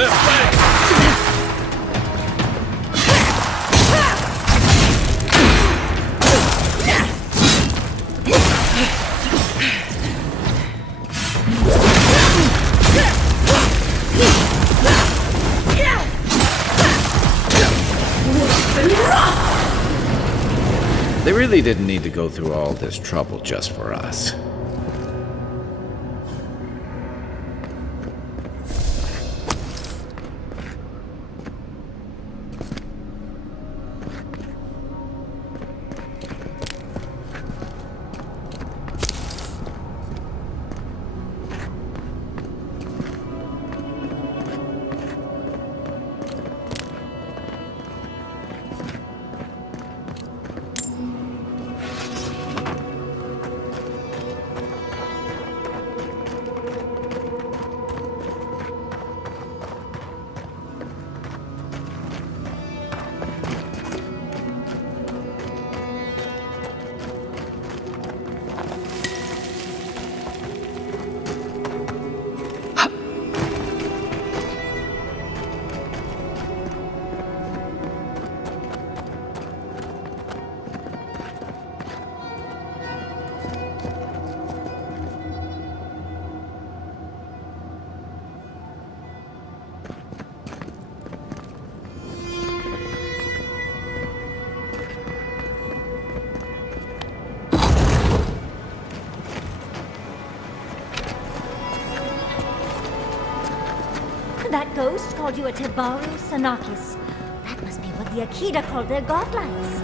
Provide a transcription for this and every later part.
They really didn't need to go through all this trouble just for us. That ghost called you a Tebaru Sanakis. That must be what the Akita called their godlights.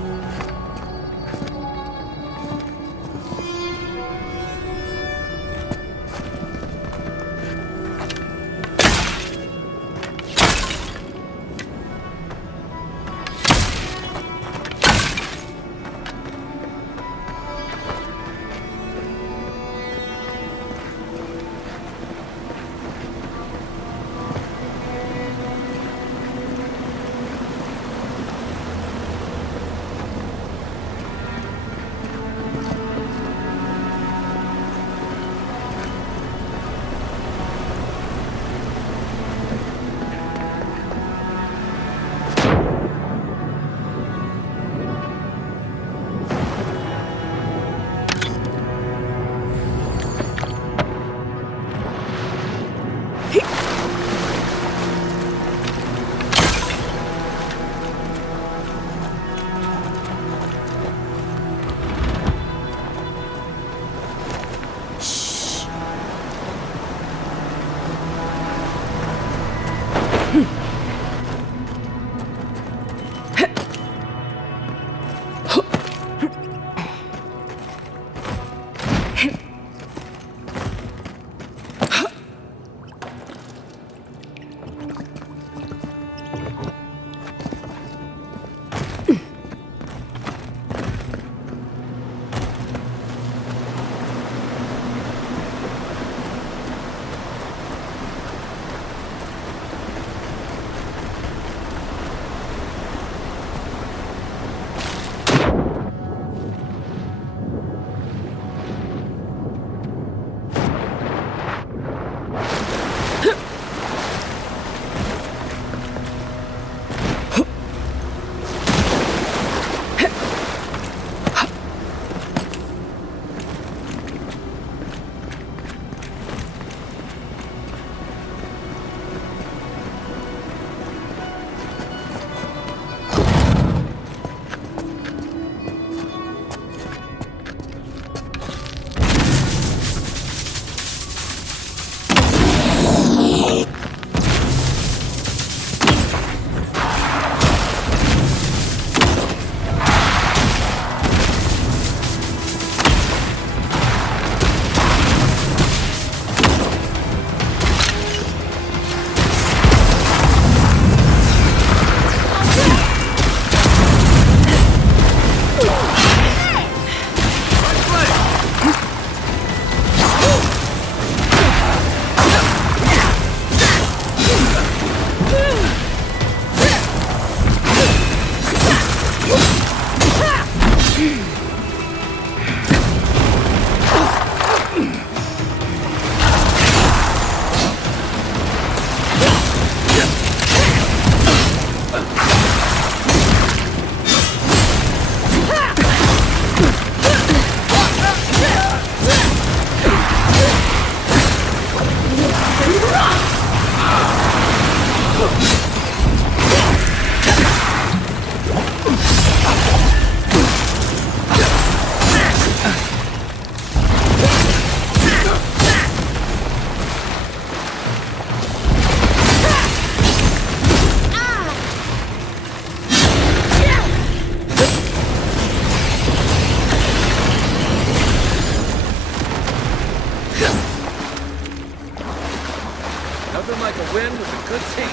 Nothing like a win with a good team.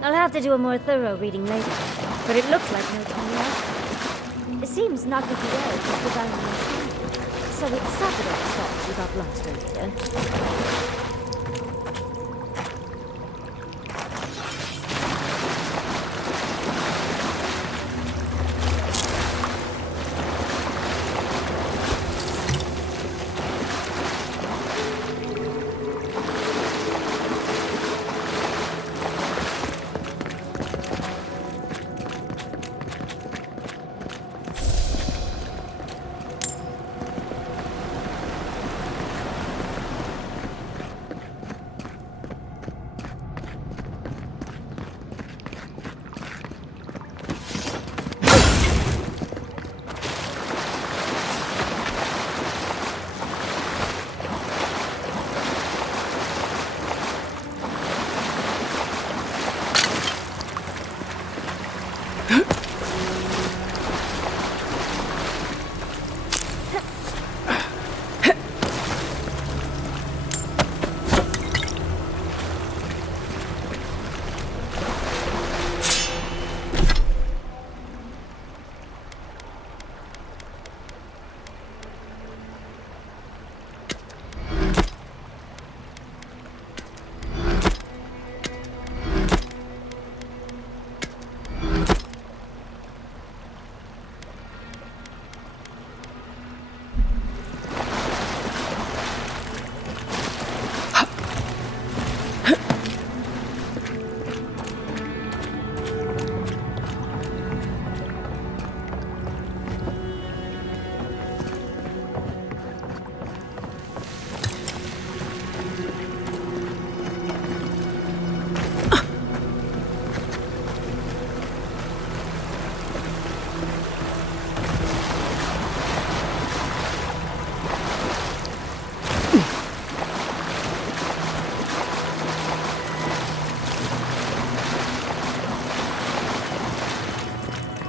I'll have to do a more thorough reading later, but it looks like no time left. It seems Naga the Air is devouring my skin, so it's Saturday thought you got lost earlier.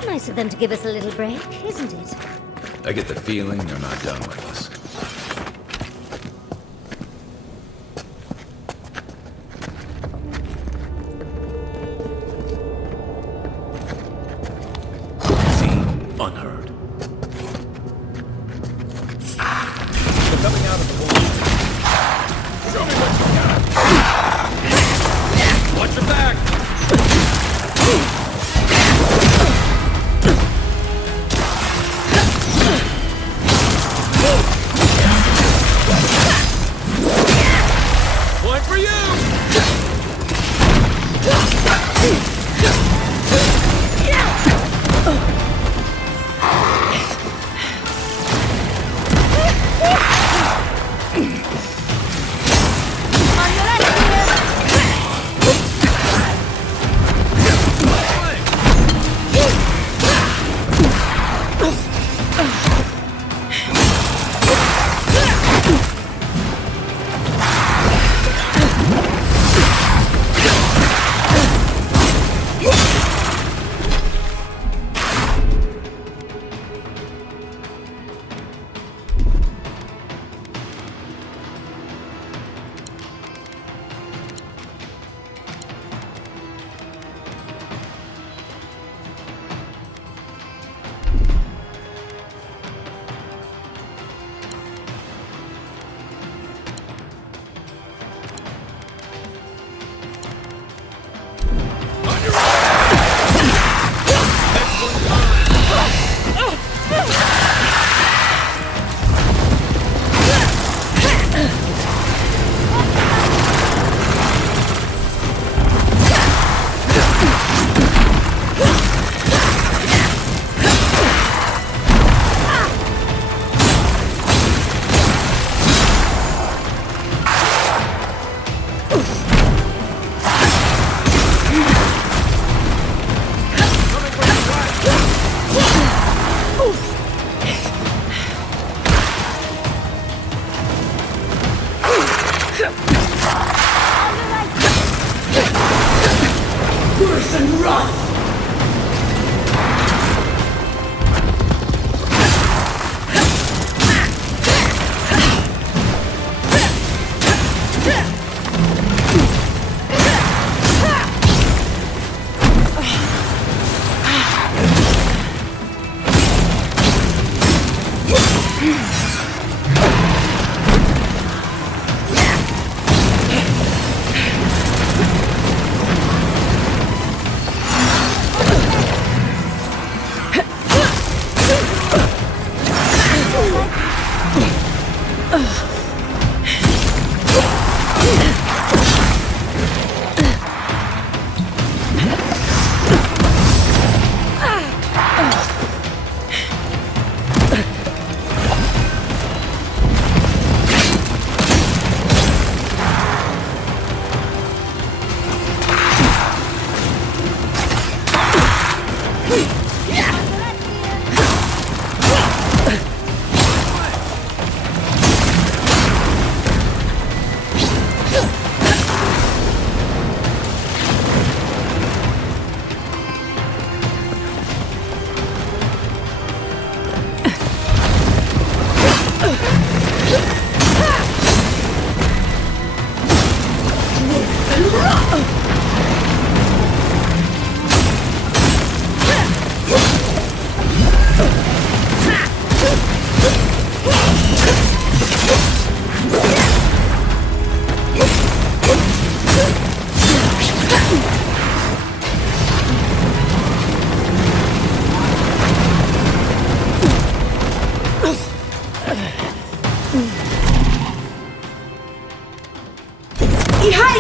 Nice of them to give us a little break, isn't it? I get the feeling they're not done with us. Seen, unheard. They're coming out of the wall. Show me what you got. Watch your back.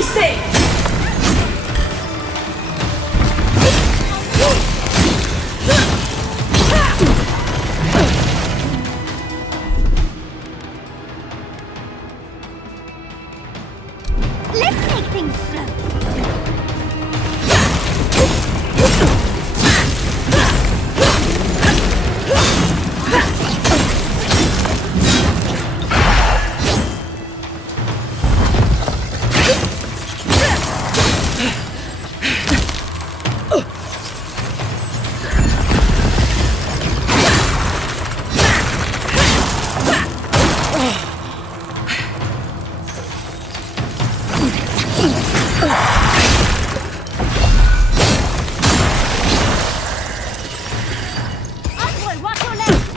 safe! Let's make things slow. Onward, watch your left!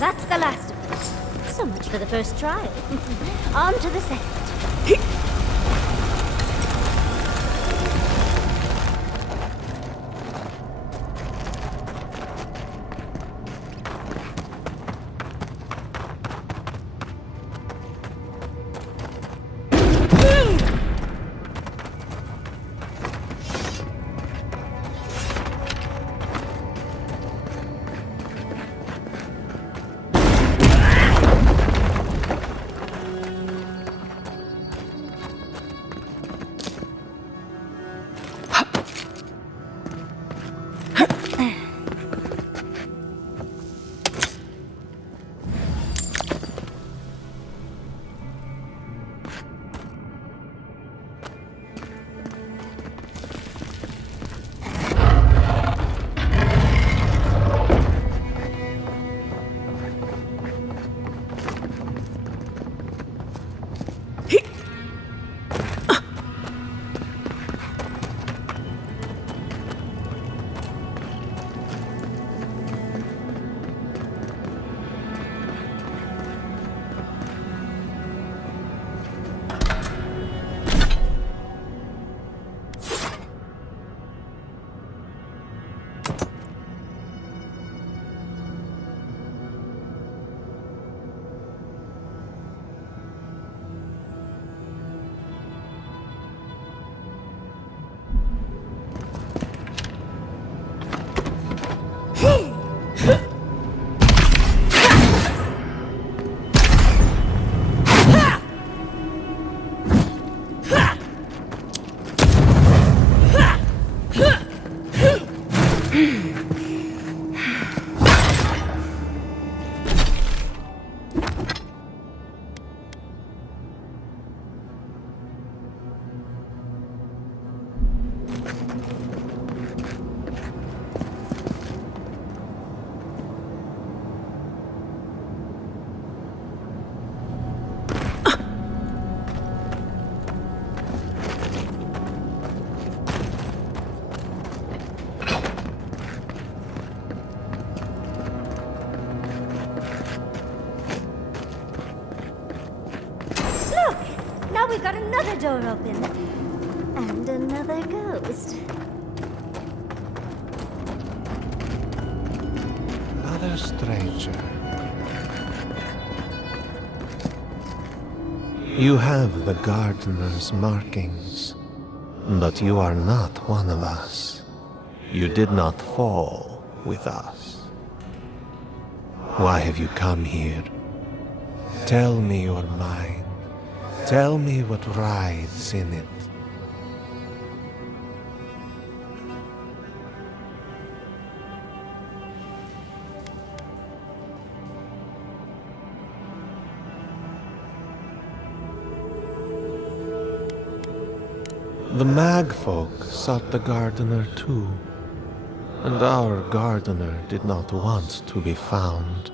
That's the last of them. So much for the first trial. On to the second. Now we've got another door open. And another ghost. Another stranger. You have the gardener's markings, but you are not one of us. You did not fall with us. Why have you come here? Tell me your mind. Tell me what rides in it. The Magfolk sought the gardener too, and our gardener did not want to be found.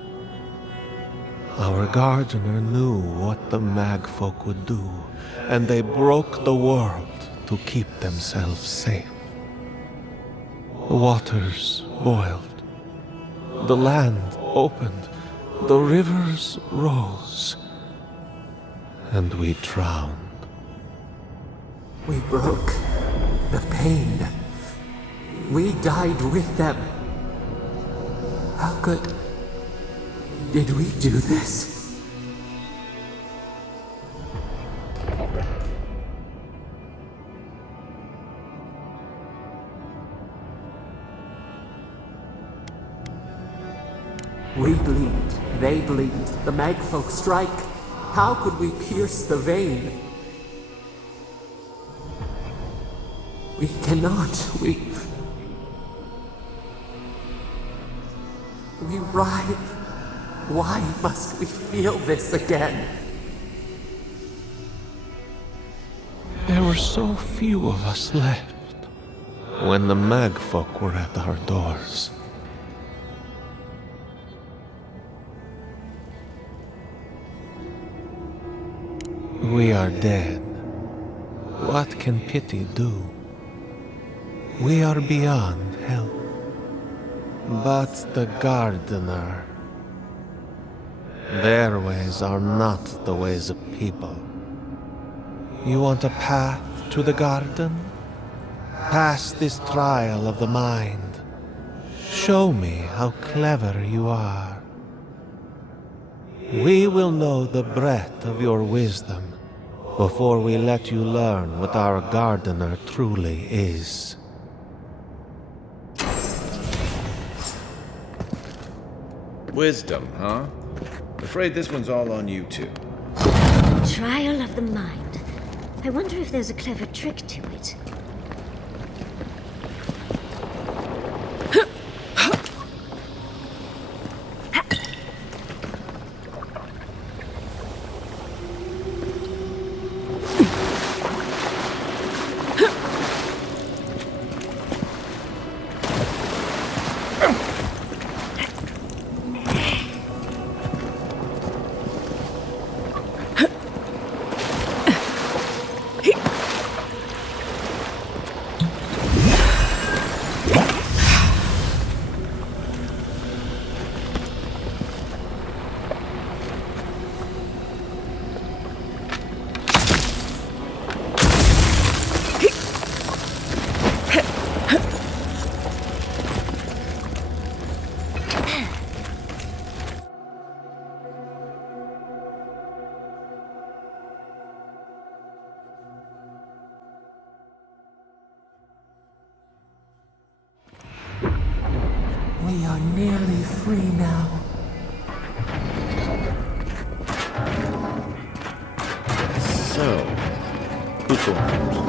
Our gardener knew what the Magfolk would do, and they broke the world to keep themselves safe. The waters boiled, the land opened, the rivers rose, and we drowned. We broke the pain. We died with them. How did we do this? We bleed, they bleed, the Magfolk strike. How could we pierce the vein? We cannot. We writhe. Why must we feel this again? There were so few of us left when the Magfolk were at our doors. We are dead. What can pity do? We are beyond help. But the gardener, their ways are not the ways of people. You want a path to the garden? Pass this trial of the mind. Show me how clever you are. We will know the breadth of your wisdom before we let you learn what our gardener truly is. Wisdom, huh? Afraid this one's all on you two. Trial of the mind. I wonder if there's a clever trick to it. We are nearly free now. So, who's going first?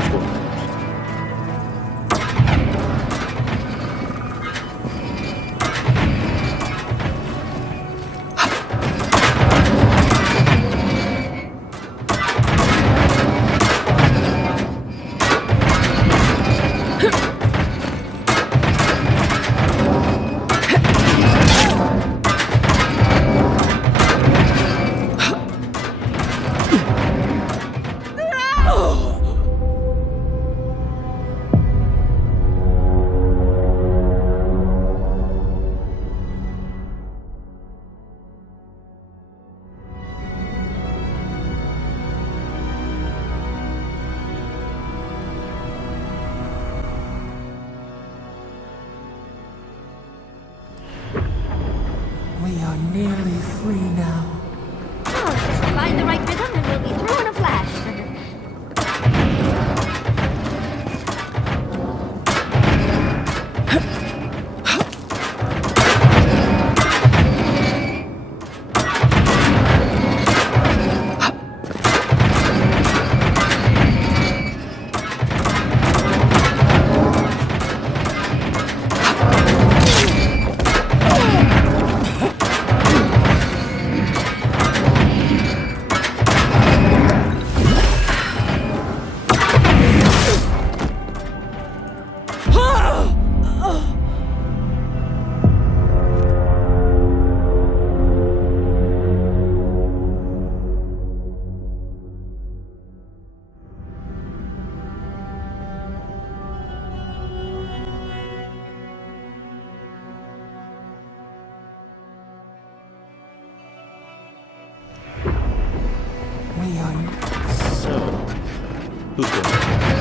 Who's going first? We are nearly free now. Oh, just find the right rhythm and we'll be through in a flash. We are So, who's going first?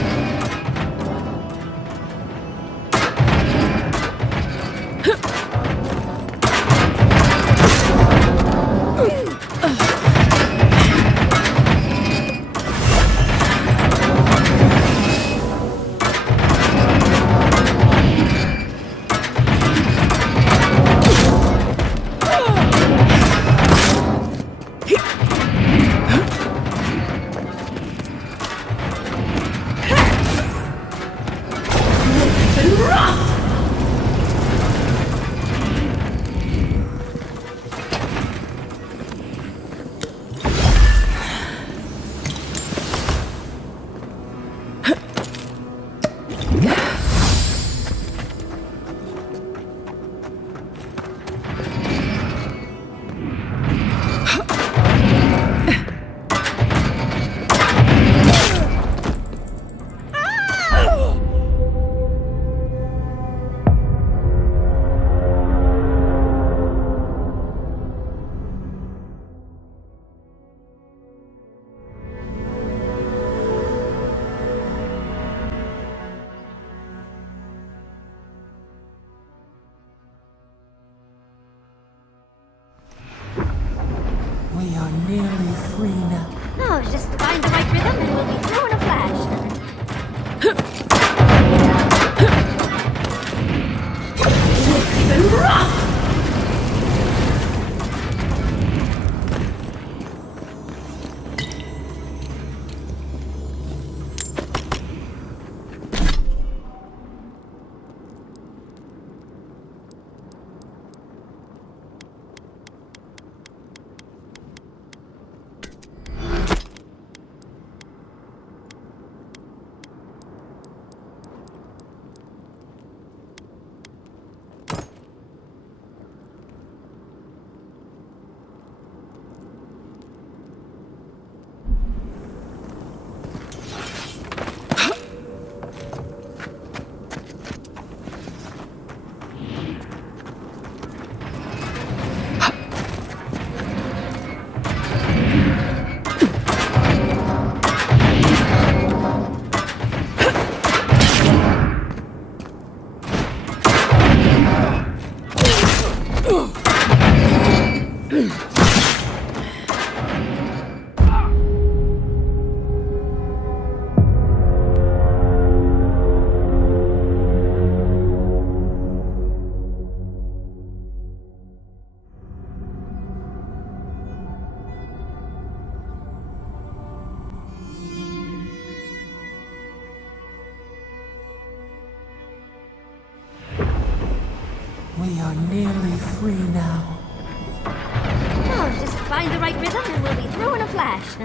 We are nearly free now. Oh, just find the right rhythm and we'll be through in a flash.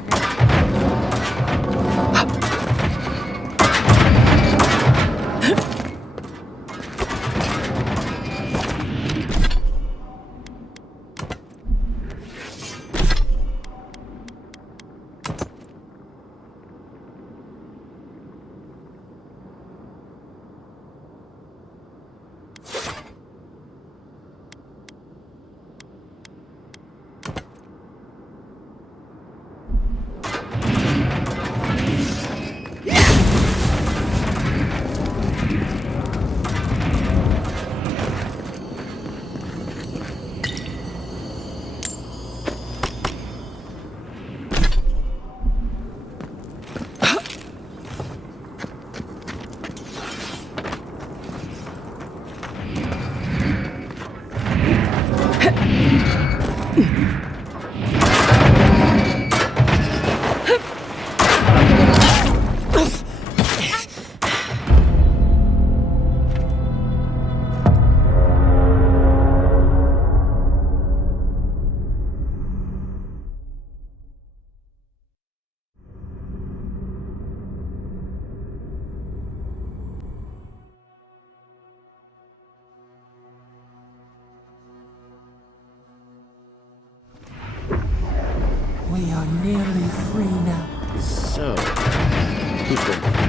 We are nearly free now. So, who's going?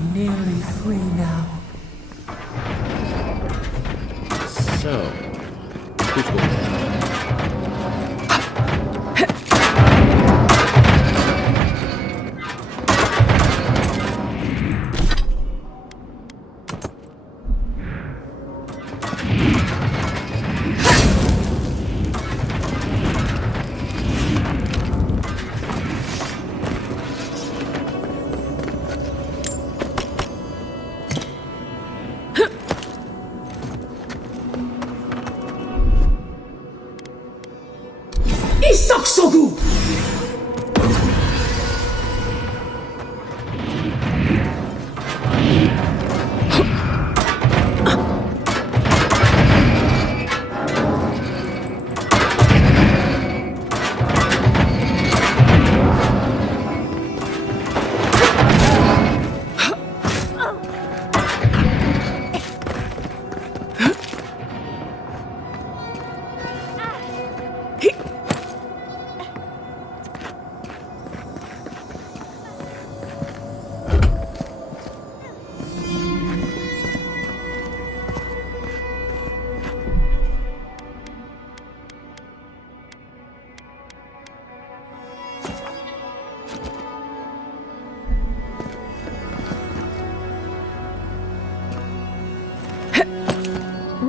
I'm nearly free now. So, who's going?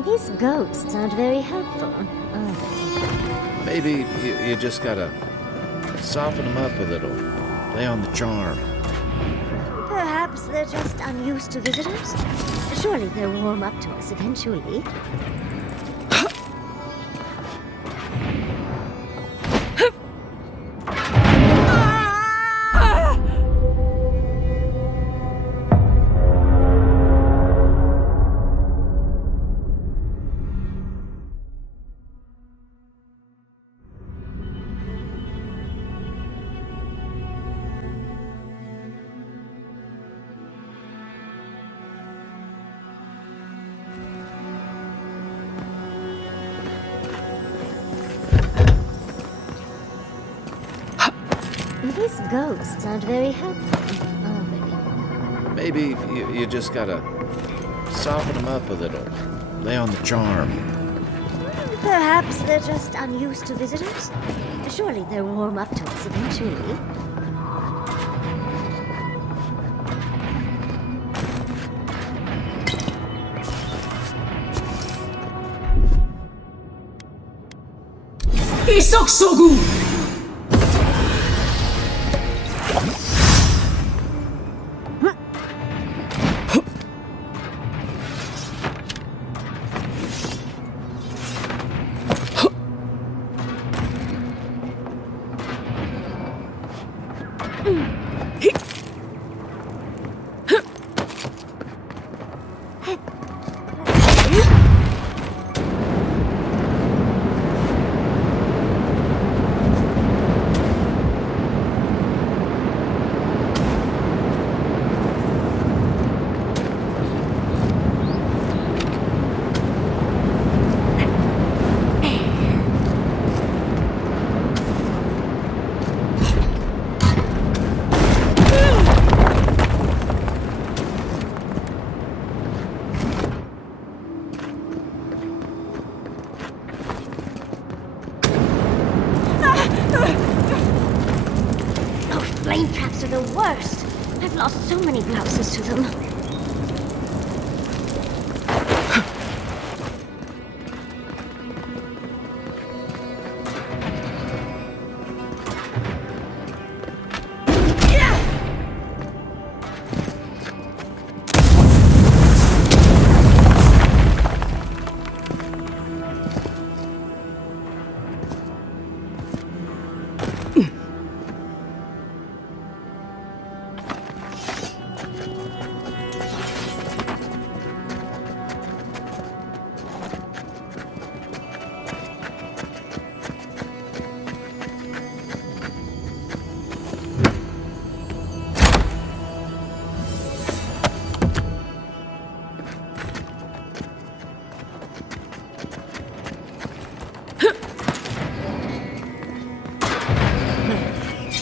These ghosts aren't very helpful, are they? Maybe you just gotta soften them up a little. Play on the charm. Perhaps they're just unused to visitors. Surely they'll warm up to us eventually. These ghosts aren't very helpful, are they? Maybe you just gotta soften them up a little. Play on the charm. Perhaps they're just unused to visitors. Surely they'll warm up to us eventually. Flame traps are the worst. I've lost so many blouses to them.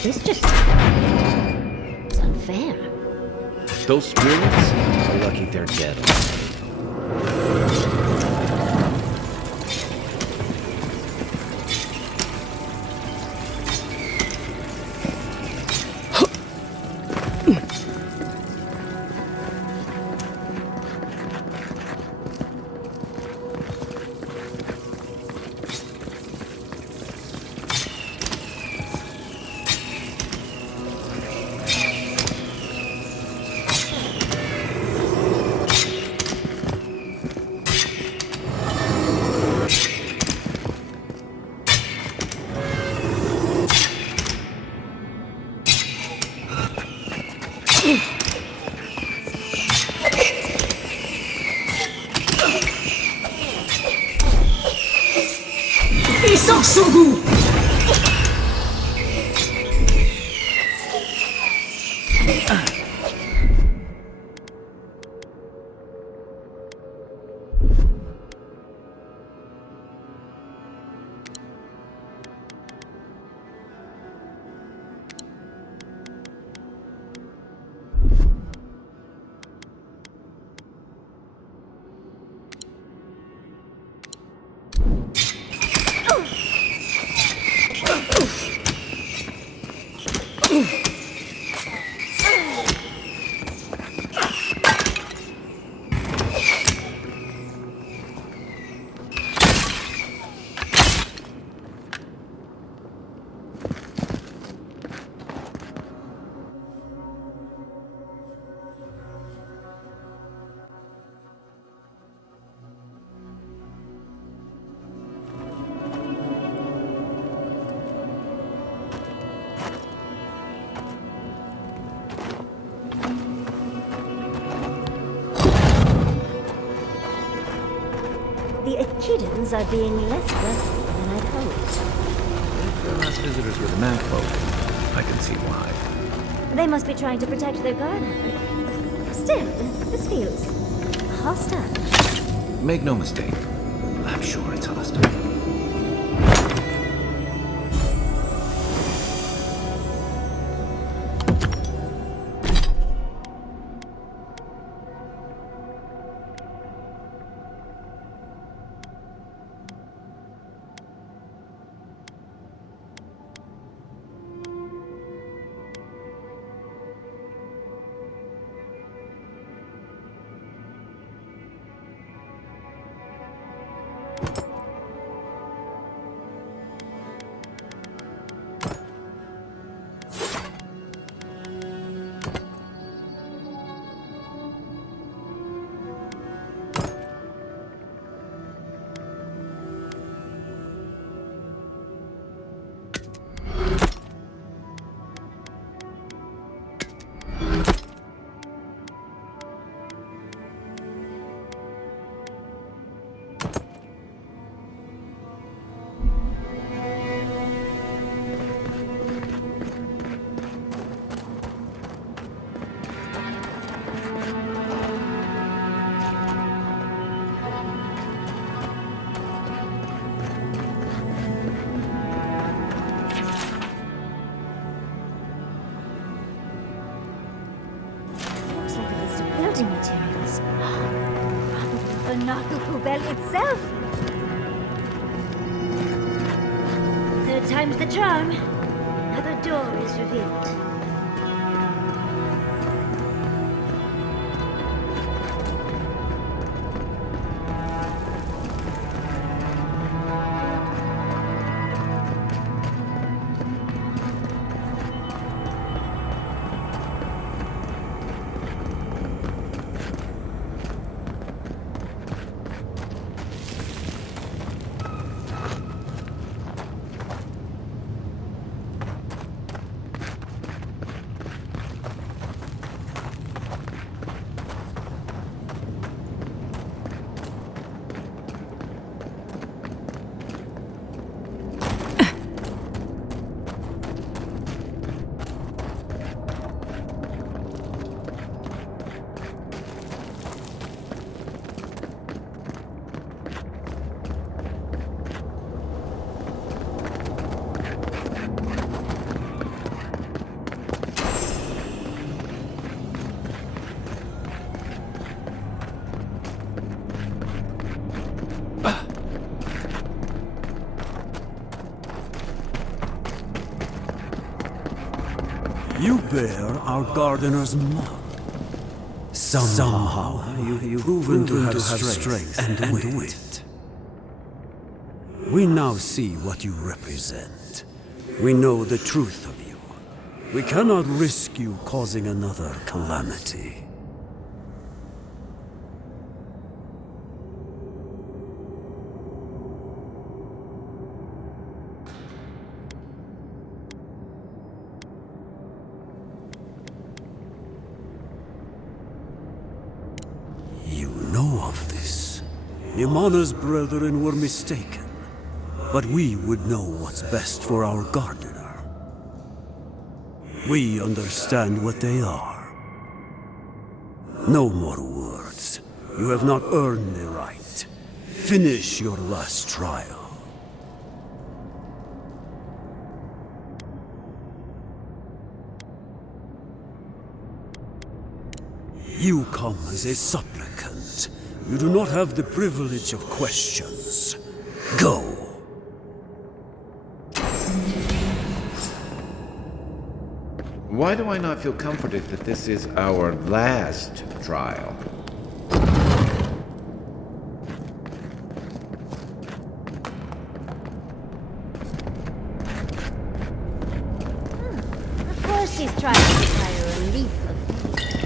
This just... it's unfair. Those spirits are lucky they're dead already. The Echidans are being less wealthy than I'd hoped. If the last visitors were the Mag folk, I can see why. They must be trying to protect their garden. Still, this feels hostile. Make no mistake, I'm sure it's hostile. Looks like a list of building materials. Probably for Nakukubel itself. Third time's the charm. Another door is revealed. You bear our gardener's mark. Somehow you've proven to have strength and wit. We now see what you represent. We know the truth of you. We cannot risk you causing another calamity. You know of this. Imana's brethren were mistaken. But we would know what's best for our gardener. We understand what they are. No more words. You have not earned the right. Finish your last trial. You come as a supplicant. You do not have the privilege of questions. Go. Why do I not feel comforted that this is our last trial? Of course he's trying to hire a leap of faith.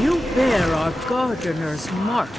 You bear our gardener's mark.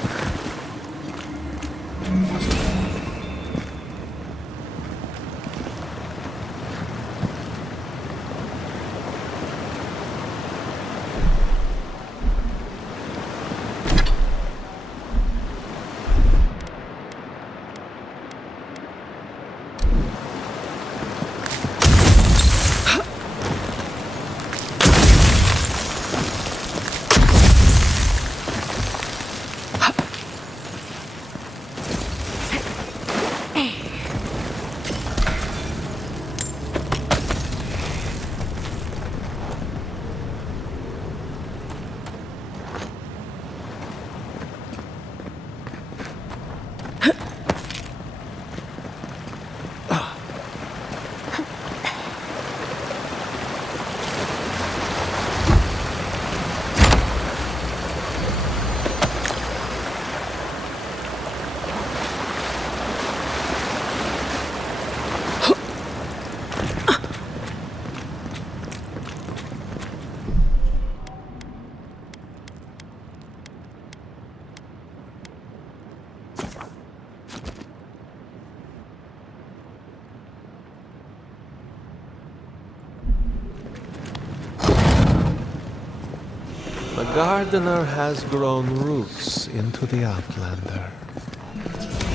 The gardener has grown roots into the Outlander.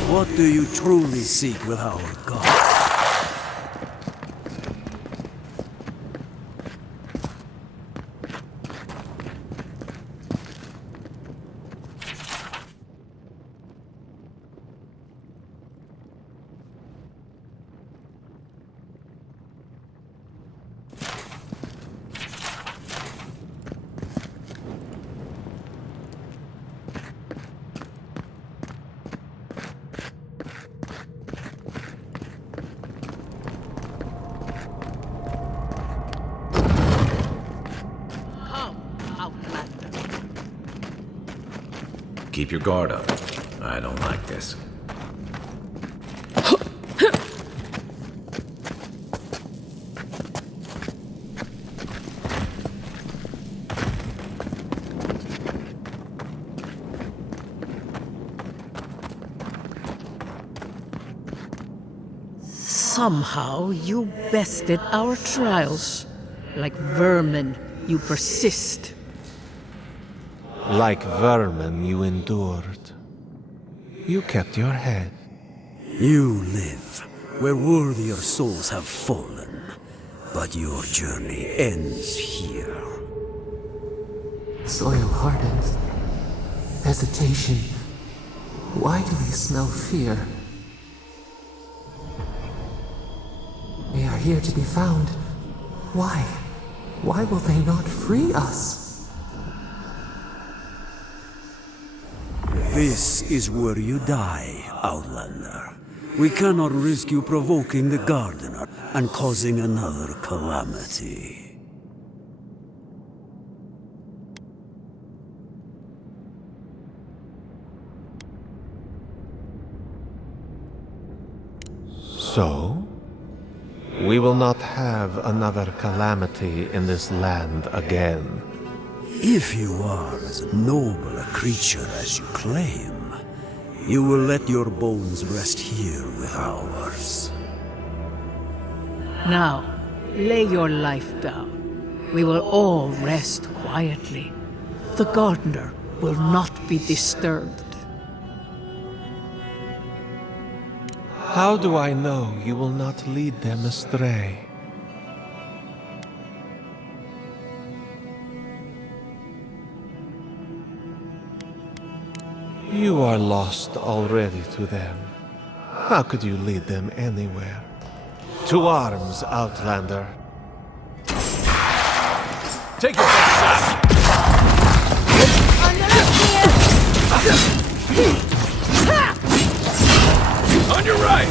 What do you truly seek with our God? keep your guard up. I don't like this. Somehow you bested our trials. Like vermin, you persist. Like vermin, you endured. You kept your head. You live where worthier souls have fallen, but your journey ends here. Soil hardens. Hesitation. Why do we smell fear? They are here to be found. Why? Why will they not free us? This is where you die, Outlander. We cannot risk you provoking the Gardener and causing another calamity. So? We will not have another calamity in this land again. If you are as noble a creature as you claim, you will let your bones rest here with ours. Now, lay your life down. We will all rest quietly. The gardener will not be disturbed. How do I know you will not lead them astray? You are lost already to them. How could you lead them anywhere? To arms, Outlander. Take your best shot! On your right!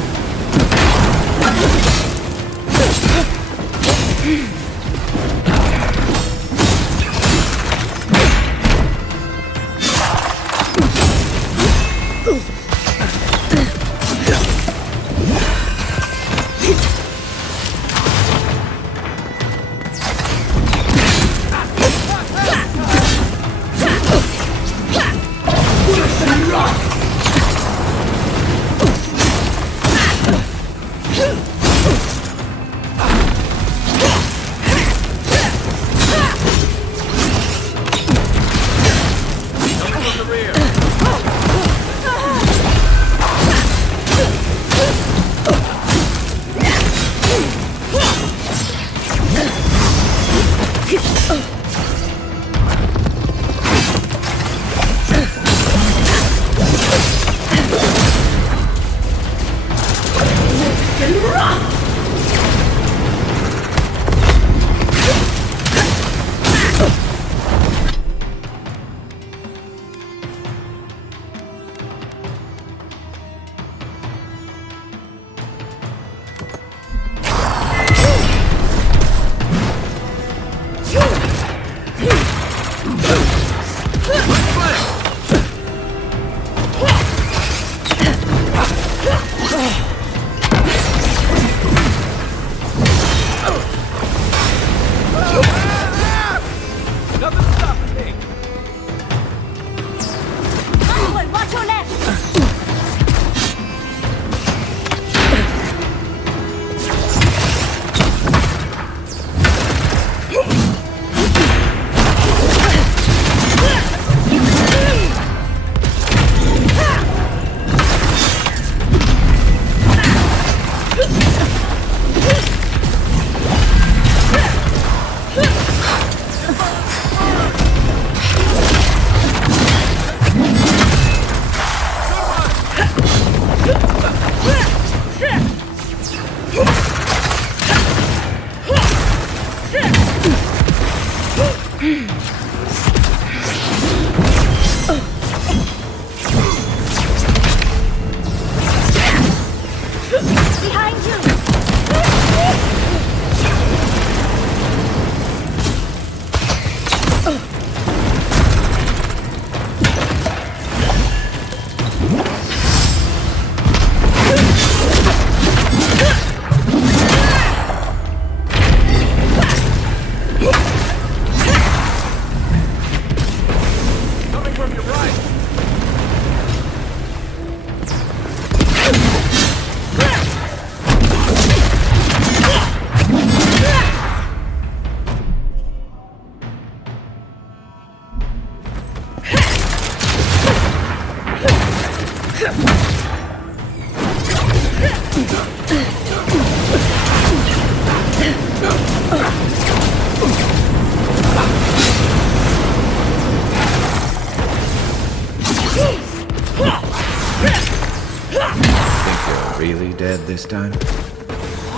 dead this time?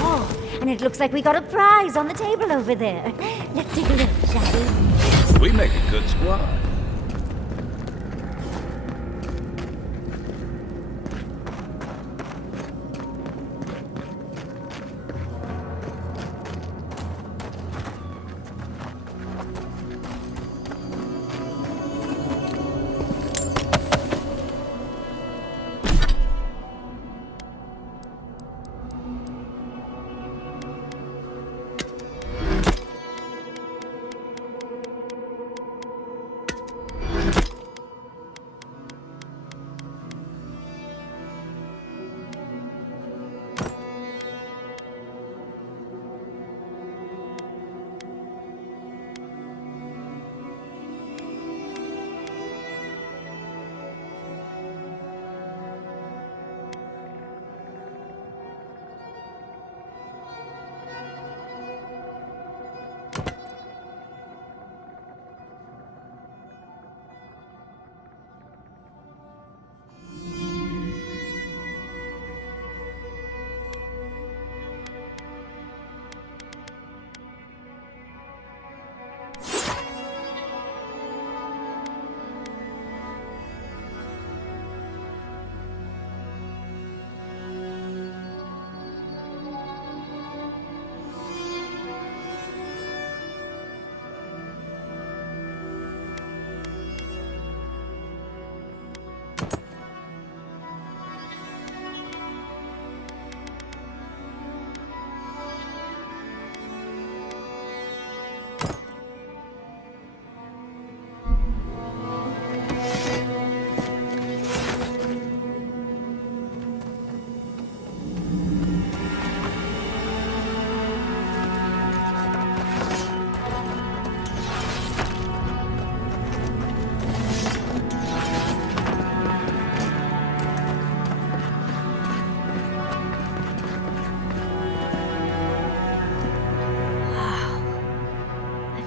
Oh, and it looks like we got a prize on the table over there. Let's take a look, shall we? We make a good squad.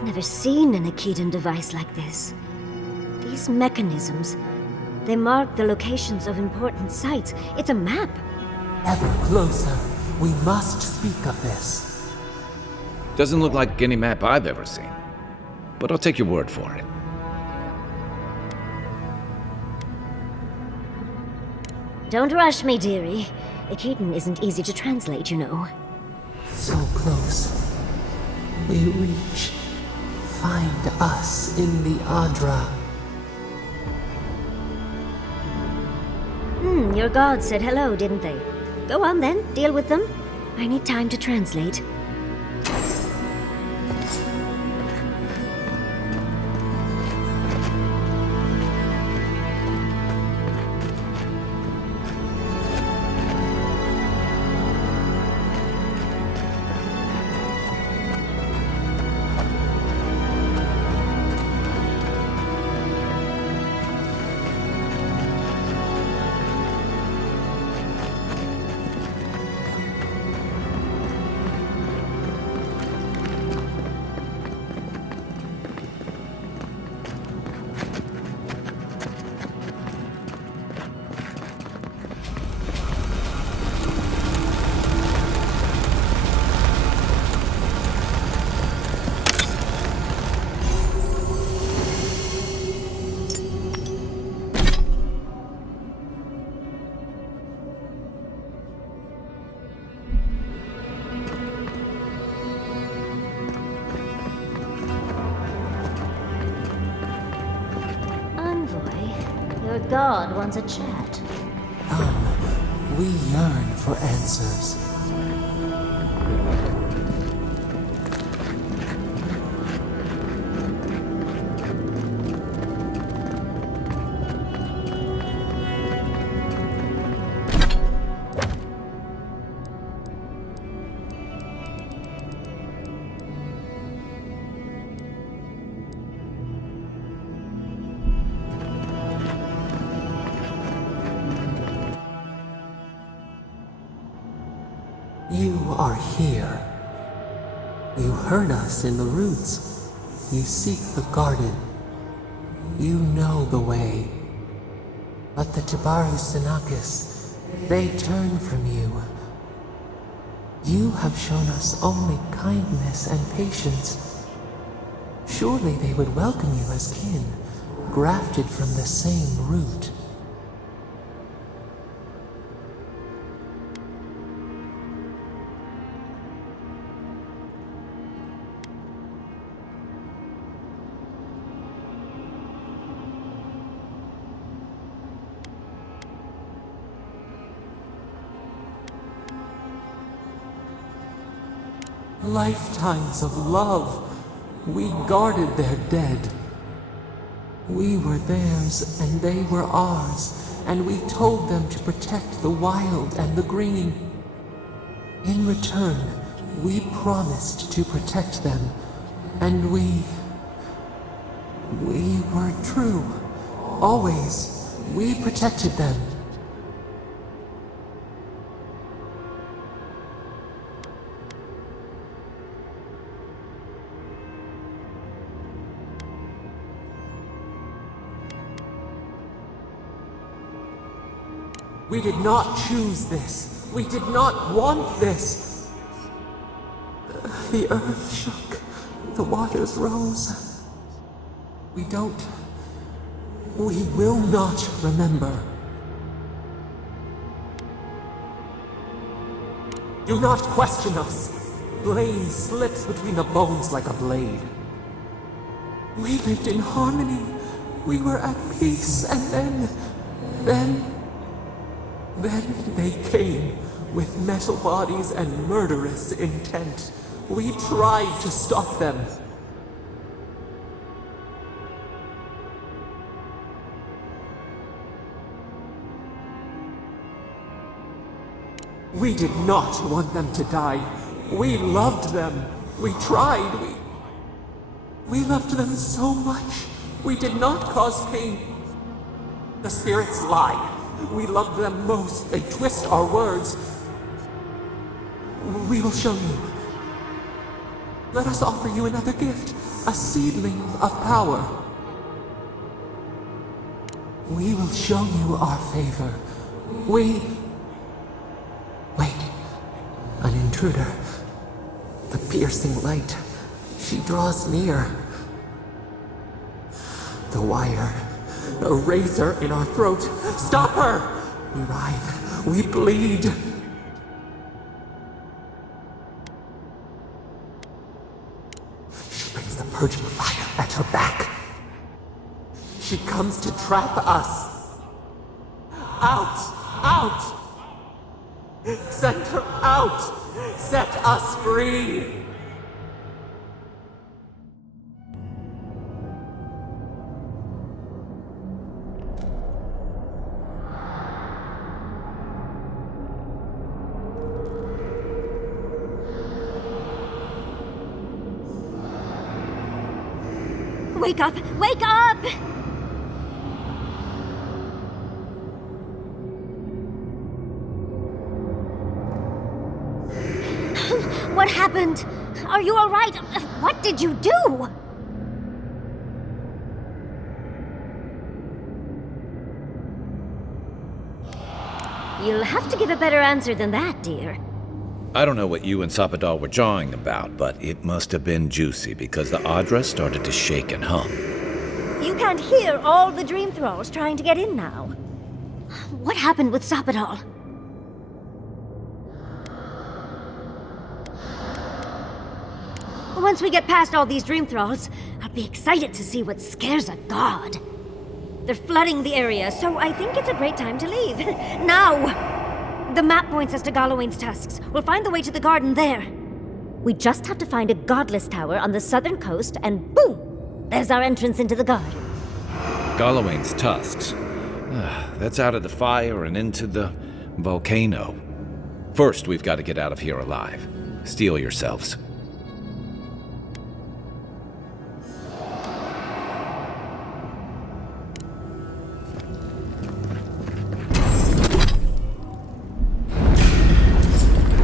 Never seen an Akedan device like this. These mechanisms, they mark the locations of important sites. It's a map. Ever closer. We must speak of this. Doesn't look like any map I've ever seen. But I'll take your word for it. Don't rush me, dearie. Akedan isn't easy to translate, you know. So close. We reach. Find us in the Adra. Your gods said hello, didn't they? Go on then, deal with them. I need time to translate. Your god wants a chat. Come, we yearn for answers. You are here. You heard us in the roots. You seek the garden. You know the way. But the Jabaru Sinakis, they turn from you, You have shown us only kindness and patience. Surely they would welcome you as kin, grafted from the same root. Lifetimes of love. We guarded their dead. We were theirs and they were ours, and we told them to protect the wild and the green. In return, we promised to protect them, and we were true. Always, we protected them. We did not choose this. We did not want this. The earth shook. The waters rose. We will not remember. Do not question us. Blade slips between the bones like a blade. We lived in harmony. We were at peace, and then they came with metal bodies and murderous intent. We tried to stop them. We did not want them to die. We loved them. We tried. We loved them so much. We did not cause pain. The spirits lie. We love them most. They twist our words. We will show you. Let us offer you another gift. A seedling of power. We will show you our favor. Wait. An intruder. The piercing light. She draws near. The wire. A razor in our throat. Stop her! We writhe. We bleed. She brings the purging fire at her back. She comes to trap us. Out! Out! Send her out! Set us free! Wake up! Wake up! What happened? Are you all right? What did you do? You'll have to give a better answer than that, dear. I don't know what you and Sapadal were jawing about, but it must have been juicy because the Adra started to shake and hum. You can't hear all the dream thralls trying to get in now. What happened with Sapadal? Once we get past all these dream thralls, I'll be excited to see what scares a god. They're flooding the area, so I think it's a great time to leave. Now! The map points us to Galawain's tusks. We'll find the way to the garden there. We just have to find a godless tower on the southern coast, and boom! There's our entrance into the garden. Galawain's tusks. That's out of the fire and into the volcano. First, we've got to get out of here alive. Steel yourselves.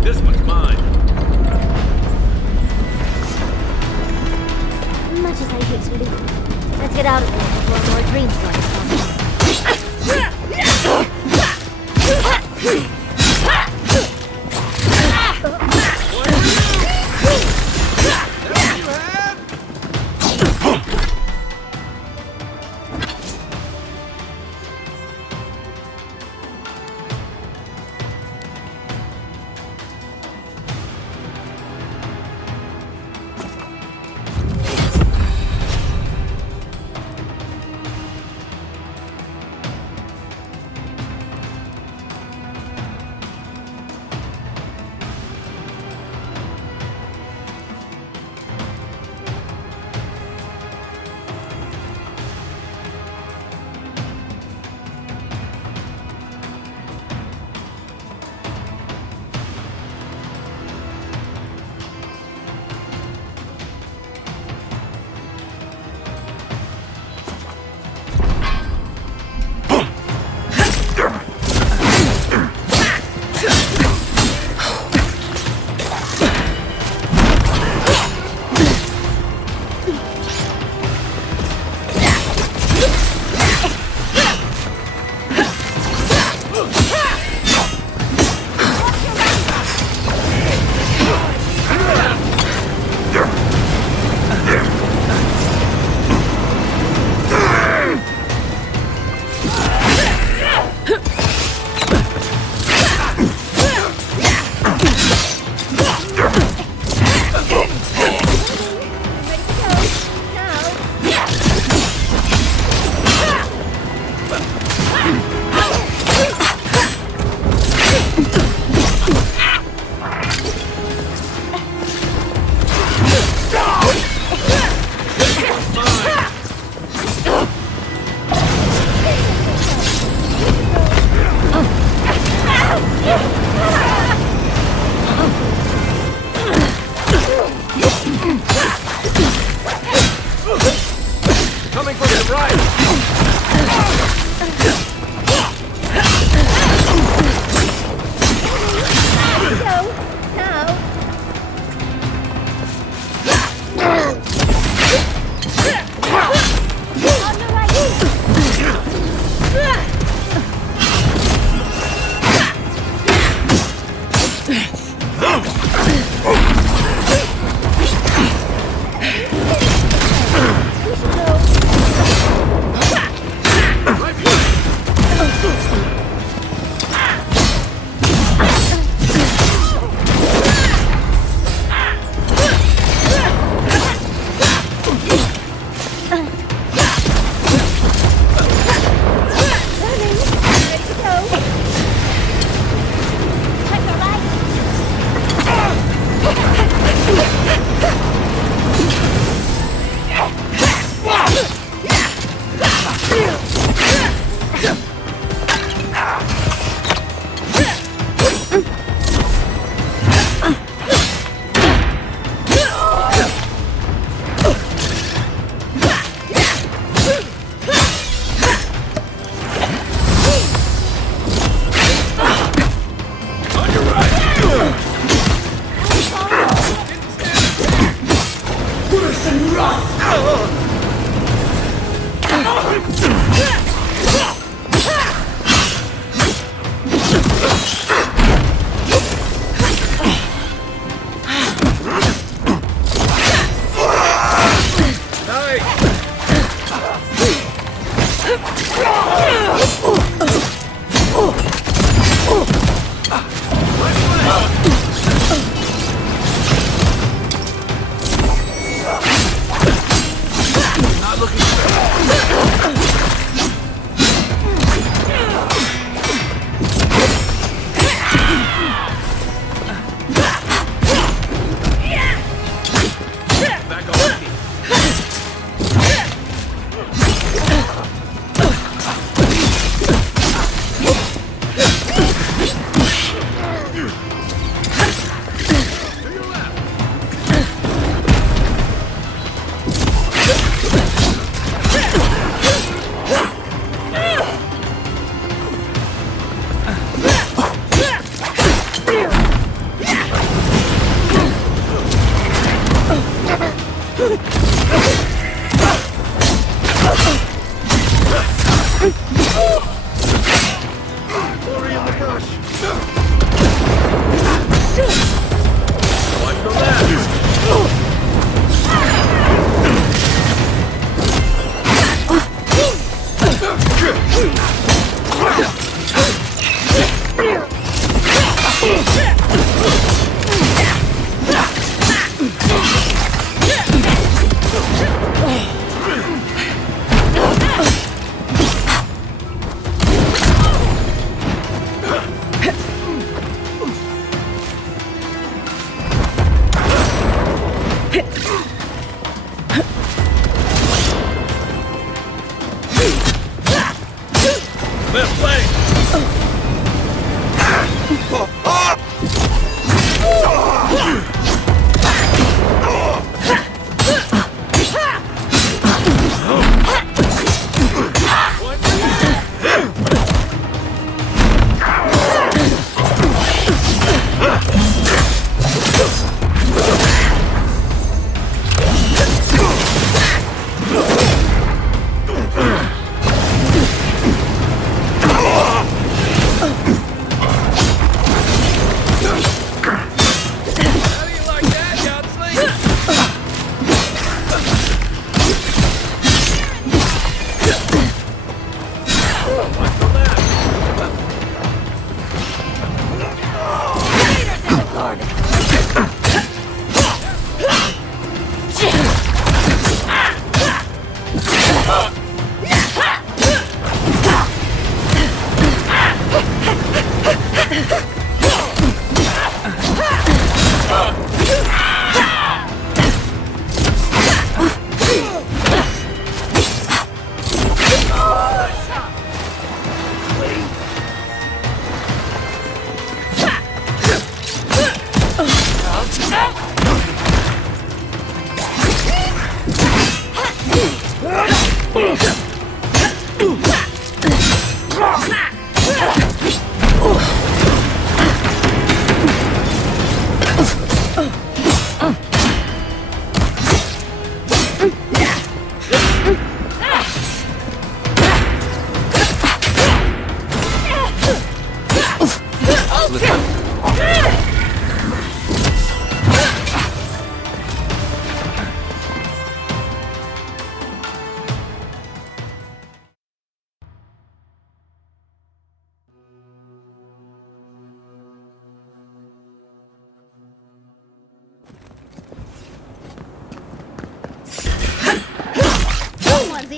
This one's mine. Much as I hate to leave, let's get out of here before more dreams start to come. Coming from the right! Go! Now! On the right!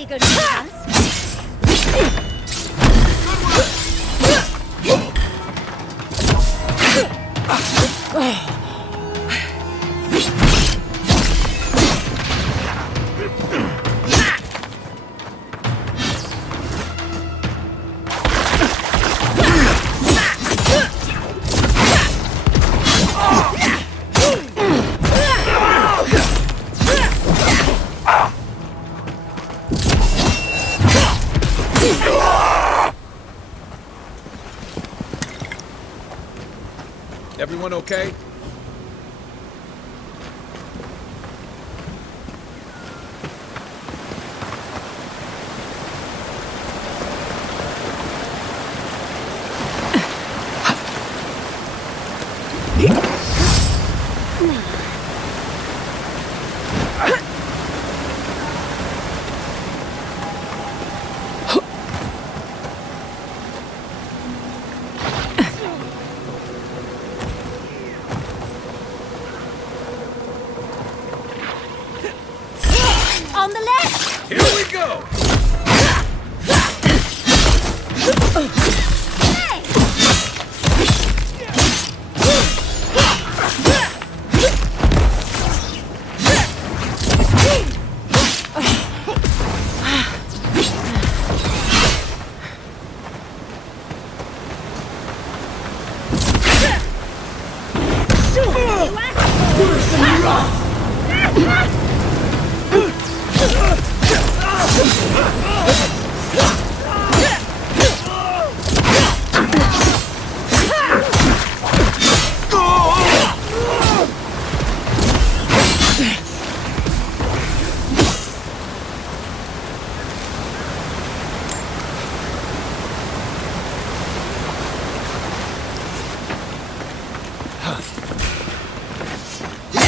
eager to dance. Everyone okay? On the left! Here we go!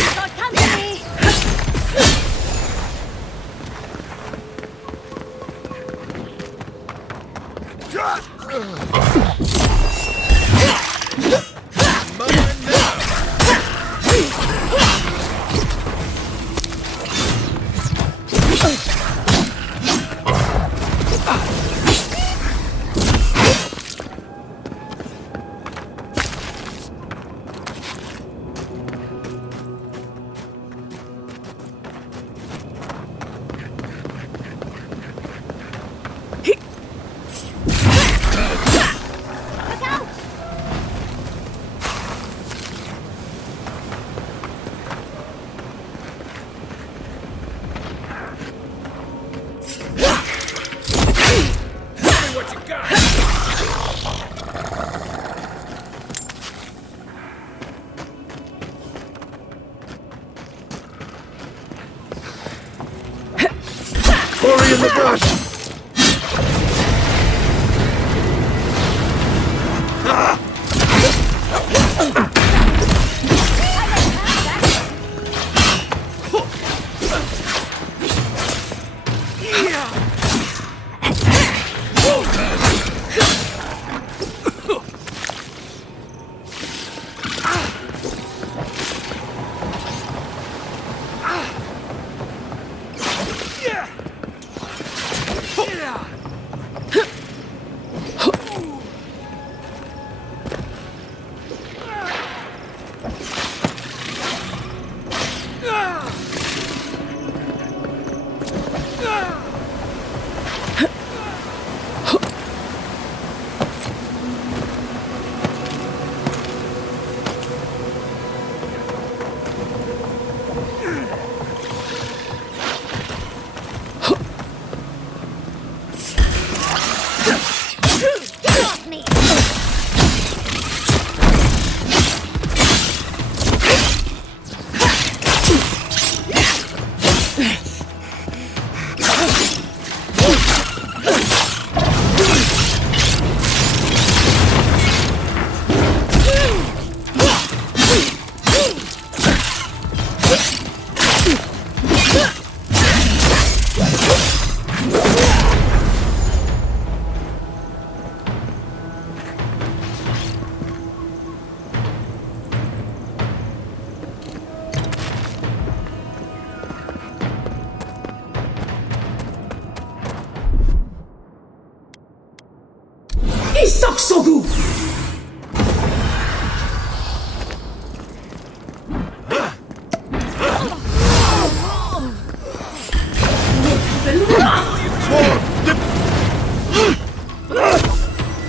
Got company! Look out! Tell me what you got! Hurry in the brush! Get off me!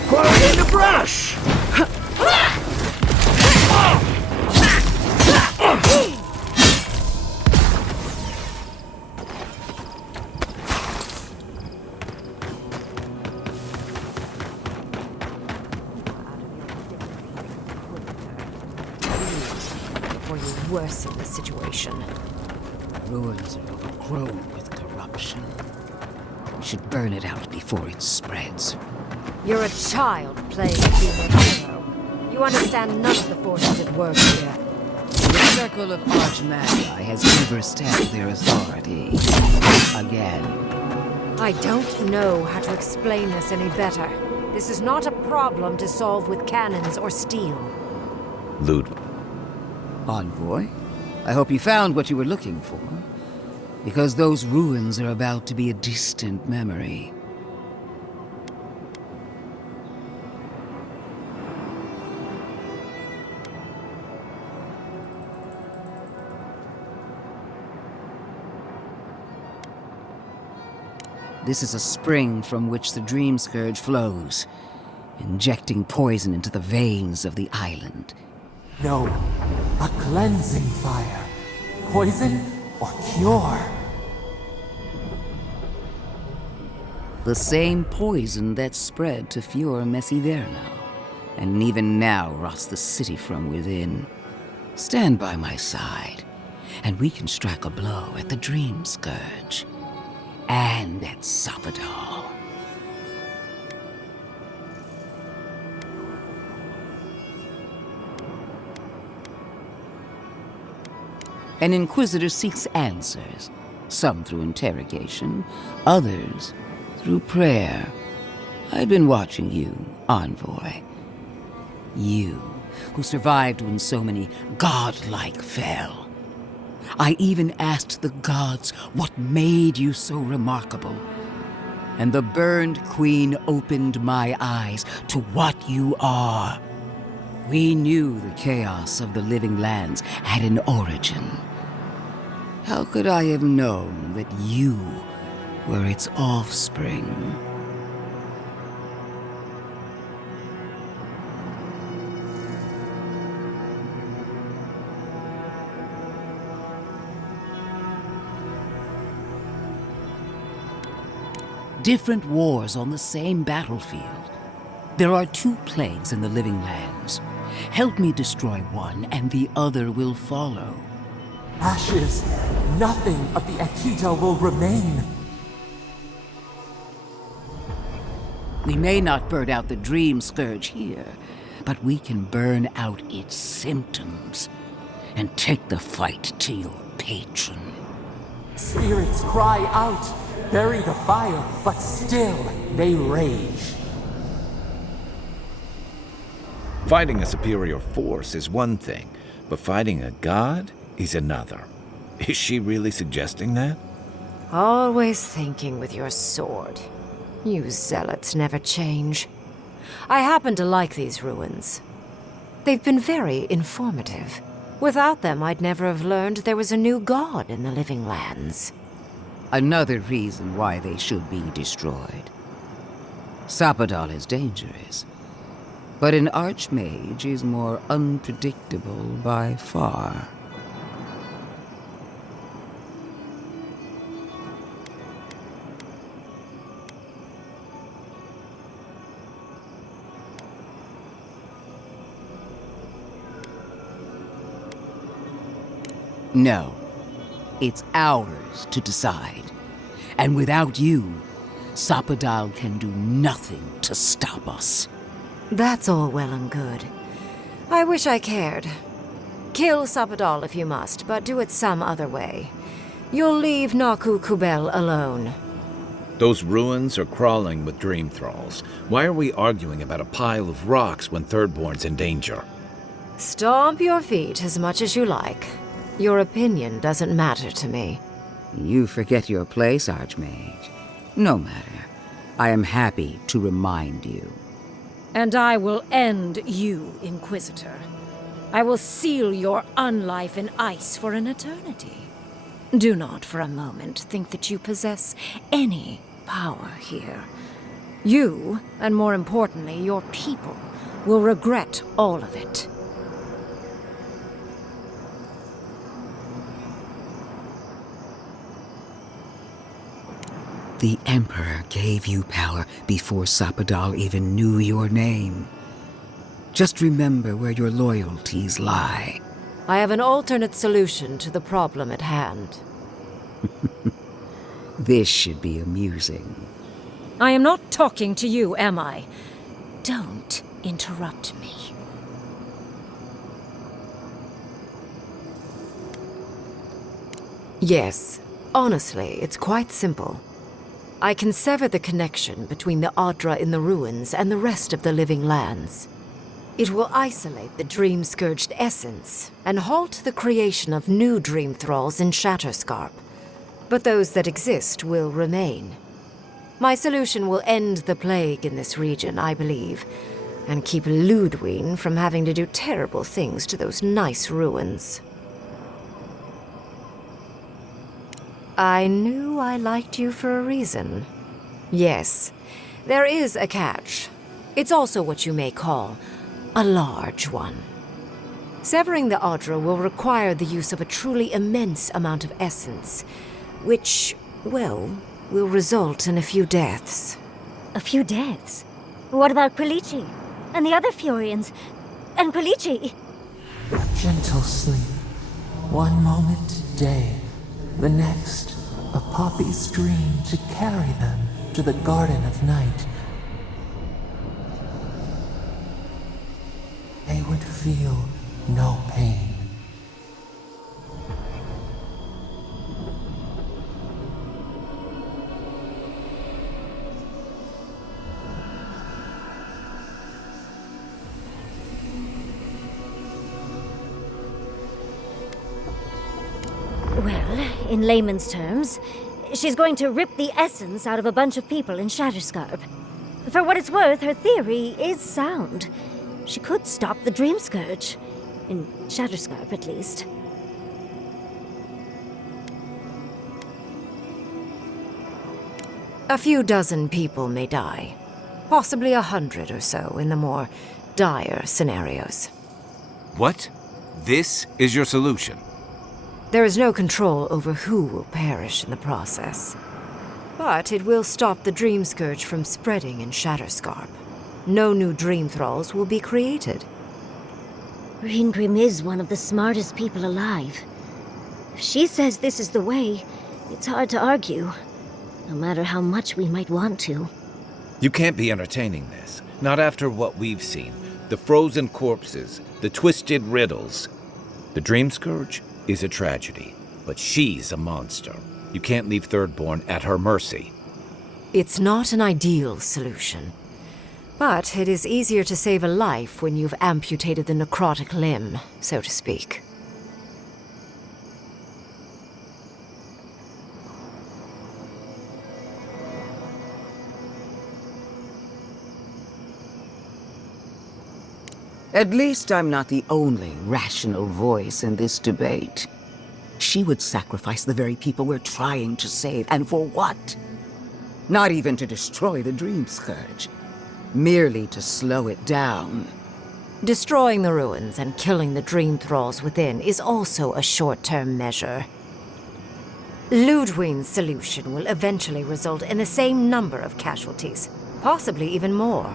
Quiet in the brush! Or you worsen the situation. Ruins are overgrown with corruption. We should burn it out before it spreads. You're a child playing being a hero. You understand none of the forces at work here. The Circle of Archmagi has overstepped their authority. Again. I don't know how to explain this any better. This is not a problem to solve with cannons or steel. Ludwig. Envoy, I hope you found what you were looking for. Because those ruins are about to be a distant memory. This is a spring from which the Dream Scourge flows, injecting poison into the veins of the island. No, a cleansing fire. Poison or cure? The same poison that spread to Fior Messiverno, and even now rots the city from within. Stand by my side, and we can strike a blow at the Dream Scourge. And at Sapadal. An Inquisitor seeks answers, some through interrogation, others through prayer. I've been watching you, Envoy. You, who survived when so many godlike fell. I even asked the gods what made you so remarkable. And the burned queen opened my eyes to what you are. We knew the chaos of the living lands had an origin. How could I have known that you were its offspring? Different wars on the same battlefield. There are 2 plagues in the living lands. Help me destroy one, and the other will follow. Ashes. Nothing of the Akita will remain. We may not burn out the Dream Scourge here, but we can burn out its symptoms and take the fight to your patron. Spirits cry out. Bury the fire, but still they rage. Fighting a superior force is one thing, but fighting a god is another. Is she really suggesting that? Always thinking with your sword. You zealots never change. I happen to like these ruins. They've been very informative. Without them, I'd never have learned there was a new god in the living lands. Another reason why they should be destroyed. Sapadal is dangerous, but an archmage is more unpredictable by far. No. It's ours to decide. And without you, Sapadal can do nothing to stop us. That's all well and good. I wish I cared. Kill Sapadal if you must, but do it some other way. You'll leave Naku Kubel alone. Those ruins are crawling with dream thralls. Why are we arguing about a pile of rocks when Thirdborn's in danger? Stomp your feet as much as you like. Your opinion doesn't matter to me. You forget your place, Archmage. No matter. I am happy to remind you. And I will end you, Inquisitor. I will seal your unlife in ice for an eternity. Do not for a moment think that you possess any power here. You, and more importantly, your people, will regret all of it. The Emperor gave you power before Sapadal even knew your name. Just remember where your loyalties lie. I have an alternate solution to the problem at hand. This should be amusing. I am not talking to you, am I? Don't interrupt me. Yes, honestly, it's quite simple. I can sever the connection between the Adra in the ruins and the rest of the living lands. It will isolate the dream-scourged essence and halt the creation of new dream thralls in Shatterscarp. But those that exist will remain. My solution will end the plague in this region, I believe, and keep Ludwine from having to do terrible things to those nice ruins. I knew I liked you for a reason. Yes, there is a catch. It's also what you may call a large one. Severing the Adra will require the use of a truly immense amount of essence, which, well, will result in a few deaths. A few deaths? What about Quilici? And the other Furians? And Quilici? Gentle sleep. One moment day, the next, a poppy's dream to carry them to the Garden of Night. They would feel no pain. Well, in layman's terms, she's going to rip the essence out of a bunch of people in Shatterscarp. For what it's worth, her theory is sound. She could stop the Dream Scourge. In Shatterscarp, at least. A few dozen people may die. Possibly 100 or so in the more dire scenarios. What? This is your solution? There is no control over who will perish in the process. But it will stop the Dream Scourge from spreading in Shatterscarp. No new Dream Thralls will be created. Reengrim is one of the smartest people alive. If she says this is the way, it's hard to argue. No matter how much we might want to. You can't be entertaining this. Not after what we've seen. The frozen corpses, the twisted riddles. The Dream Scourge is a tragedy, but she's a monster. You can't leave Thirdborn at her mercy. It's not an ideal solution. But it is easier to save a life when you've amputated the necrotic limb, so to speak. At least I'm not the only rational voice in this debate. She would sacrifice the very people we're trying to save, and for what? Not even to destroy the Dream Scourge. Merely to slow it down. Destroying the ruins and killing the Dream Thralls within is also a short-term measure. Ludwine's solution will eventually result in the same number of casualties, possibly even more.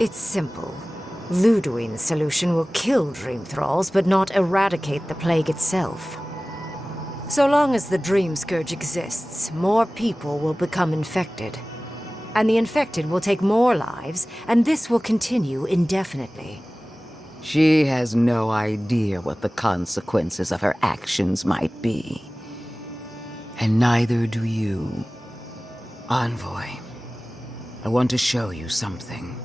It's simple. Ludwine's solution will kill Dream Thralls, but not eradicate the plague itself. So long as the Dream Scourge exists, more people will become infected. And the infected will take more lives, and this will continue indefinitely. She has no idea what the consequences of her actions might be. And neither do you. Envoy, I want to show you something.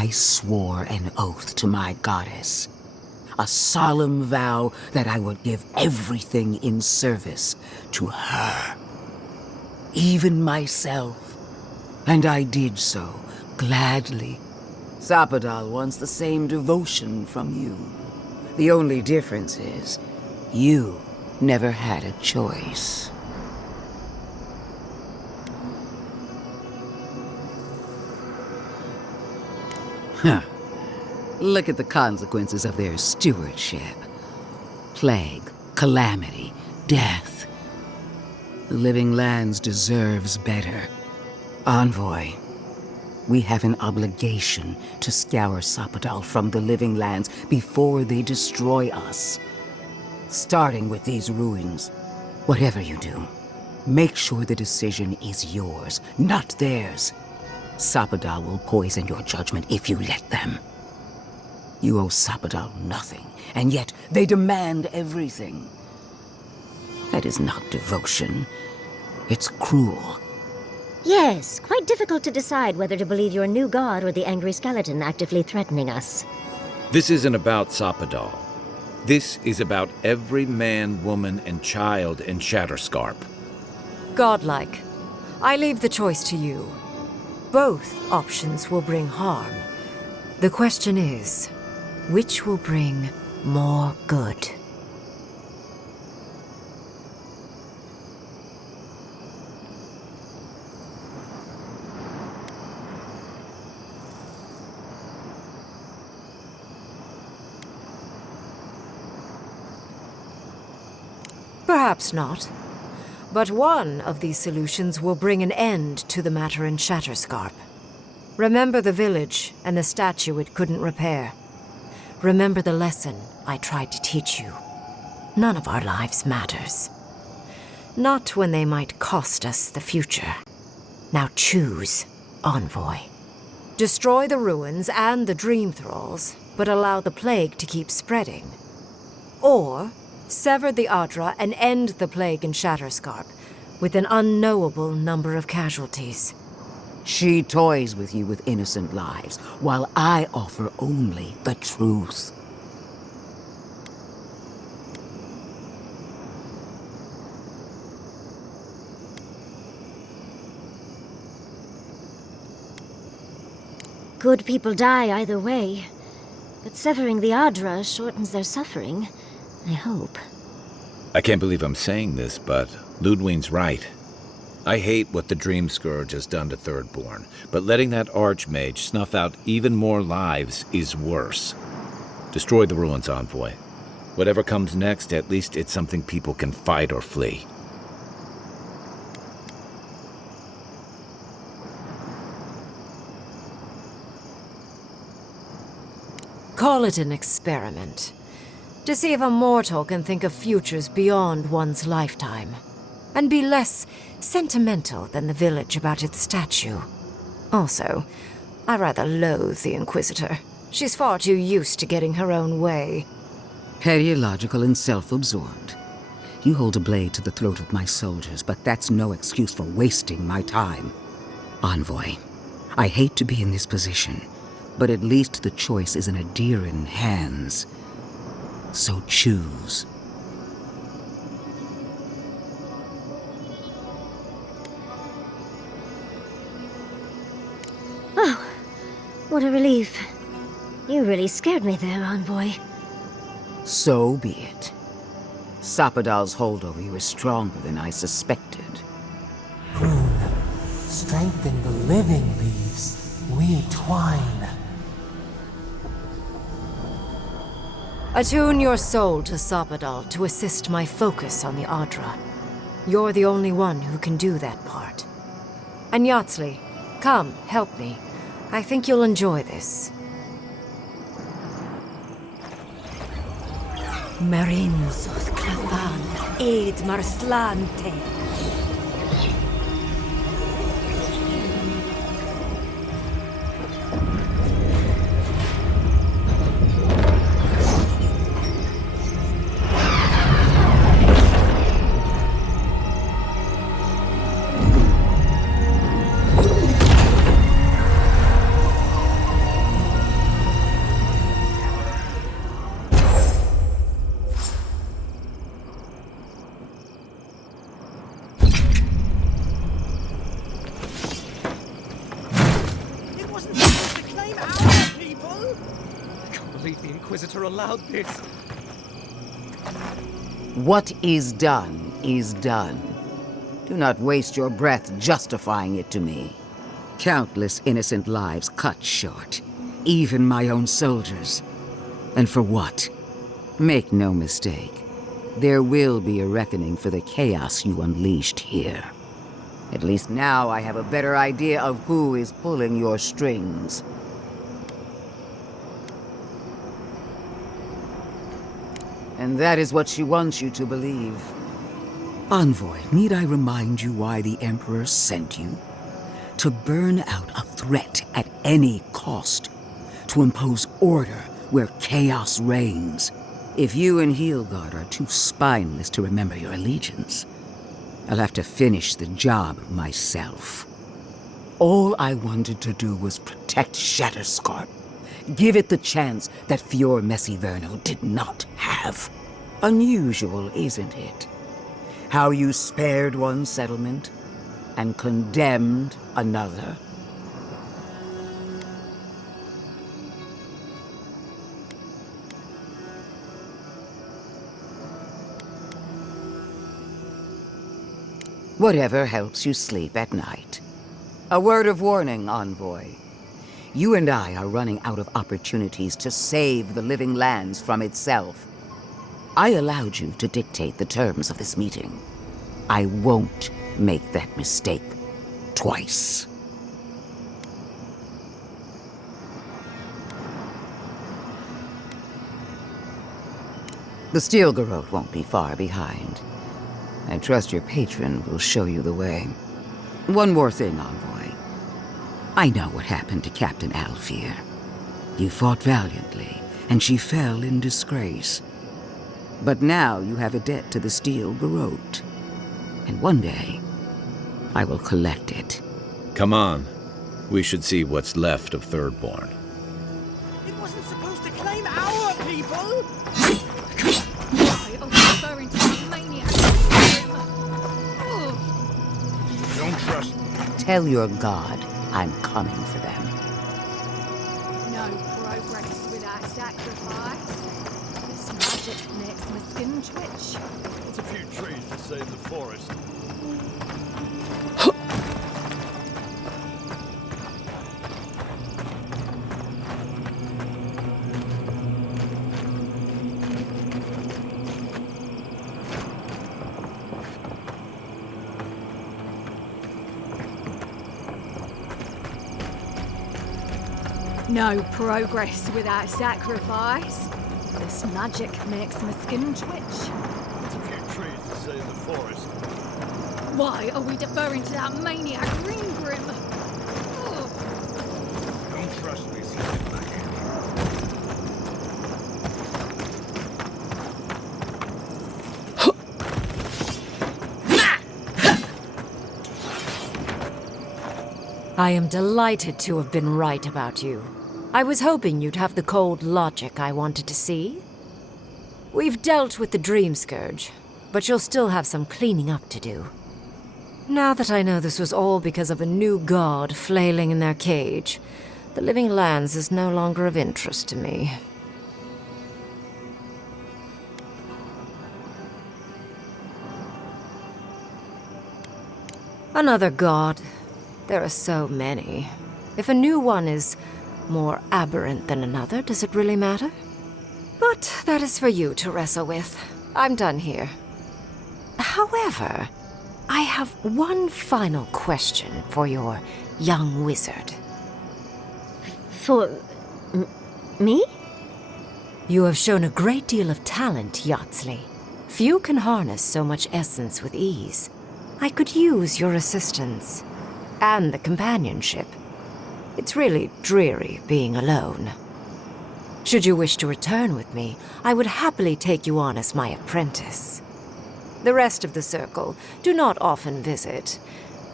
I swore an oath to my goddess. A solemn vow that I would give everything in service to her. Even myself. And I did so, gladly. Sapadal wants the same devotion from you. The only difference is, you never had a choice. Huh. Look at the consequences of their stewardship. Plague, calamity, death. The Living Lands deserves better. Envoy, we have an obligation to scour Sapadal from the Living Lands before they destroy us. Starting with these ruins. Whatever you do, make sure the decision is yours, not theirs. Sapadal will poison your judgment if you let them. You owe Sapadal nothing, and yet they demand everything. That is not devotion. It's cruel. Yes, quite difficult to decide whether to believe your new god or the angry skeleton actively threatening us. This isn't about Sapadal. This is about every man, woman, and child in Shatterscarp. Godlike. I leave the choice to you. Both options will bring harm. The question is, which will bring more good? Perhaps not. But one of these solutions will bring an end to the matter in Shatterscarp. Remember the village and the statue it couldn't repair. Remember the lesson I tried to teach you. None of our lives matters. Not when they might cost us the future. Now choose, Envoy. Destroy the ruins and the Dream Thralls, but allow the plague to keep spreading. Or sever the Adra and end the plague in Shatterscarp, with an unknowable number of casualties. She toys with you with innocent lives, while I offer only the truth. Good people die either way, but severing the Adra shortens their suffering, I hope. I can't believe I'm saying this, but Ludwine's right. I hate what the Dream Scourge has done to Thirdborn, but letting that Archmage snuff out even more lives is worse. Destroy the ruins, Envoy. Whatever comes next, at least it's something people can fight or flee. Call it an experiment. To see if a mortal can think of futures beyond one's lifetime. And be less sentimental than the village about its statue. Also, I rather loathe the Inquisitor. She's far too used to getting her own way. Periological and self-absorbed. You hold a blade to the throat of my soldiers, but that's no excuse for wasting my time. Envoy, I hate to be in this position, but at least the choice is in Adiran hands. So choose. Oh, what a relief. You really scared me there, Envoy. So be it. Sapadal's hold over you is stronger than I suspected. Rune, strengthen the living leaves. We twine. Attune your soul to Sapadal to assist my focus on the Adra. You're the only one who can do that part. And Yatsley, come, help me. I think you'll enjoy this. Marinsos Clathan, Aid Marslante. wasn't supposed to claim our people! I can't believe the Inquisitor allowed this. What is done is done. Do not waste your breath justifying it to me. Countless innocent lives cut short, even my own soldiers. And for what? Make no mistake, there will be a reckoning for the chaos you unleashed here. At least now I have a better idea of who is pulling your strings. And that is what she wants you to believe. Envoy, need I remind you why the Emperor sent you? To burn out a threat at any cost. To impose order where chaos reigns. If you and Heelguard are too spineless to remember your allegiance, I'll have to finish the job myself. All I wanted to do was protect Shatterscarp. Give it the chance that Fior Messiverno did not have. Unusual, isn't it? How you spared one settlement and condemned another. Whatever helps you sleep at night. A word of warning, Envoy. You and I are running out of opportunities to save the living lands from itself. I allowed you to dictate the terms of this meeting. I won't make that mistake twice. The Steel Garrote won't be far behind. I trust your patron will show you the way. One more thing, Envoy. I know what happened to Captain Alfear. You fought valiantly, and she fell in disgrace. But now you have a debt to the Steel Garrote. And one day, I will collect it. Come on. We should see what's left of Thirdborn. It wasn't supposed to claim our people! Why are we referring to the maniac? Don't trust me. Tell your god I'm coming for them. No progress without sacrifice. This magic makes my skin twitch. It's a few trees to save the forest. No progress without sacrifice. This magic makes my skin twitch. It's a few trees to save the forest. Why are we deferring to that maniac Ringgrim? Don't trust me, Black. I am delighted to have been right about you. I was hoping you'd have the cold logic I wanted to see. We've dealt with the Dream Scourge, but you'll still have some cleaning up to do. Now that I know this was all because of a new god flailing in their cage, the Living Lands is no longer of interest to me. Another god. There are so many. If a new one is more aberrant than another, does it really matter? But that is for you to wrestle with. I'm done here. However, I have one final question for your young wizard. For... me? You have shown a great deal of talent, Yatsley. Few can harness so much essence with ease. I could use your assistance. And the companionship. It's really dreary being alone. Should you wish to return with me, I would happily take you on as my apprentice. The rest of the circle do not often visit,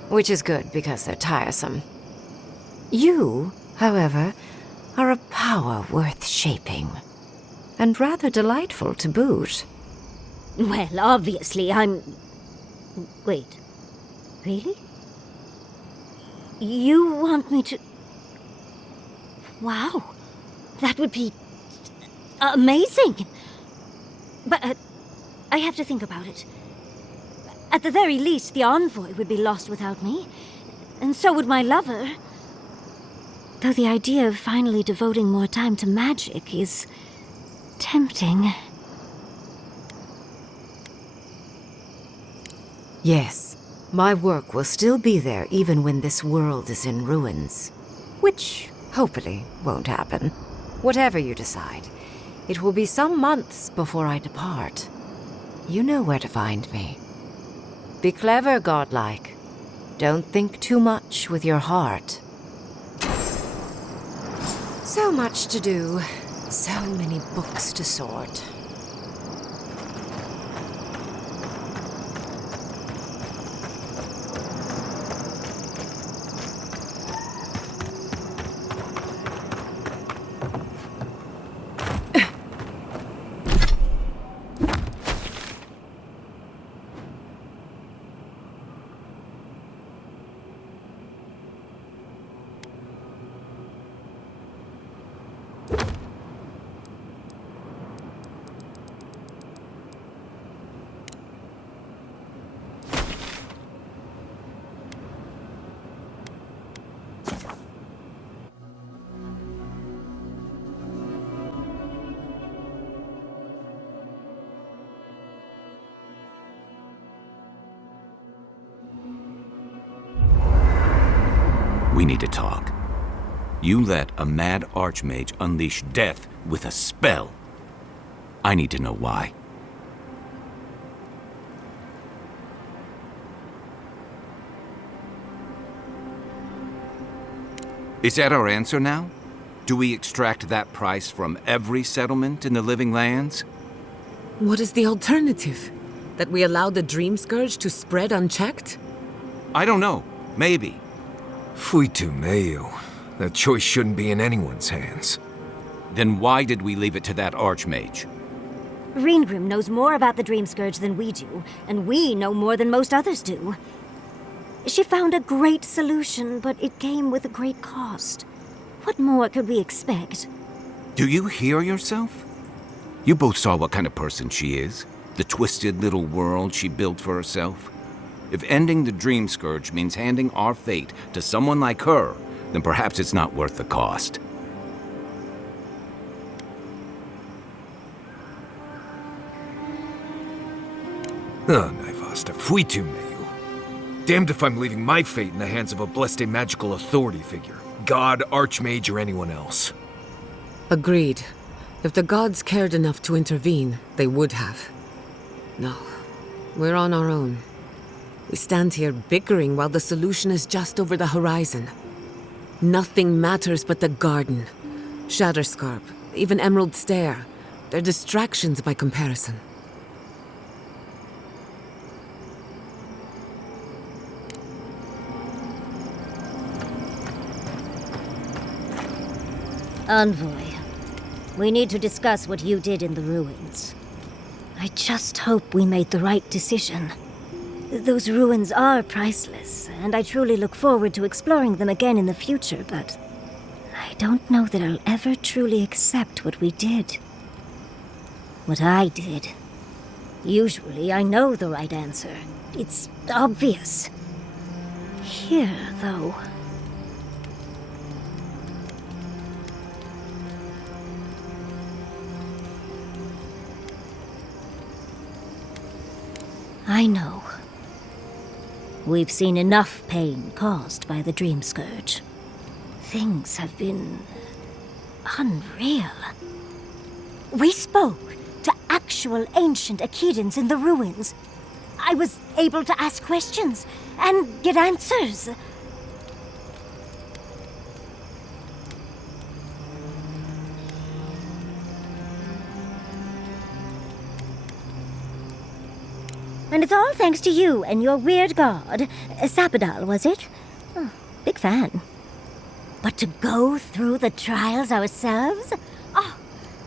which is good because they're tiresome. You, however, are a power worth shaping, and rather delightful to boot. Well, obviously, I'm... Wait. Really? You want me to... Wow. That would be amazing. But I have to think about it. At the very least, the envoy would be lost without me. And so would my lover. Though the idea of finally devoting more time to magic is tempting. Yes, my work will still be there even when this world is in ruins. Which, hopefully, won't happen. Whatever you decide, it will be some months before I depart. You know where to find me. Be clever, godlike. Don't think too much with your heart. So much to do. So many books to sort. We need to talk. You let a mad archmage unleash death with a spell. I need to know why. Is that our answer now? Do we extract that price from every settlement in the Living Lands? What is the alternative? That we allow the Dream Scourge to spread unchecked? I don't know. Maybe. Fuitu Mayu. That choice shouldn't be in anyone's hands. Then why did we leave it to that archmage? Reengrim knows more about the Dream Scourge than we do, and we know more than most others do. She found a great solution, but it came with a great cost. What more could we expect? Do you hear yourself? You both saw what kind of person she is. The twisted little world she built for herself. If ending the Dream Scourge means handing our fate to someone like her, then perhaps it's not worth the cost. Oh, Naivasta, Fuitu Mayu. Damned if I'm leaving my fate in the hands of a blessed magical authority figure. God, Archmage, or anyone else. Agreed. If the gods cared enough to intervene, they would have. No, we're on our own. We stand here bickering while the solution is just over the horizon. Nothing matters but the garden. Shatterscarp, even Emerald Stair. They're distractions by comparison. Envoy, we need to discuss what you did in the ruins. I just hope we made the right decision. Those ruins are priceless, and I truly look forward to exploring them again in the future, but I don't know that I'll ever truly accept what we did. What I did. Usually I know the right answer. It's obvious. Here, though... I know. We've seen enough pain caused by the Dream Scourge. Things have been... unreal. We spoke to actual ancient Akedans in the ruins. I was able to ask questions and get answers. And it's all thanks to you and your weird god. Sabadal, was it? Oh, big fan. But to go through the trials ourselves? Oh,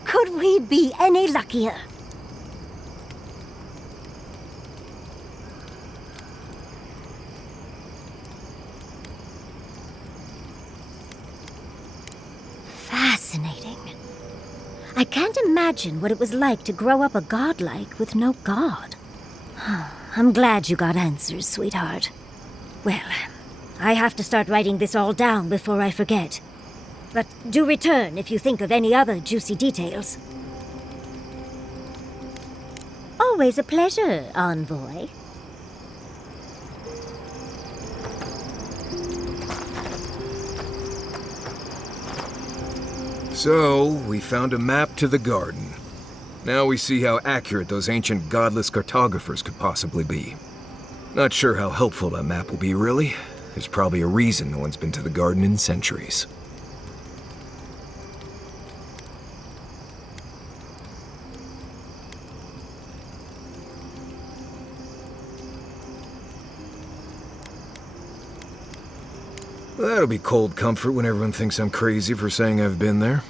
could we be any luckier? I can't imagine what it was like to grow up a godlike with no god. I'm glad you got answers, sweetheart. Well, I have to start writing this all down before I forget. But do return if you think of any other juicy details. Always a pleasure, Envoy. So, we found a map to the garden. Now we see how accurate those ancient godless cartographers could possibly be. Not sure how helpful that map will be, really. There's probably a reason no one's been to the garden in centuries. That'll be cold comfort when everyone thinks I'm crazy for saying I've been there.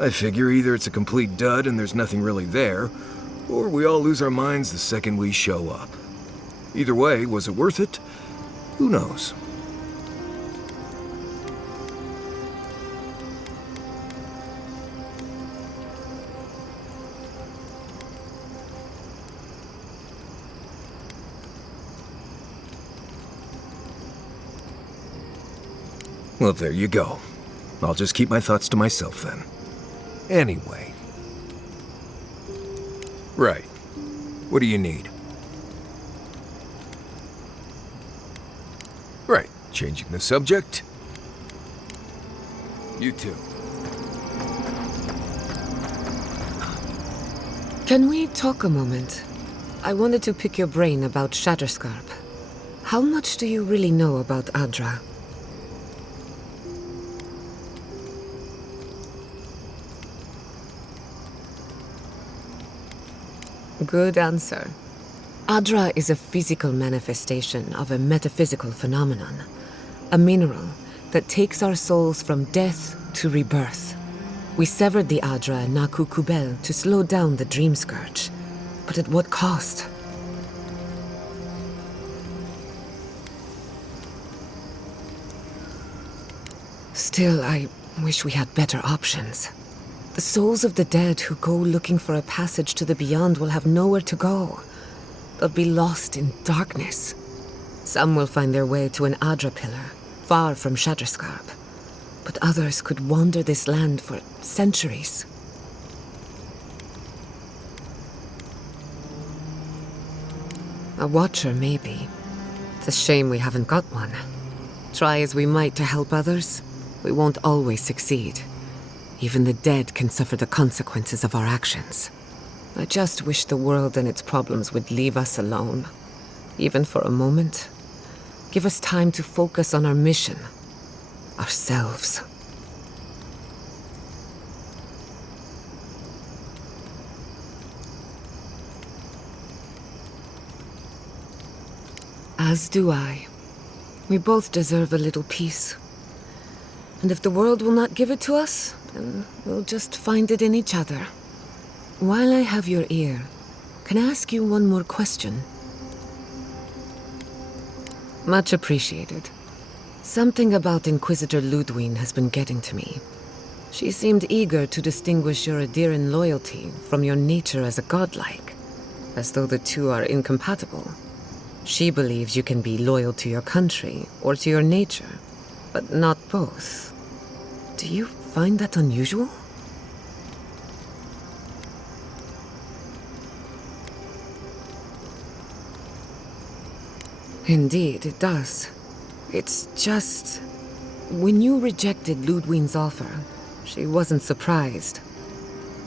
I figure either it's a complete dud and there's nothing really there, or we all lose our minds the second we show up. Either way, was it worth it? Who knows? Well, there you go. I'll just keep my thoughts to myself then. Anyway. Right. What do you need? Right. Changing the subject. You too. Can we talk a moment? I wanted to pick your brain about Shatterscarp. How much do you really know about Adra? Good answer. Adra is a physical manifestation of a metaphysical phenomenon. A mineral that takes our souls from death to rebirth. We severed the Adra and Naku Kubel to slow down the Dream Scourge. But at what cost? Still, I wish we had better options. The souls of the dead who go looking for a passage to the beyond will have nowhere to go. They'll be lost in darkness. Some will find their way to an Adra pillar, far from Shatterscarp. But others could wander this land for centuries. A watcher, maybe. It's a shame we haven't got one. Try as we might to help others, we won't always succeed. Even the dead can suffer the consequences of our actions. I just wish the world and its problems would leave us alone. Even for a moment. Give us time to focus on our mission. Ourselves. As do I. We both deserve a little peace. And if the world will not give it to us, then we'll just find it in each other. While I have your ear, can I ask you one more question? Much appreciated. Something about Inquisitor Ludwig has been getting to me. She seemed eager to distinguish your Adiran loyalty from your nature as a godlike, as though the two are incompatible. She believes you can be loyal to your country or to your nature, but not both. Do you find that unusual? Indeed, it does. It's just... When you rejected Ludwig's offer, she wasn't surprised.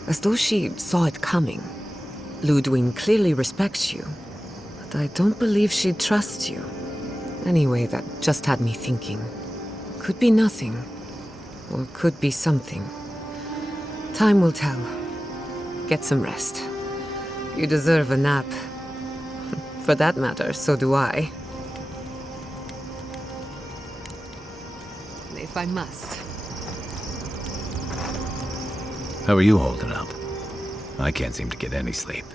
As though she saw it coming. Ludwig clearly respects you, but I don't believe she trusts you. Anyway, that just had me thinking. Could be nothing. Or could be something. Time will tell. Get some rest. You deserve a nap. For that matter, so do I. If I must. How are you holding up? I can't seem to get any sleep.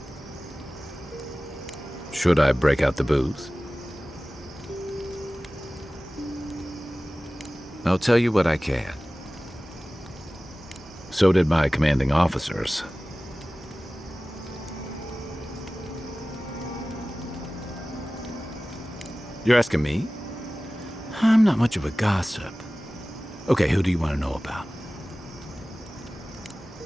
Should I break out the booze? I'll tell you what I can. So did my commanding officers. You're asking me? I'm not much of a gossip. Okay, who do you want to know about?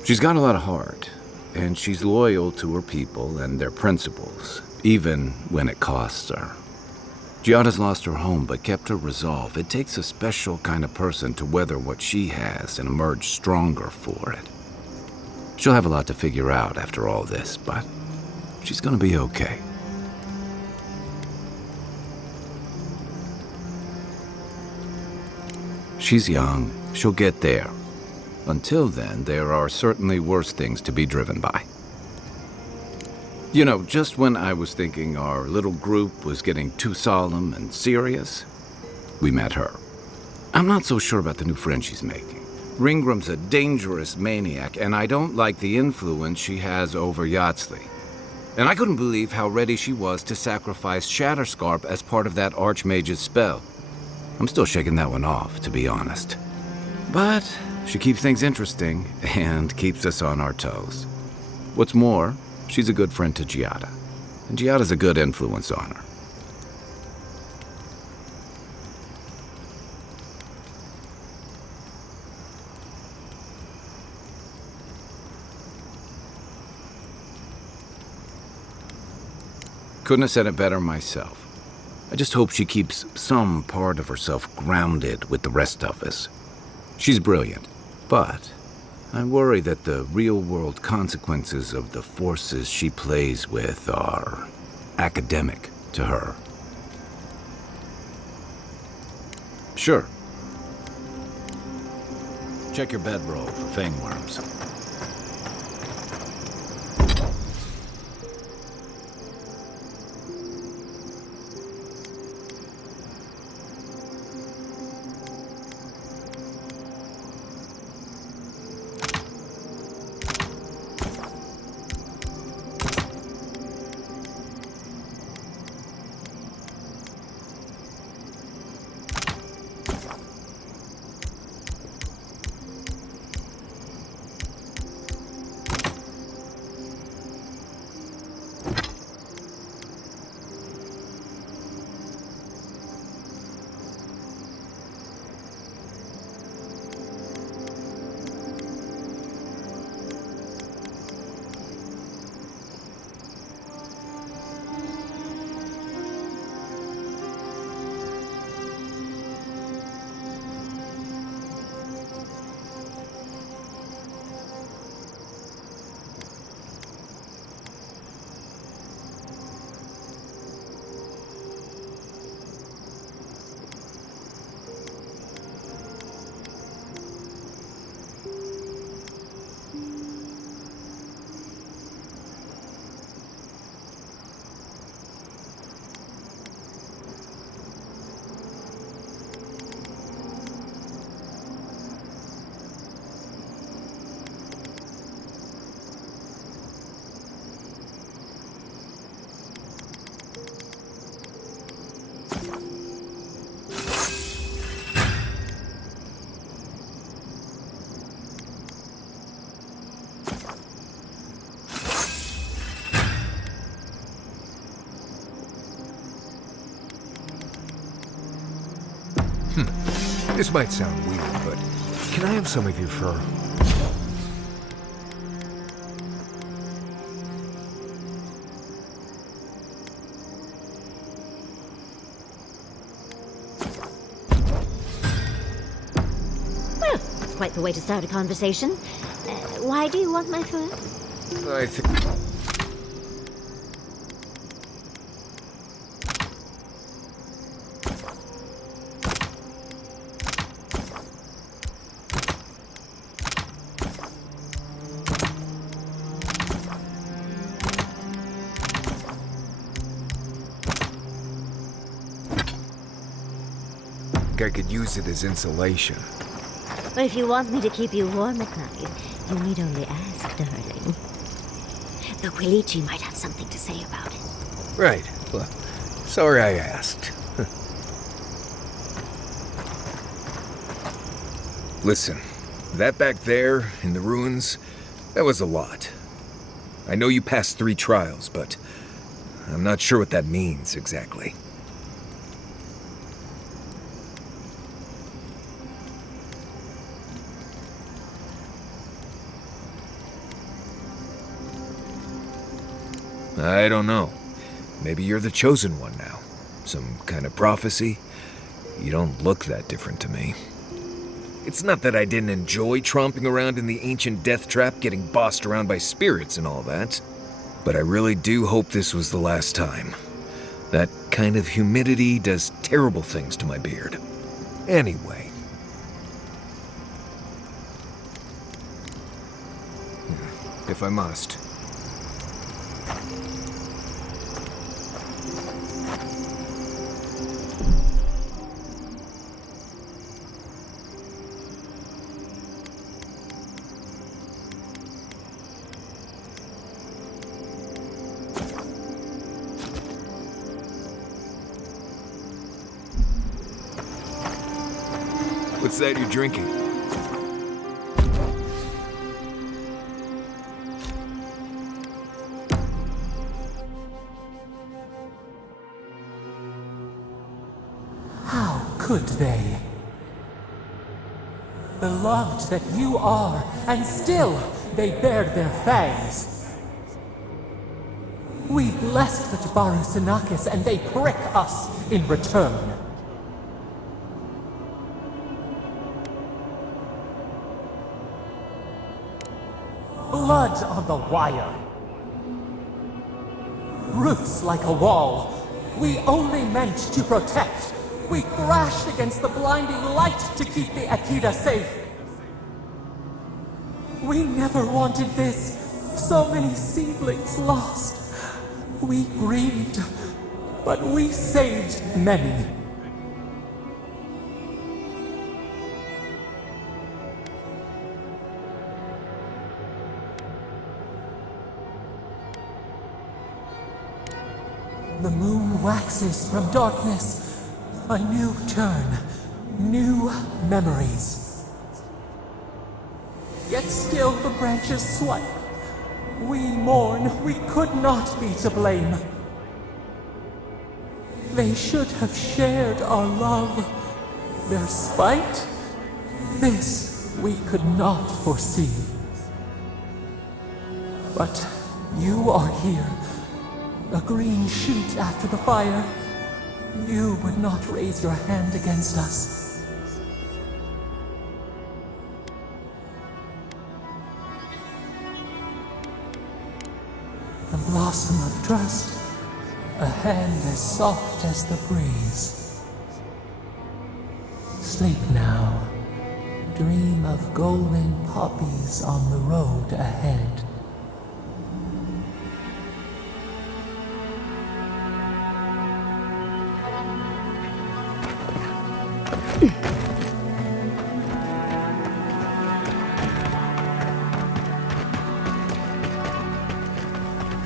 She's got a lot of heart, and she's loyal to her people and their principles, even when it costs her. Giada's lost her home, but kept her resolve. It takes a special kind of person to weather what she has and emerge stronger for it. She'll have a lot to figure out after all this, but she's gonna be okay. She's young. She'll get there. Until then, there are certainly worse things to be driven by. You know, just when I was thinking our little group was getting too solemn and serious, we met her. I'm not so sure about the new friend she's making. Ringram's a dangerous maniac, and I don't like the influence she has over Yatsley. And I couldn't believe how ready she was to sacrifice Shatterscarp as part of that Archmage's spell. I'm still shaking that one off, to be honest. But she keeps things interesting and keeps us on our toes. What's more, she's a good friend to Giada, and Giada's a good influence on her. Couldn't have said it better myself. I just hope she keeps some part of herself grounded with the rest of us. She's brilliant, but I worry that the real-world consequences of the forces she plays with are academic to her. Sure. Check your bedroll for fangworms. This might sound weird, but can I have some of your fur? Well, that's quite the way to start a conversation. Why do you want my fur? I think... I could use it as insulation. But if you want me to keep you warm at night, you need only ask, darling. The Quilichi might have something to say about it. Right. Well, sorry I asked. Listen, That back there, in the ruins, that was a lot. I know you passed 3 trials, but I'm not sure what that means exactly. I don't know. Maybe you're the chosen one now. Some kind of prophecy? You don't look that different to me. It's not that I didn't enjoy tromping around in the ancient death trap, getting bossed around by spirits and all that. But I really do hope this was the last time. That kind of humidity does terrible things to my beard. Anyway. If I must. What's that you're drinking? How could they? Beloved that you are, and still they bared their fangs. We blessed the Jabaru Sinakis, and they prick us in return. Blood on the wire. Roots like a wall. We only meant to protect. We thrashed against the blinding light to keep the Akita safe. We never wanted this. So many seedlings lost. We grieved, but we saved many. The moon waxes from darkness. A new turn. New memories. Yet still the branches swipe. We mourn. We could not be to blame. They should have shared our love. Their spite? This we could not foresee. But you are here. A green shoot after the fire. You would not raise your hand against us. A blossom of trust. A hand as soft as the breeze. Sleep now. Dream of golden poppies on the road ahead.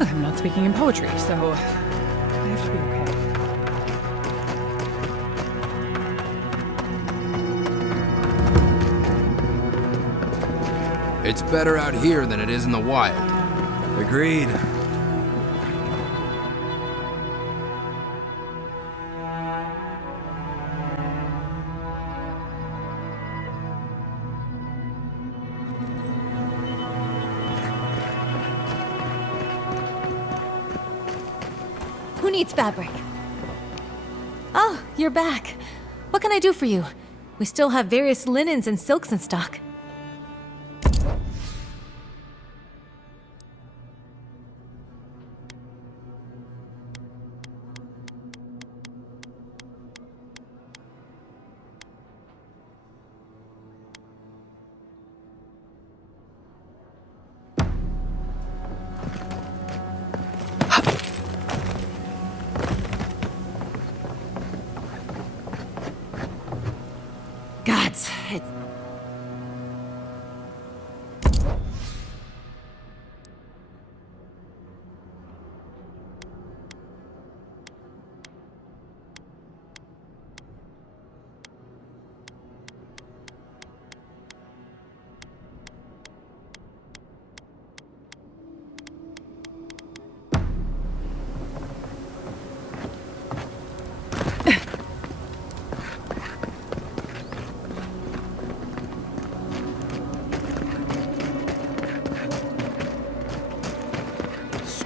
I'm not speaking in poetry, so I have to be okay. It's better out here than it is in the wild. Agreed. Who needs fabric? Oh, you're back. What can I do for you? We still have various linens and silks in stock. Gods,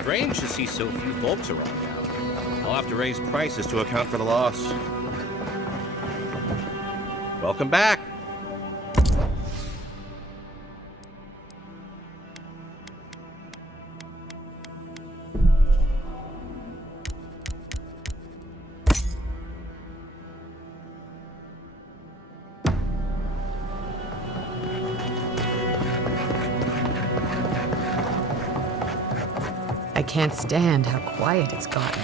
Strange to see so few folks around now. I'll have to raise prices to account for the loss. Welcome back. I can't stand how quiet it's gotten.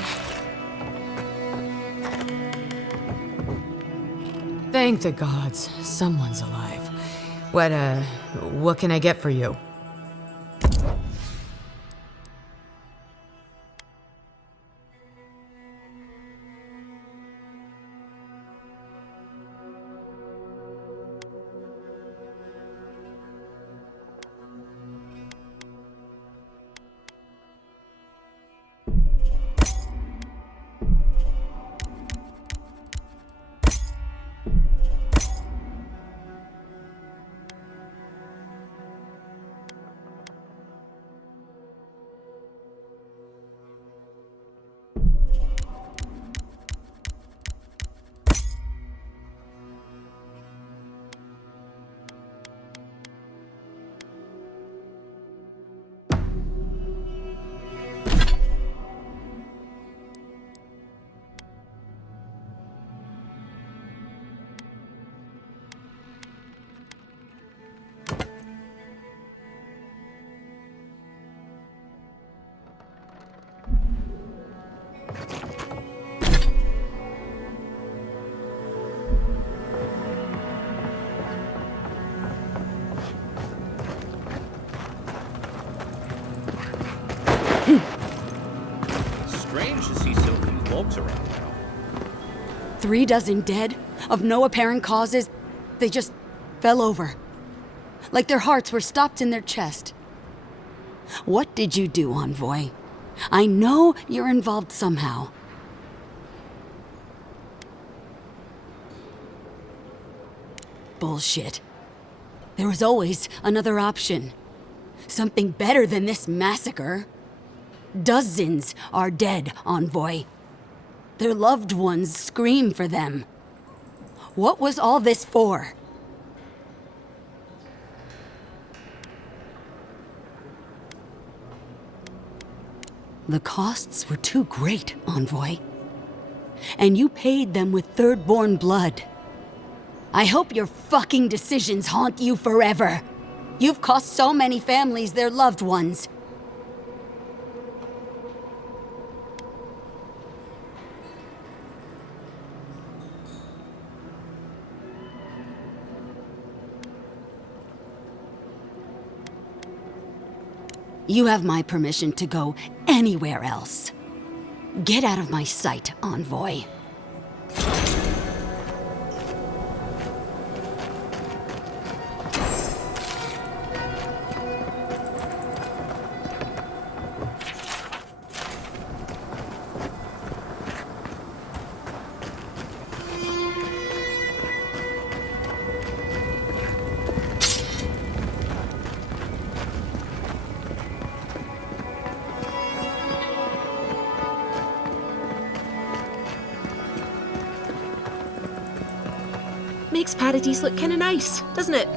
Thank the gods, someone's alive. What can I get for you? Strange to see so few folks around now. 3 dozen dead, of no apparent causes. They just fell over. Like their hearts were stopped in their chest. What did you do, Envoy? I know you're involved somehow. Bullshit. There was always another option. Something better than this massacre. Dozens are dead, Envoy. Their loved ones scream for them. What was all this for? The costs were too great, Envoy. And you paid them with third-born blood. I hope your fucking decisions haunt you forever. You've cost so many families their loved ones. You have my permission to go anywhere else. Get out of my sight, Envoy. Makes Paradise look kinda nice, doesn't it?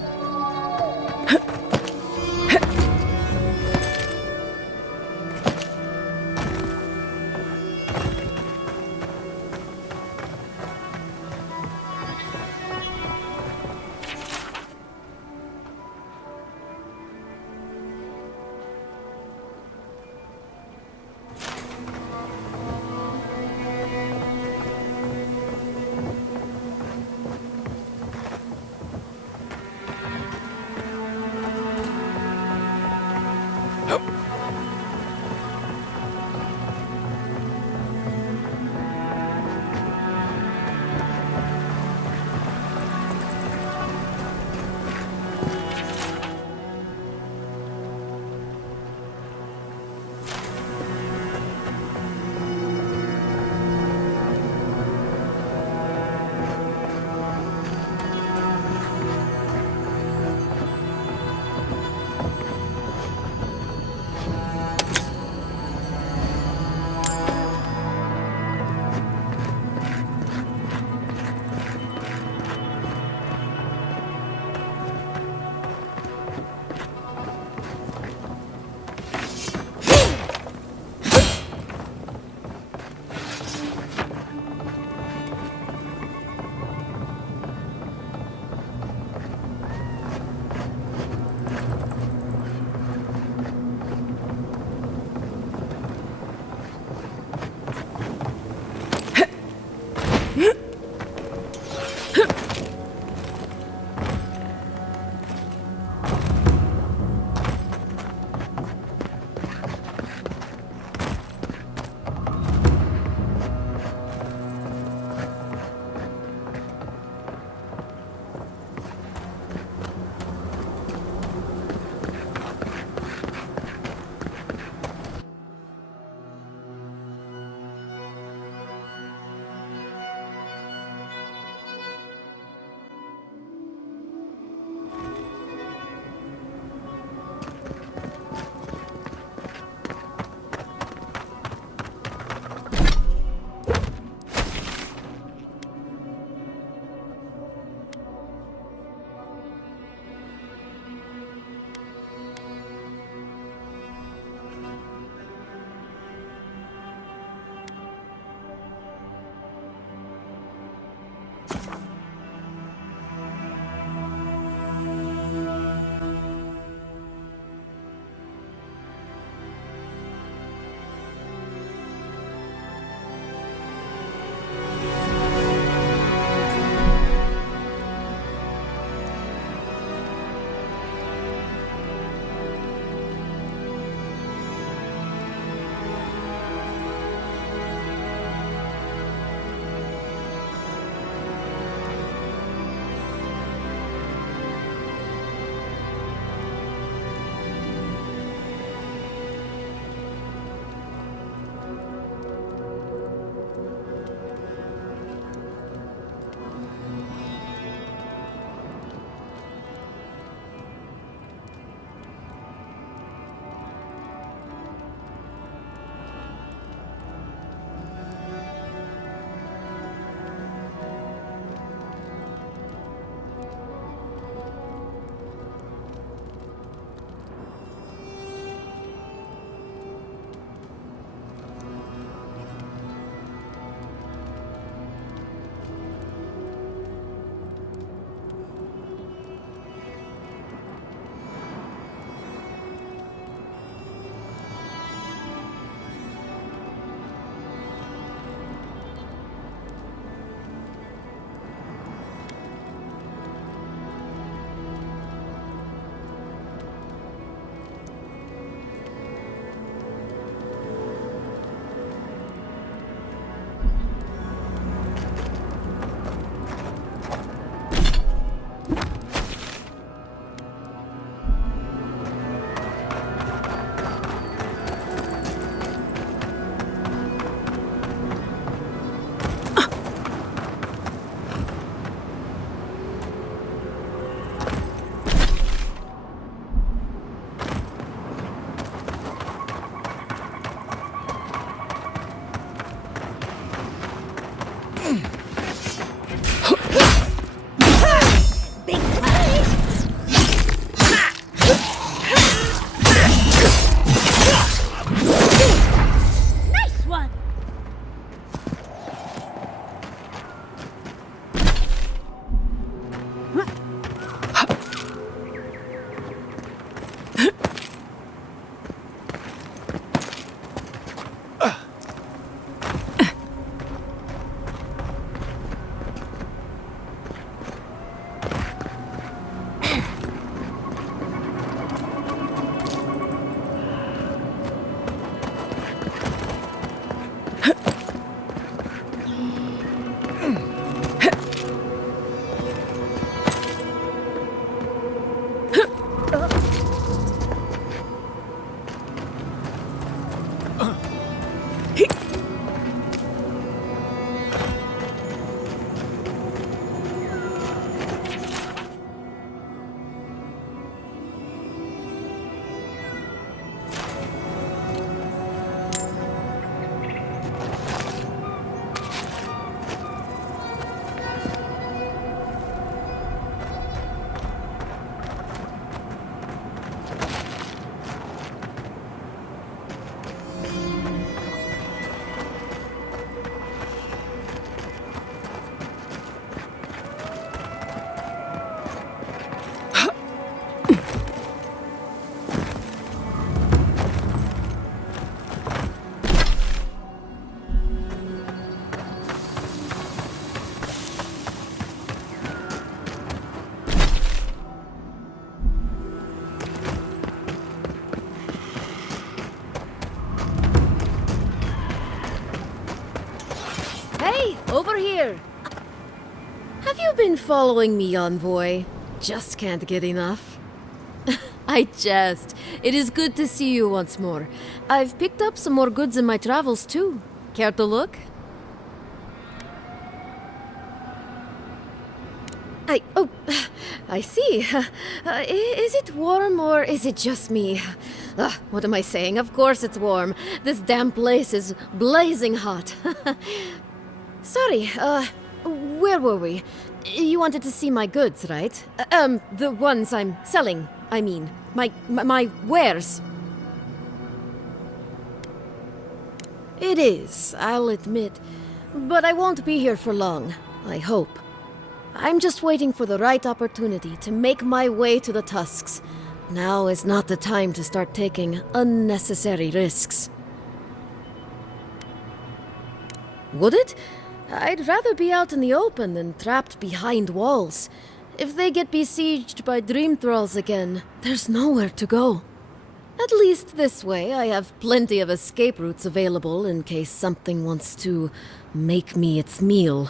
Over here! Have you been following me, Envoy? Just can't get enough. I jest. It is good to see you once more. I've picked up some more goods in my travels, too. Care to look? Oh, I see. Is it warm or is it just me? What am I saying? Of course it's warm. This damn place is blazing hot. Sorry, where were we? You wanted to see my goods, right? The ones I'm selling, I mean. My wares. It is, I'll admit. But I won't be here for long, I hope. I'm just waiting for the right opportunity to make my way to the Tusks. Now is not the time to start taking unnecessary risks. Would it? I'd rather be out in the open than trapped behind walls. If they get besieged by dream thralls again, there's nowhere to go. At least this way, I have plenty of escape routes available in case something wants to make me its meal.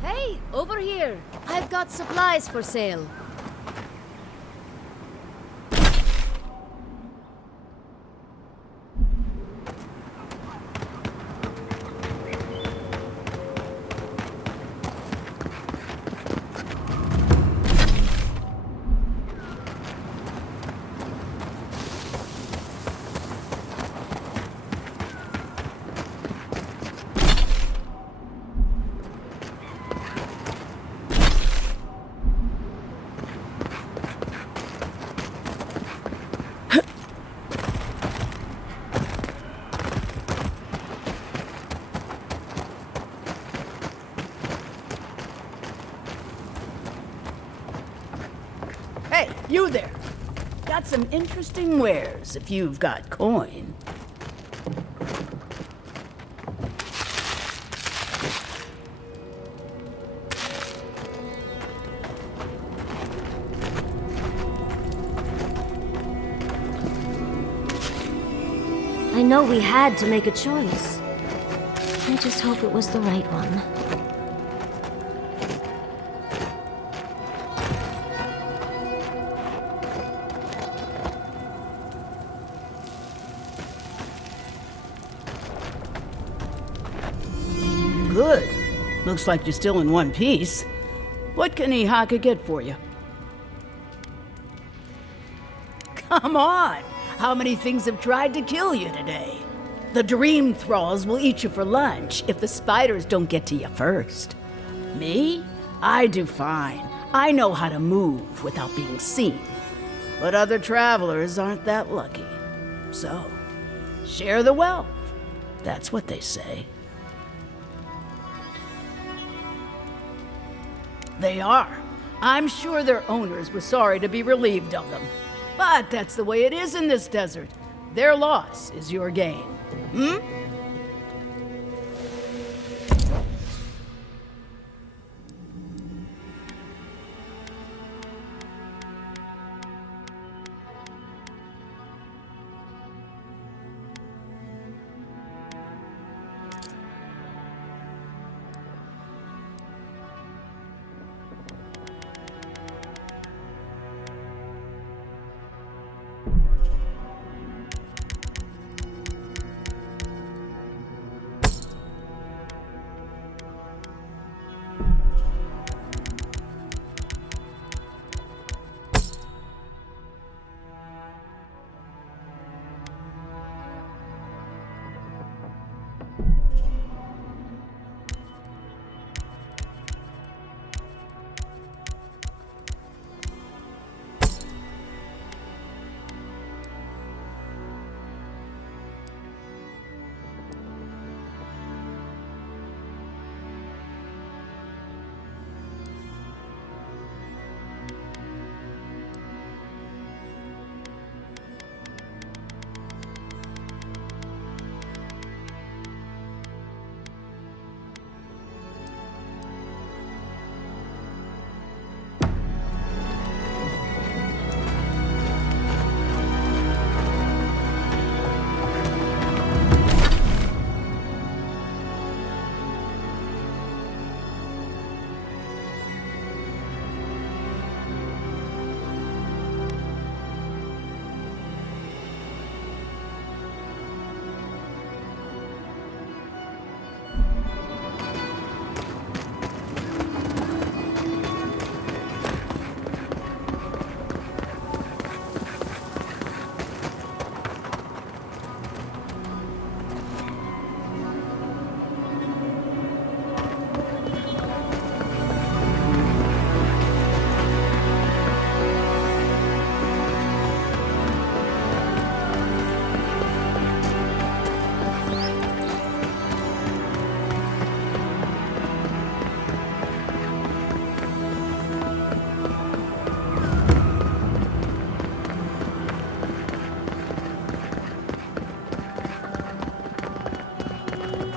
Hey, over here! I've got supplies for sale. Hey, you there! Got some interesting wares if you've got coin. know we had to make a choice. I just hope it was the right one. Good. Looks like you're still in one piece. What can Ihaka get for you? Come on! How many things have tried to kill you today? The dream thralls will eat you for lunch if the spiders don't get to you first. Me? I do fine. I know how to move without being seen. But other travelers aren't that lucky. So, share the wealth. That's what they say. They are. I'm sure their owners were sorry to be relieved of them. But that's the way it is in this desert. Their loss is your gain. Hmm?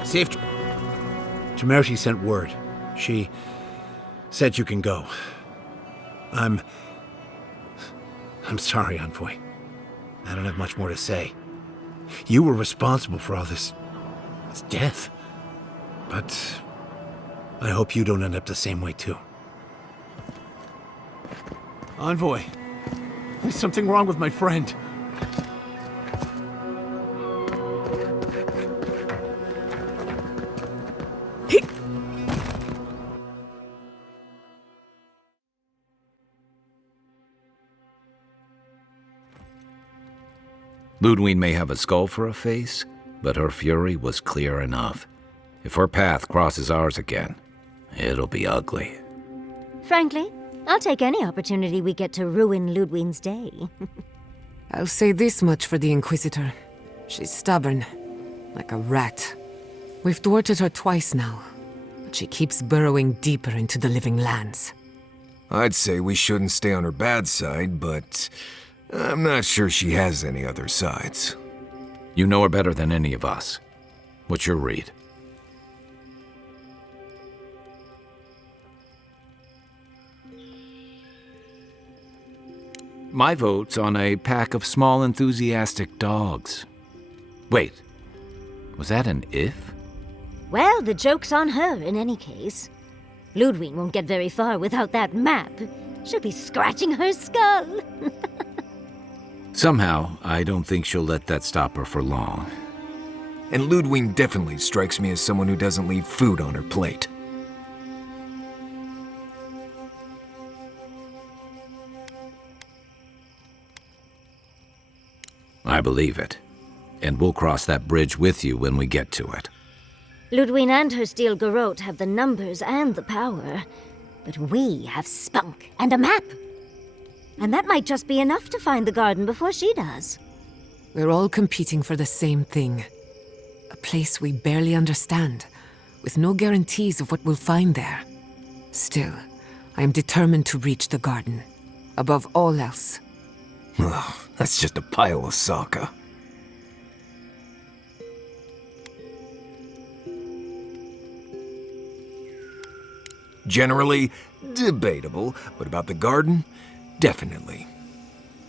Safe. Temerity sent word. She said you can go. I'm sorry, Envoy. I don't have much more to say. You were responsible for all this death. But I hope you don't end up the same way, too. Envoy, there's something wrong with my friend. Ludwine may have a skull for a face, but her fury was clear enough. If her path crosses ours again, it'll be ugly. Frankly, I'll take any opportunity we get to ruin Ludwine's day. I'll say this much for the Inquisitor. She's stubborn, like a rat. We've thwarted her twice now, but she keeps burrowing deeper into the living lands. I'd say we shouldn't stay on her bad side, but I'm not sure she has any other sides. You know her better than any of us. What's your read? My vote's on a pack of small, enthusiastic dogs. Wait, was that an if? Well, the joke's on her in any case. Ludwig won't get very far without that map. She'll be scratching her skull. Somehow, I don't think she'll let that stop her for long. And Ludwig definitely strikes me as someone who doesn't leave food on her plate. I believe it. And we'll cross that bridge with you when we get to it. Ludwig and her steel garrote have the numbers and the power. But we have spunk and a map. And that might just be enough to find the garden before she does. We're all competing for the same thing. A place we barely understand, with no guarantees of what we'll find there. Still, I am determined to reach the garden, above all else. Ugh, that's just a pile of Sokka. Generally, debatable, but about the garden, definitely.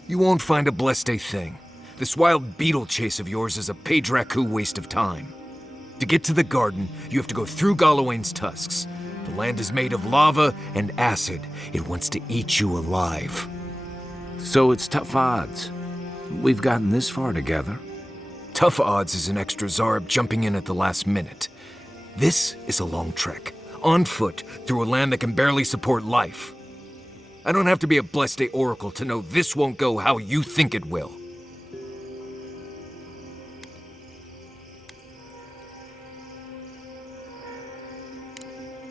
You won't find a blessed thing. This wild beetle chase of yours is a Padraku waste of time. To get to the garden, you have to go through Galawain's tusks. The land is made of lava and acid. It wants to eat you alive. So it's tough odds. We've gotten this far together. Tough odds is an extra Zarb jumping in at the last minute. This is a long trek, on foot, through a land that can barely support life. I don't have to be a Blessed Oracle to know this won't go how you think it will.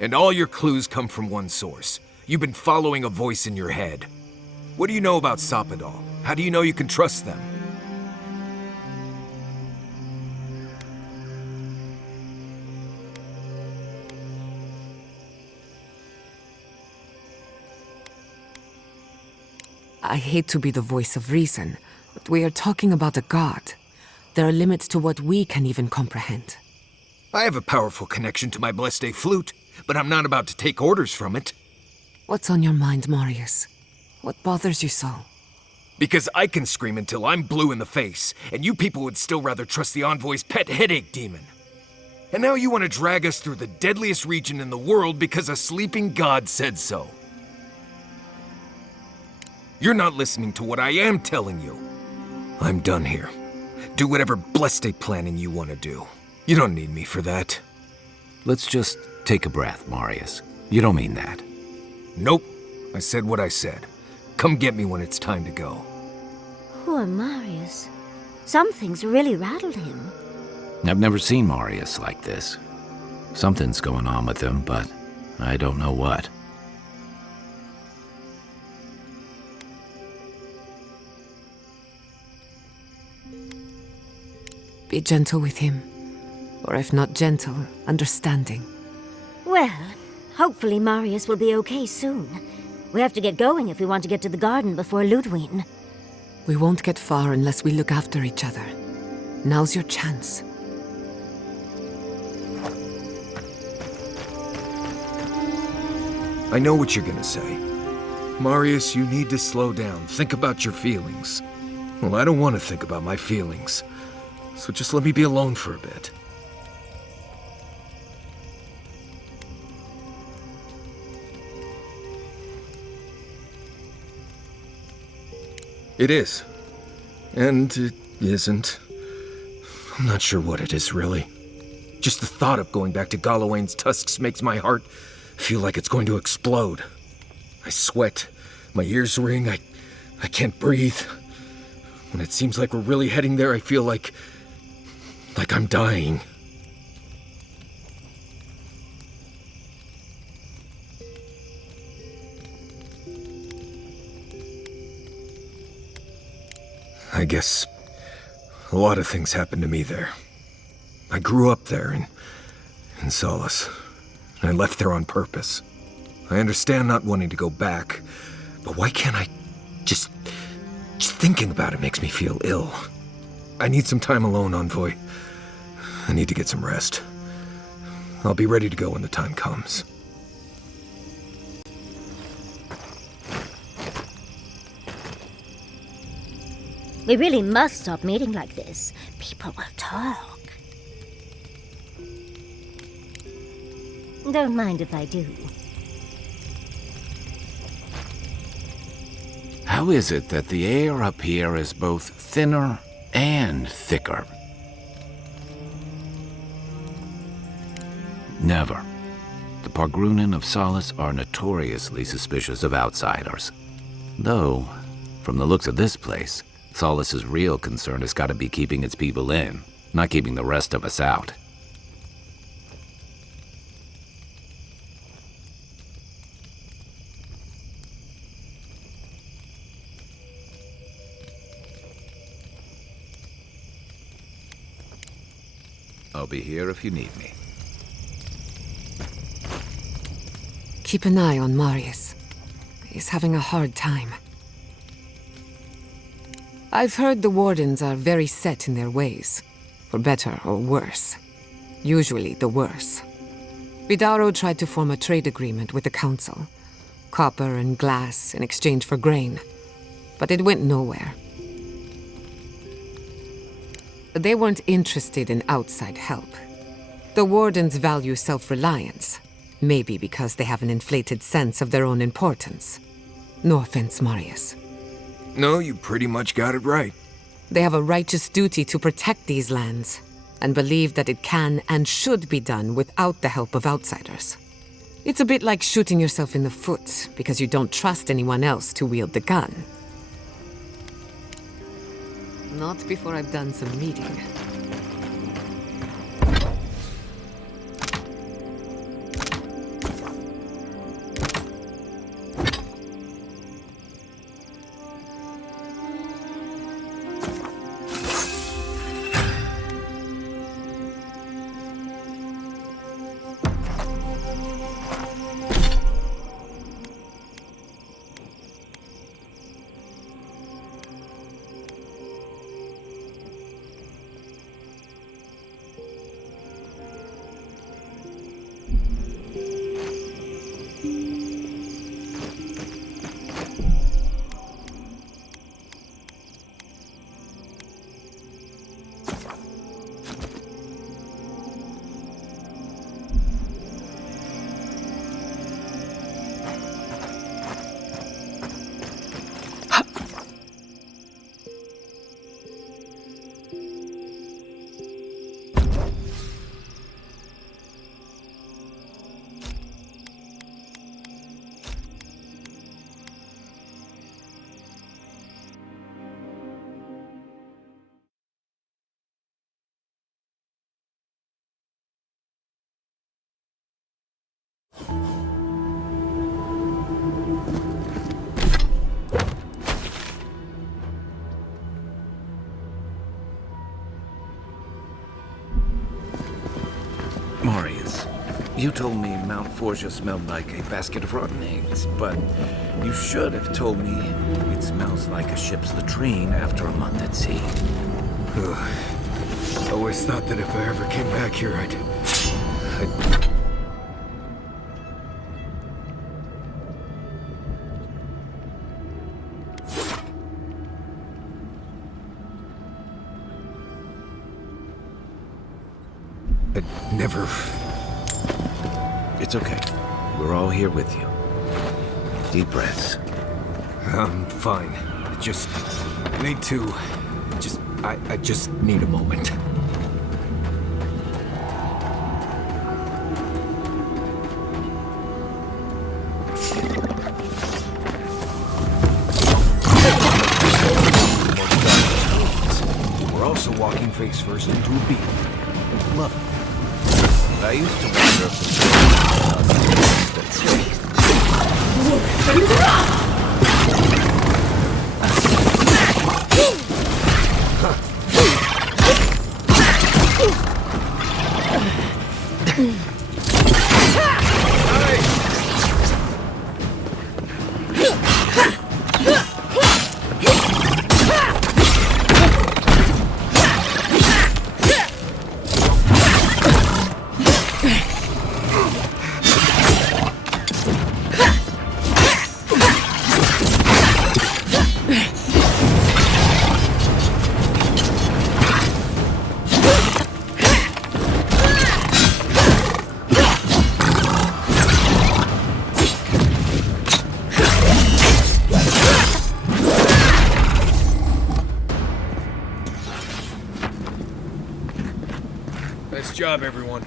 And all your clues come from one source. You've been following a voice in your head. What do you know about Soppadal? How do you know you can trust them? I hate to be the voice of reason, but we are talking about a god. There are limits to what we can even comprehend. I have a powerful connection to my Blessed flute, but I'm not about to take orders from it. What's on your mind, Marius? What bothers you so? Because I can scream until I'm blue in the face, and you people would still rather trust the Envoy's pet headache demon. And now you want to drag us through the deadliest region in the world because a sleeping god said so. You're not listening to what I am telling you. I'm done here. Do whatever Blessed planning you want to do. You don't need me for that. Let's just take a breath, Marius. You don't mean that. Nope. I said what I said. Come get me when it's time to go. Poor Marius. Something's really rattled him. I've never seen Marius like this. Something's going on with him, but I don't know what. Be gentle with him. Or if not gentle, understanding. Well, hopefully Marius will be okay soon. We have to get going if we want to get to the garden before Ludwig. We won't get far unless we look after each other. Now's your chance. I know what you're gonna say. Marius, you need to slow down. Think about your feelings. Well, I don't want to think about my feelings. So just let me be alone for a bit. It is. And it isn't. I'm not sure what it is, really. Just the thought of going back to Galawain's tusks makes my heart feel like it's going to explode. I sweat. My ears ring. I can't breathe. When it seems like we're really heading there, I feel like I'm dying. I guess a lot of things happened to me there. I grew up there in Solace, and I left there on purpose. I understand not wanting to go back, but why can't I just thinking about it makes me feel ill. I need some time alone, Envoy. I need to get some rest. I'll be ready to go when the time comes. We really must stop meeting like this. People will talk. Don't mind if I do. How is it that the air up here is both thinner and thicker? Never. The Pargrunen of Solace are notoriously suspicious of outsiders. Though, from the looks of this place, Solace's real concern has got to be keeping its people in, not keeping the rest of us out. I'll be here if you need me. Keep an eye on Marius. He's having a hard time. I've heard the Wardens are very set in their ways, for better or worse. Usually the worse. Vidaro tried to form a trade agreement with the Council. Copper and glass in exchange for grain. But it went nowhere. They weren't interested in outside help. The Wardens value self-reliance, maybe because they have an inflated sense of their own importance. No offense, Marius. No, you pretty much got it right. They have a righteous duty to protect these lands, and believe that it can and should be done without the help of outsiders. It's a bit like shooting yourself in the foot because you don't trust anyone else to wield the gun. Not before I've done some reading. Marius, you told me Mount Forja smelled like a basket of rotten eggs, but you should have told me it smells like a ship's latrine after a month at sea. Ugh. Always thought that if I ever came back here, I'd never... It's okay. We're all here with you. Deep breaths. I'm fine. I just need to... I just need a moment. We're also walking face first into a beam. Love it. I used to wonder if job, everyone.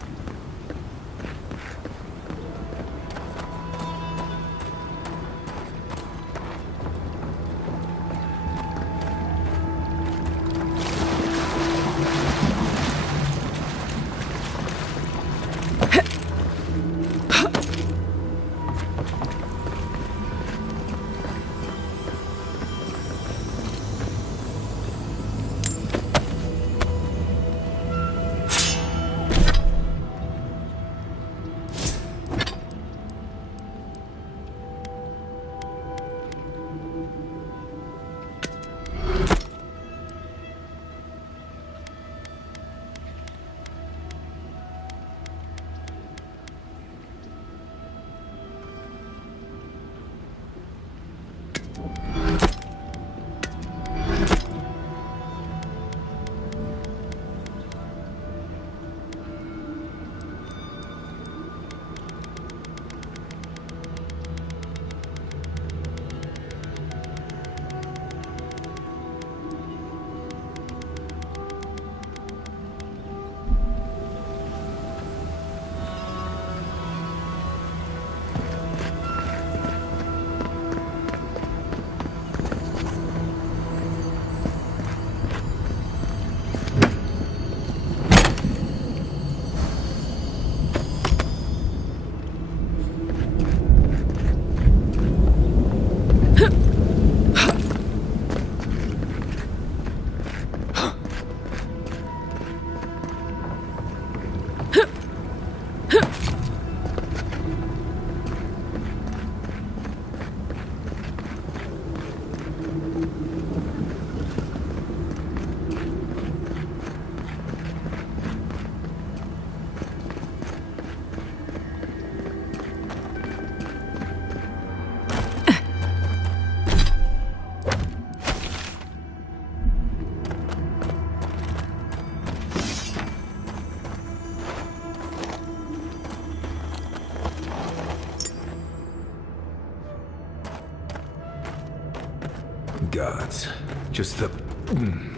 Gods. Just the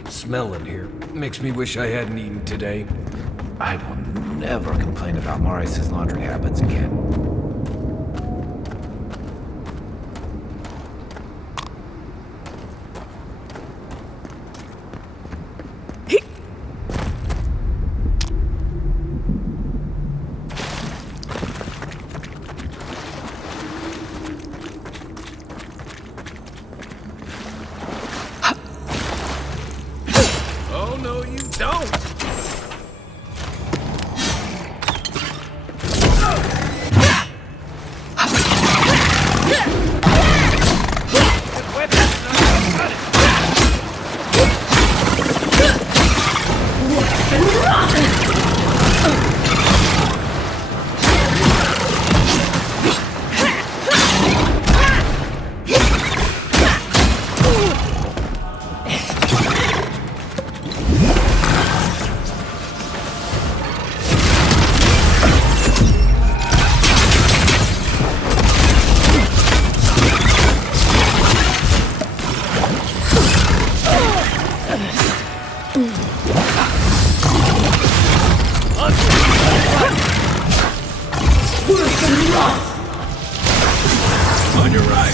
smell in here makes me wish I hadn't eaten today. I will never complain about Maurice's laundry habits again. Oh, no, you don't! On your right.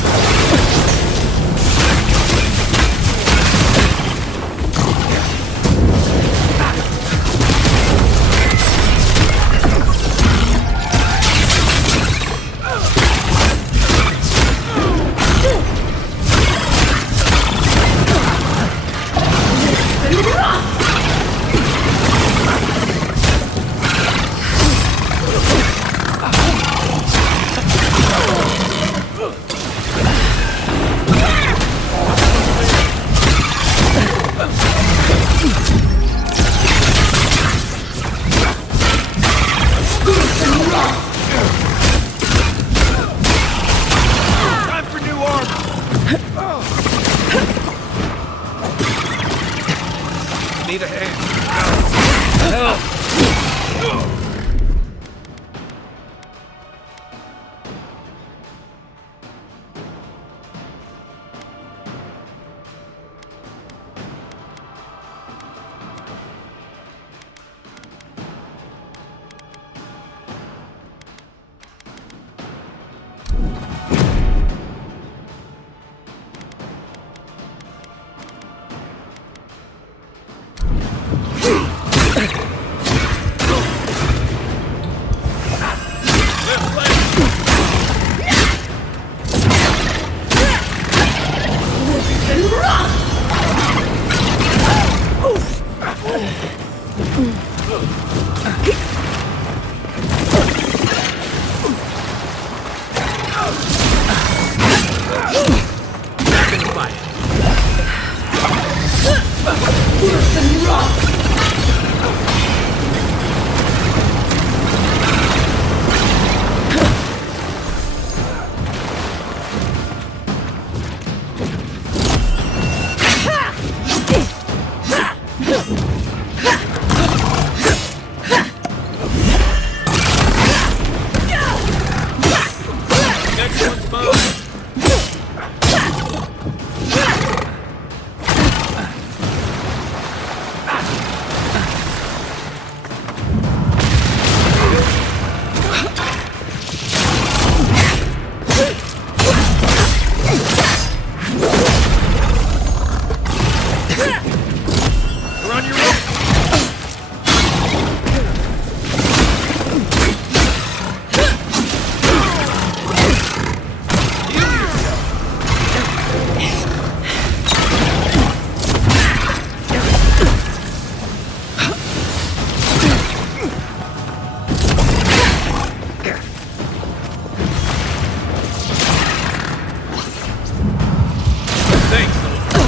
Next one's mine. You're on your own. Thanks, soldier.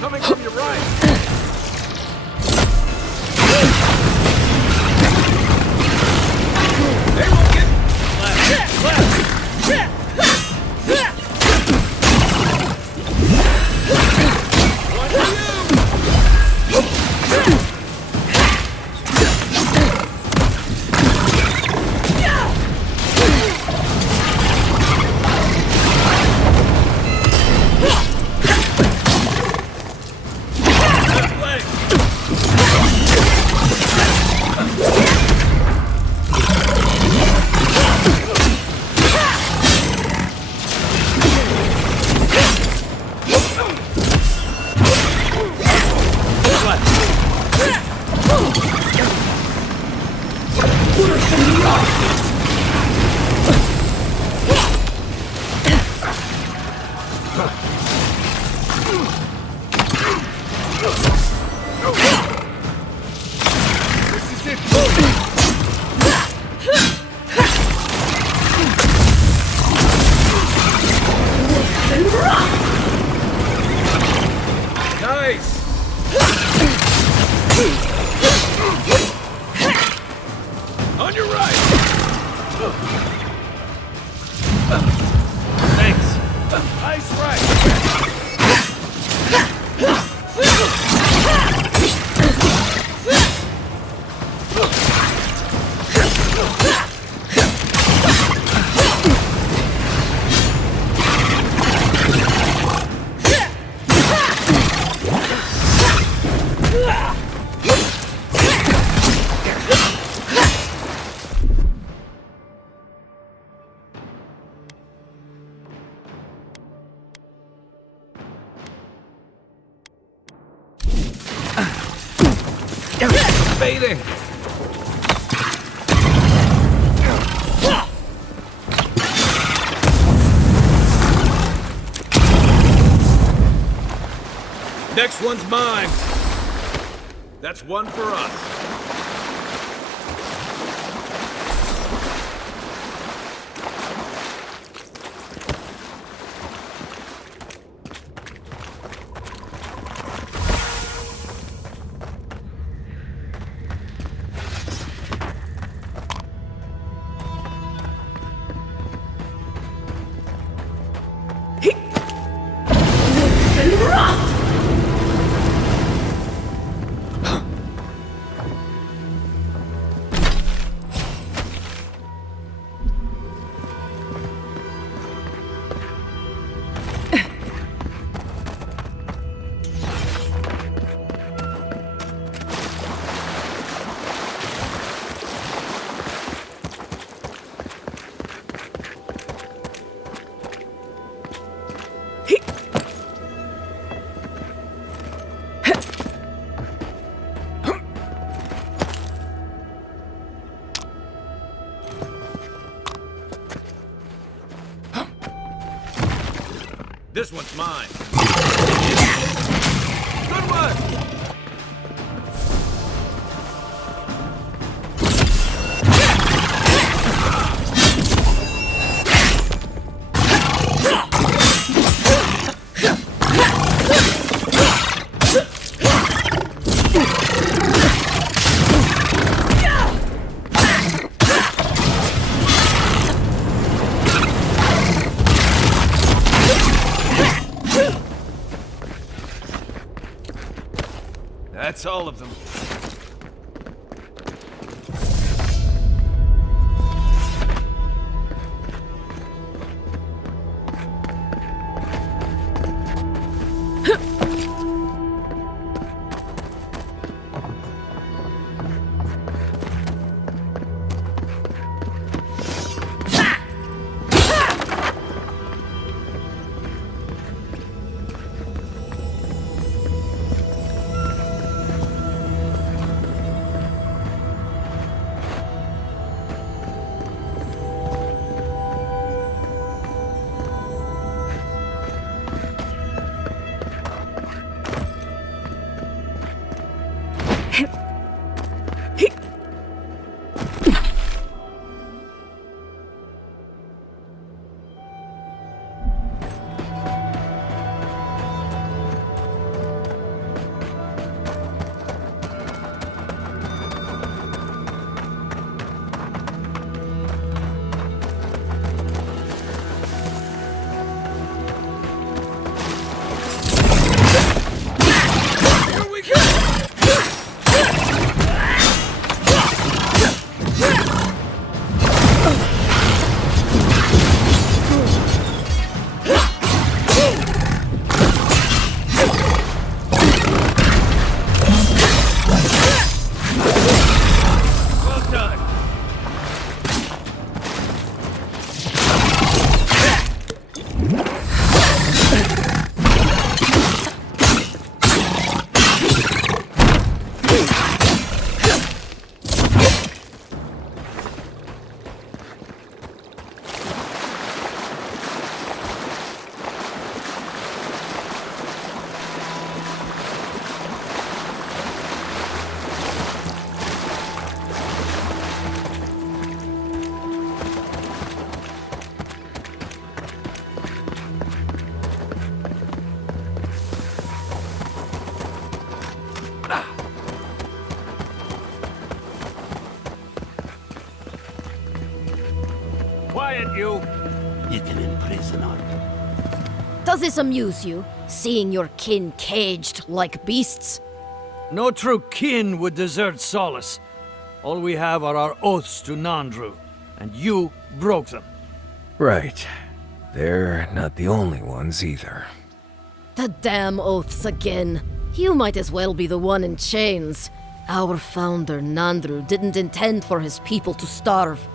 Coming from your right. They won't get One to you. Left leg. This is it. Nice. On your right. Thanks. Nice right. Fading. Next one's mine. That's one for us. This one's mine. Good one! That's all of them. aren't you? You can imprison our... Does this amuse you, seeing your kin caged like beasts? No true kin would desert Solace. All we have are our oaths to Nandru, and you broke them. Right. They're not the only ones either. The damn oaths again. You might as well be the one in chains. Our founder, Nandru, didn't intend for his people to starve.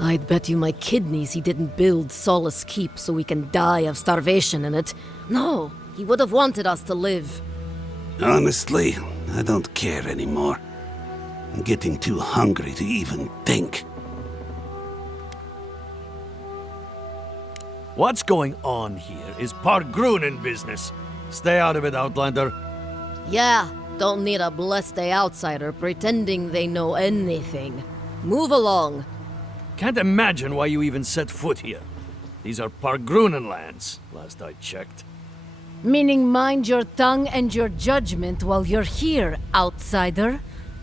I'd bet you my kidneys he didn't build Solace Keep so we can die of starvation in it. No, he would have wanted us to live. Honestly, I don't care anymore. I'm getting too hungry to even think. What's going on here is Pargrunen business. Stay out of it, Outlander. Yeah, don't need a blessed outsider pretending they know anything. Move along. Can't imagine why you even set foot here. These are Pargrunen lands, last I checked. Meaning mind your tongue and your judgment while you're here, outsider.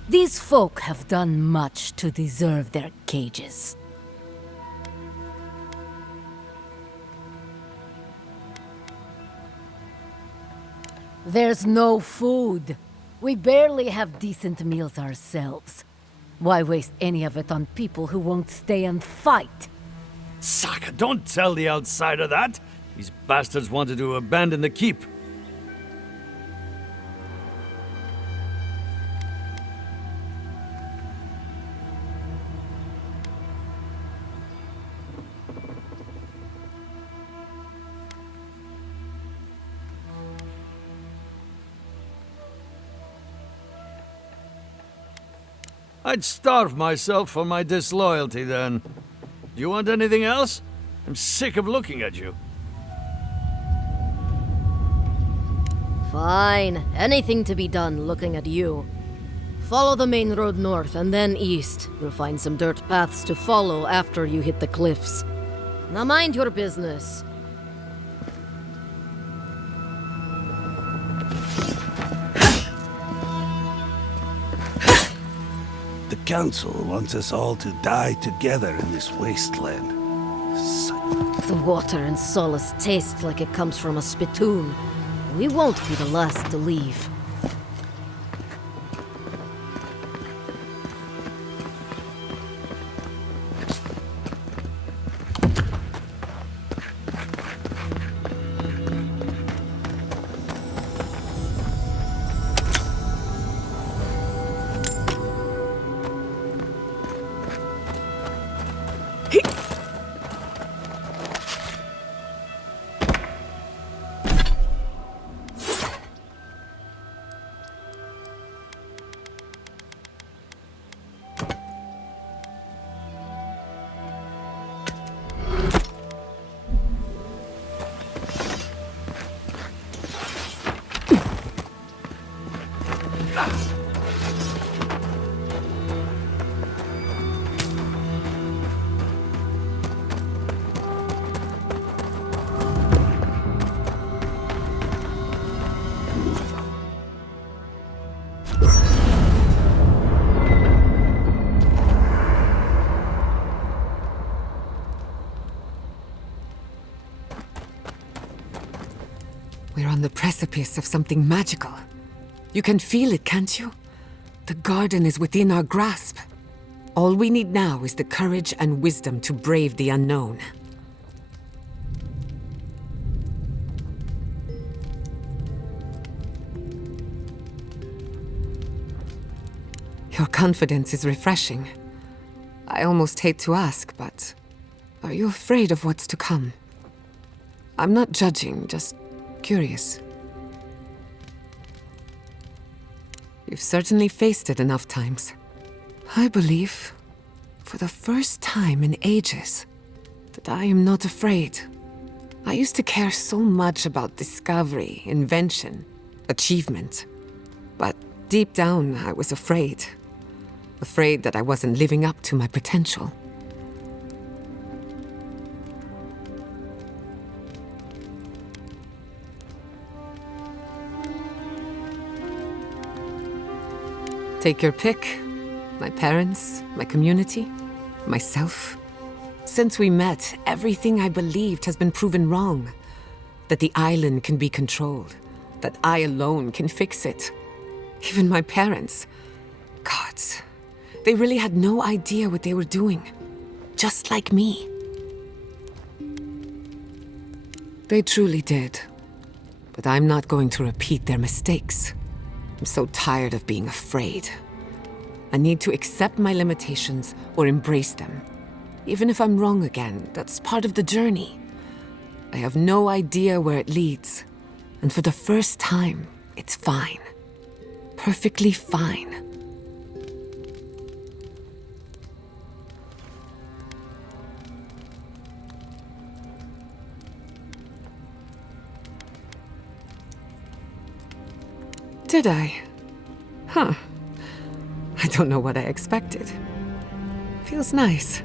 These folk have done much to deserve their cages. There's no food. We barely have decent meals ourselves. Why waste any of it on people who won't stay and fight? Saka, don't tell the outsider that! These bastards wanted to abandon the keep. I'd starve myself for my disloyalty then. Do you want anything else? I'm sick of looking at you. Fine. Anything to be done looking at you. Follow the main road north and then east. You'll find some dirt paths to follow after you hit the cliffs. Now mind your business. The Council wants us all to die together in this wasteland. The water in Solace tastes like it comes from a spittoon. We won't be the last to leave. We're on the precipice of something magical. You can feel it, can't you? The garden is within our grasp. All we need now is the courage and wisdom to brave the unknown. Your confidence is refreshing. I almost hate to ask, but are you afraid of what's to come? I'm not judging, just curious. You've certainly faced it enough times. I believe, for the first time in ages, that I am not afraid. I used to care so much about discovery, invention, achievement. But deep down, I was afraid. Afraid that I wasn't living up to my potential. Take your pick. My parents, my community, myself. Since we met, everything I believed has been proven wrong. That the island can be controlled. That I alone can fix it. Even my parents. Gods. They really had no idea what they were doing. Just like me. They truly did. But I'm not going to repeat their mistakes. I'm so tired of being afraid. I need to accept my limitations or embrace them. Even if I'm wrong again, that's part of the journey. I have no idea where it leads. And for the first time, it's fine. Perfectly fine. Did I? Huh. I don't know what I expected. Feels nice.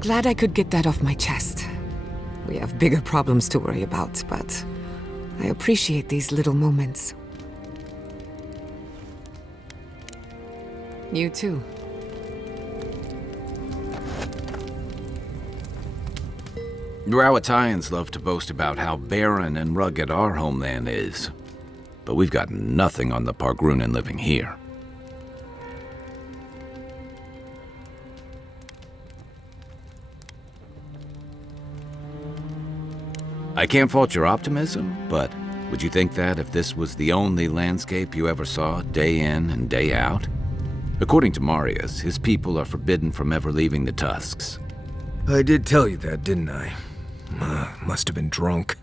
Glad I could get that off my chest. We have bigger problems to worry about, but I appreciate these little moments. You too. Rawatayans love to boast about how barren and rugged our homeland is. But we've got nothing on the Pargrunan living here. I can't fault your optimism, but would you think that if this was the only landscape you ever saw, day in and day out? According to Marius, his people are forbidden from ever leaving the Tusks. I did tell you that, didn't I? Must have been drunk.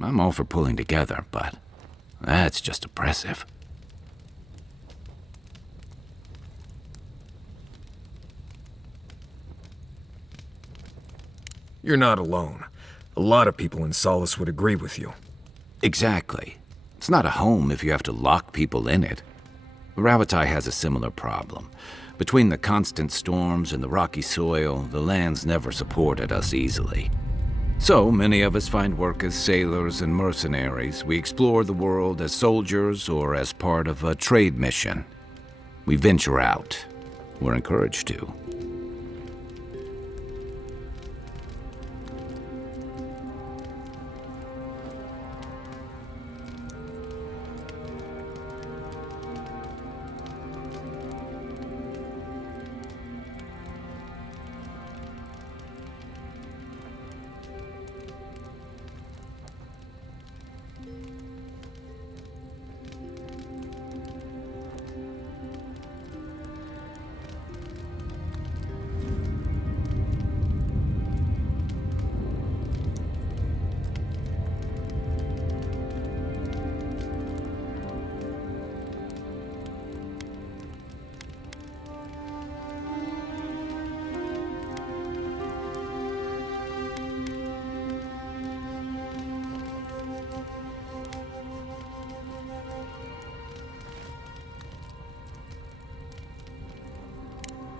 I'm all for pulling together, but that's just oppressive. You're not alone. A lot of people in Solace would agree with you. Exactly. It's not a home if you have to lock people in it. Ravatai has a similar problem. Between the constant storms and the rocky soil, the land's never supported us easily. So many of us find work as sailors and mercenaries. We explore the world as soldiers or as part of a trade mission. We venture out. We're encouraged to.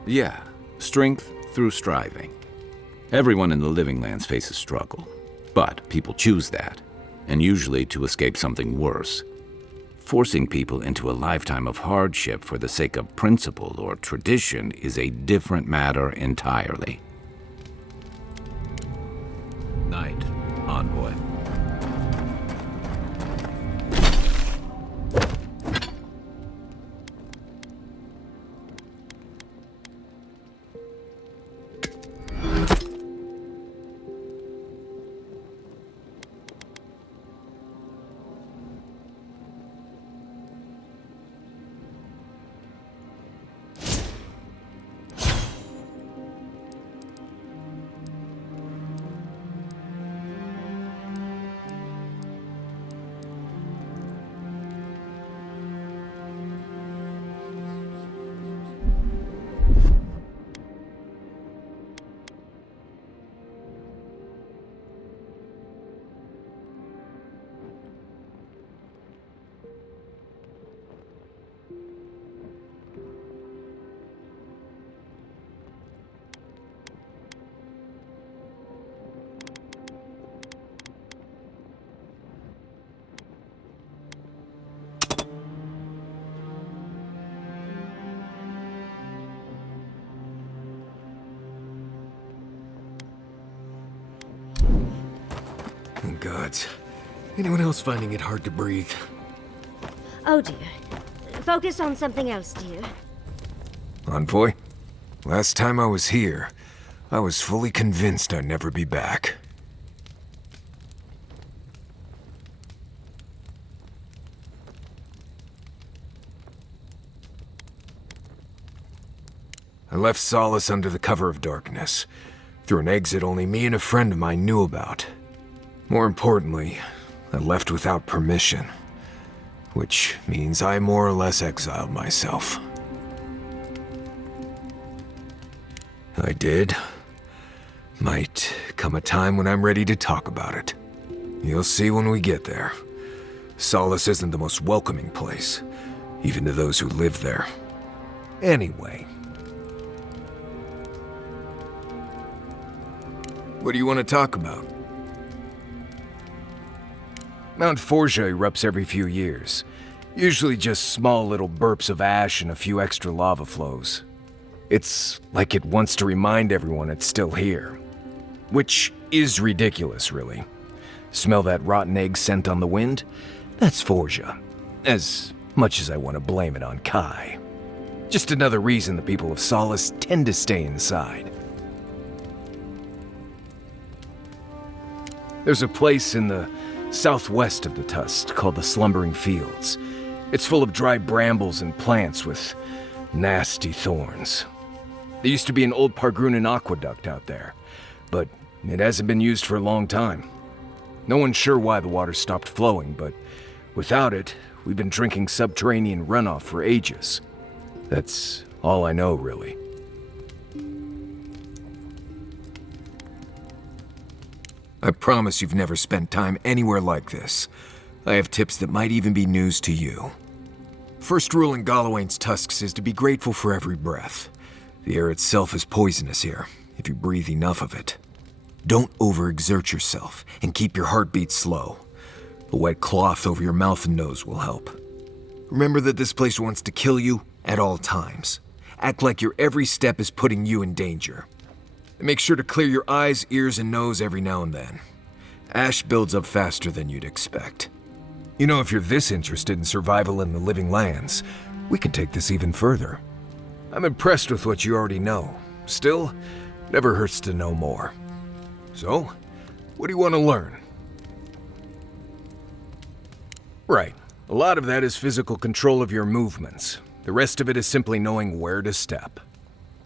Yeah, strength through striving. Everyone in the Living Lands faces struggle, but people choose that, and usually to escape something worse. Forcing people into a lifetime of hardship for the sake of principle or tradition is a different matter entirely. Knight, envoy. Oh, gods. Anyone else finding it hard to breathe? Oh dear. Focus on something else, dear. Envoy? Last time I was here, I was fully convinced I'd never be back. I left Solace under the cover of darkness, through an exit only me and a friend of mine knew about. More importantly, I left without permission, which means I more or less exiled myself. I did. Might come a time when I'm ready to talk about it. You'll see when we get there. Solace isn't the most welcoming place, even to those who live there. Anyway. What do you want to talk about? Mount Forja erupts every few years. Usually just small little burps of ash and a few extra lava flows. It's like it wants to remind everyone it's still here. Which is ridiculous, really. Smell that rotten egg scent on the wind? That's Forja. As much as I want to blame it on Kai. Just another reason the people of Solace tend to stay inside. There's a place in the southwest of the Tusk called the Slumbering Fields. It's full of dry brambles and plants with nasty thorns. There used to be an old Pargrunan aqueduct out there, but it hasn't been used for a long time. No one's sure why the water stopped flowing, but without it, we've been drinking subterranean runoff for ages. That's all I know, really. I promise you've never spent time anywhere like this. I have tips that might even be news to you. First rule in Galawain's tusks is to be grateful for every breath. The air itself is poisonous here, if you breathe enough of it. Don't overexert yourself, and keep your heartbeat slow. A wet cloth over your mouth and nose will help. Remember that this place wants to kill you at all times. Act like your every step is putting you in danger. And make sure to clear your eyes, ears, and nose every now and then. Ash builds up faster than you'd expect. You know, if you're this interested in survival in the living lands, we could take this even further. I'm impressed with what you already know. Still, never hurts to know more. So, what do you want to learn? Right. A lot of that is physical control of your movements. The rest of it is simply knowing where to step.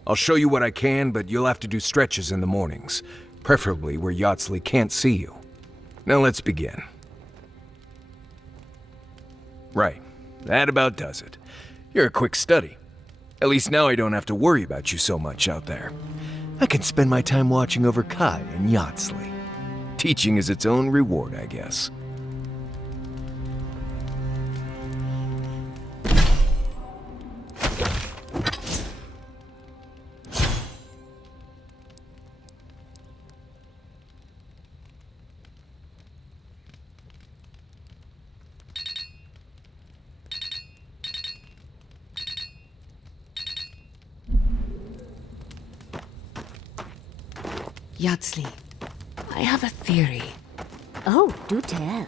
I'll show you what I can, but you'll have to do stretches in the mornings, preferably where Yatsley can't see you. Now let's begin. Right. That about does it. You're a quick study. At least now I don't have to worry about you so much out there. I can spend my time watching over Kai and Yatsley. Teaching is its own reward, I guess. Yatsley, I have a theory. Oh, do tell.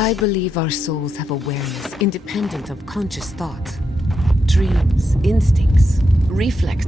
I believe our souls have awareness independent of conscious thought. Dreams, instincts, reflex.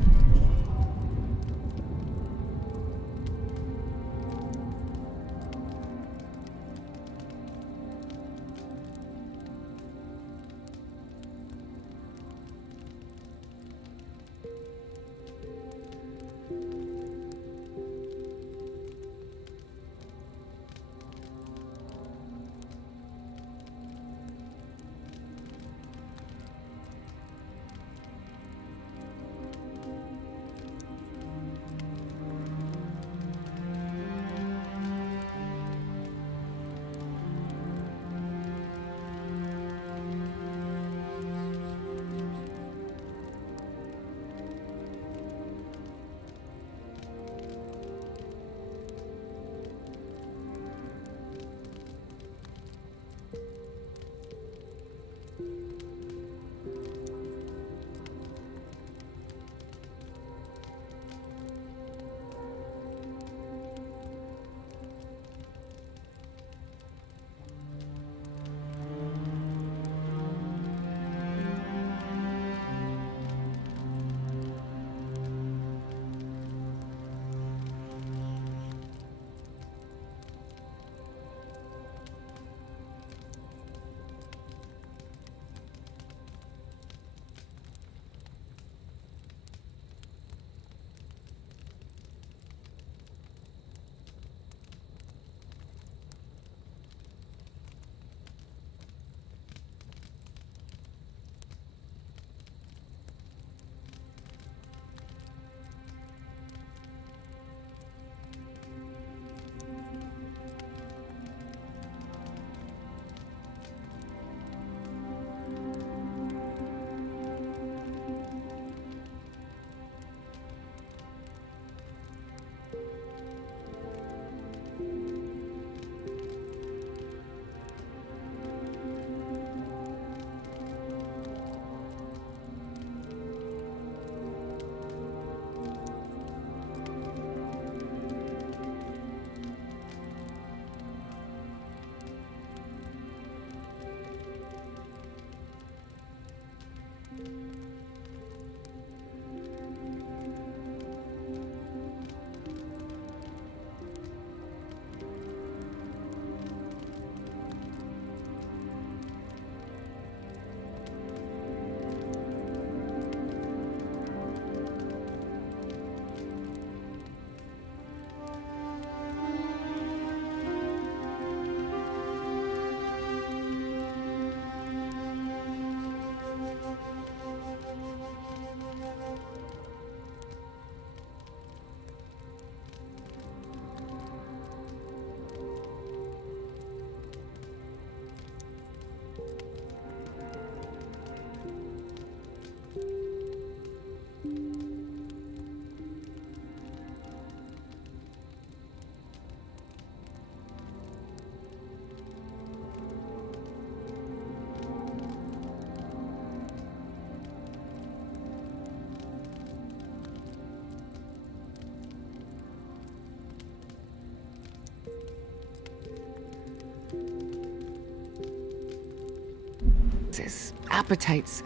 Appetites.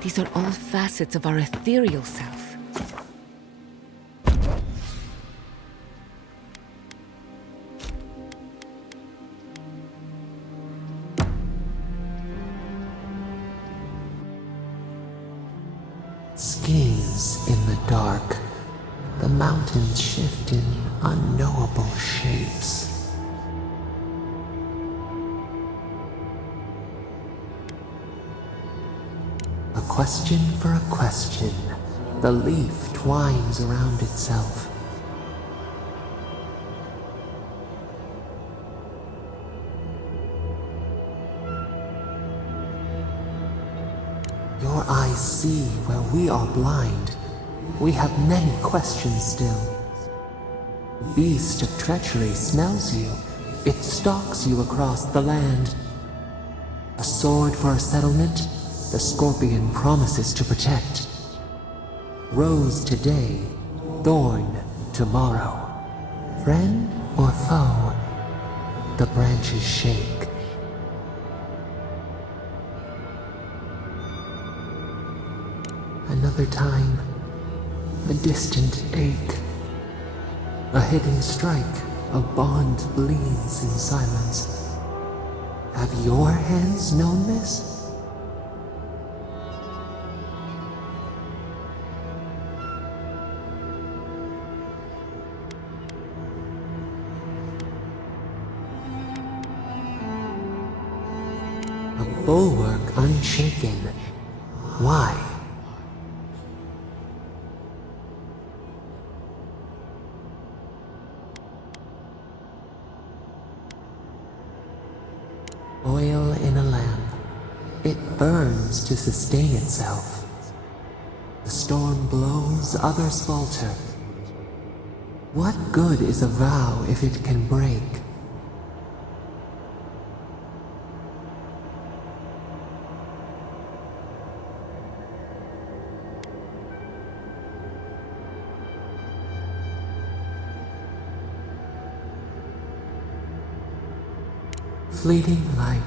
These are all facets of our ethereal self. Schemes in the dark. The mountains shift in unknowable shapes. A question for a question. The leaf twines around itself. Your eyes see where we are blind. We have many questions still. Beast of treachery smells you. It stalks you across the land. A sword for a settlement, the scorpion promises to protect. Rose today, thorn tomorrow. Friend or foe, the branches shake. another time. A distant ache. A hidden strike. A bond bleeds in silence. Have your hands known this? A bulwark unshaken. Why? Oil in a lamp. It burns to sustain itself. The storm blows, others falter. What good is a vow if it can break? Fleeting light.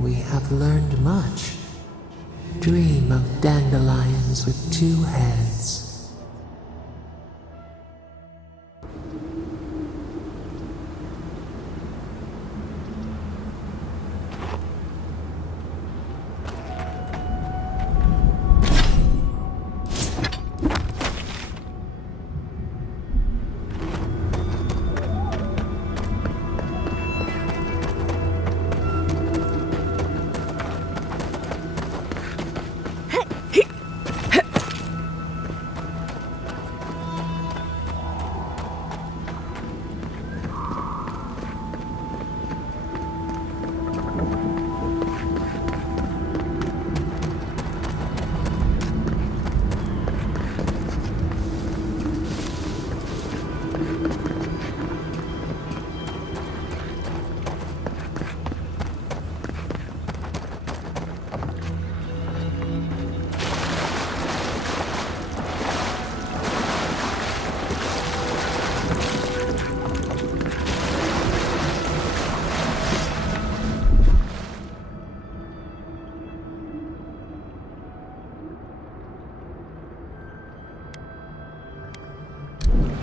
We have learned much. Dream of dandelions with two heads.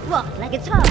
What, like it's hard?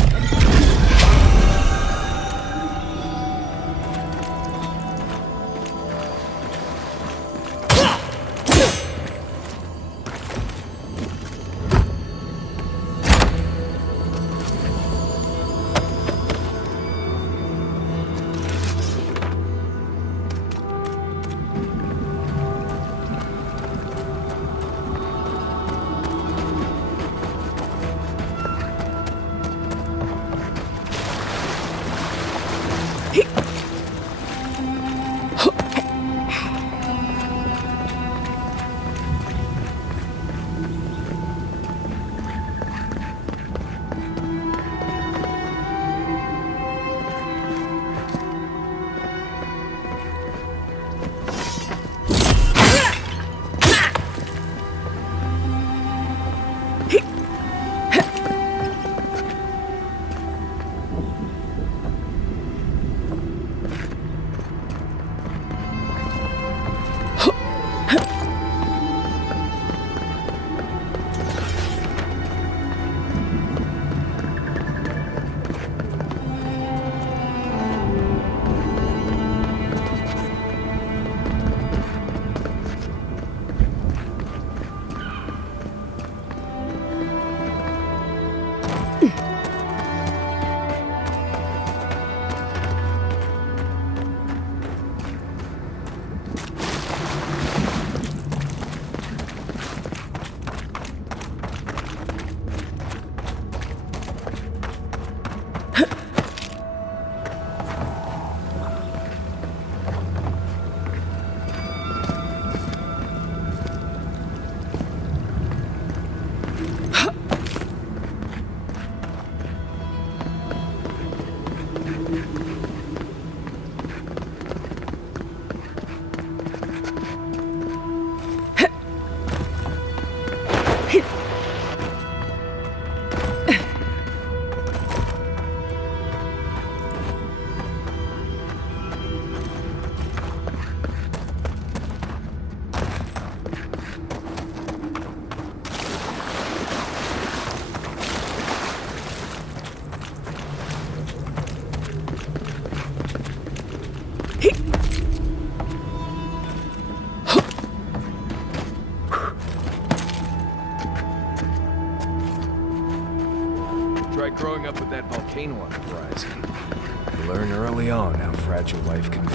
green one rising. Learn early on how fragile life can be.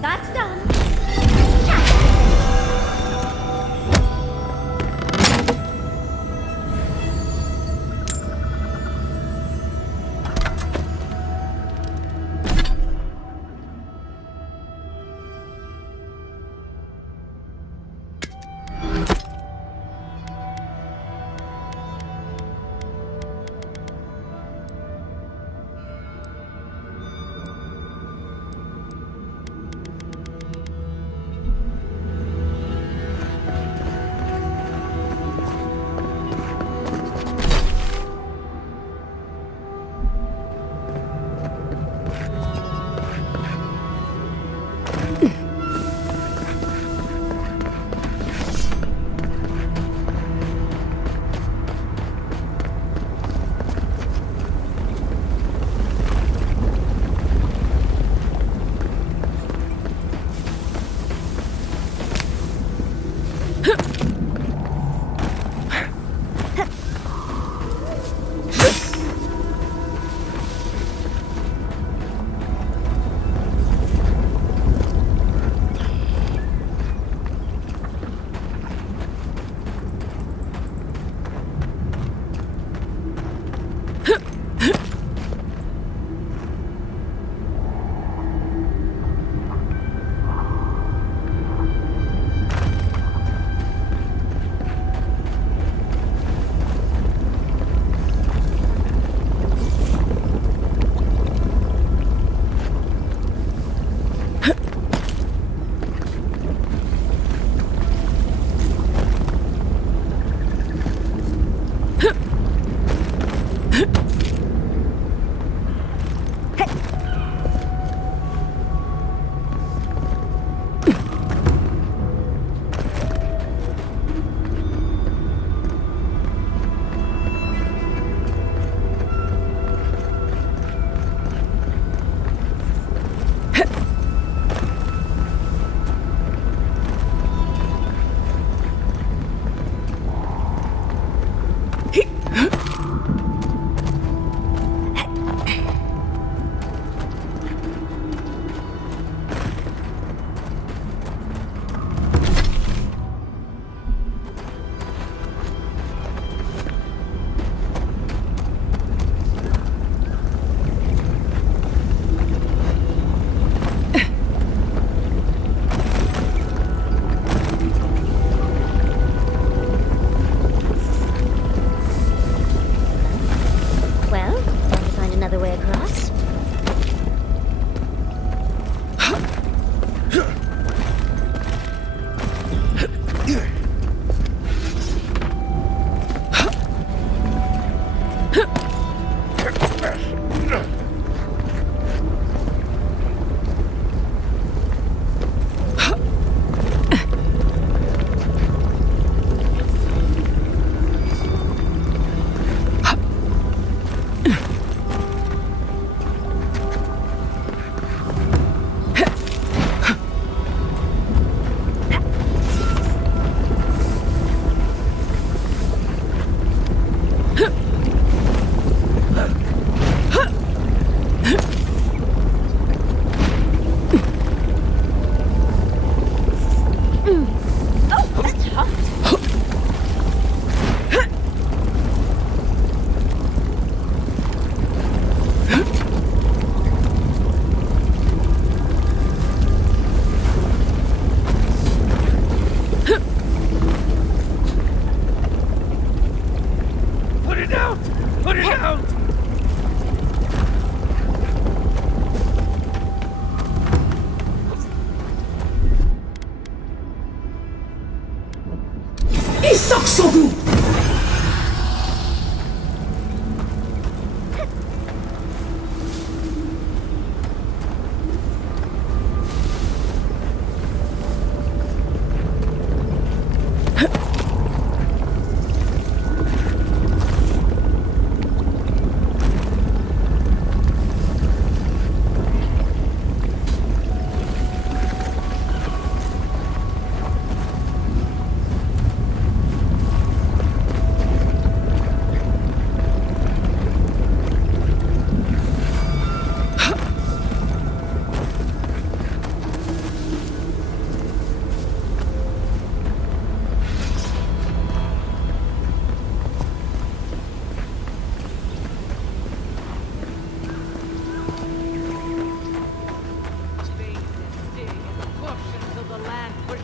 That's done.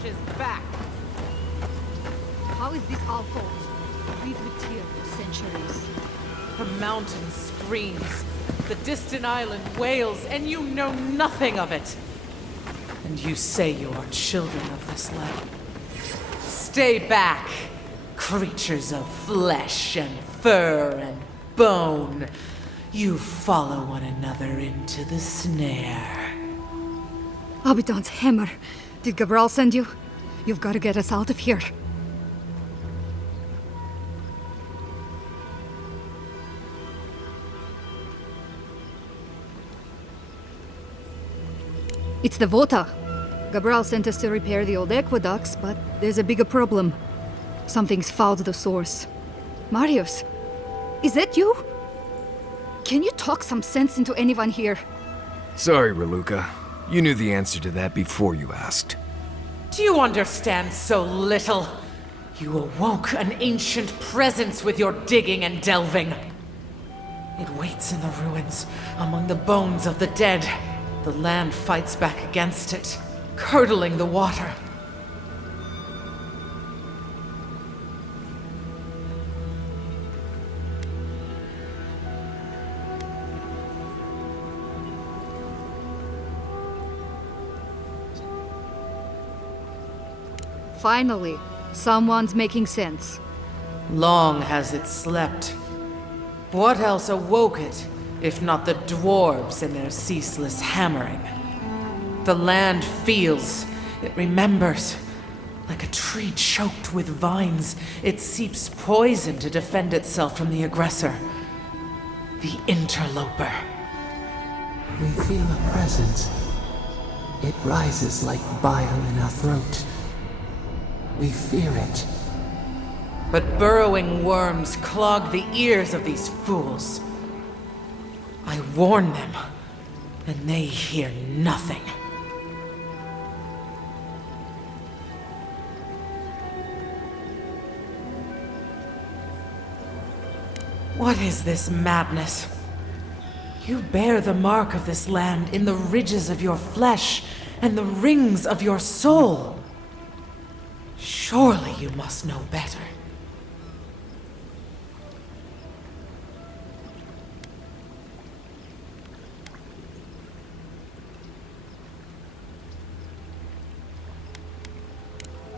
pushes back. How is this our fault? We've lived here for centuries. The mountain screams, the distant island wails, and you know nothing of it. And you say you are children of this land. Stay back, creatures of flesh and fur and bone. You follow one another into the snare. Abaddon's hammer. Did Gabriel send you? You've got to get us out of here. It's the Vota. Gabriel sent us to repair the old aqueducts, but there's a bigger problem. Something's fouled the source. Marius, is that you? Can you talk some sense into anyone here? Sorry, Raluca. You knew the answer to that before you asked. Do you understand so little? You awoke an ancient presence with your digging and delving. It waits in the ruins, among the bones of the dead. The land fights back against it, curdling the water. Finally, someone's making sense. Long has it slept. What else awoke it, if not the dwarves and their ceaseless hammering? The land feels, it remembers. Like a tree choked with vines, it seeps poison to defend itself from the aggressor. The interloper. We feel a presence. It rises like bile in our throat. We fear it. But burrowing worms clog the ears of these fools. I warn them, and they hear nothing. What is this madness? You bear the mark of this land in the ridges of your flesh and the rings of your soul. Surely you must know better.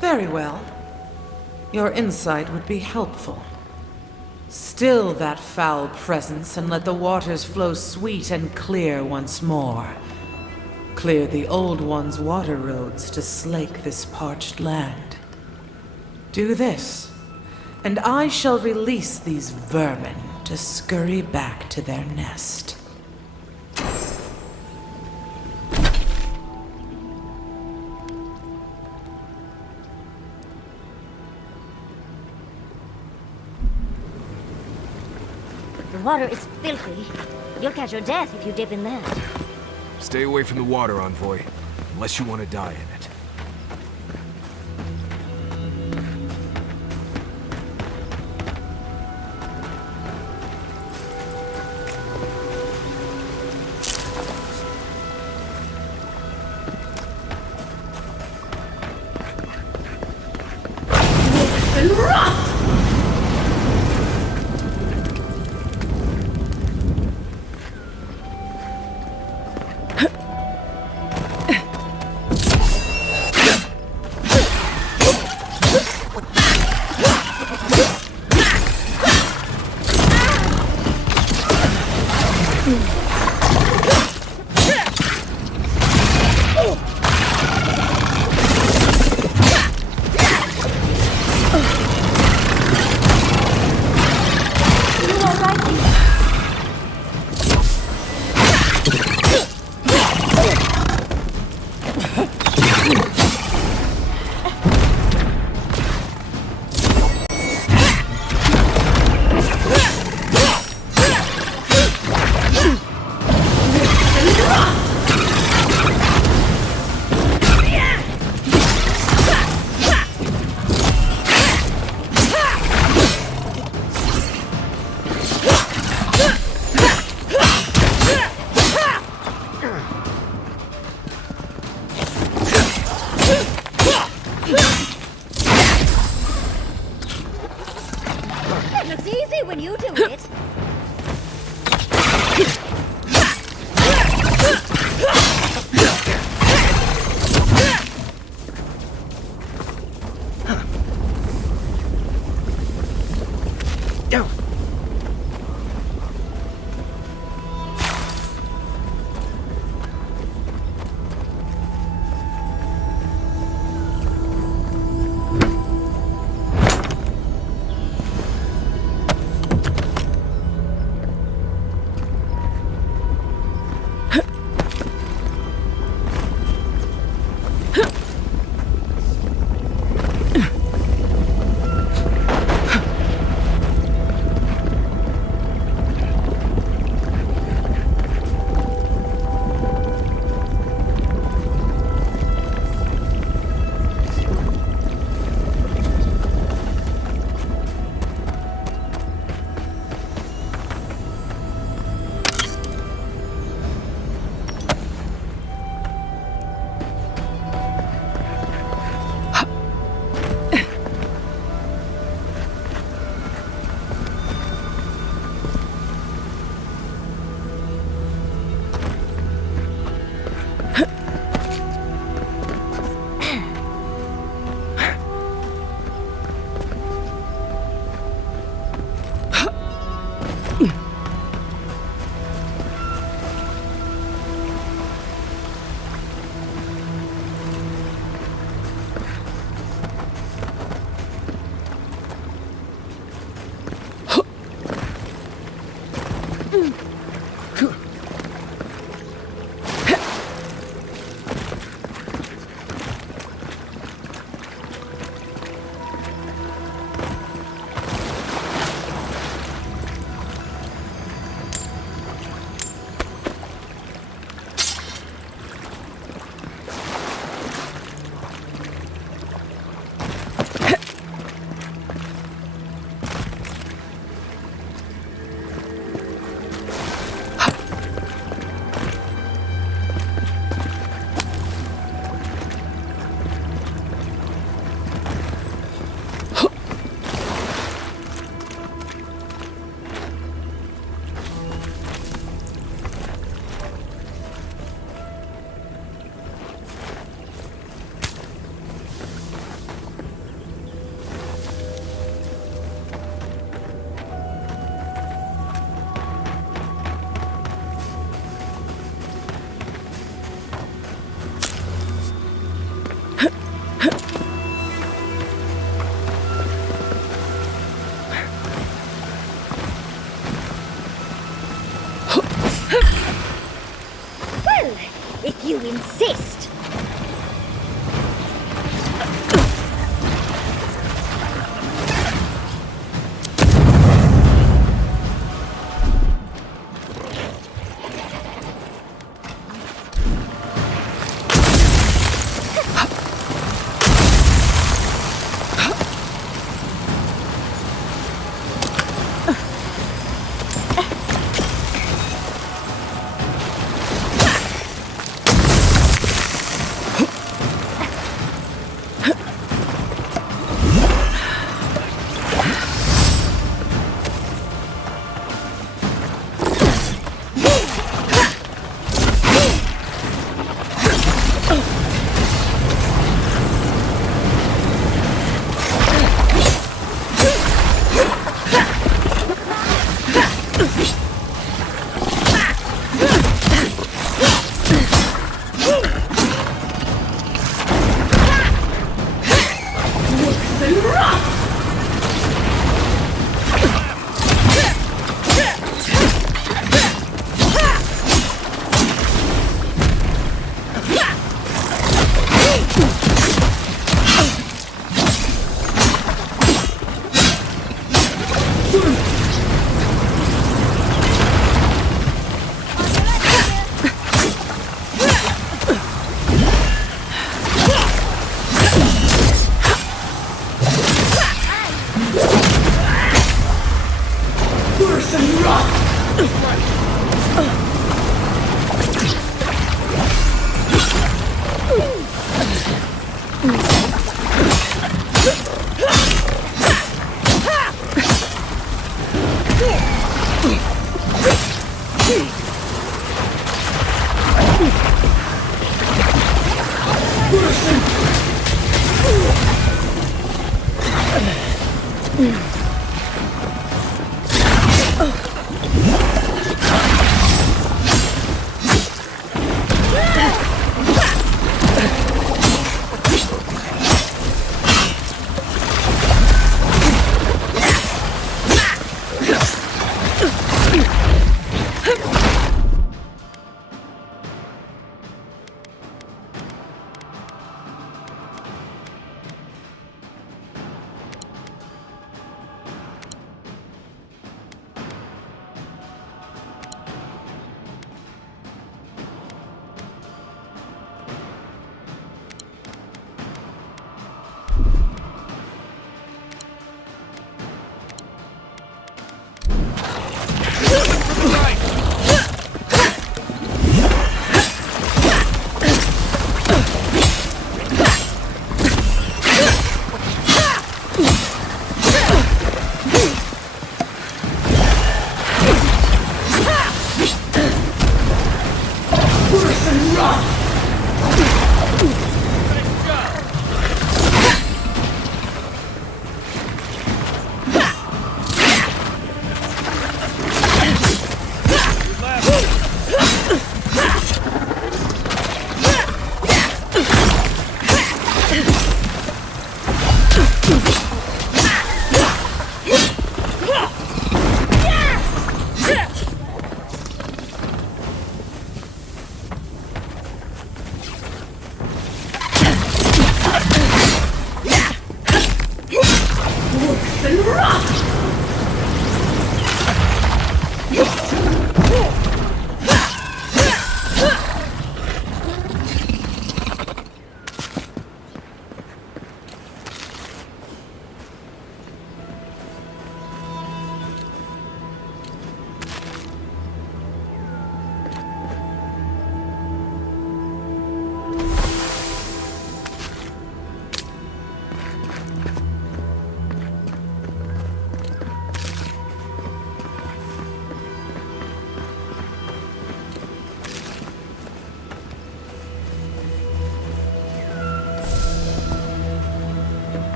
Very well. Your insight would be helpful. Still that foul presence and let the waters flow sweet and clear once more. Clear the old one's water roads to slake this parched land. Do this, and I shall release these vermin to scurry back to their nest. The water is filthy. You'll catch your death if you dip in there. Stay away from the water, Envoy, unless you want to die in it. Well, if you insist.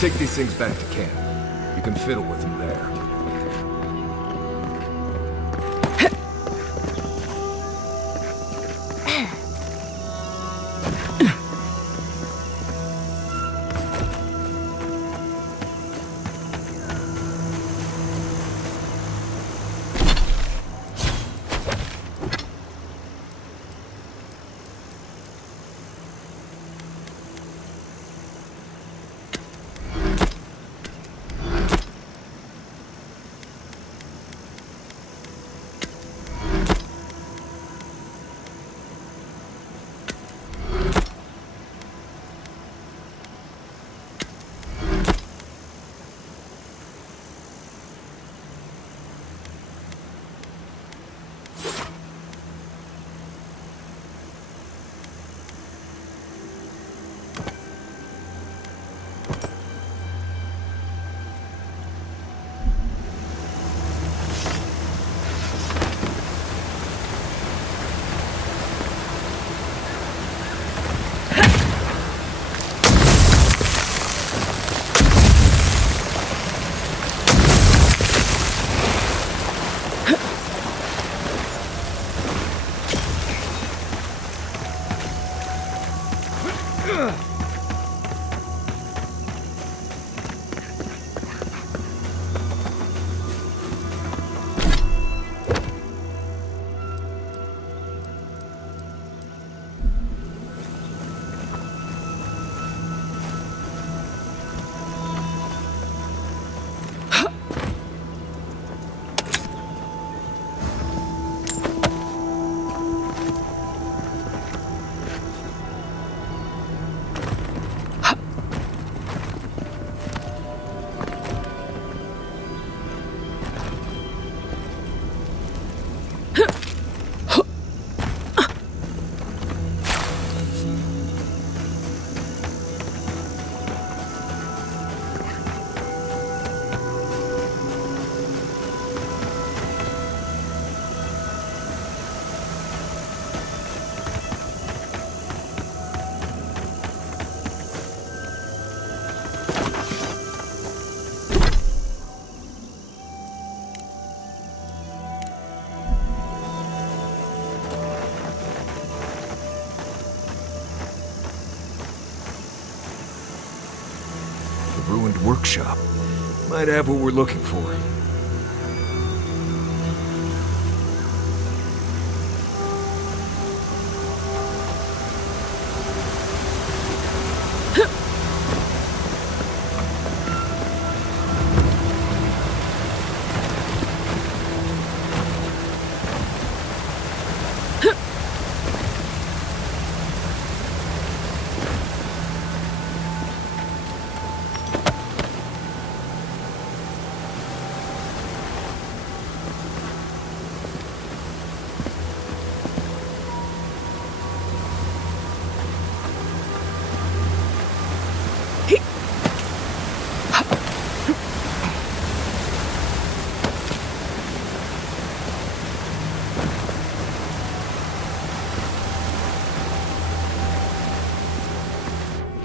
Let's take these things back to camp. You can fiddle with them there. Ruined workshop. Might have what we're looking for.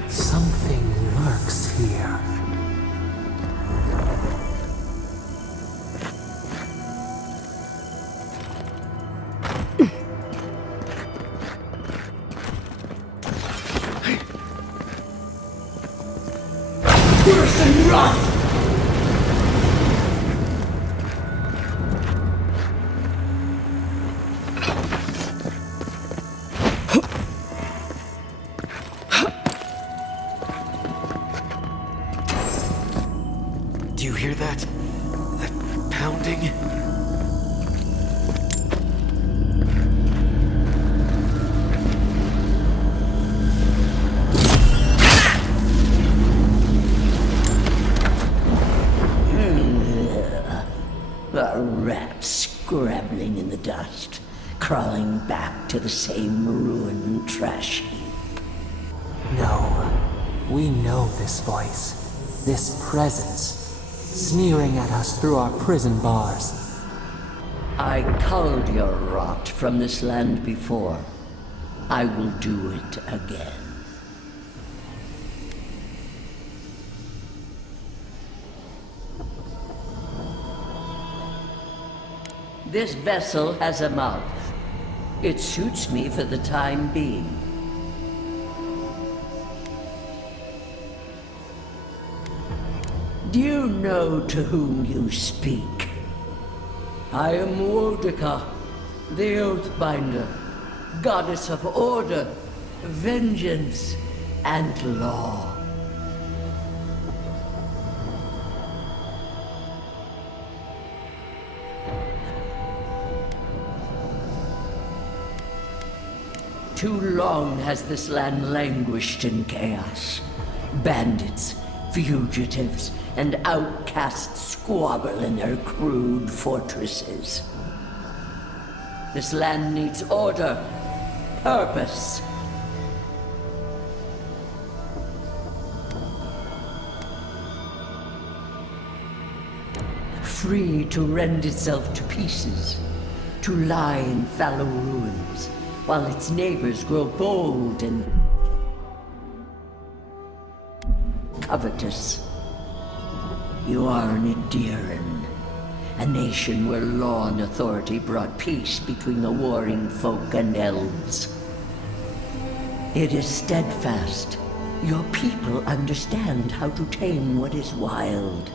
Something lurks here. Worse than rough! Do you hear that? That pounding? A rat scrabbling in the dust, crawling back to the same ruined trash heap. No, we know this voice, this presence, sneering at us through our prison bars. I culled your rot from this land before. I will do it again. This vessel has a mouth. It suits me for the time being. Do you know to whom you speak? I am Wodica, the Oathbinder, goddess of order, vengeance, and law. Too long has this land languished in chaos. Bandits, fugitives, and outcasts squabble in their crude fortresses. This land needs order, purpose. Free to rend itself to pieces, to lie in fallow ruins, while its neighbors grow bold and covetous. You are an Ediran, a nation where law and authority brought peace between the warring folk and elves. It is steadfast. Your people understand how to tame what is wild,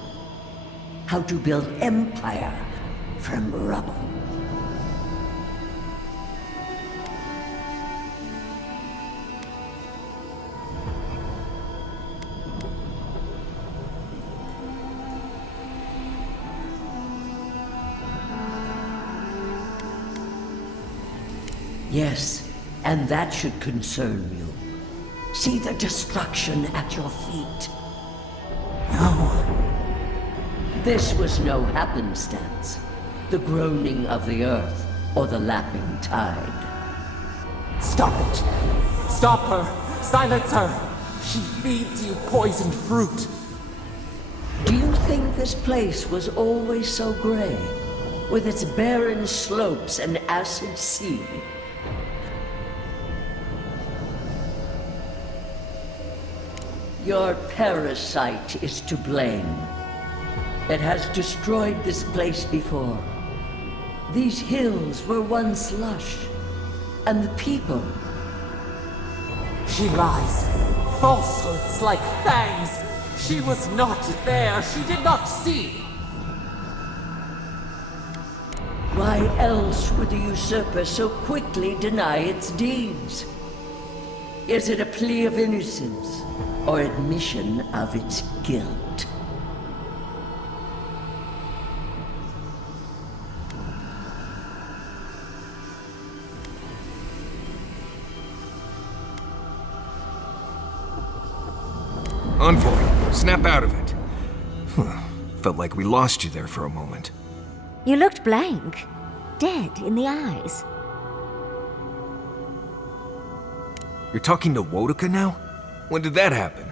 how to build empire from rubble. Yes, and that should concern you. See the destruction at your feet. No. This was no happenstance. The groaning of the earth, or the lapping tide. Stop it! Stop her! Silence her! She feeds you poisoned fruit! Do you think this place was always so gray? With its barren slopes and acid sea? Your parasite is to blame. It has destroyed this place before. These hills were once lush, and the people. She lies. Falsehoods like fangs. She was not there. She did not see. Why else would the usurper so quickly deny its deeds? Is it a plea of innocence, or admission of its guilt? Envoy, snap out of it. Felt like we lost you there for a moment. You looked blank, dead in the eyes. You're talking to Wodica now? When did that happen?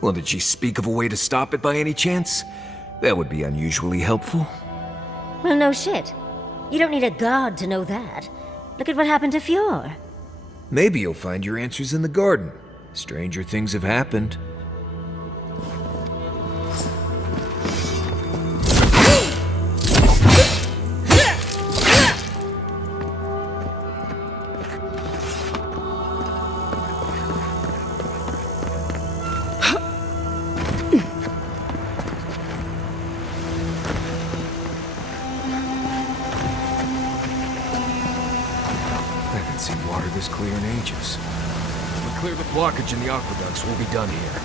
Well, did she speak of a way to stop it by any chance? That would be unusually helpful. Well, no shit. You don't need a god to know that. Look at what happened to Fjord. Maybe you'll find your answers in the garden. Stranger things have happened. This clear in ages. If we clear the blockage in the aqueducts, we'll be done here.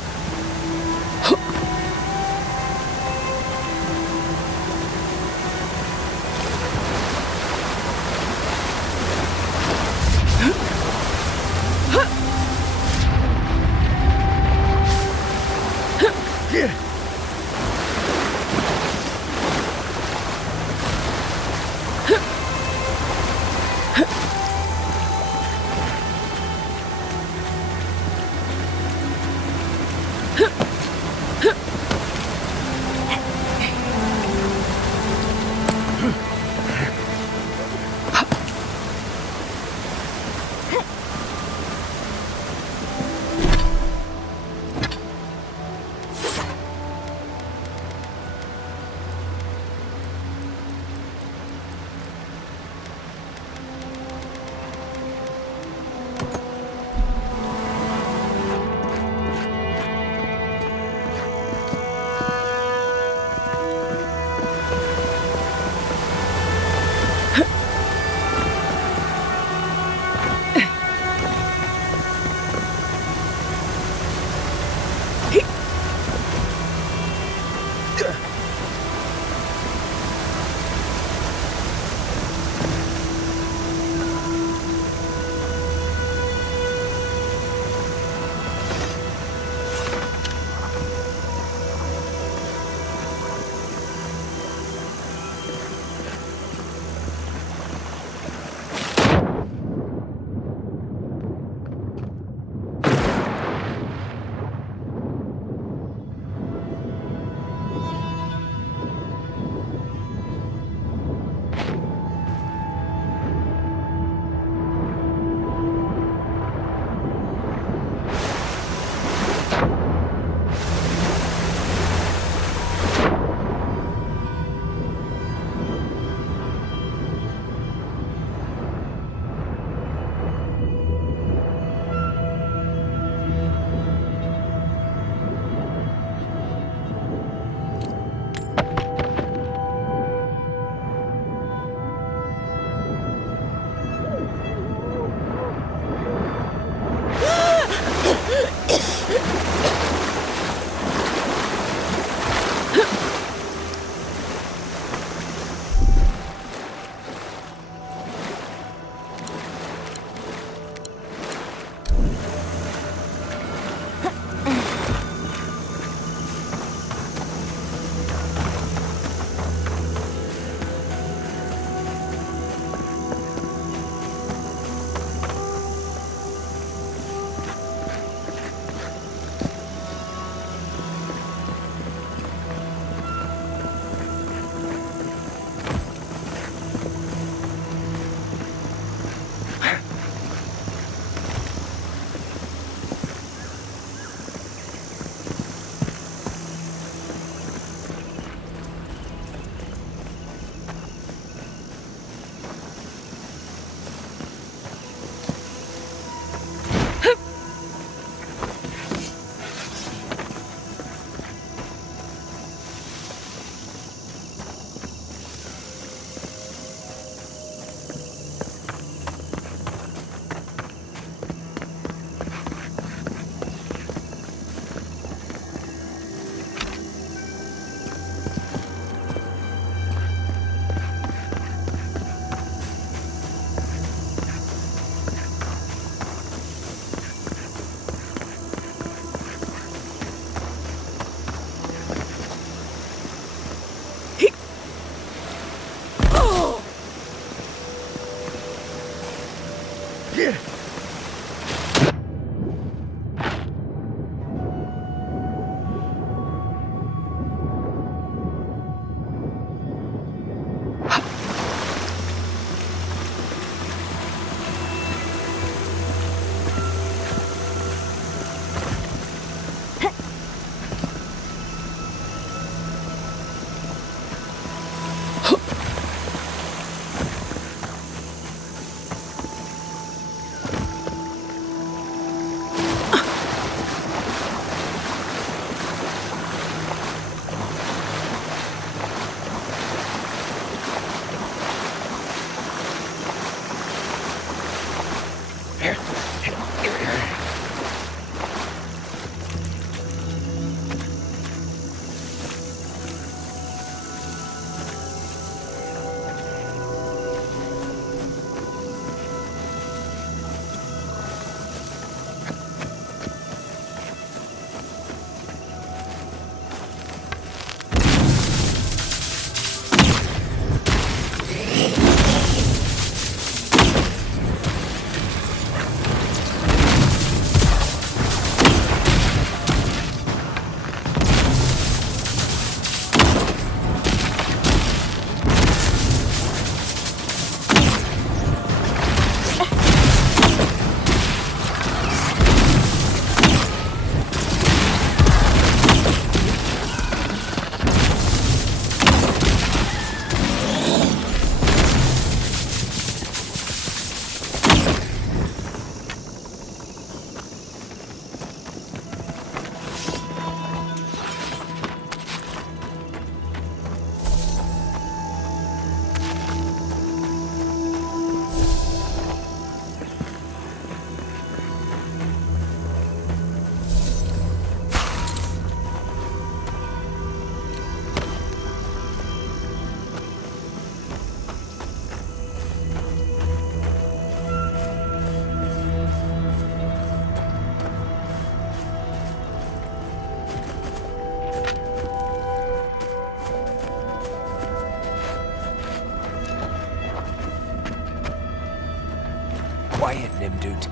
quiet, Nimdut.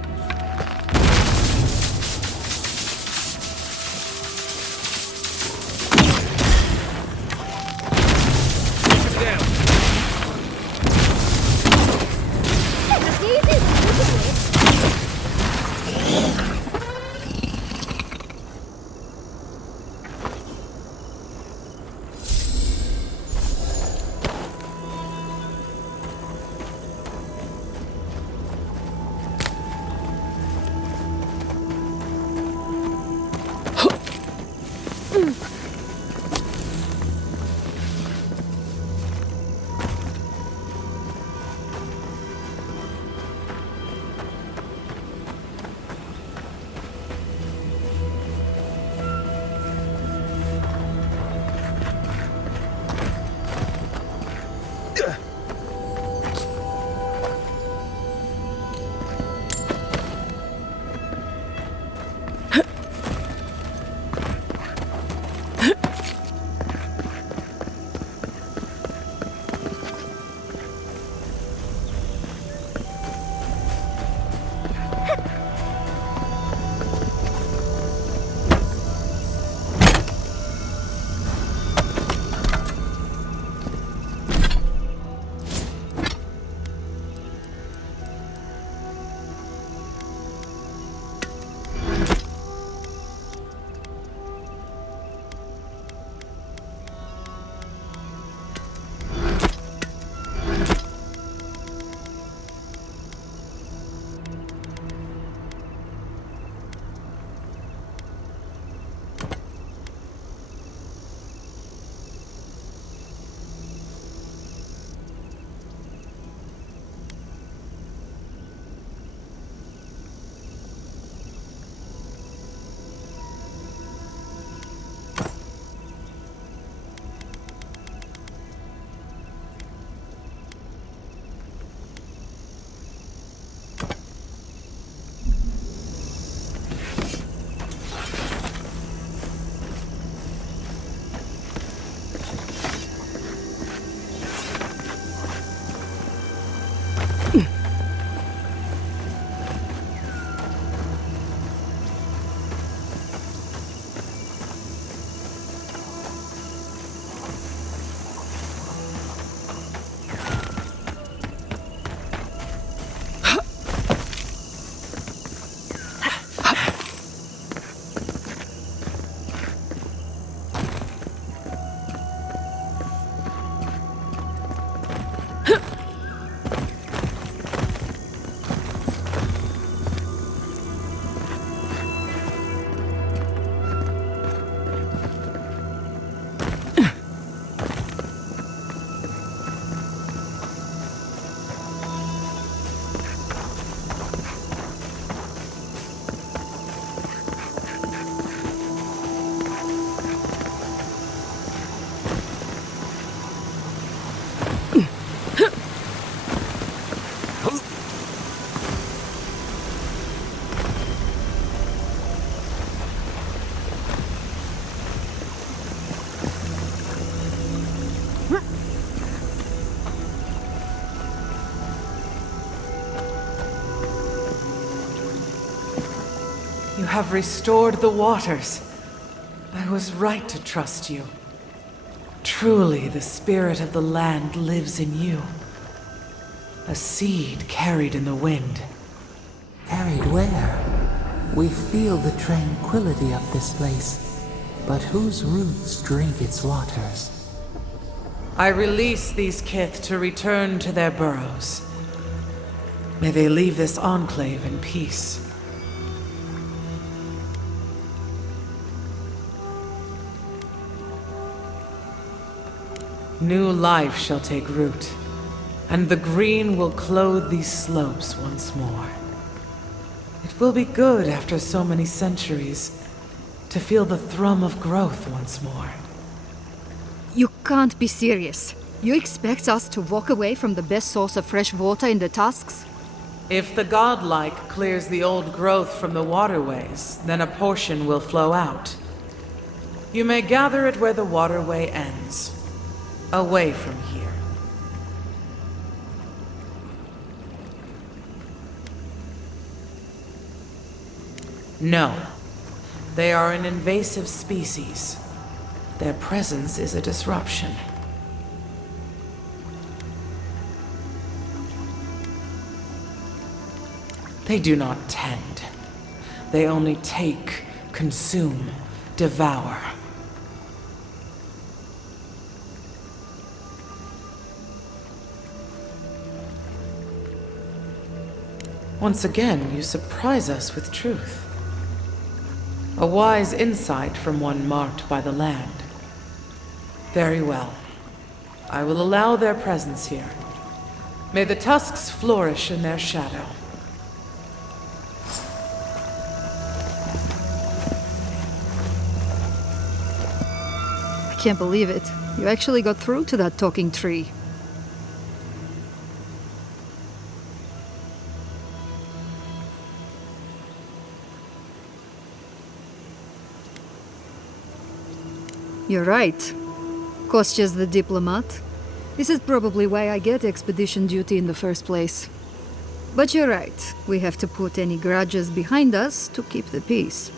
You have restored the waters. I was right to trust you. Truly, the spirit of the land lives in you. A seed carried in the wind. Carried where? We feel the tranquility of this place, but whose roots drink its waters? I release these kith to return to their burrows. May they leave this enclave in peace. New life shall take root, and the green will clothe these slopes once more. It will be good after so many centuries to feel the thrum of growth once more. You can't be serious. You expect us to walk away from the best source of fresh water in the Tusks? If the godlike clears the old growth from the waterways, then a portion will flow out. You may gather it where the waterway ends, away from here. No. They are an invasive species. Their presence is a disruption. They do not tend. They only take, consume, devour. Once again, you surprise us with truth. A wise insight from one marked by the land. Very well. I will allow their presence here. May the tusks flourish in their shadow. I can't believe it. You actually got through to that talking tree. You're right. Kostya's the diplomat. This is probably why I get expedition duty in the first place. But you're right. We have to put any grudges behind us to keep the peace.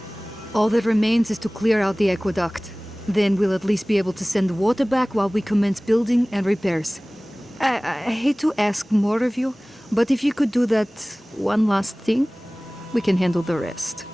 All that remains is to clear out the aqueduct. Then we'll at least be able to send water back while we commence building and repairs. I hate to ask more of you, but if you could do that one last thing, we can handle the rest.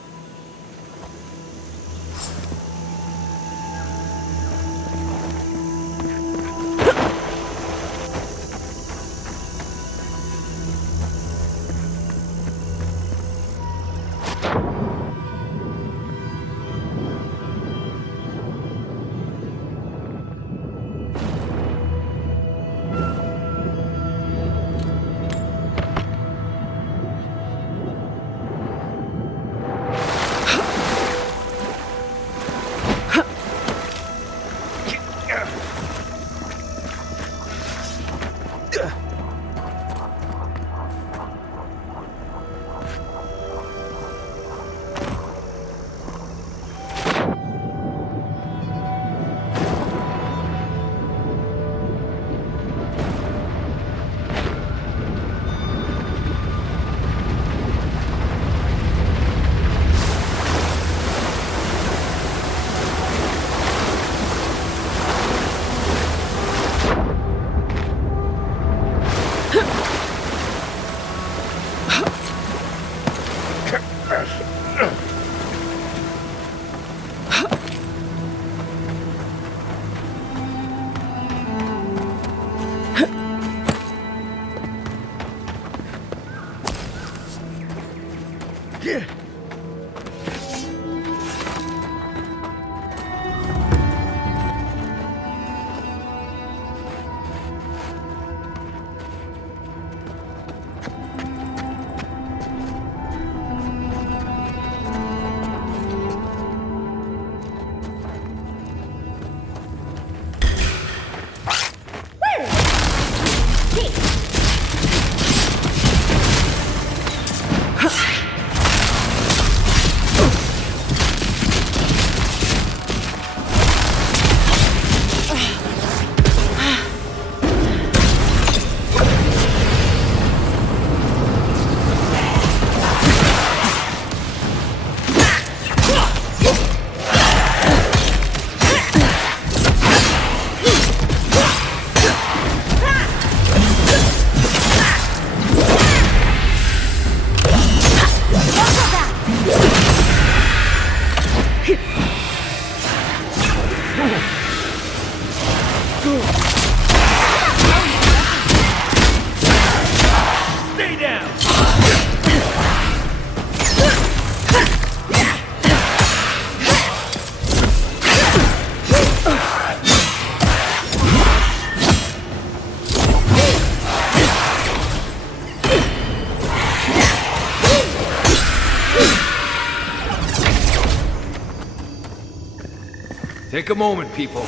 Take a moment, people.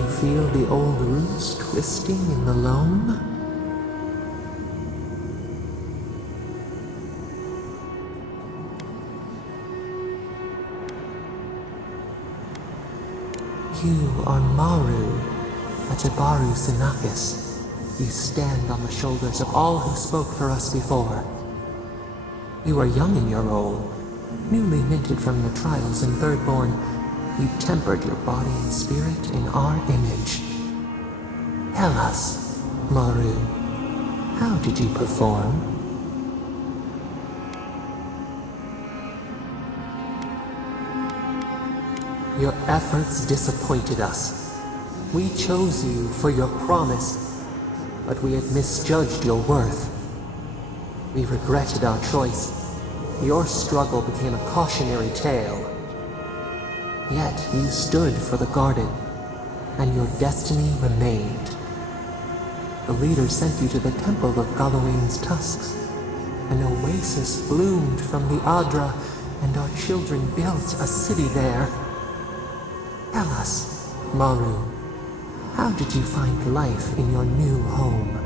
you feel the old roots twisting in the loam? You are Maru, Achabaru Sinakis. You stand on the shoulders of all who spoke for us before. You are young in your role, newly minted from your trials in Thirdborn. You tempered your body and spirit in our image. Tell us, Maru, how did you perform? Your efforts disappointed us. We chose you for your promise, but we had misjudged your worth. We regretted our choice. Your struggle became a cautionary tale. Yet you stood for the garden, and your destiny remained. The leader sent you to the temple of Galawain's tusks. An oasis bloomed from the Adra, and our children built a city there. Tell us, Maru, how did you find life in your new home?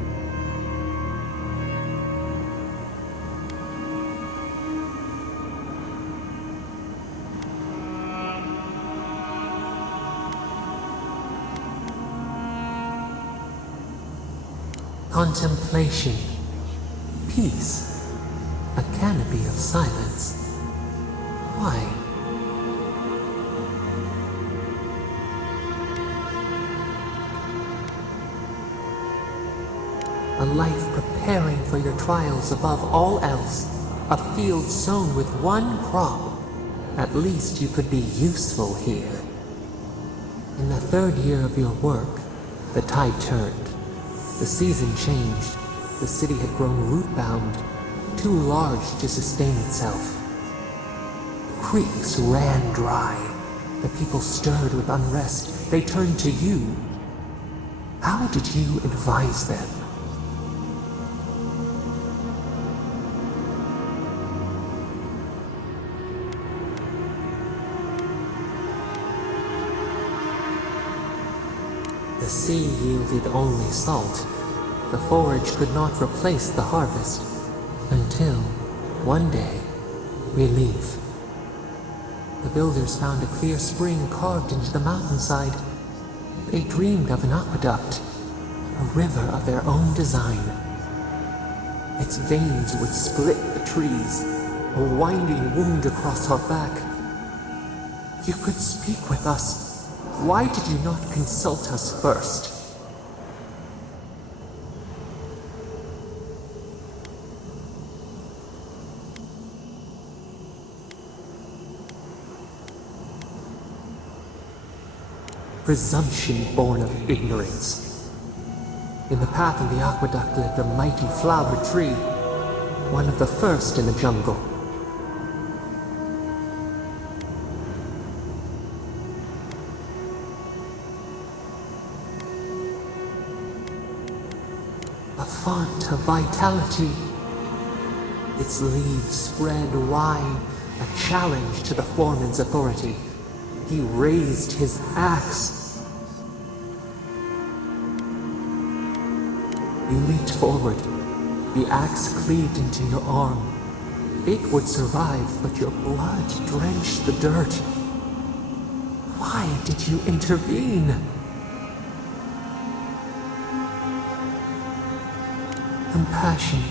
Contemplation, peace, a canopy of silence. Why? A life preparing for your trials above all else. A field sown with one crop. At least you could be useful here. In the third year of your work, the tide turned. The season changed. The city had grown root-bound, too large to sustain itself. Creeks ran dry. The people stirred with unrest. They turned to you. How did you advise them? The sea yielded only salt. The forage could not replace the harvest. Until, one day, relief. The builders found a clear spring carved into the mountainside. They dreamed of an aqueduct, a river of their own design. Its veins would split the trees, a winding wound across our back. You could speak with us. Why did you not consult us first? Presumption born of ignorance. In the path of the aqueduct lived a mighty flower tree, one of the first in the jungle. A font of vitality. Its leaves spread wide, a challenge to the foreman's authority. He raised his axe. You leaped forward. The axe cleaved into your arm. It would survive, but your blood drenched the dirt. Why did you intervene? Compassion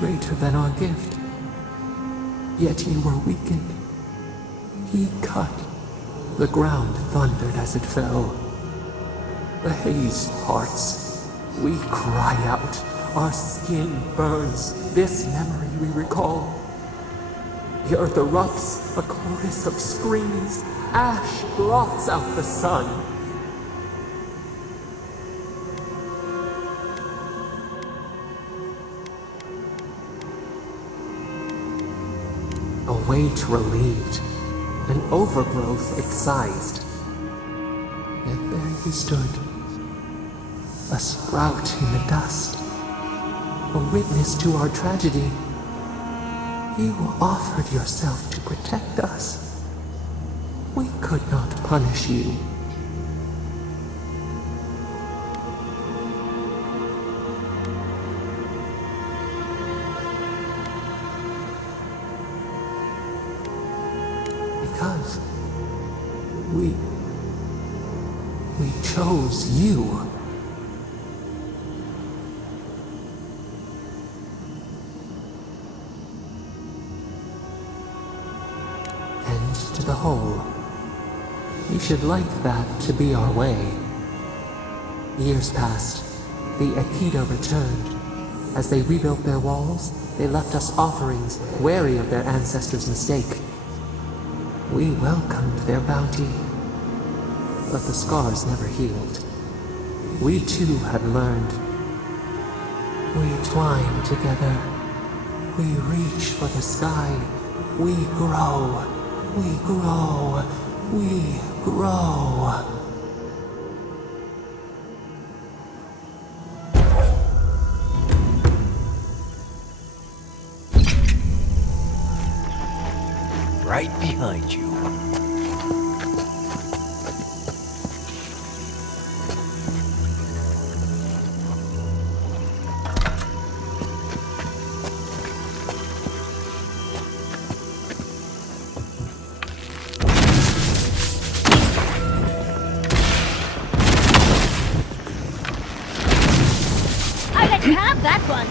greater than our gift. Yet you were weakened. He cut. The ground thundered as it fell. The haze parts. We cry out. Our skin burns. This memory we recall. The earth erupts, a chorus of screams. Ash blots out the sun. A weight relieved. An overgrowth excised. Yet there you stood, a sprout in the dust, a witness to our tragedy. You offered yourself to protect us. We could not punish you. chose you. End to the whole. You should like that to be our way. Years passed. The Aikido returned. As they rebuilt their walls, they left us offerings, wary of their ancestors' mistake. We welcomed their bounty, but the scars never healed. We too had learned. We twine together. We reach for the sky. We grow. We grow. We grow. Right behind you. I let you have that one.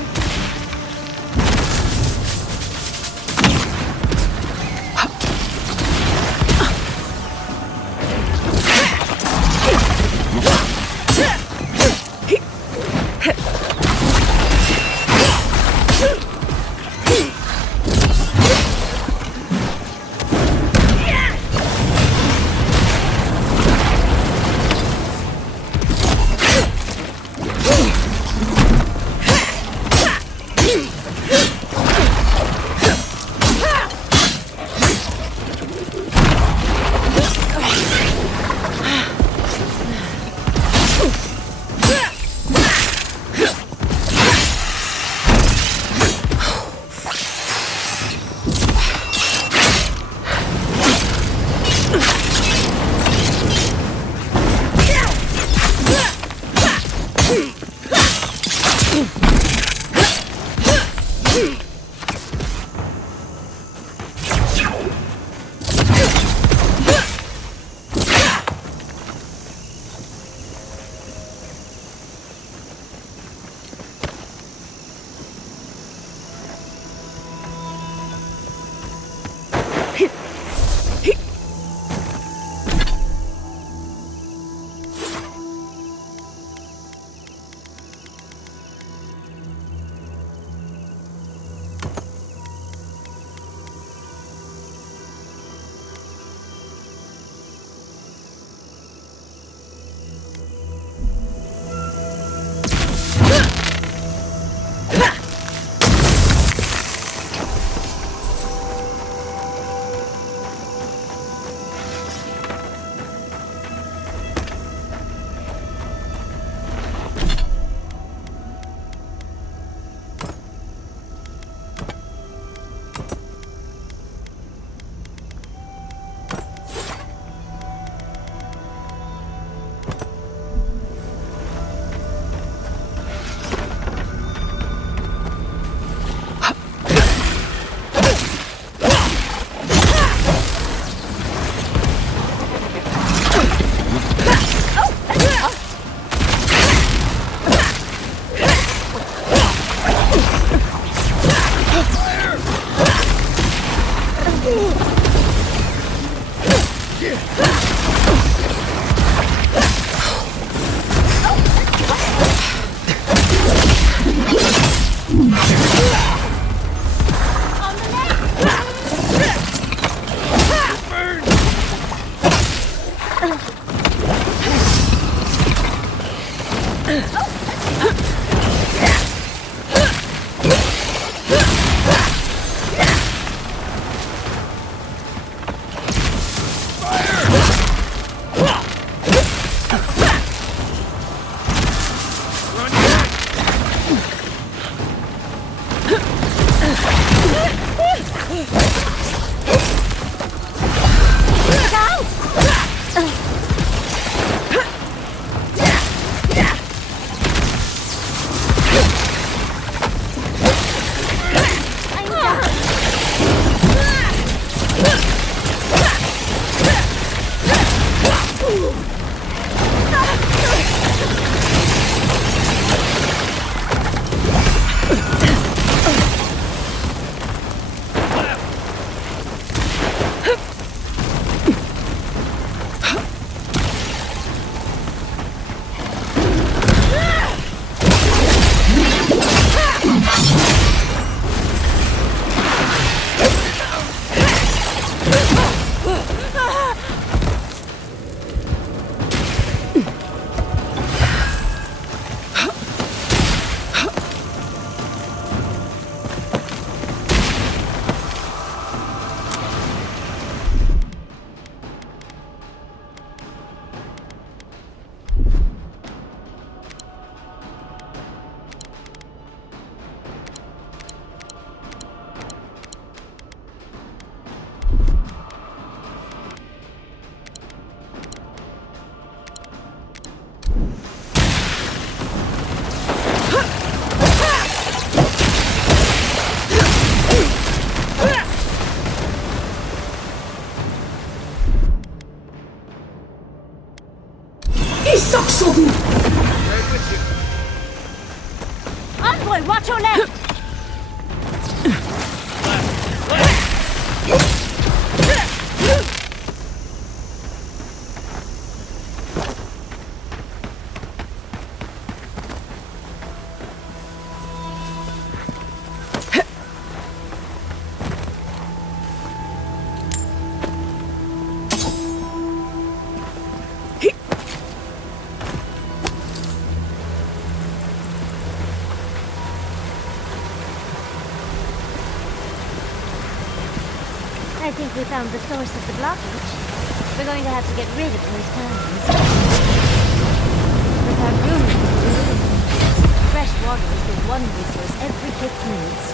Watch your left! I think we found the source of the blockage. We're going to have to get rid of those cannons. Without room to do it. Fresh water is the one resource every pit needs.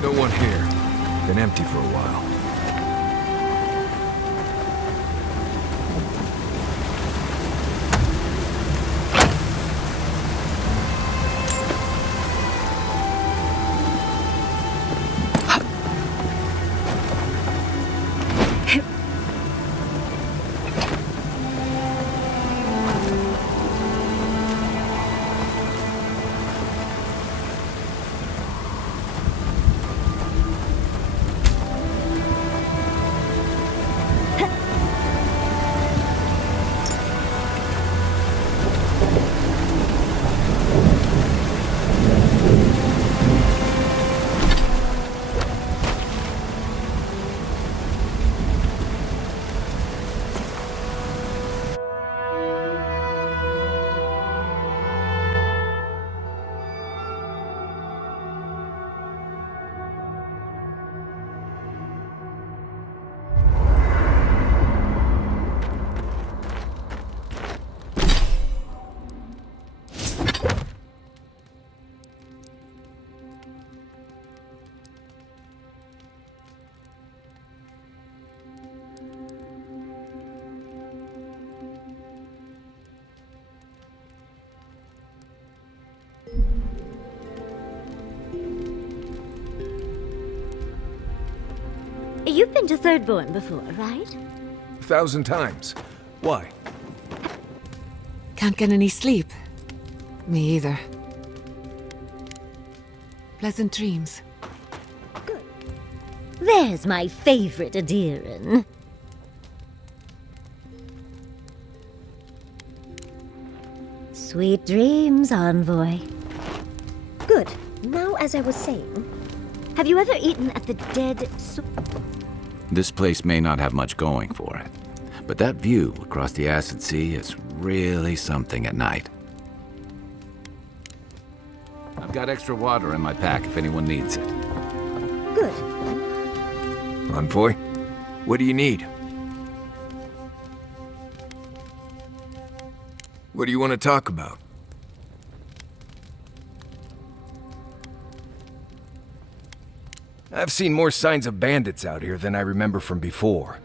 No one here. Been empty for a while. You've been to Thirdborn before, right? 1,000 times. Why? Can't get any sleep. Me either. Pleasant dreams. There's my favorite Adiran. Sweet dreams, Envoy. Good. Now, as I was saying, have you ever eaten at the Dead This place may not have much going for it, but that view across the Acid Sea is really something at night. I've got extra water in my pack if anyone needs it. Good. Envoy, what do you need? What do you want to talk about? I've seen more signs of bandits out here than I remember from before.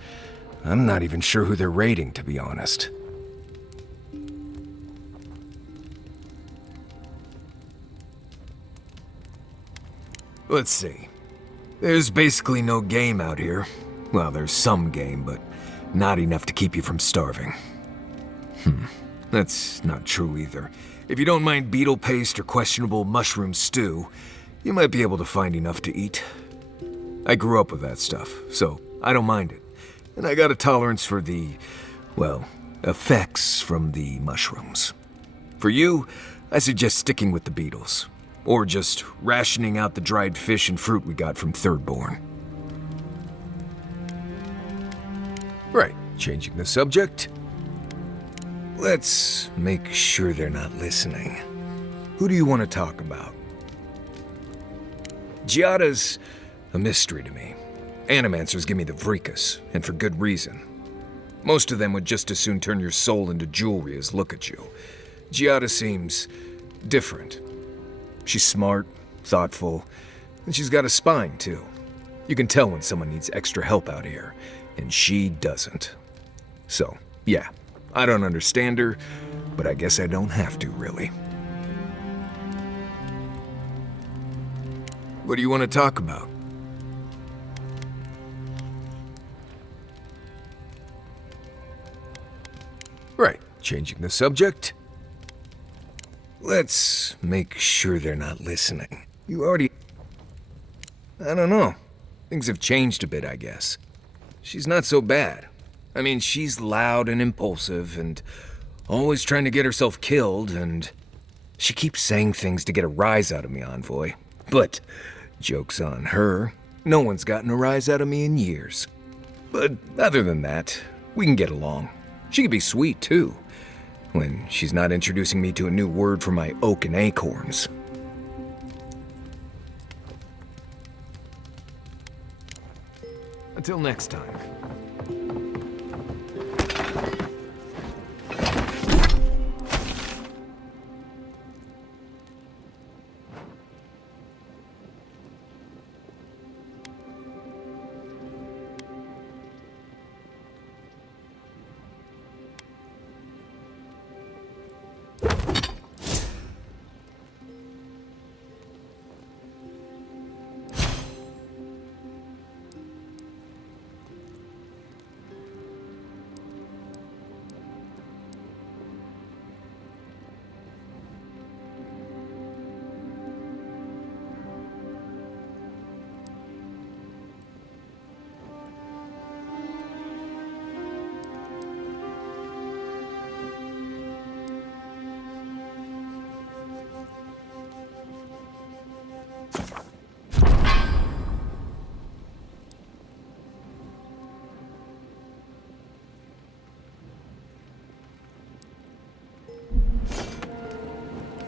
I'm not even sure who they're raiding, to be honest. Let's see. There's basically no game out here. Well, there's some game, but not enough to keep you from starving. That's not true either. If you don't mind beetle paste or questionable mushroom stew, you might be able to find enough to eat. I grew up with that stuff, so I don't mind it. And I got a tolerance for the, well, effects from the mushrooms. For you, I suggest sticking with the beetles. Or just rationing out the dried fish and fruit we got from Thirdborn. Right, changing the subject. Let's make sure they're not listening. Who do you want to talk about? Giada's a mystery to me. Animancers give me the vricus, and for good reason. Most of them would just as soon turn your soul into jewelry as look at you. Giada seems different. She's smart, thoughtful, and she's got a spine, too. You can tell when someone needs extra help out here, and she doesn't. So, yeah, I don't understand her, but I guess I don't have to, really. What do you want to talk about? Right, changing the subject. Let's make sure they're not listening. You already... I don't know. Things have changed a bit, I guess. She's not so bad. I mean, she's loud and impulsive and always trying to get herself killed, and she keeps saying things to get a rise out of me, Envoy. But, joke's on her. No one's gotten a rise out of me in years. But other than that, we can get along. She can be sweet, too. When she's not introducing me to a new word for my oak and acorns. Until next time.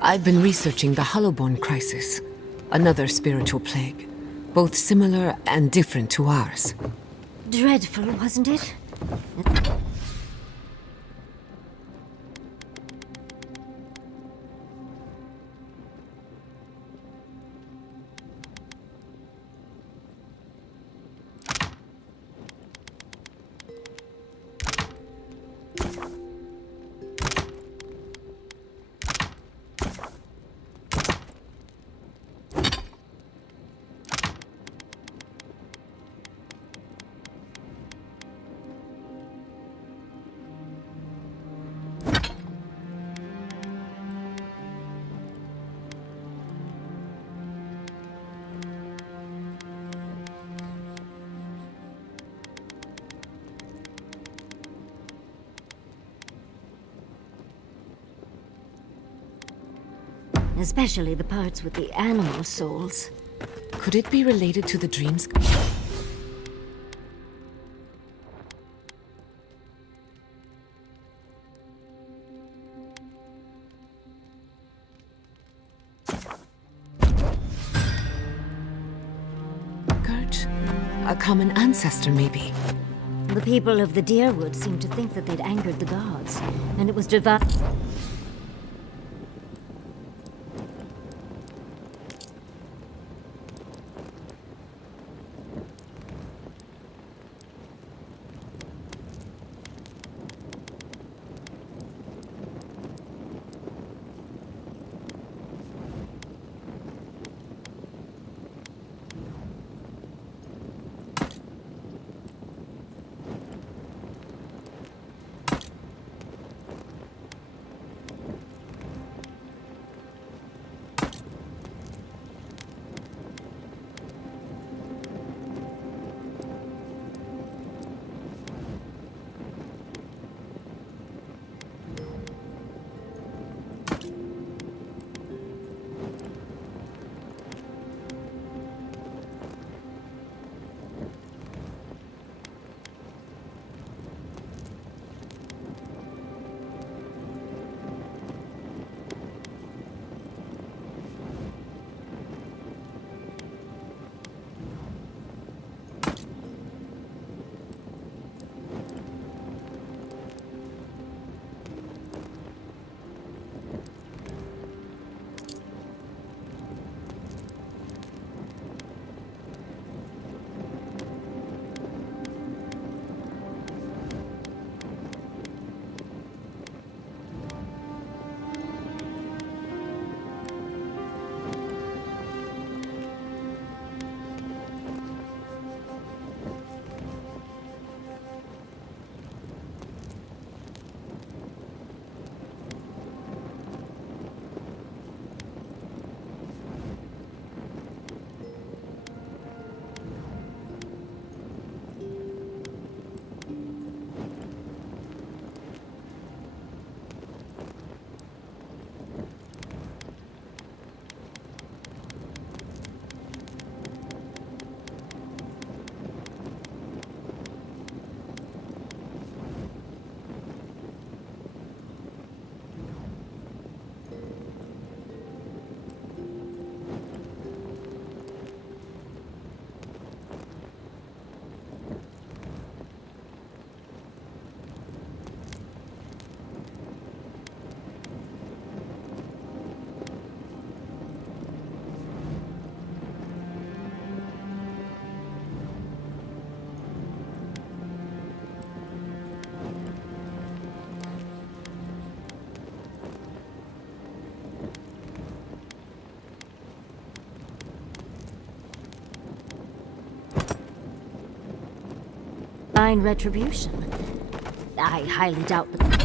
I've been researching the Hollowborn crisis, another spiritual plague, both similar and different to ours. Dreadful, wasn't it? especially the parts with the animal souls. Could it be related to the dreams? A common ancestor, maybe. The people of the Deerwood seemed to think that they'd angered the gods, and it was divine. Divine retribution. I highly doubt that.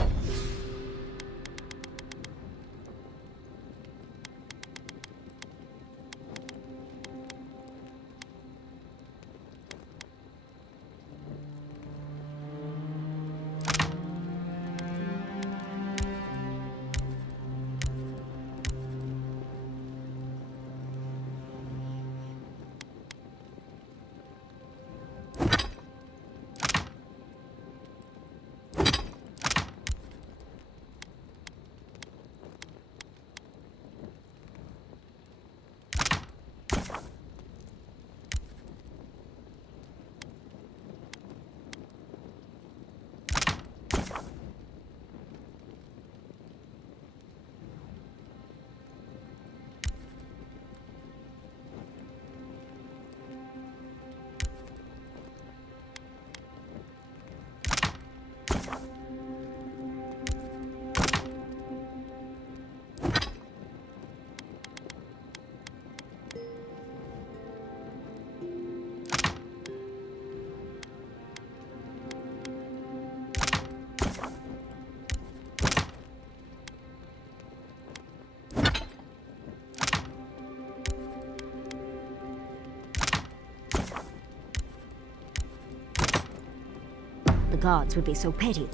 The gods would be so petty.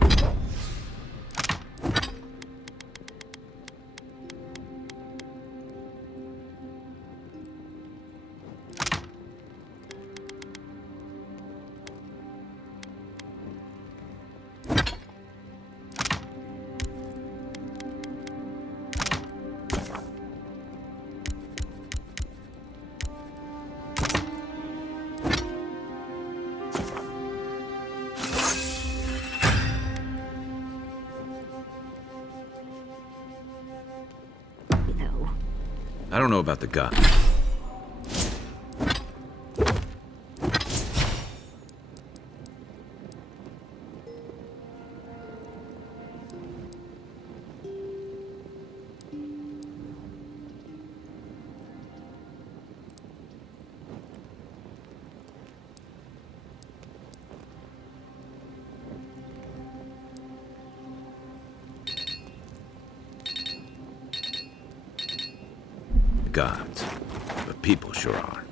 I don't know about the gun. Gods, but people sure are.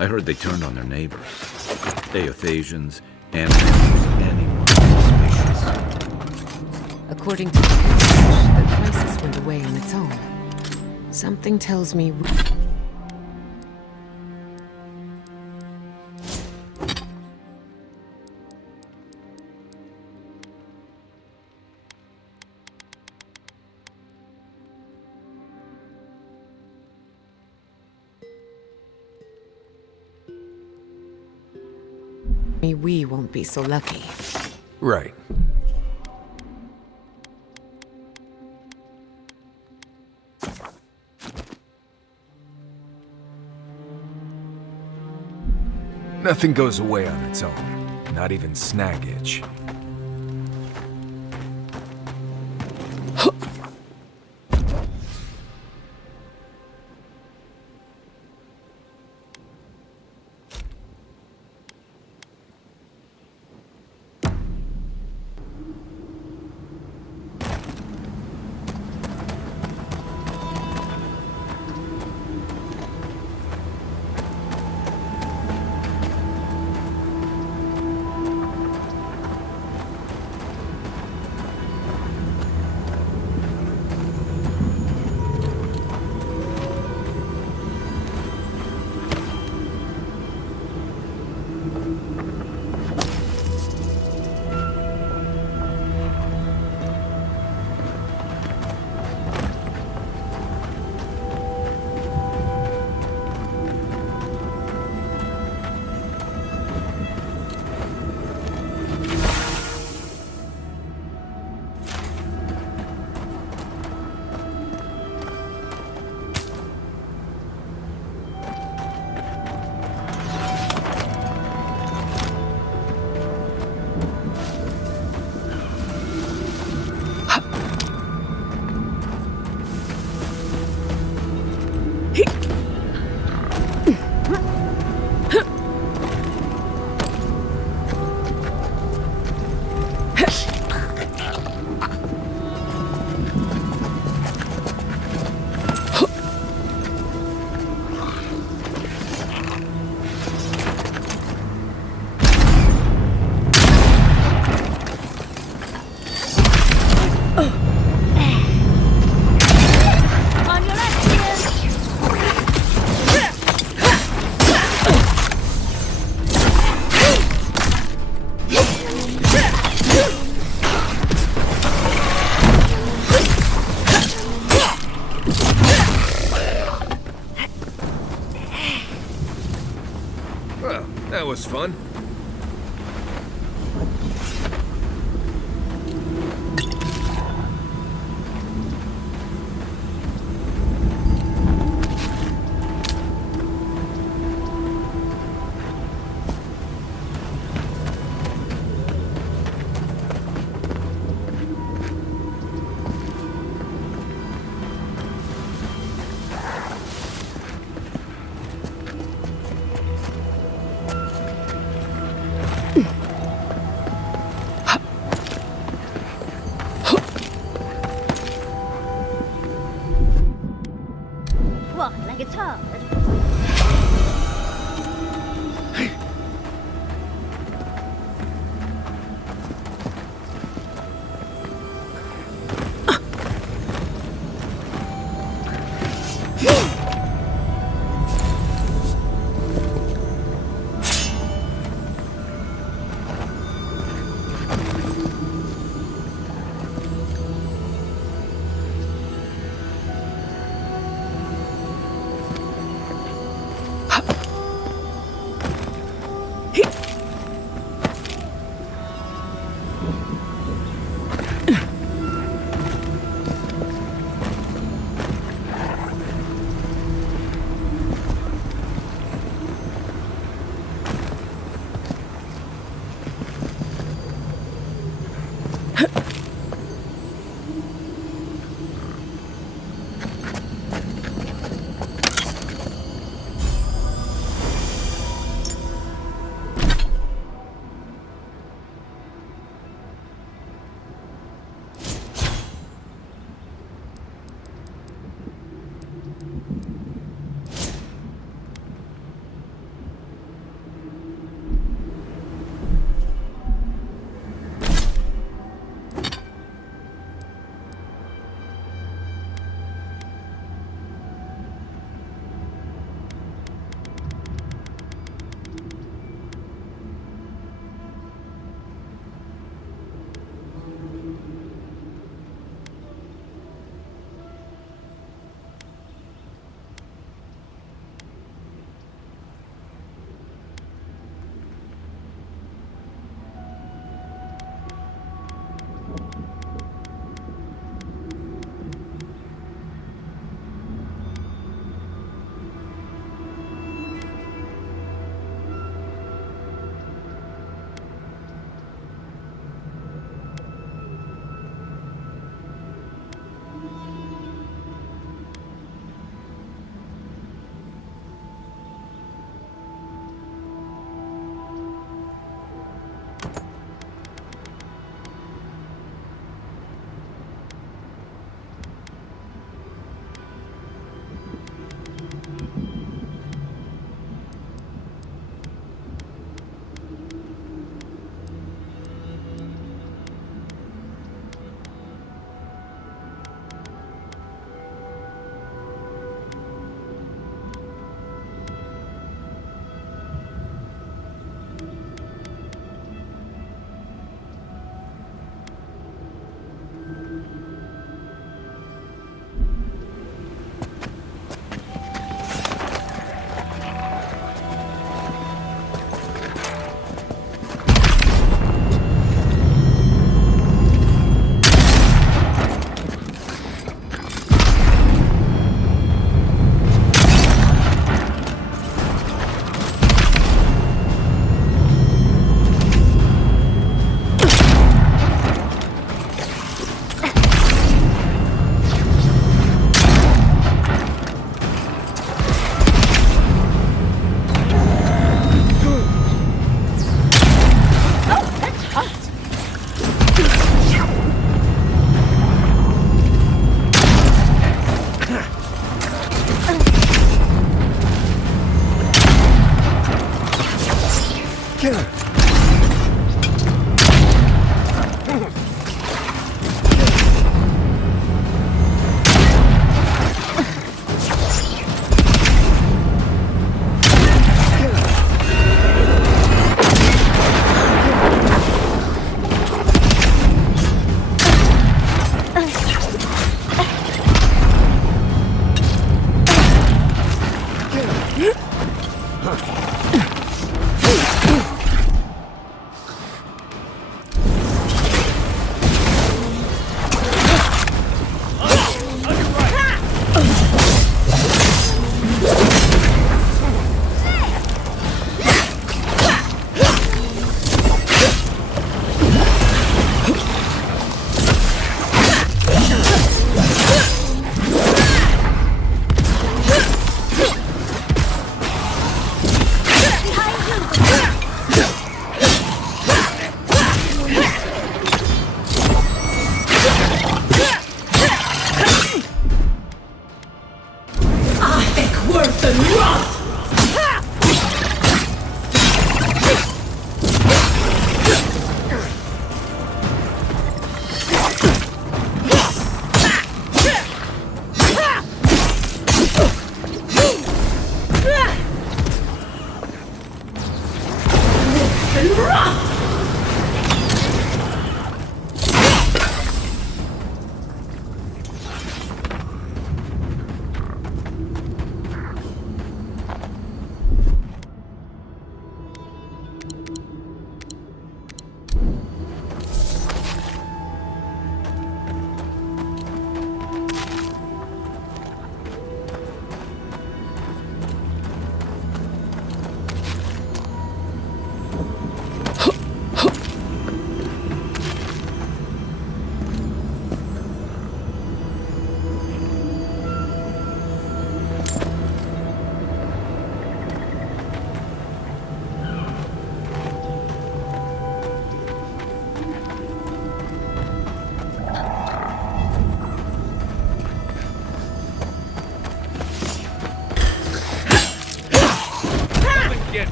I heard they turned on their neighbors. Aethasians, animals, anyone suspicious. According to the crisis went away on its own. Something tells me we won't be so lucky. Right. Nothing goes away on its own, not even snag itch. Well, that was fun.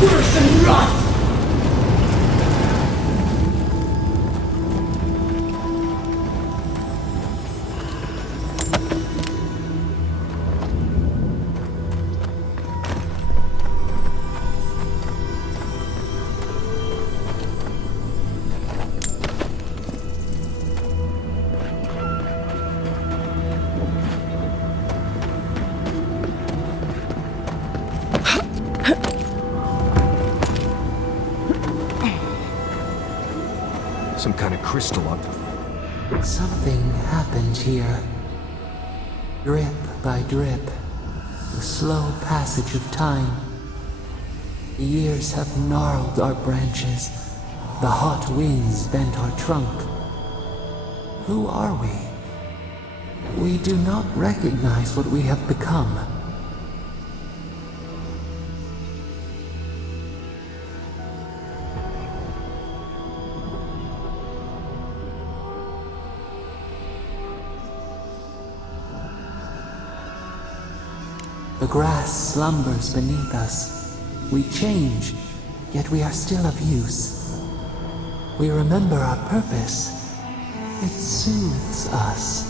worse than rot! Some kind of crystal up. Something happened here. Drip by drip. The slow passage of time. The years have gnarled our branches. The hot winds bent our trunk. Who are we? We do not recognize what we have become. The grass slumbers beneath us. We change, yet we are still of use. We remember our purpose. It soothes us.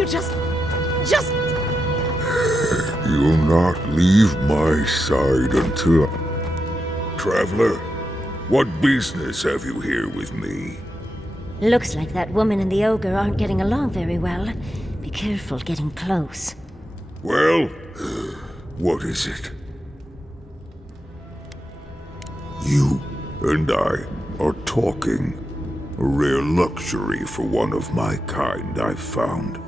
you just... You'll not leave my side until... Traveler, what business have you here with me? Looks like that woman and the ogre aren't getting along very well. Be careful getting close. Well, what is it? You and I are talking. A rare luxury for one of my kind, I've found.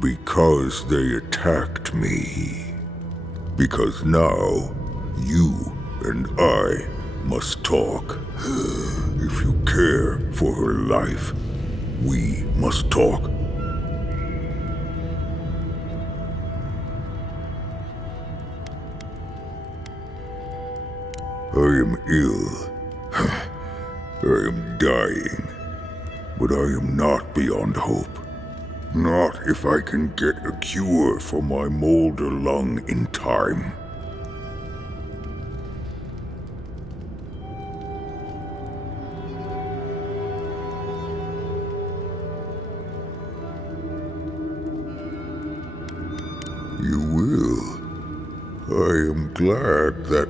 Because they attacked me. Because now, you and I must talk. If you care for her life, we must talk. I am ill. I am dying. But I am not beyond hope. Not if I can get a cure for my molder lung in time. You will. I am glad that...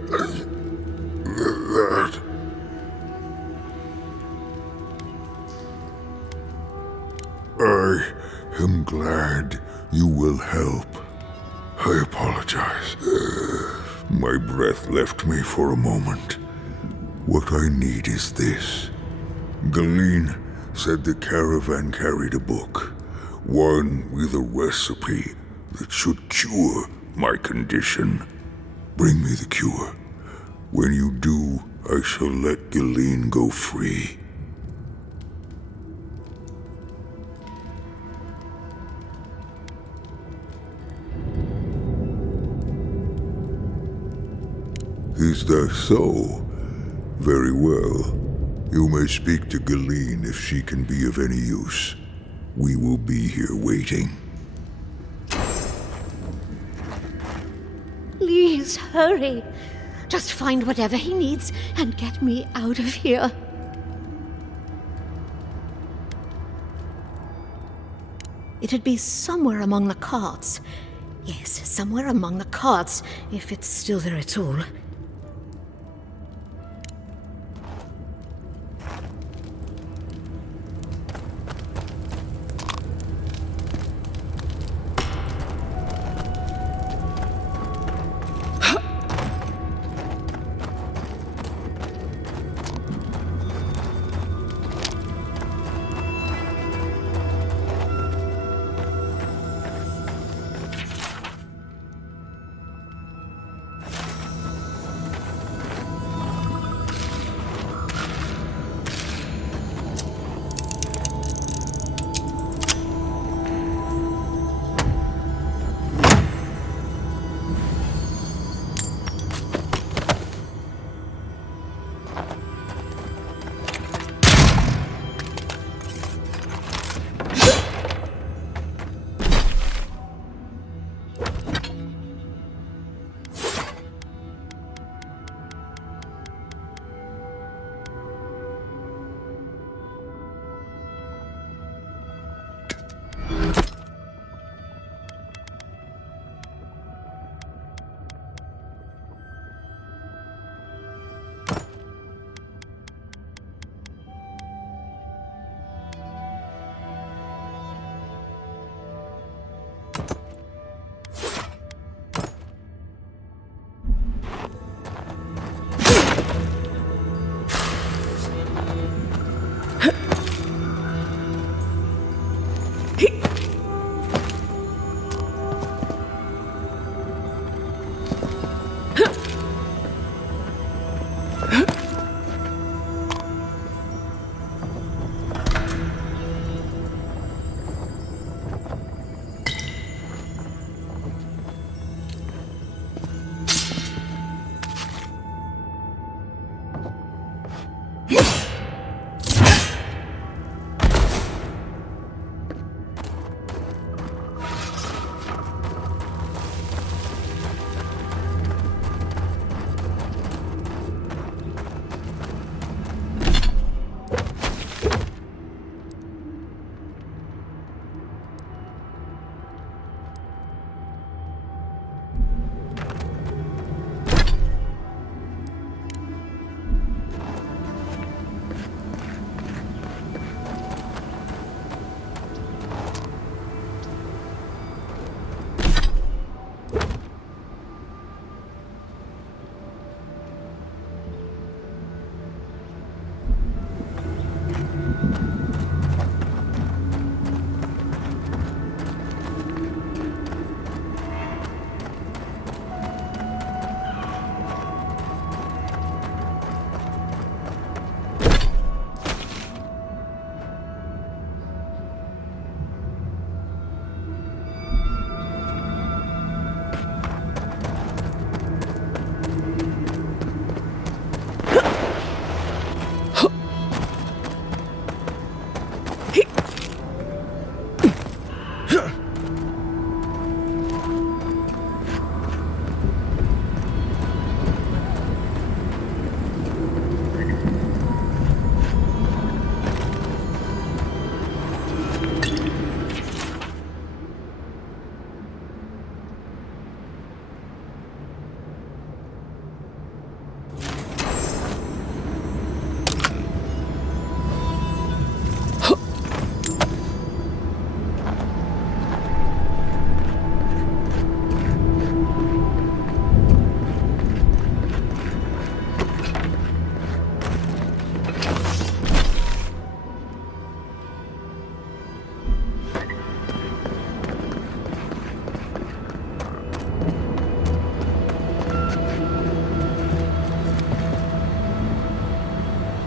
I am glad you will help. I apologize. My breath left me for a moment. What I need is this. Galeen said the caravan carried a book. One with a recipe that should cure my condition. Bring me the cure. When you do, I shall let Galeen go free. Is that so? Very well. You may speak to Galeen if she can be of any use. We will be here waiting. Please, hurry. Just find whatever he needs and get me out of here. It'd be somewhere among the carts. Yes, somewhere among the carts, if it's still there at all.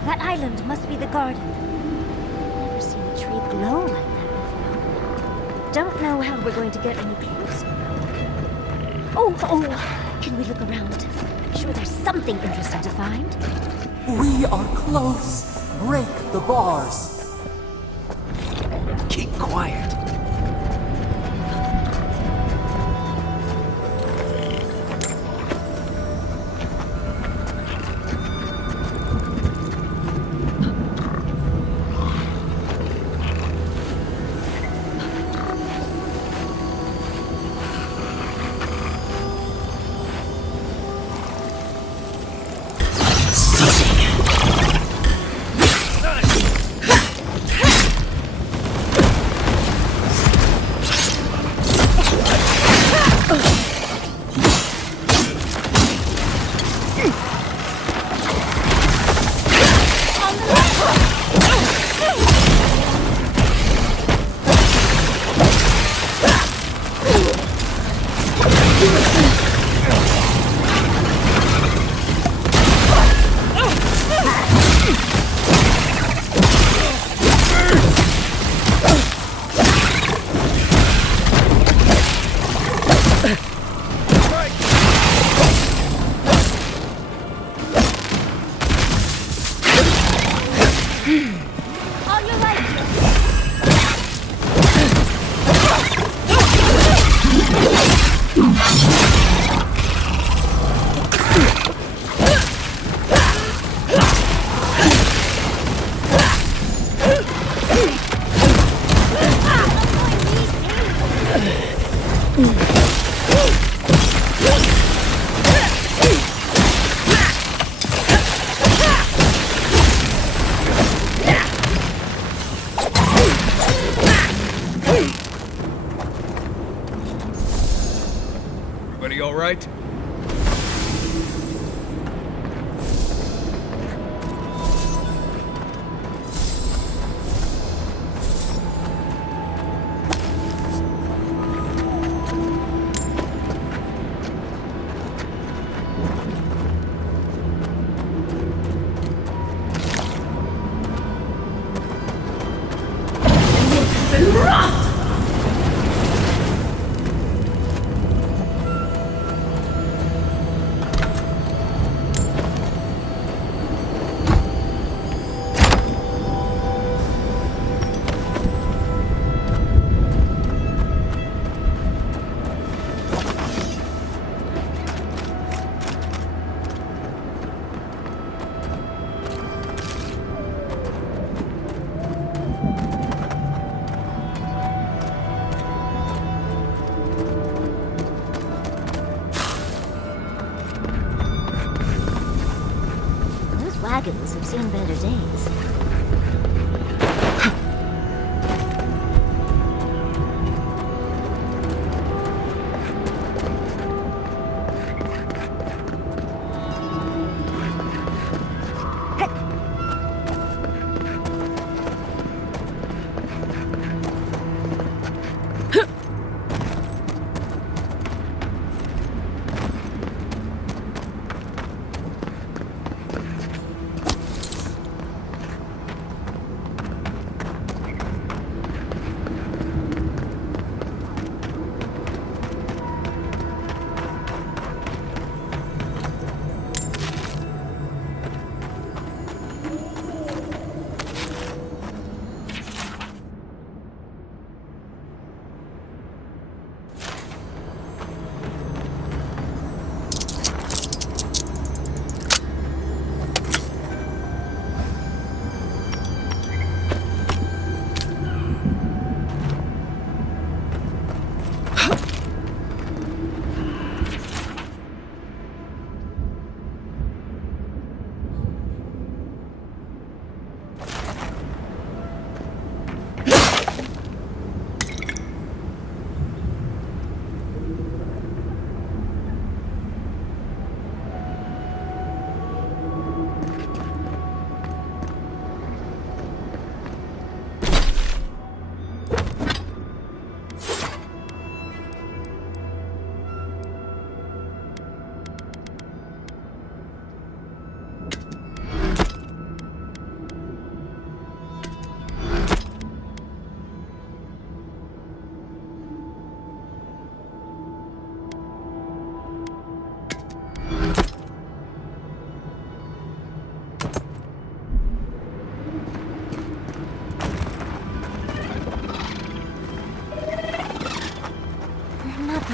That island must be the garden. I've never seen a tree glow like that before. Don't know how we're going to get any closer, though. Oh, can we look around? I'm sure there's something interesting to find. We are close. Break the bars. Keep quiet. Everybody all right? Wagons have seen better days.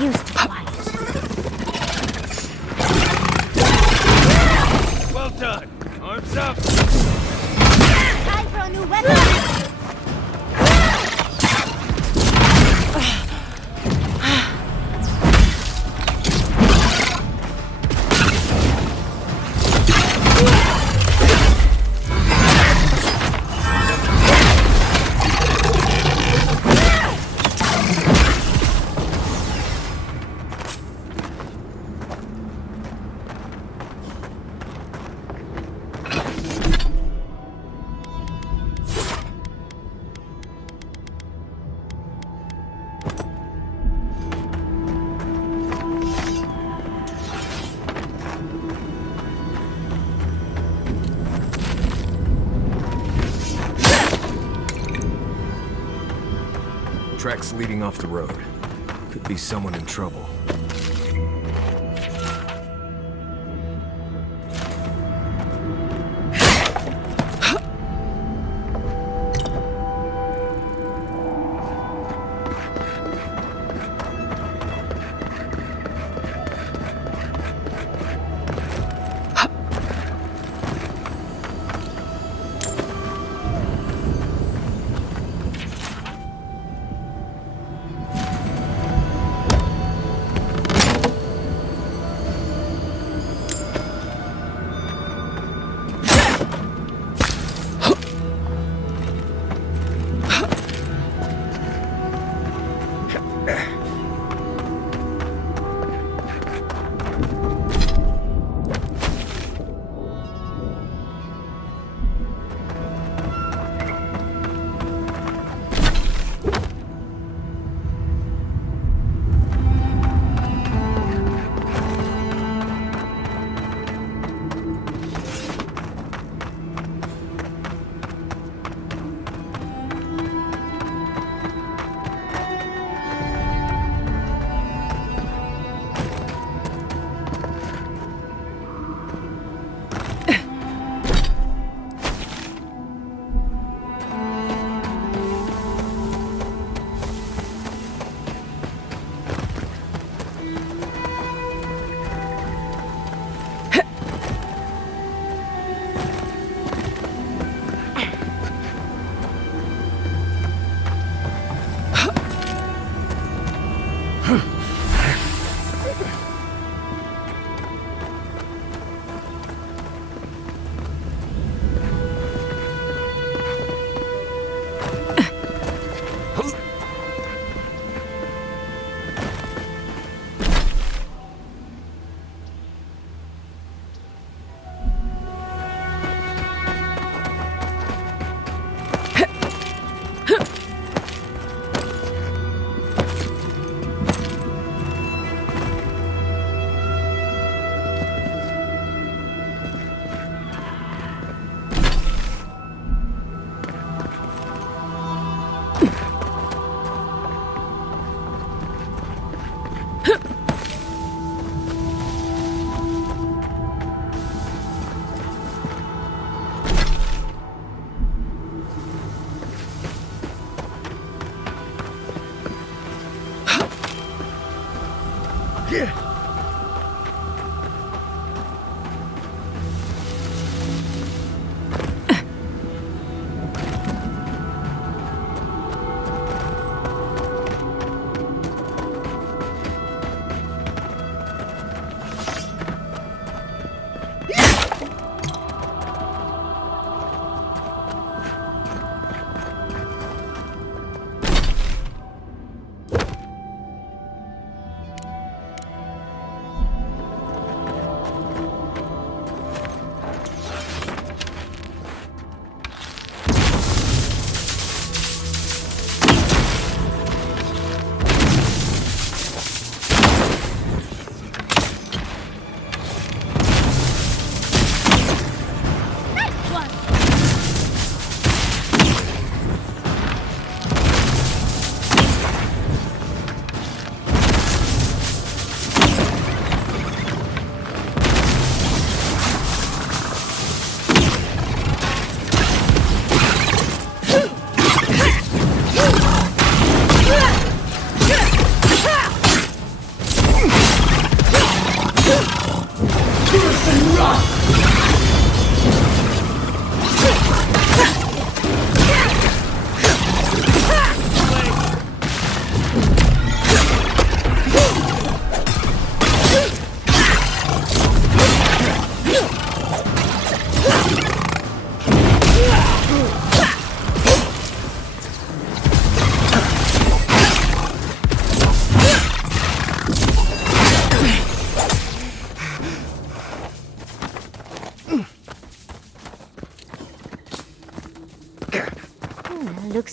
used to quiet. Well done. Arms up. Time for a new weapon. Tracks leading off the road. Could be someone in trouble.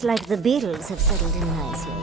Looks like the beetles have settled in nicely.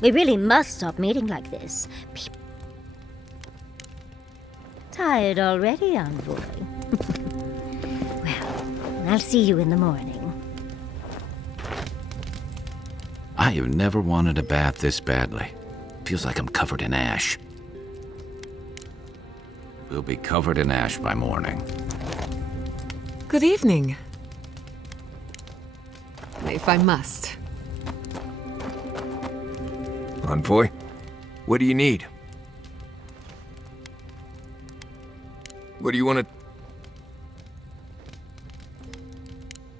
We really must stop meeting like this. Tired already, Envoy? Well, I'll see you in the morning. I have never wanted a bath this badly. Feels like I'm covered in ash. We'll be covered in ash by morning. Good evening. If I must. Envoy, what do you need? What do you want to...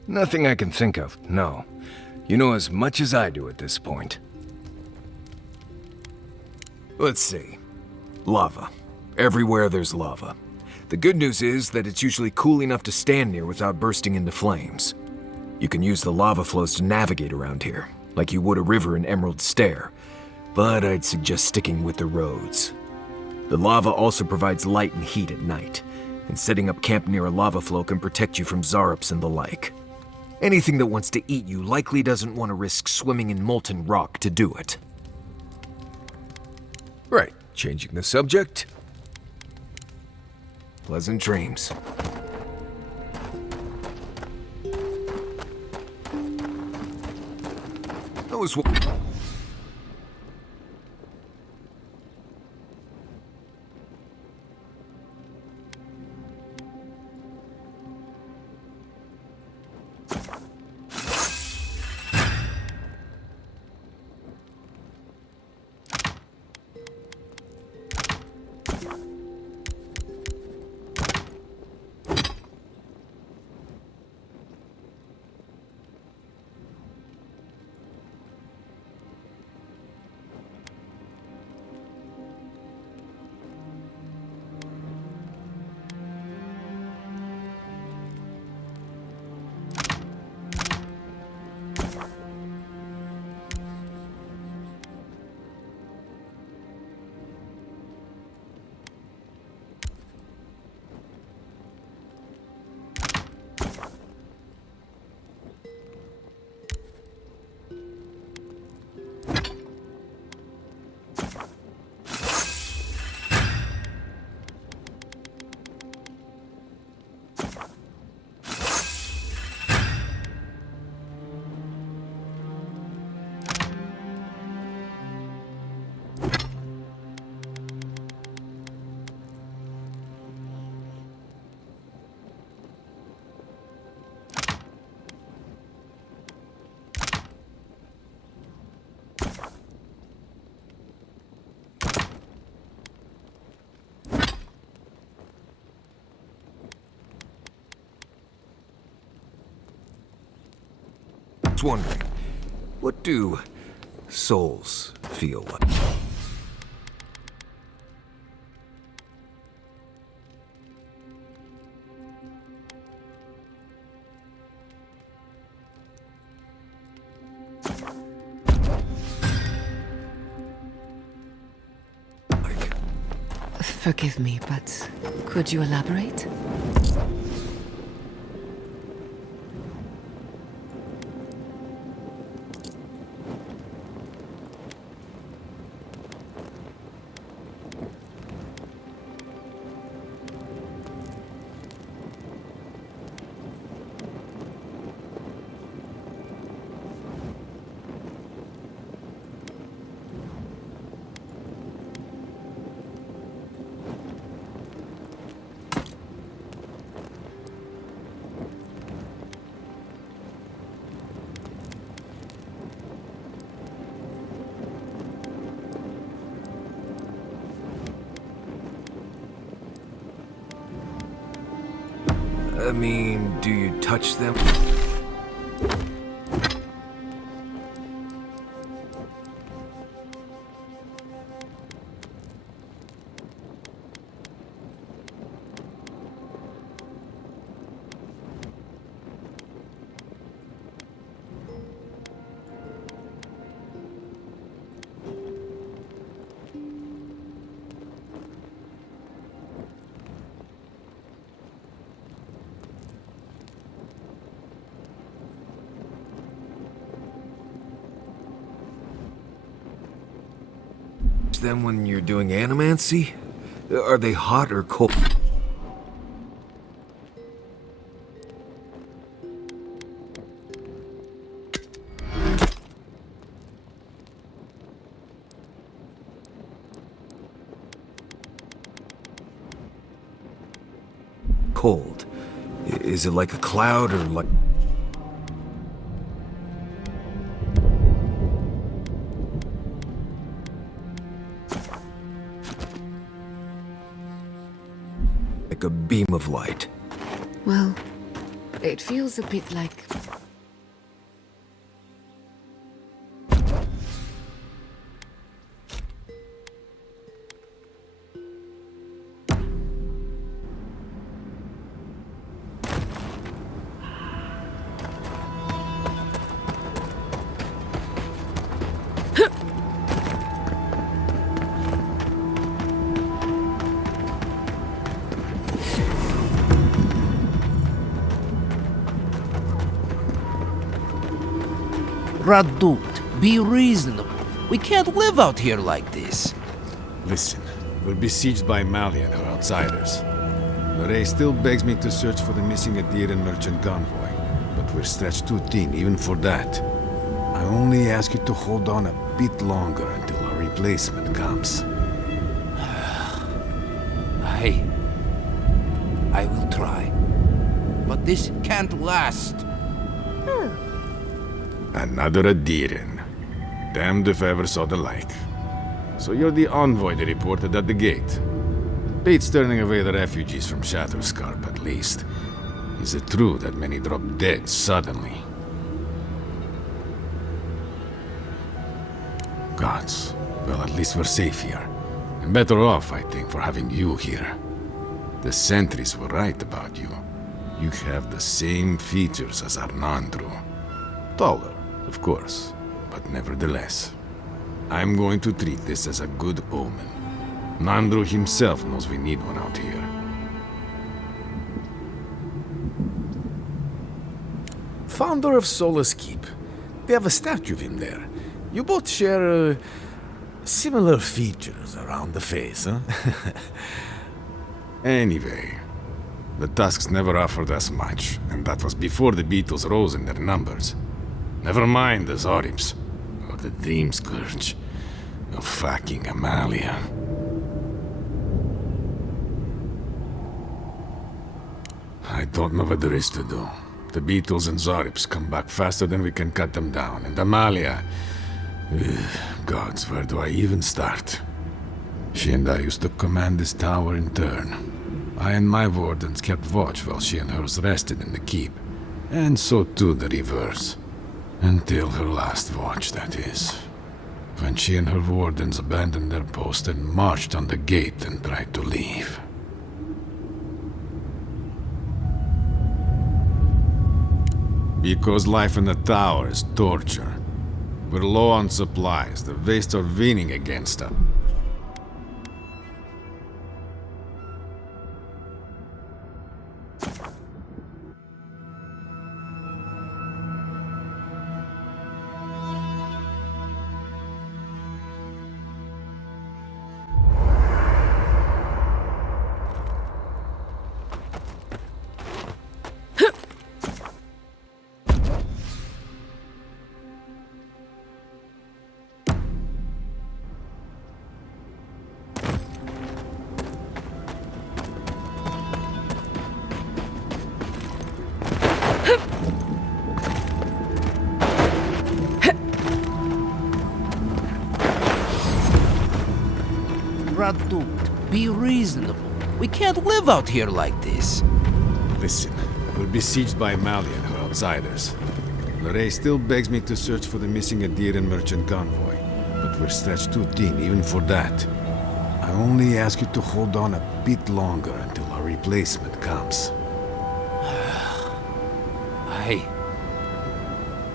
Nothing I can think of, no. You know as much as I do at this point. Let's see. Lava. Everywhere there's lava. The good news is that it's usually cool enough to stand near without bursting into flames. You can use the lava flows to navigate around here, like you would a river in Emerald Stair, but I'd suggest sticking with the roads. The lava also provides light and heat at night, and setting up camp near a lava flow can protect you from Zarups and the like. Anything that wants to eat you likely doesn't want to risk swimming in molten rock to do it. Right, changing the subject. Pleasant dreams. That was what... Wondering, what do souls feel like? Forgive me, but could you elaborate? I mean, do you touch them? Them when you're doing animancy? Are they hot or cold? Cold. Is it like a cloud or like... a beam of light? Well, it feels a bit like... Radut, be reasonable. We can't live out here like this. Listen, we're besieged by Mali and her outsiders. Lorraine still begs me to search for the missing Adiran merchant convoy, but we're stretched too thin even for that. I only ask you to hold on a bit longer until our replacement comes. I will try. But this can't last. Another Adiran. Damned if I ever saw the like. So you're the envoy they reported at the gate. Beats turning away the refugees from Shatterscarp, at least. Is it true that many drop dead suddenly? Gods. Well, at least we're safe here. And better off, I think, for having you here. The sentries were right about you. You have the same features as Arnandru. Taller, of course, but nevertheless. I'm going to treat this as a good omen. Nandru himself knows we need one out here. Founder of Solace Keep. They have a statue of him there. You both share, similar features around the face, huh? Anyway, the Tusks never offered us much, and that was before the Beetles rose in their numbers. Never mind the Zorips, or the Dream Scourge, or fucking Amalia. I don't know what there is to do. The Beetles and Zorips come back faster than we can cut them down, and Amalia... Gods, where do I even start? She and I used to command this tower in turn. I and my wardens kept watch while she and hers rested in the keep. And so too the reverse. Until her last watch, that is. When she and her wardens abandoned their post and marched on the gate and tried to leave. Because life in the tower is torture. We're low on supplies. The Waste are winning against us. Radut, be reasonable. We can't live out here like this. Listen, We're besieged by Mali and her outsiders. Lorraine still begs me to search for the missing Adiran merchant convoy, but we're stretched too thin even for that. I only ask you to hold on a bit longer until our replacement comes.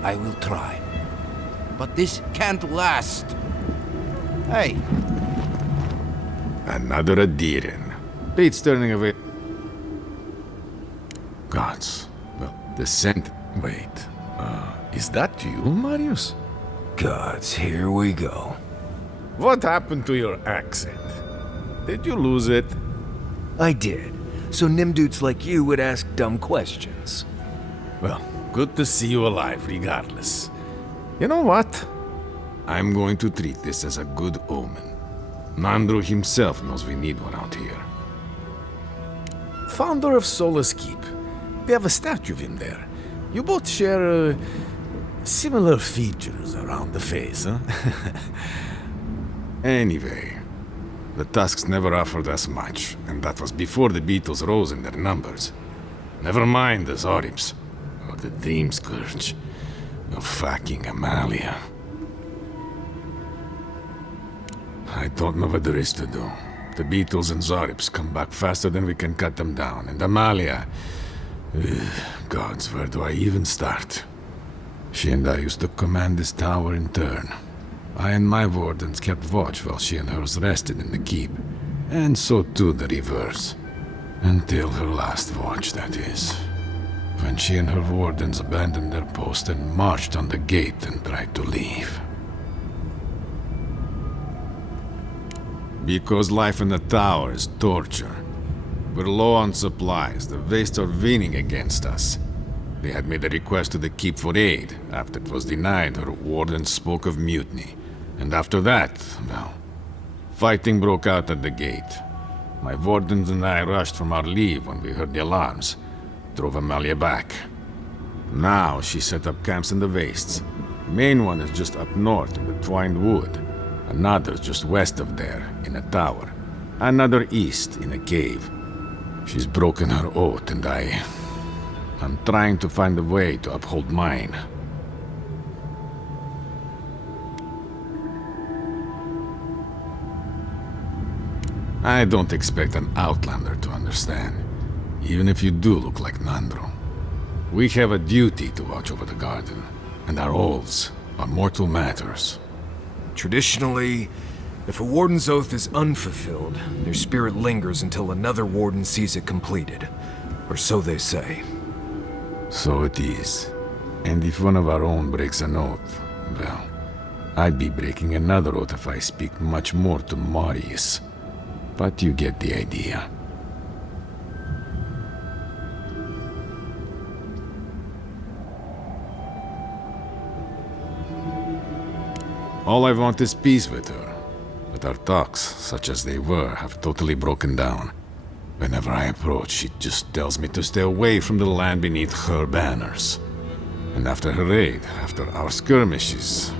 I will try. But this can't last. Hey. Another Adiran. Pete's turning away. Gods. Well, the scent... Wait. Is that you, Marius? Gods, here we go. What happened to your accent? Did you lose it? I did. So Nimdudes like you would ask dumb questions. Well, good to see you alive, regardless. You know what? I'm going to treat this as a good omen. Nandru himself knows we need one out here. Founder of Solace Keep. We have a statue of him there. You both share, similar features around the face, huh? Anyway, the Tusks never offered us much, and that was before the Beatles rose in their numbers. Never mind the Zorips, or the Dream Scourge, or fucking Amalia. I don't know what there is to do. The Beatles and Zorips come back faster than we can cut them down, and Amalia... Gods, where do I even start? She and I used to command this tower in turn. I and my wardens kept watch while she and hers rested in the keep. And so too the reverse. Until her last watch, that is. When she and her wardens abandoned their post and marched on the gate and tried to leave. Because life in the tower is torture. We're low on supplies. The Waste are winning against us. They had made a request to the keep for aid. After it was denied, her wardens spoke of mutiny. And after that, well, fighting broke out at the gate. My wardens and I rushed from our leave when we heard the alarms. Drove Amalia back. Now she set up camps in the wastes. Main one is just up north in the Twined Wood. Another's just west of there, in a tower. Another east, in a cave. She's broken her oath, and I'm trying to find a way to uphold mine. I don't expect an outlander to understand, even if you do look like Nandro. We have a duty to watch over the garden, and our oaths are mortal matters. Traditionally, if a warden's oath is unfulfilled, their spirit lingers until another warden sees it completed. Or so they say. So it is. And if one of our own breaks an oath, well, I'd be breaking another oath if I speak much more to Marius. But you get the idea. All I want is peace with her. But our talks, such as they were, have totally broken down. Whenever I approach, she just tells me to stay away from the land beneath her banners. And after her raid, after our skirmishes,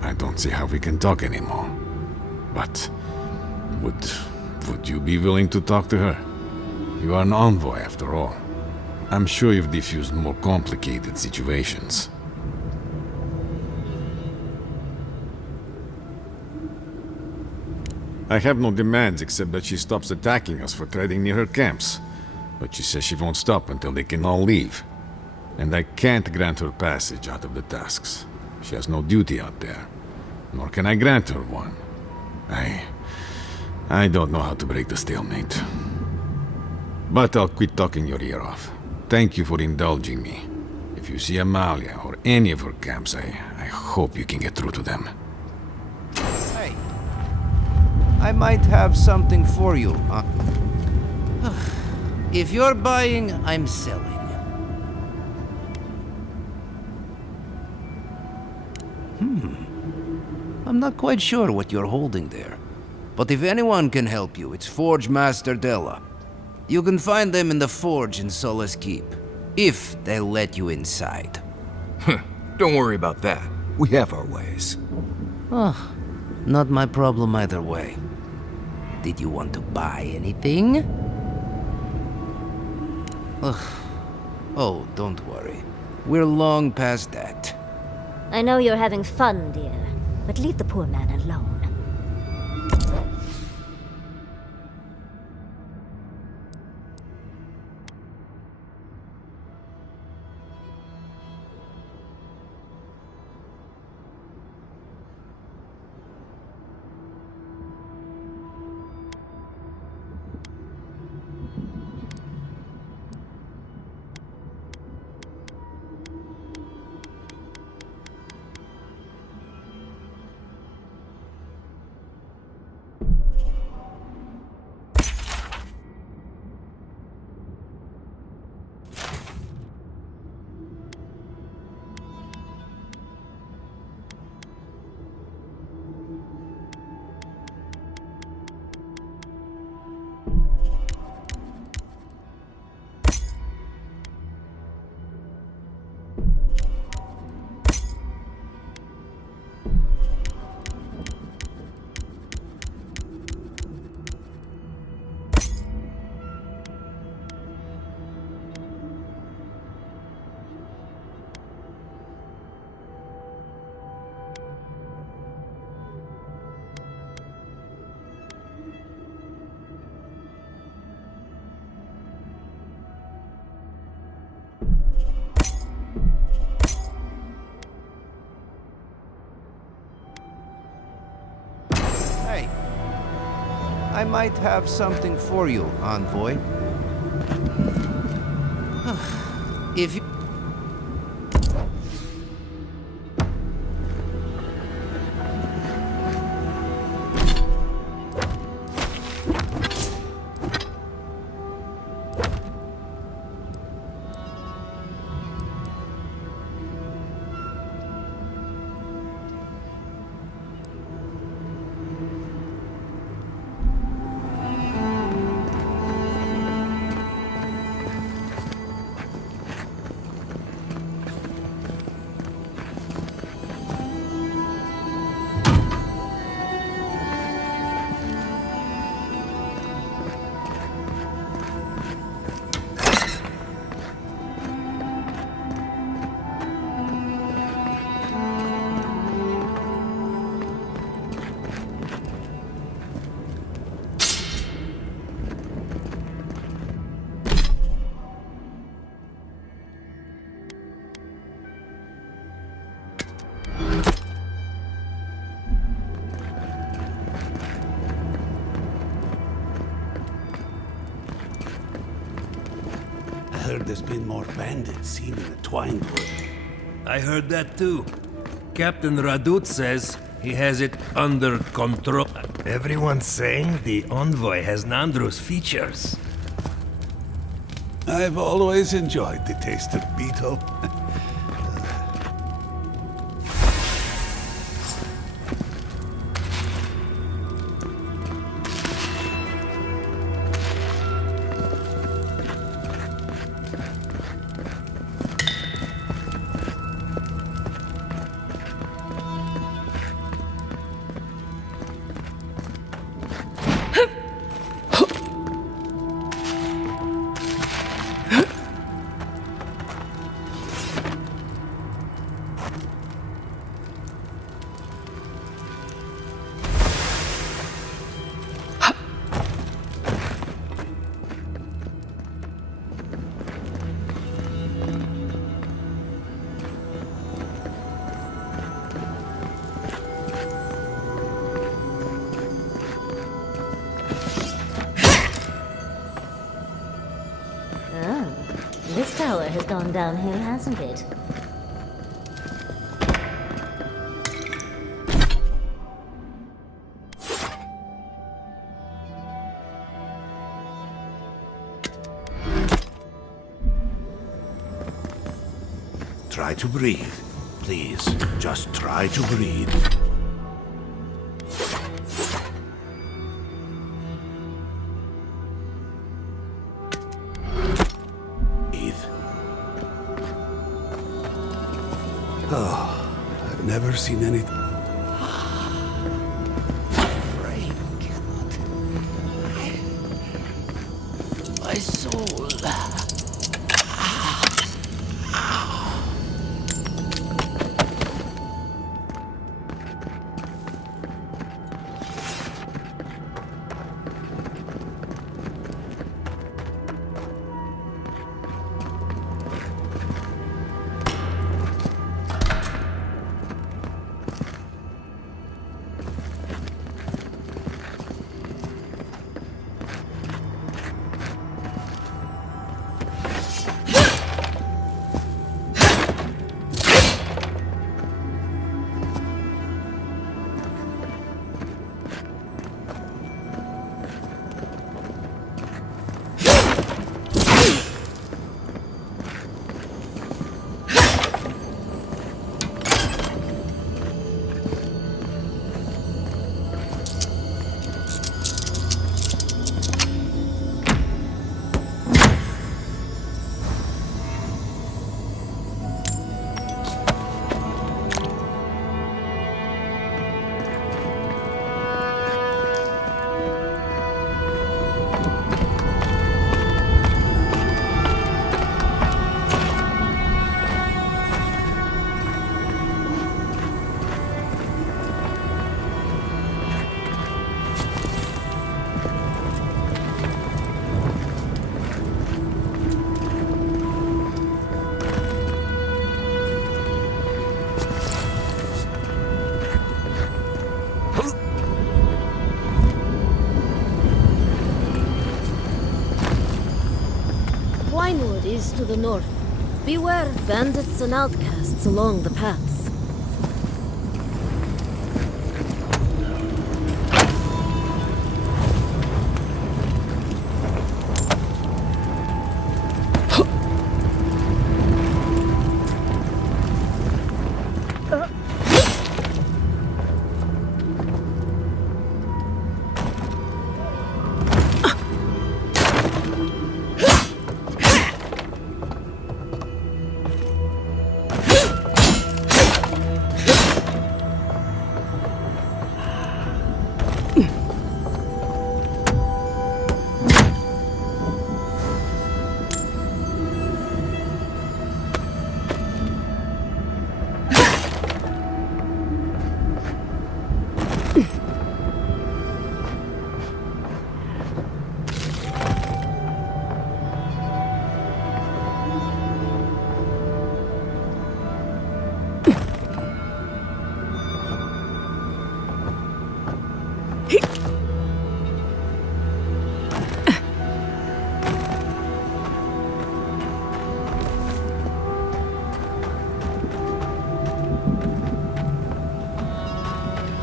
I don't see how we can talk anymore. But would you be willing to talk to her? You are an envoy, after all. I'm sure you've diffused more complicated situations. I have no demands except that she stops attacking us for treading near her camps. But she says she won't stop until they can all leave. And I can't grant her passage out of the Tusks. She has no duty out there. Nor can I grant her one. I don't know how to break the stalemate. But I'll quit talking your ear off. Thank you for indulging me. If you see Amalia or any of her camps, I hope you can get through to them. Hey. I might have something for you. If you're buying, I'm selling. I'm not quite sure what you're holding there. But if anyone can help you, it's Forge Master Della. You can find them in the forge in Solace Keep, if they'll let you inside. Don't worry about that. We have our ways. Oh, not my problem either way. Did you want to buy anything? Ugh, Oh, don't worry. We're long past that. I know you're having fun, dear, but leave the poor man alone. Hey, I might have something for you, envoy. If you... I heard there's been more bandits seen in the Twinewood. I heard that too. Captain Radut says he has it under control. Everyone's saying the envoy has Nandru's features. I've always enjoyed the taste of beetle. This tower has gone downhill, hasn't it? Try to breathe. Please, just try to breathe. Oh, I've never seen anything. My soul. is to the north. Beware bandits and outcasts along the paths.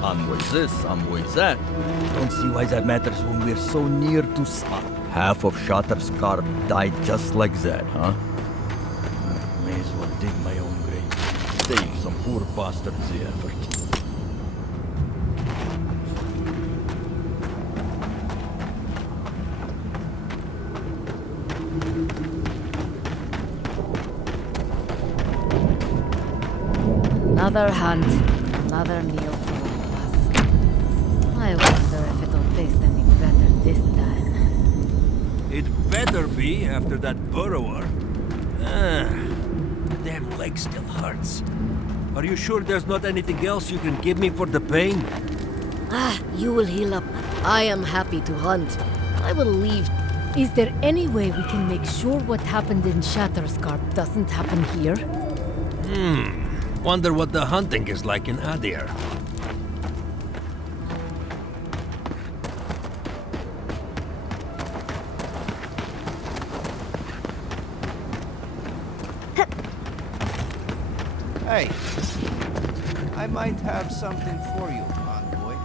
Envoy this, envoy that. Don't see why that matters when we're so near to spot. Half of Shatter's guard died just like that, huh? May as well dig my own grave. Save some poor bastards the effort. Another hunt, another meal for all of us. I wonder if it'll taste any better this time. It better be after that burrower. The damn leg still hurts. Are you sure there's not anything else you can give me for the pain? You will heal up. I am happy to hunt. I will leave. Is there any way we can make sure what happened in Shatterscarp doesn't happen here? Wonder what the hunting is like in Adir. Hey, I might have something for you, envoy.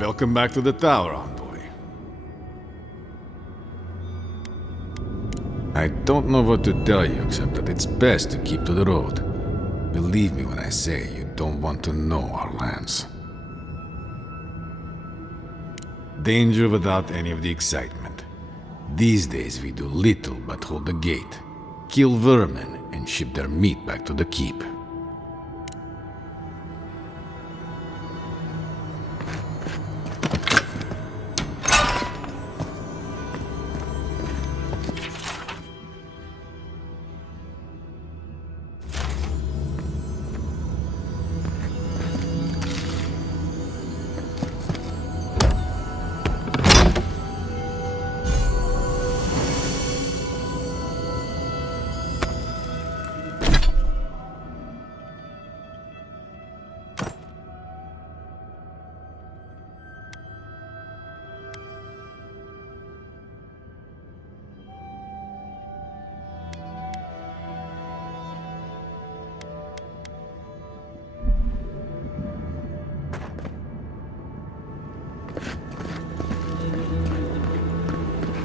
Welcome back to the tower, envoy. I don't know what to tell you except that it's best to keep to the road. Believe me when I say you don't want to know our lands. Danger without any of the excitement. These days we do little but hold the gate, kill vermin, and ship their meat back to the keep.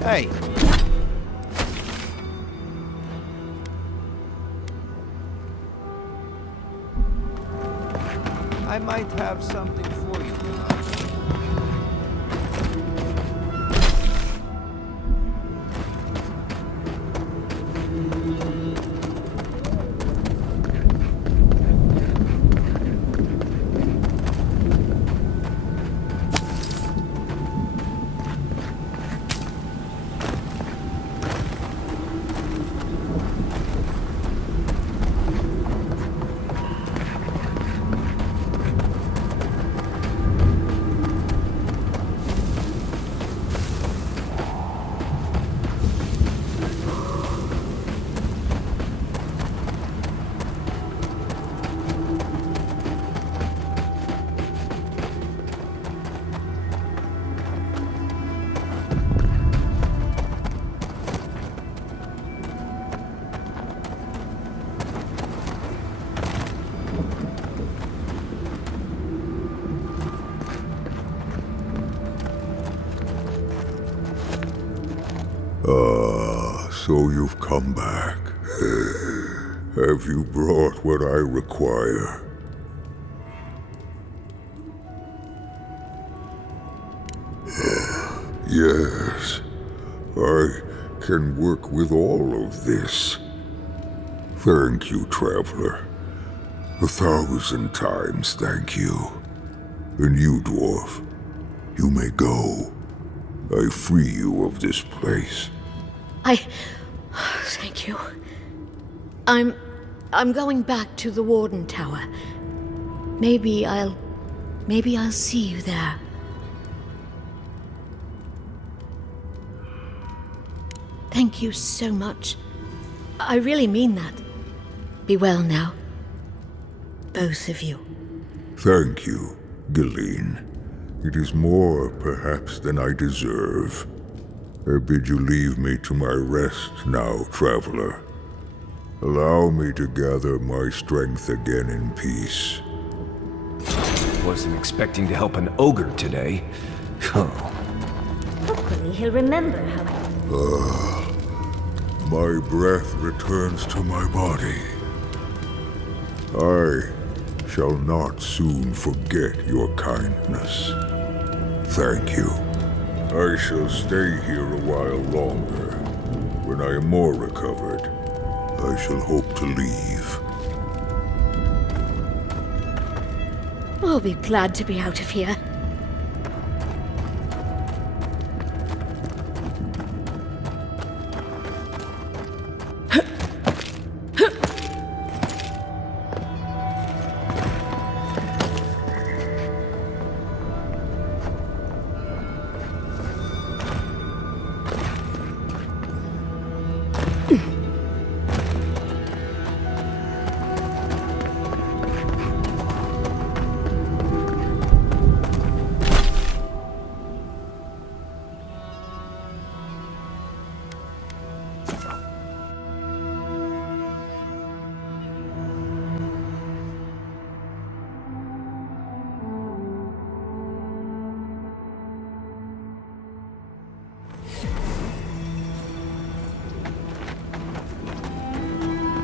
Hey. I might have something for you. So you've come back. Have you brought what I require? Yes, I can work with all of this. Thank you, Traveler. 1,000 times thank you. And you, Dwarf, you may go. I free you of this place. Thank you. I'm going back to the Warden Tower. Maybe I'll see you there. Thank you so much. I really mean that. Be well now. Both of you. Thank you, Galeen. It is more, perhaps, than I deserve. I bid you leave me to my rest now, Traveler. Allow me to gather my strength again in peace. Wasn't expecting to help an ogre today. Oh. Hopefully he'll remember how... My breath returns to my body. I shall not soon forget your kindness. Thank you. I shall stay here a while longer. When I am more recovered, I shall hope to leave. I'll be glad to be out of here.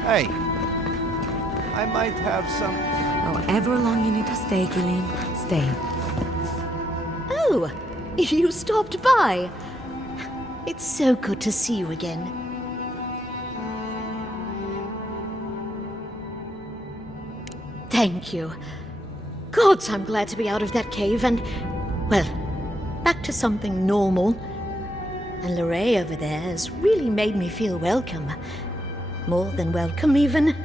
Hey, I might have some... However long you need to stay, Galeen, stay. Oh, you stopped by. It's so good to see you again. Thank you. Gods, I'm glad to be out of that cave and, well, back to something normal. And Lorraine over there has really made me feel welcome. More than welcome, even.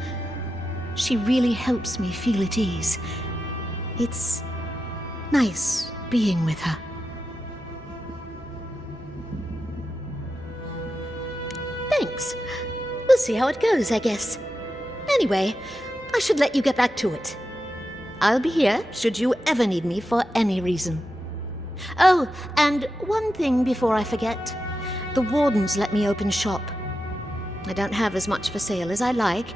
She really helps me feel at ease. It's nice being with her. Thanks. We'll see how it goes, I guess. Anyway, I should let you get back to it. I'll be here should you ever need me for any reason. Oh, and one thing before I forget. The Wardens let me open shop. I don't have as much for sale as I like,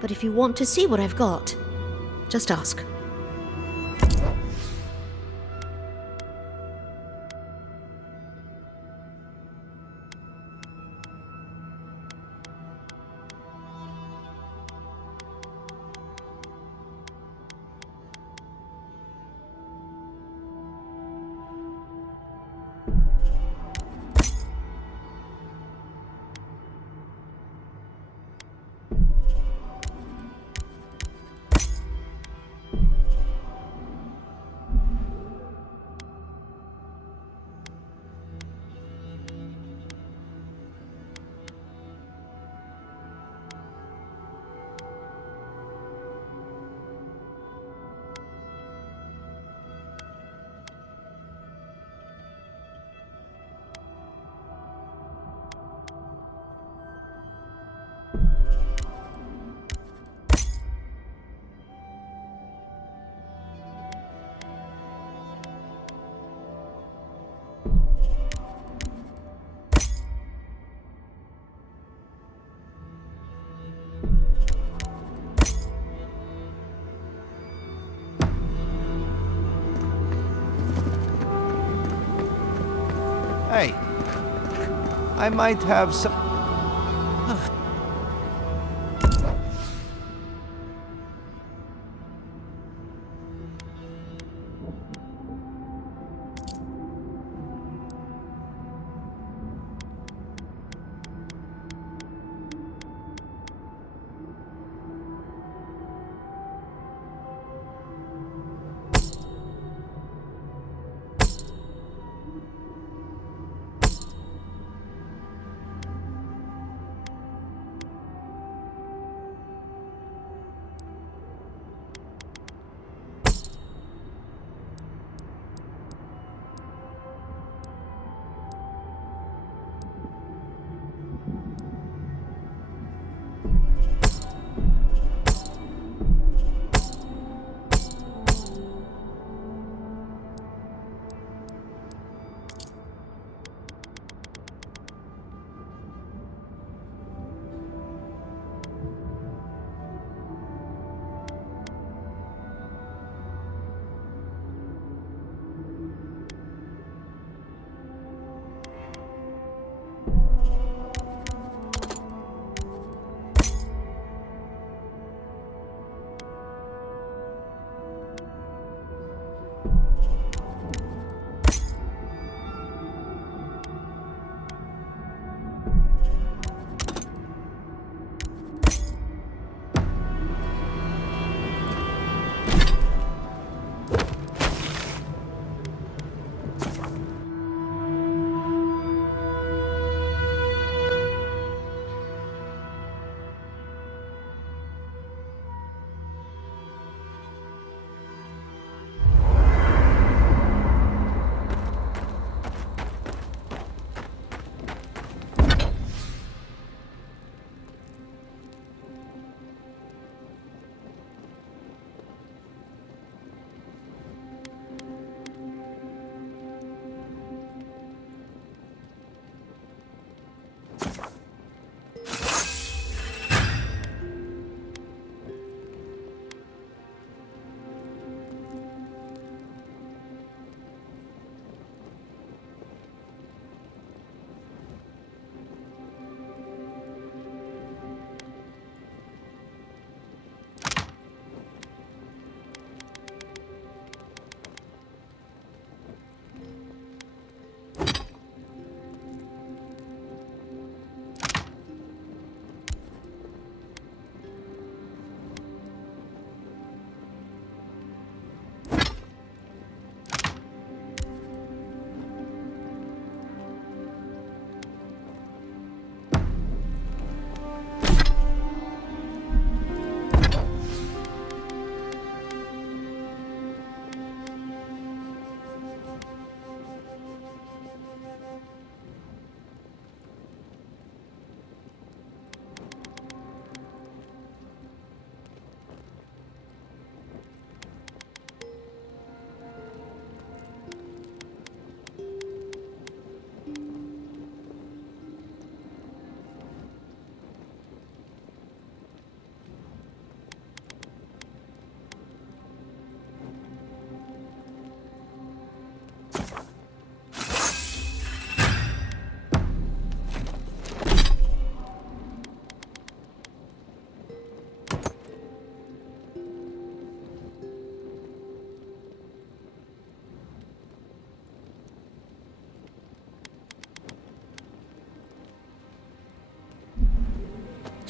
but if you want to see what I've got, just ask. Hey, I might have some...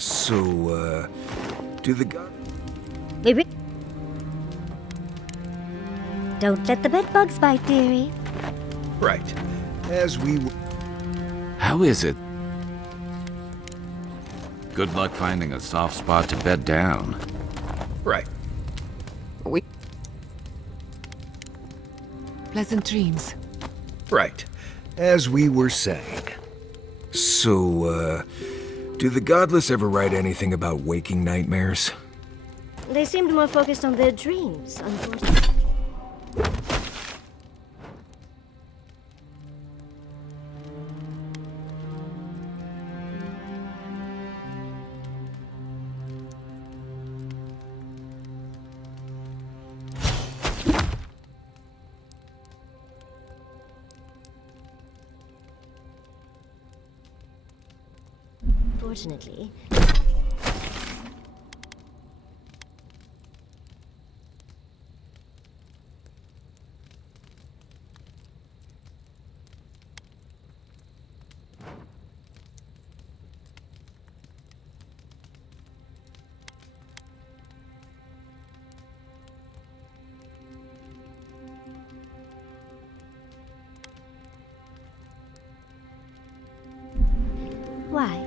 So, do the god... Maybe. Don't let the bed bugs bite, dearie. Right. As we... How is it? Good luck finding a soft spot to bed down. Right. Pleasant dreams. Right. As we were saying. So, do the godless ever write anything about waking nightmares? They seemed more focused on their dreams, unfortunately. Fortunately. Why?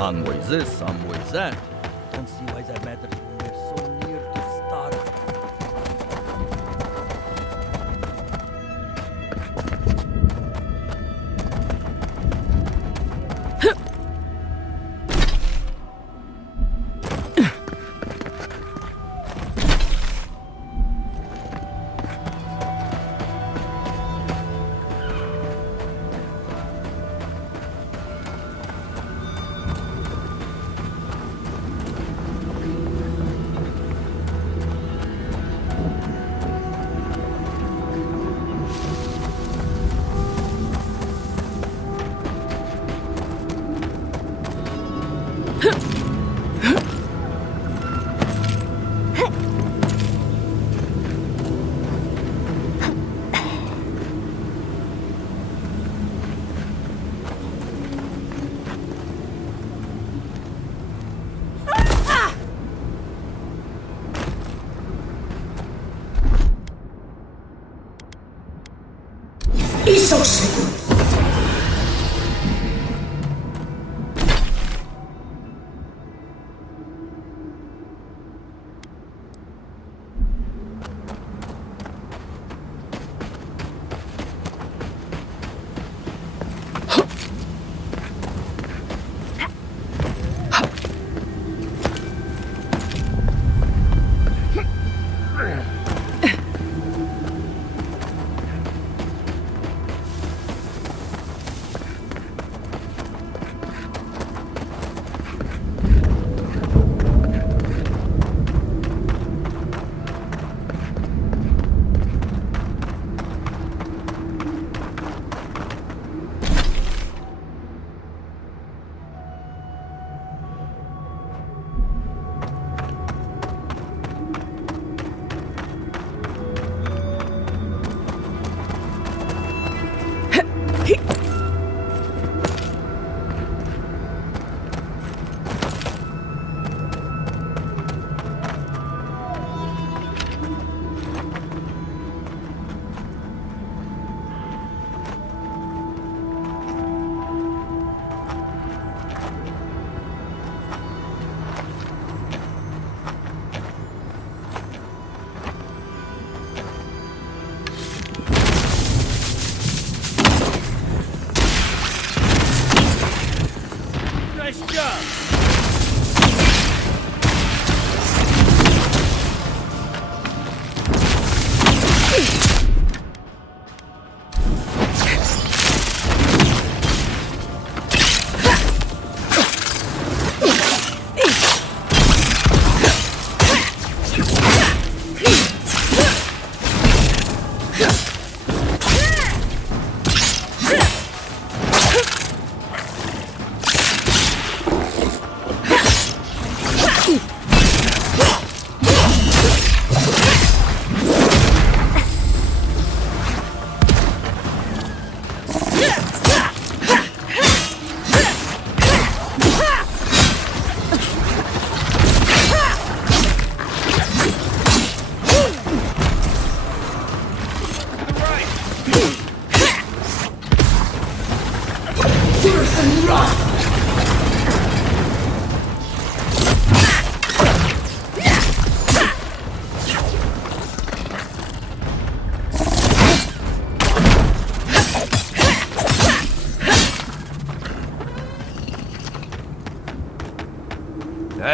Envoy this, envoy that. Don't see why that matters when we're so near to starving. Hizo seguro.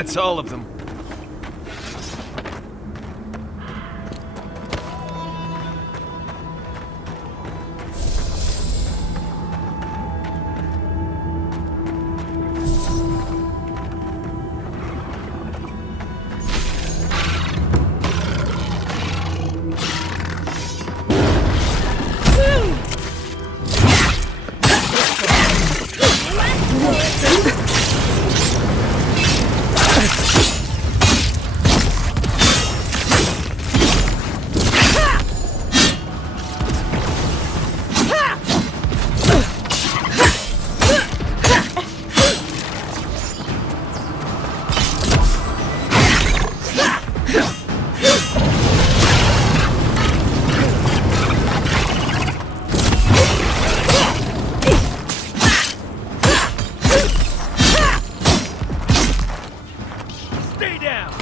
That's all of them. Stay down!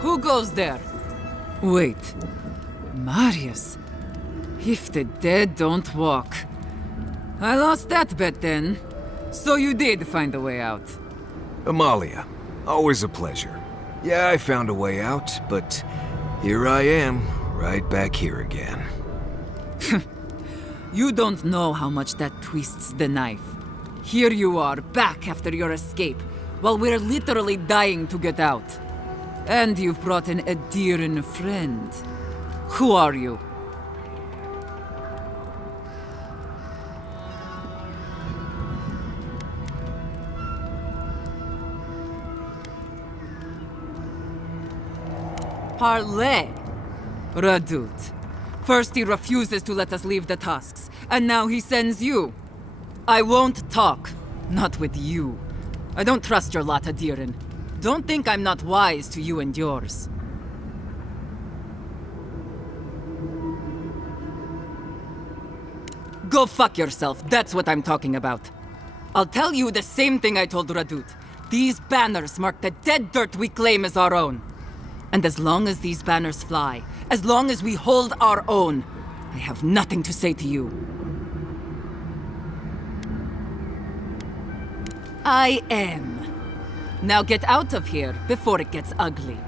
Who goes there? Wait. Marius. If the dead don't walk. I lost that bet then. So you did find a way out. Amalia, always a pleasure. Yeah, I found a way out, but here I am, right back here again. You don't know how much that twists the knife. Here you are, back after your escape, while we're literally dying to get out. And you've brought in a dear friend. Who are you? Parley. Radut. First he refuses to let us leave the tusks, and now he sends you. I won't talk. Not with you. I don't trust your lot, Adirin. Don't think I'm not wise to you and yours. Go fuck yourself, that's what I'm talking about. I'll tell you the same thing I told Radut. These banners mark the dead dirt we claim as our own. And as long as these banners fly, as long as we hold our own, I have nothing to say to you. I am. Now get out of here before it gets ugly.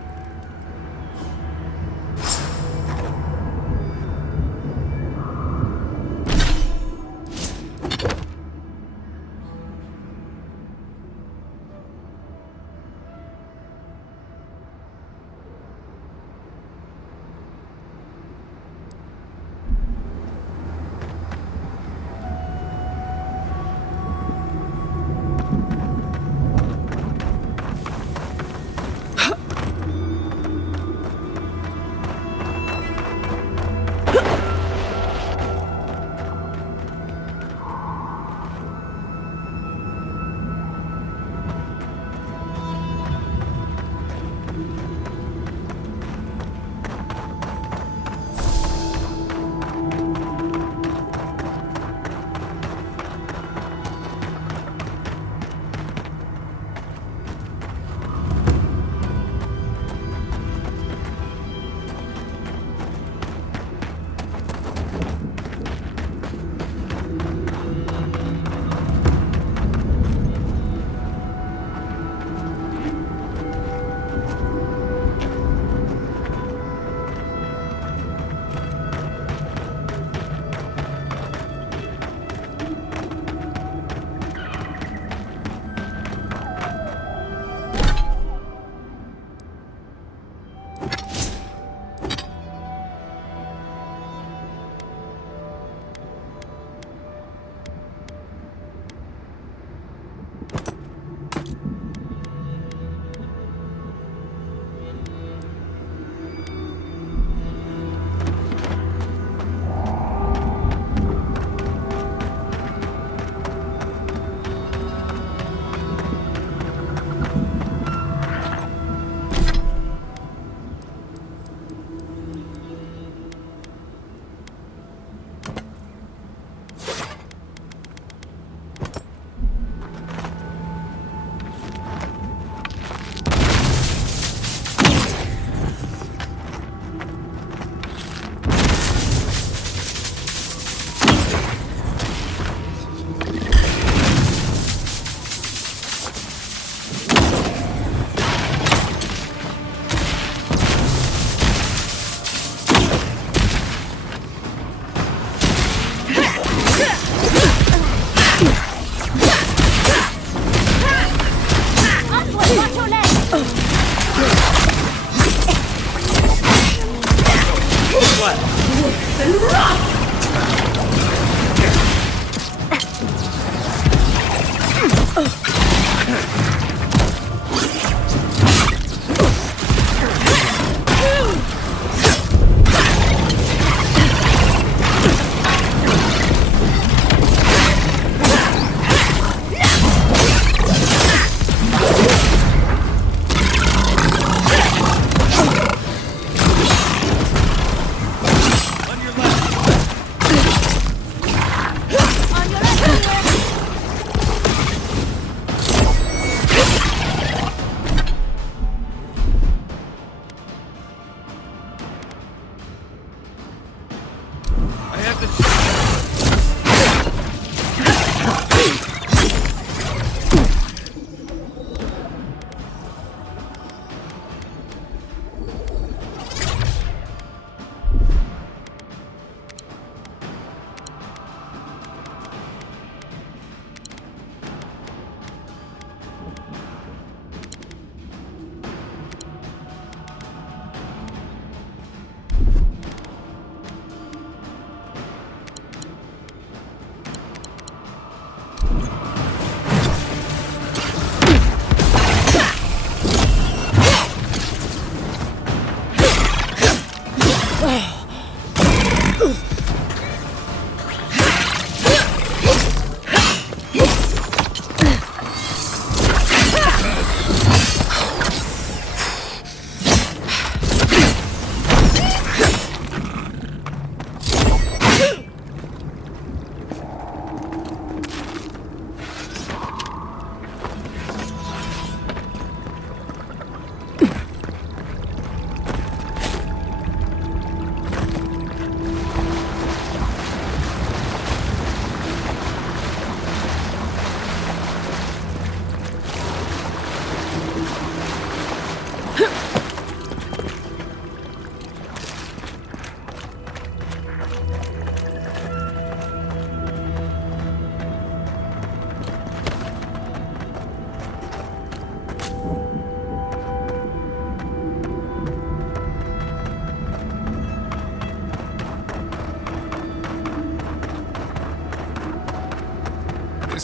Watch your legs!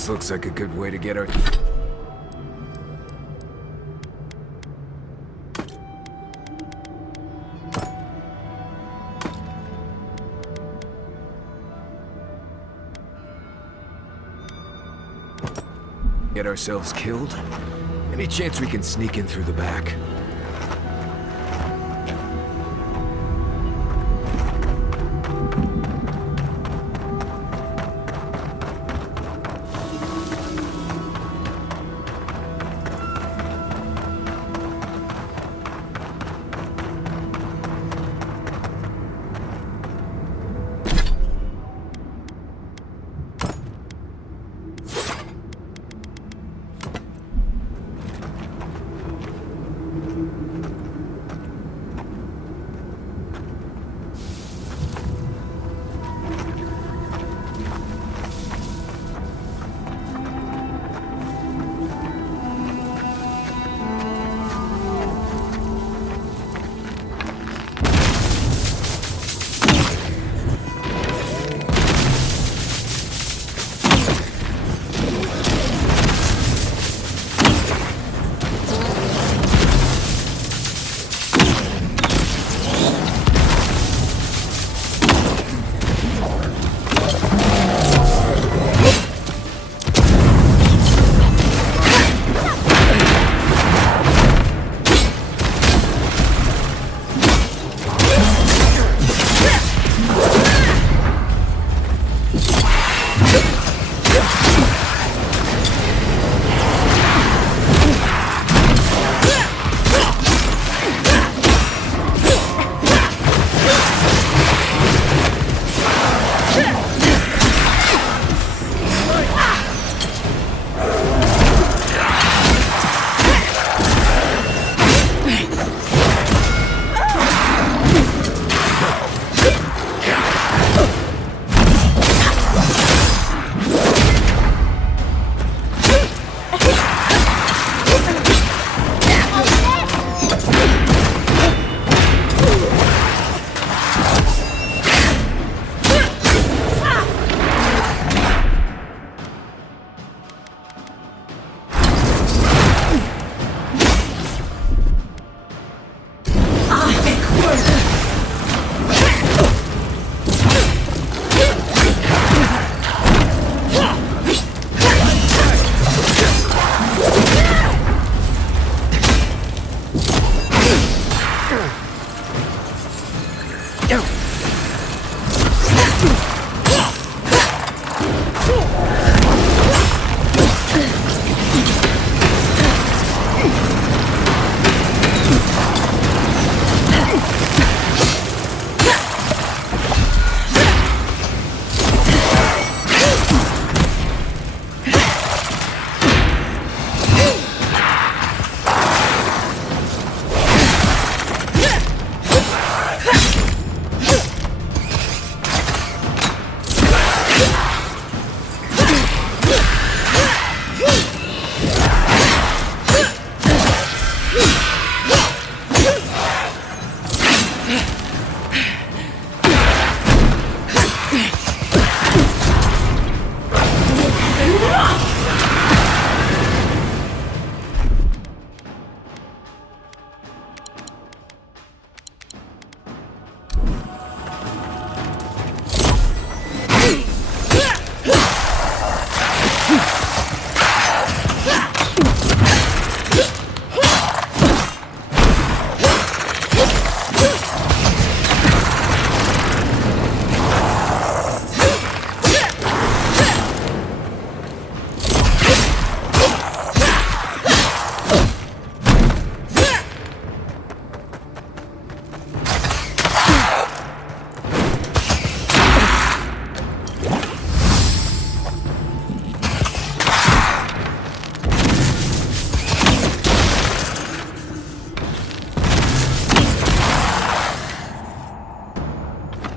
This looks like a good way to get our... Get ourselves killed? Any chance we can sneak in through the back?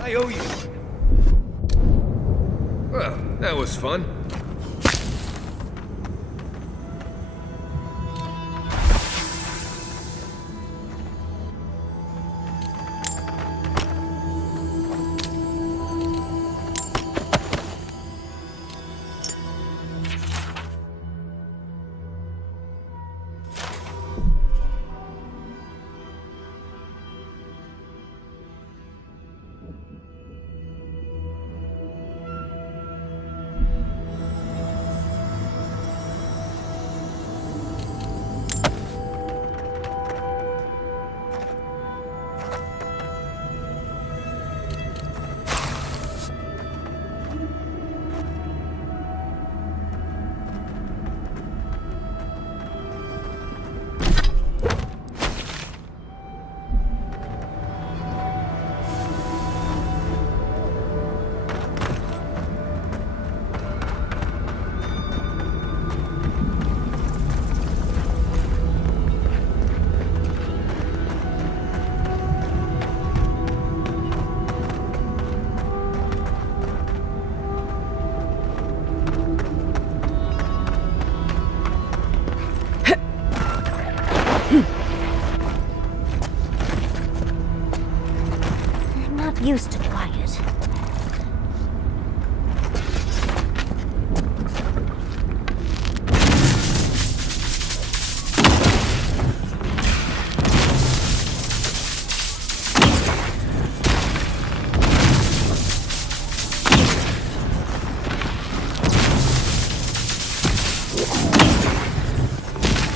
I owe you one. Well, that was fun. Used to quiet.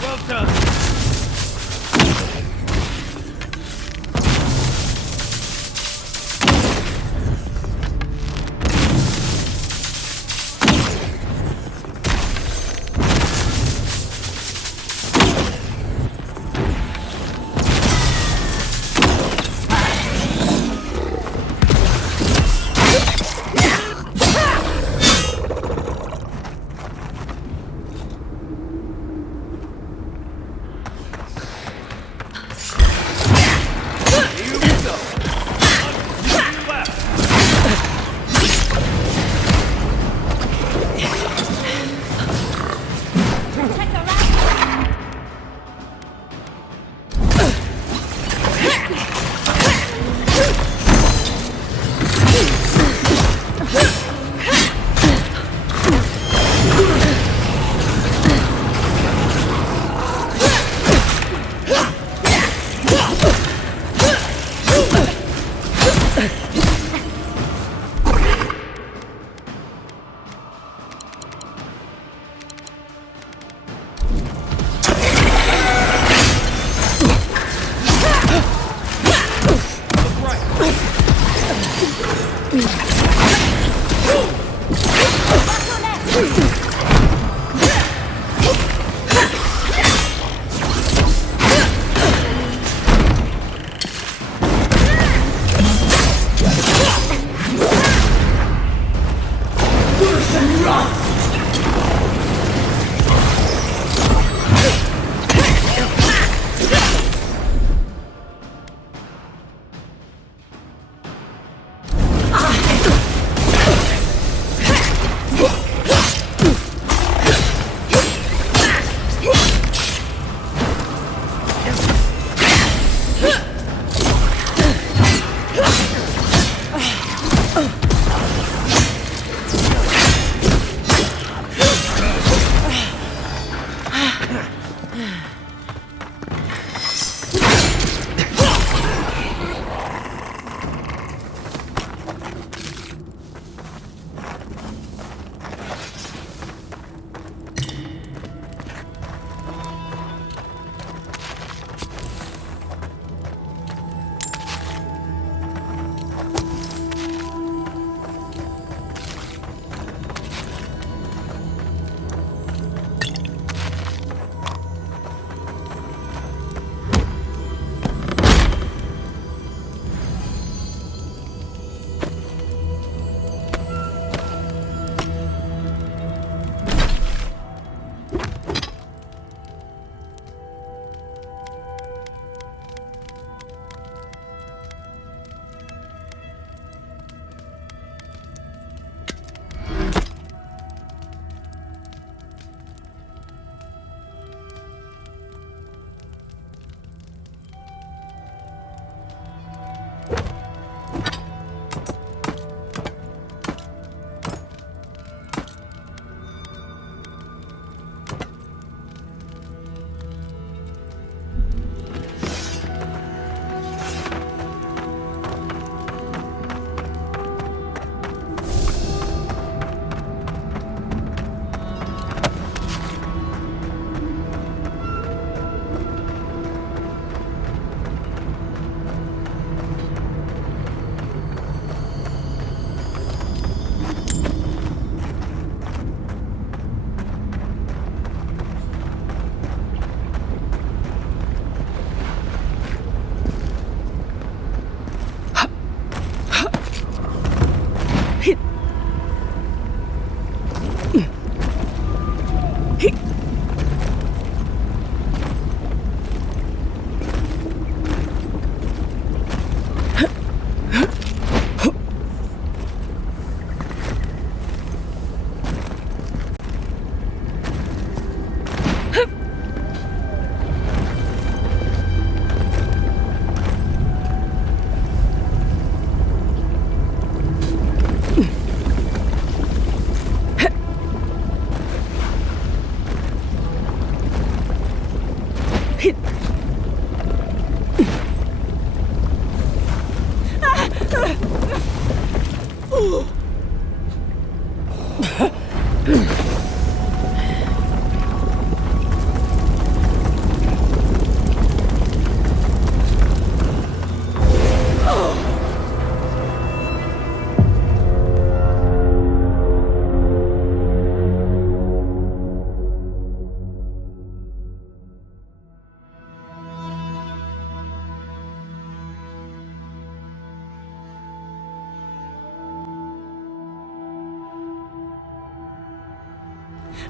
Well done.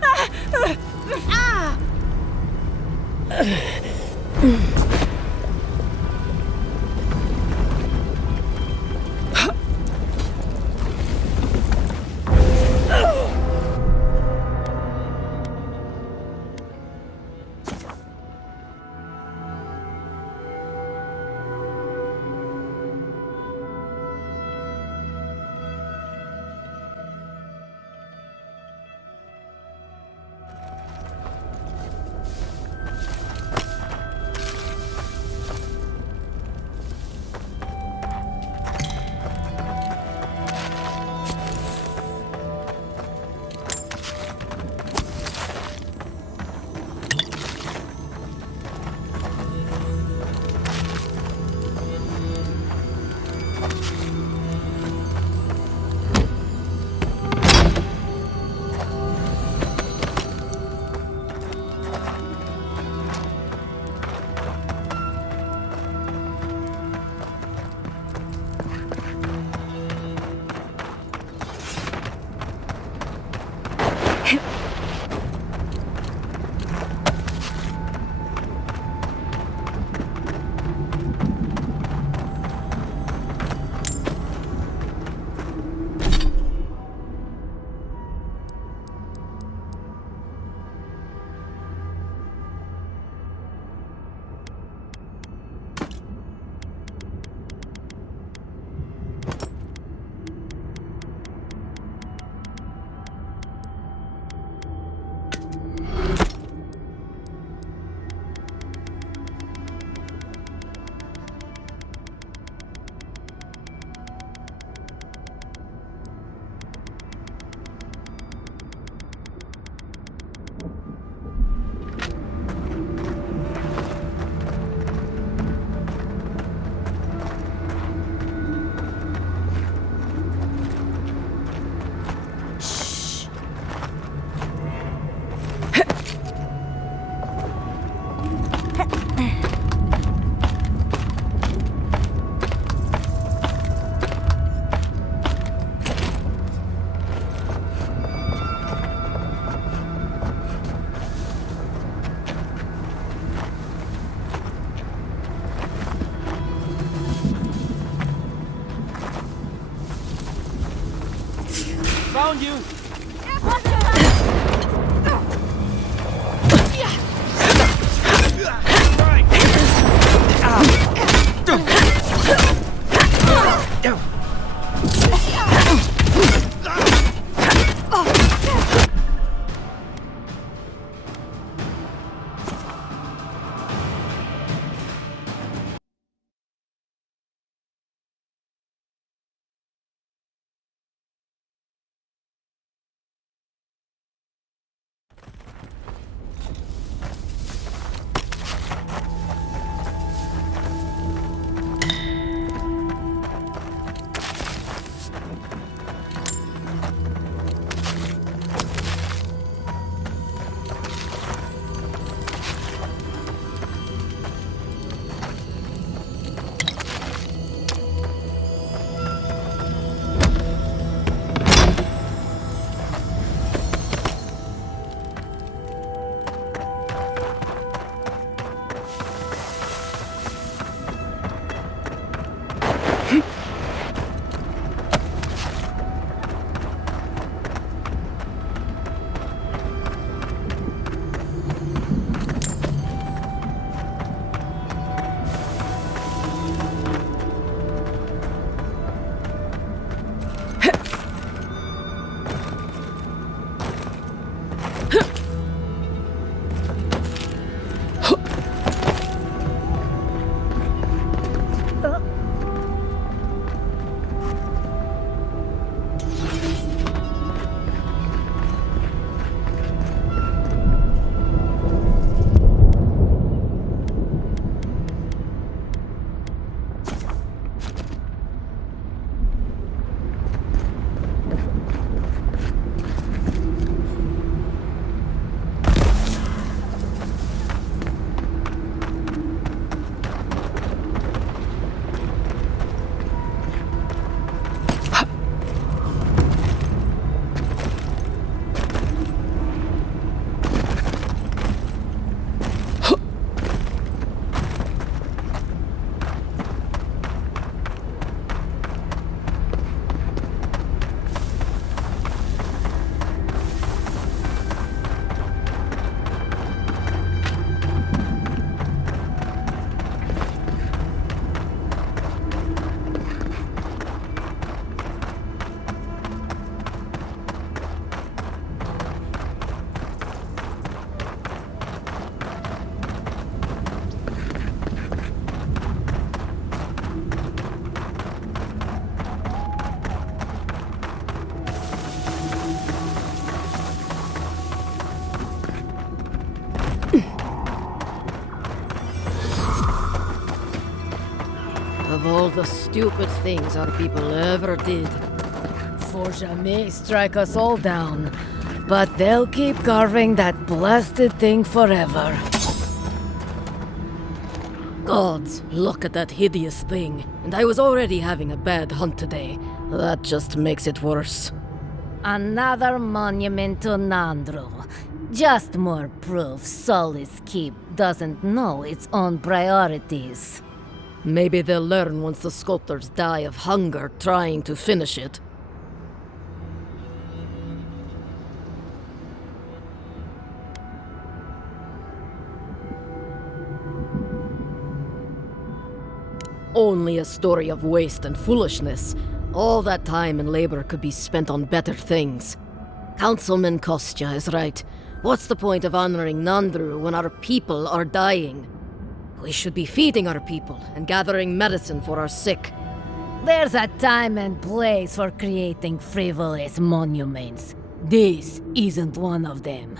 Ah! Found you! Of all the stupid things our people ever did, Forja may strike us all down, but they'll keep carving that blasted thing forever. Gods, look at that hideous thing. And I was already having a bad hunt today. That just makes it worse. Another monument to Nandru. Just more proof Solace Keep doesn't know its own priorities. Maybe they'll learn once the sculptors die of hunger trying to finish it. Only a story of waste and foolishness. All that time and labor could be spent on better things. Councilman Kostya is right. What's the point of honoring Nandru when our people are dying? We should be feeding our people and gathering medicine for our sick. There's a time and place for creating frivolous monuments. This isn't one of them.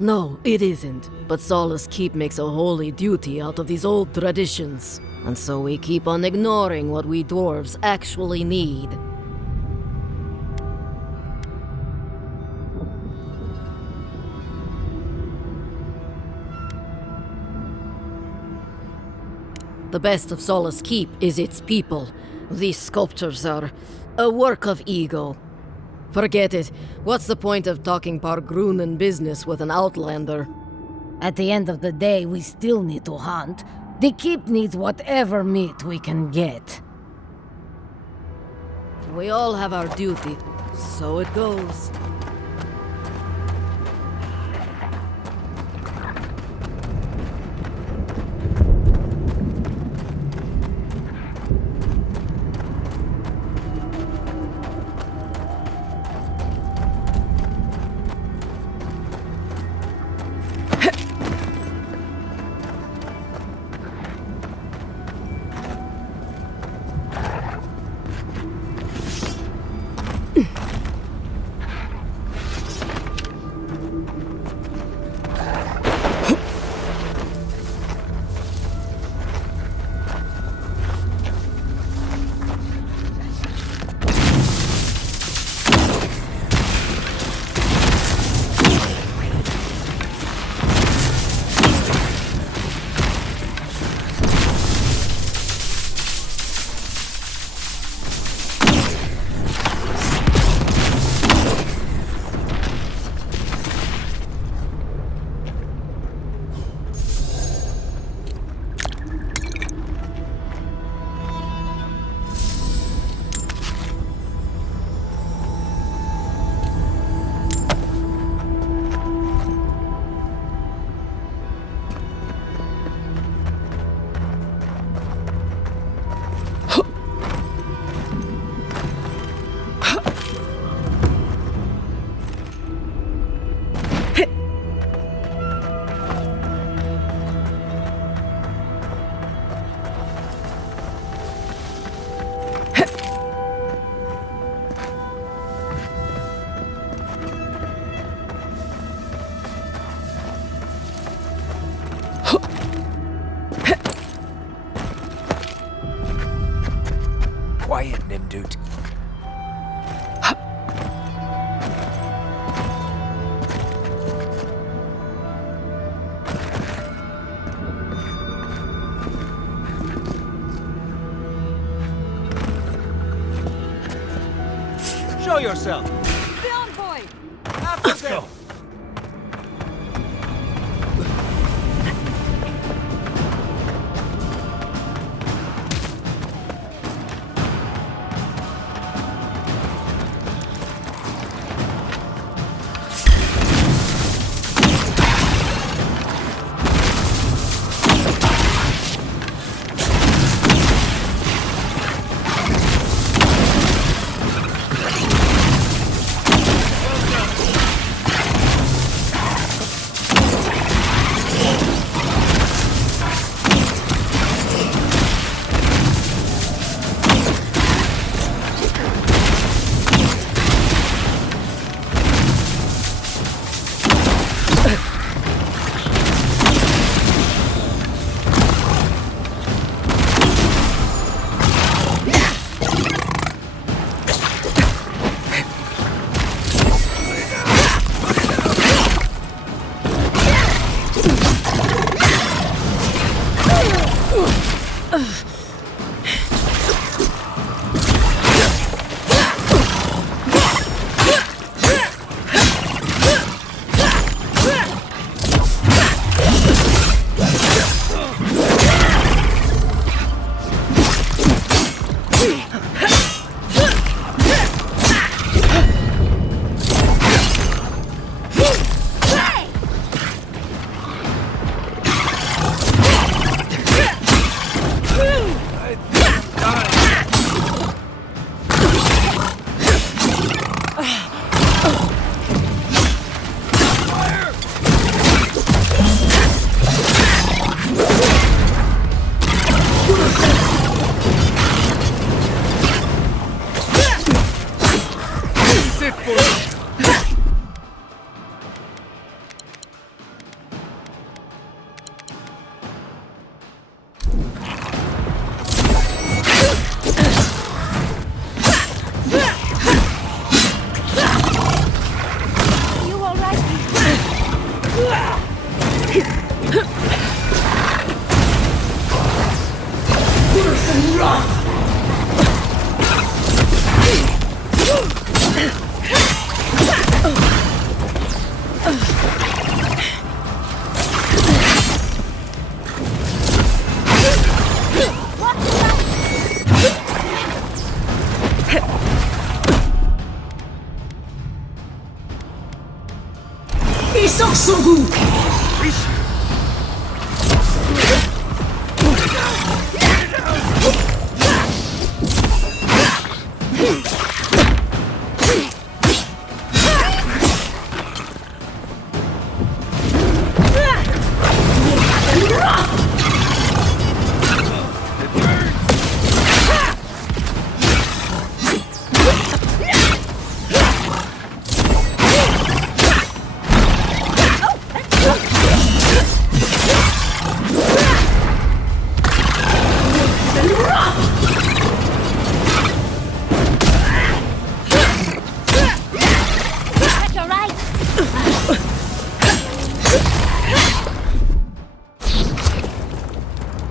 No, it isn't. But Solace Keep makes a holy duty out of these old traditions. And so we keep on ignoring what we dwarves actually need. The best of Solace Keep is its people. These sculptures are a work of ego. Forget it. What's the point of talking Pargrunen business with an outlander? At the end of the day, we still need to hunt. The keep needs whatever meat we can get. We all have our duty, so it goes. Quiet, Nimdut. Show yourself! The envoy! Let's go!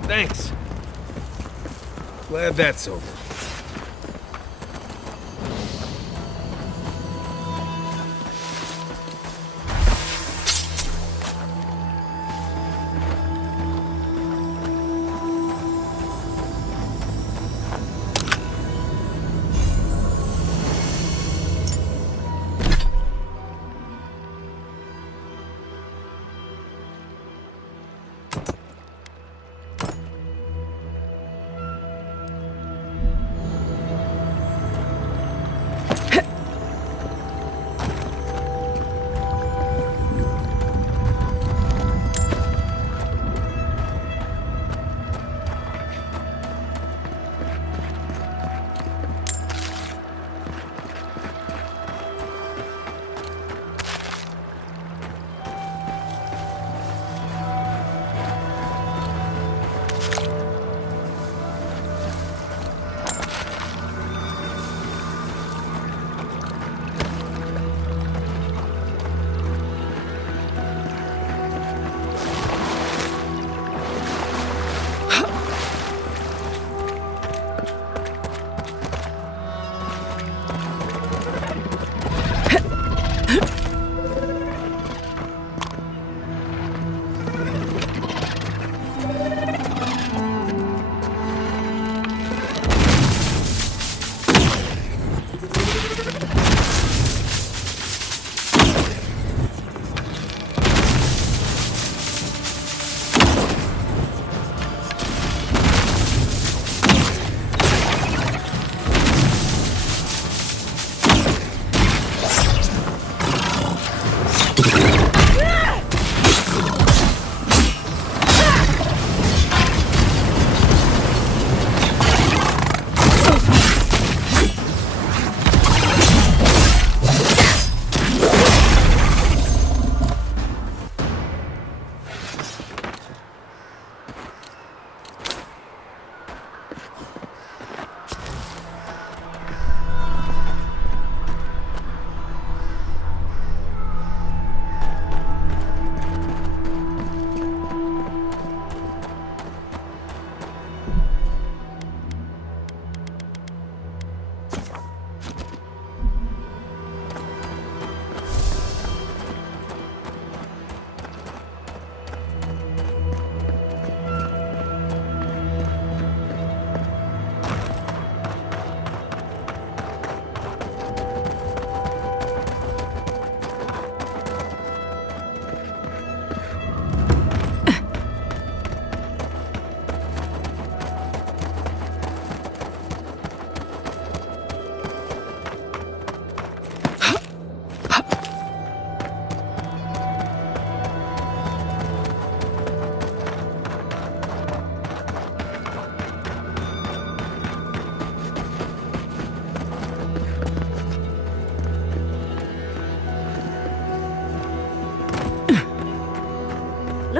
Thanks. Glad that's over.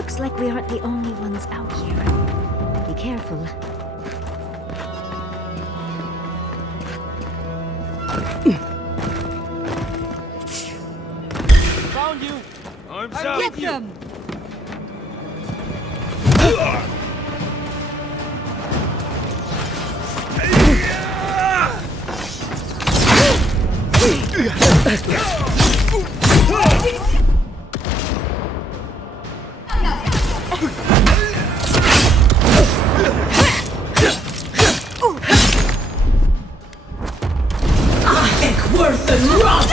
Looks like we aren't the only ones out here. Be careful. Found you! Arms I'll up! get them! Worth and rough!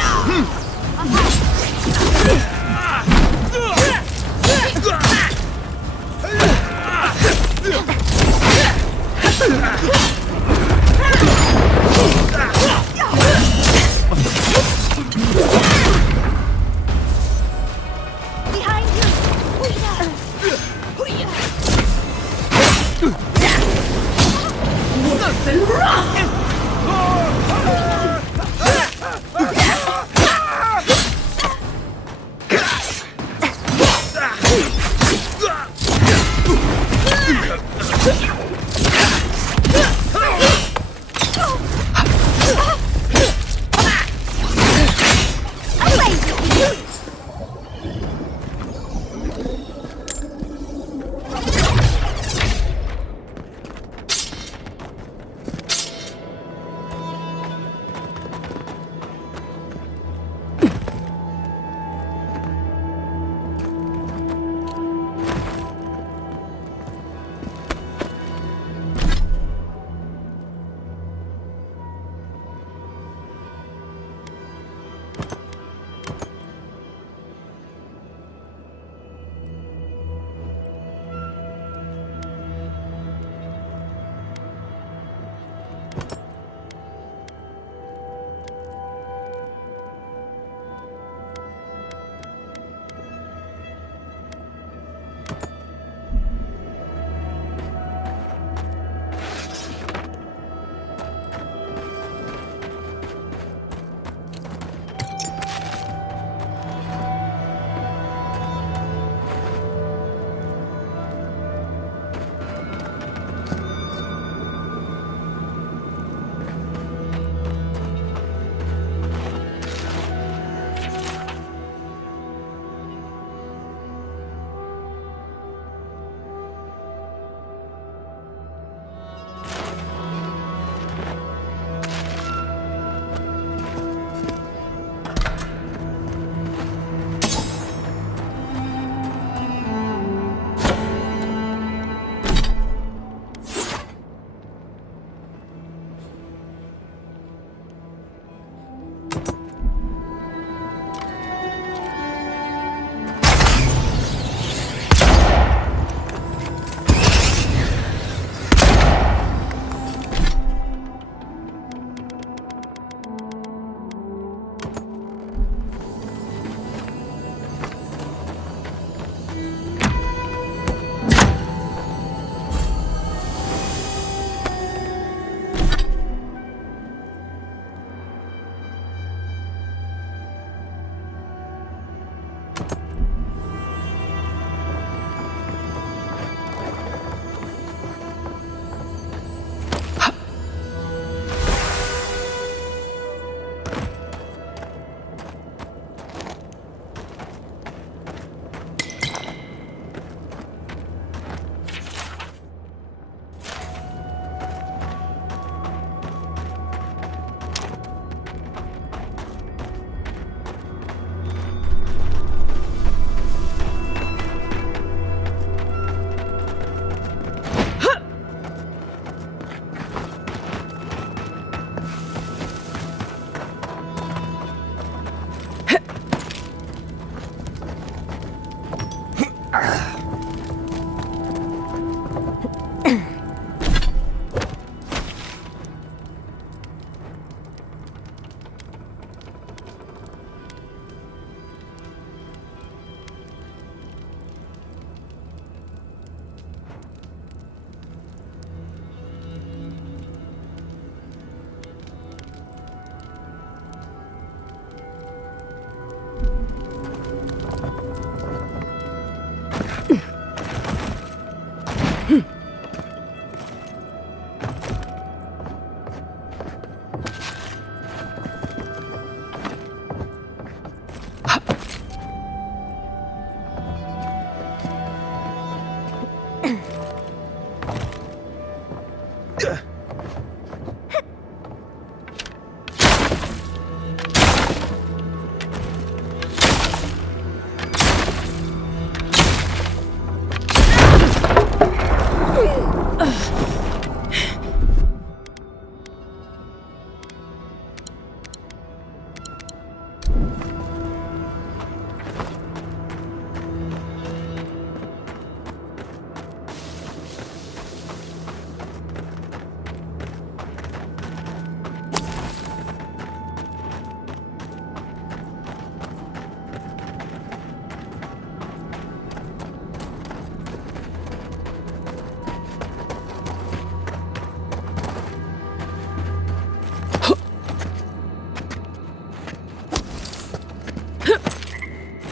Behind you! Worth and rough!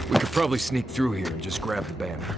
We could probably sneak through here and just grab the banner.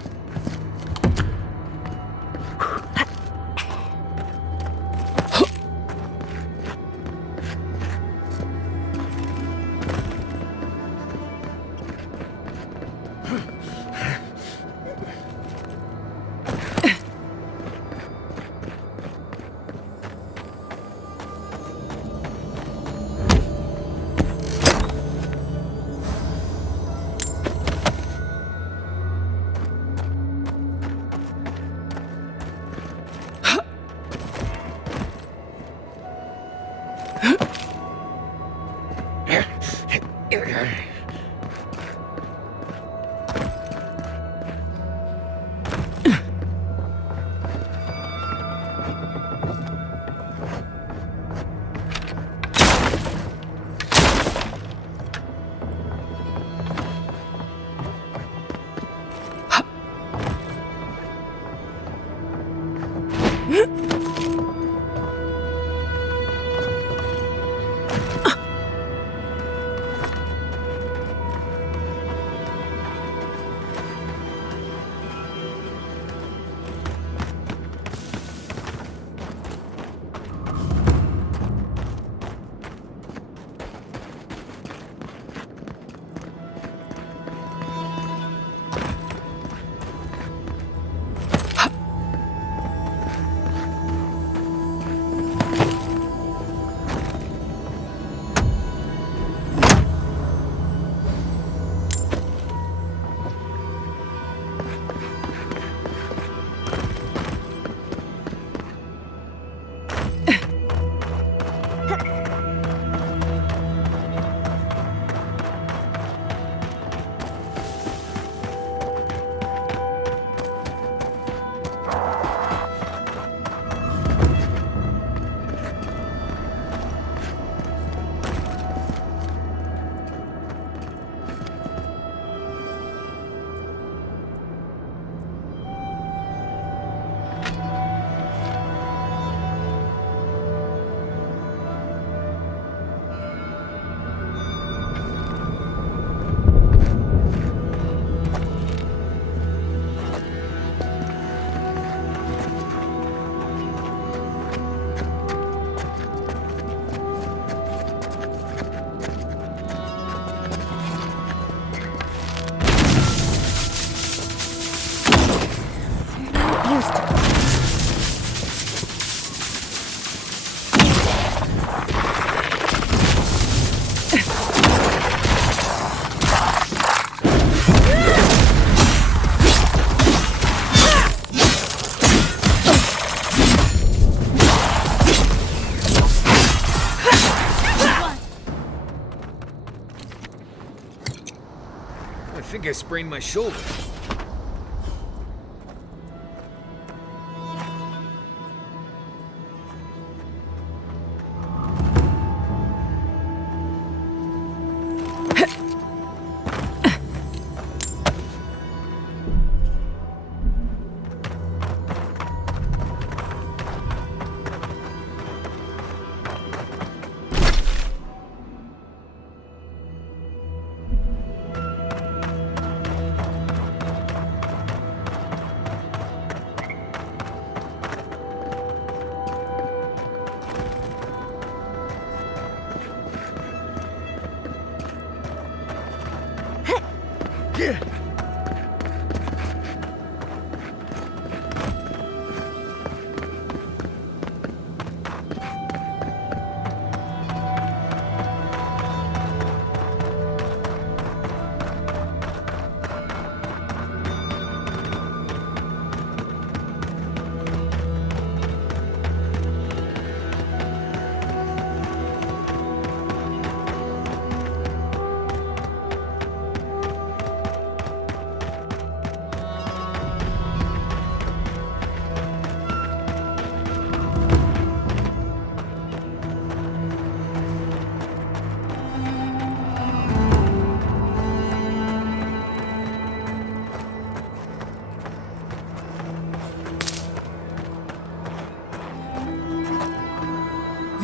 I think I sprained my shoulder.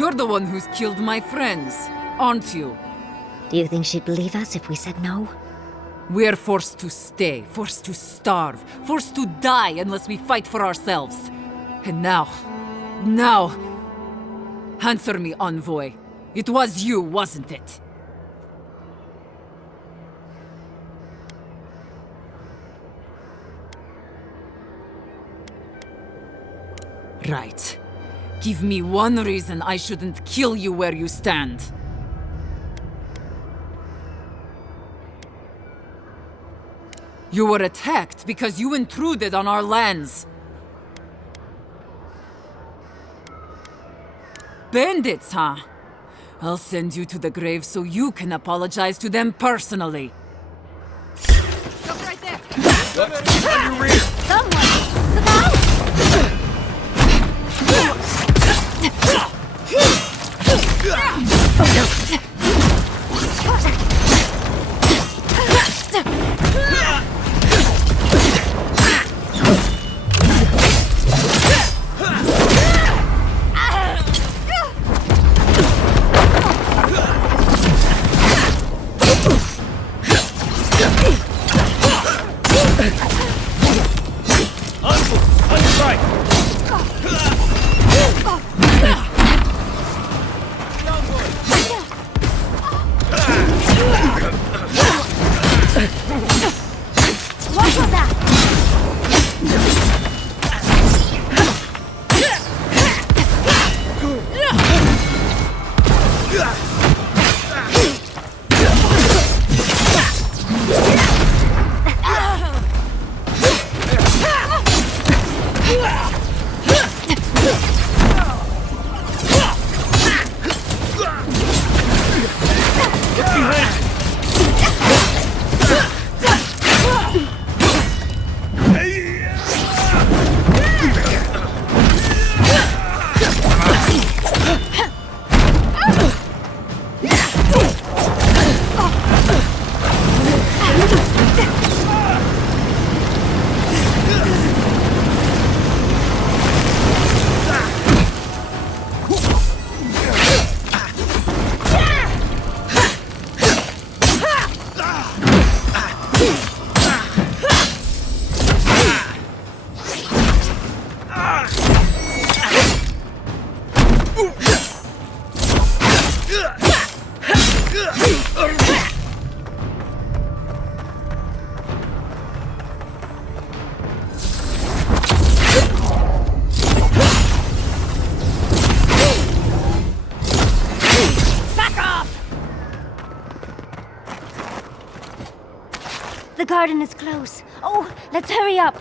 You're the one who's killed my friends, aren't you? Do you think she'd believe us if we said no? We're forced to stay, forced to starve, forced to die unless we fight for ourselves. And now... Answer me, Envoy. It was you, wasn't it? Right. Give me one reason I shouldn't kill you where you stand. You were attacked because you intruded on our lands. Bandits, huh? I'll send you to the grave so you can apologize to them personally. Stop right there! On your rear! Someone! Look out! The garden is close. Oh, let's hurry up.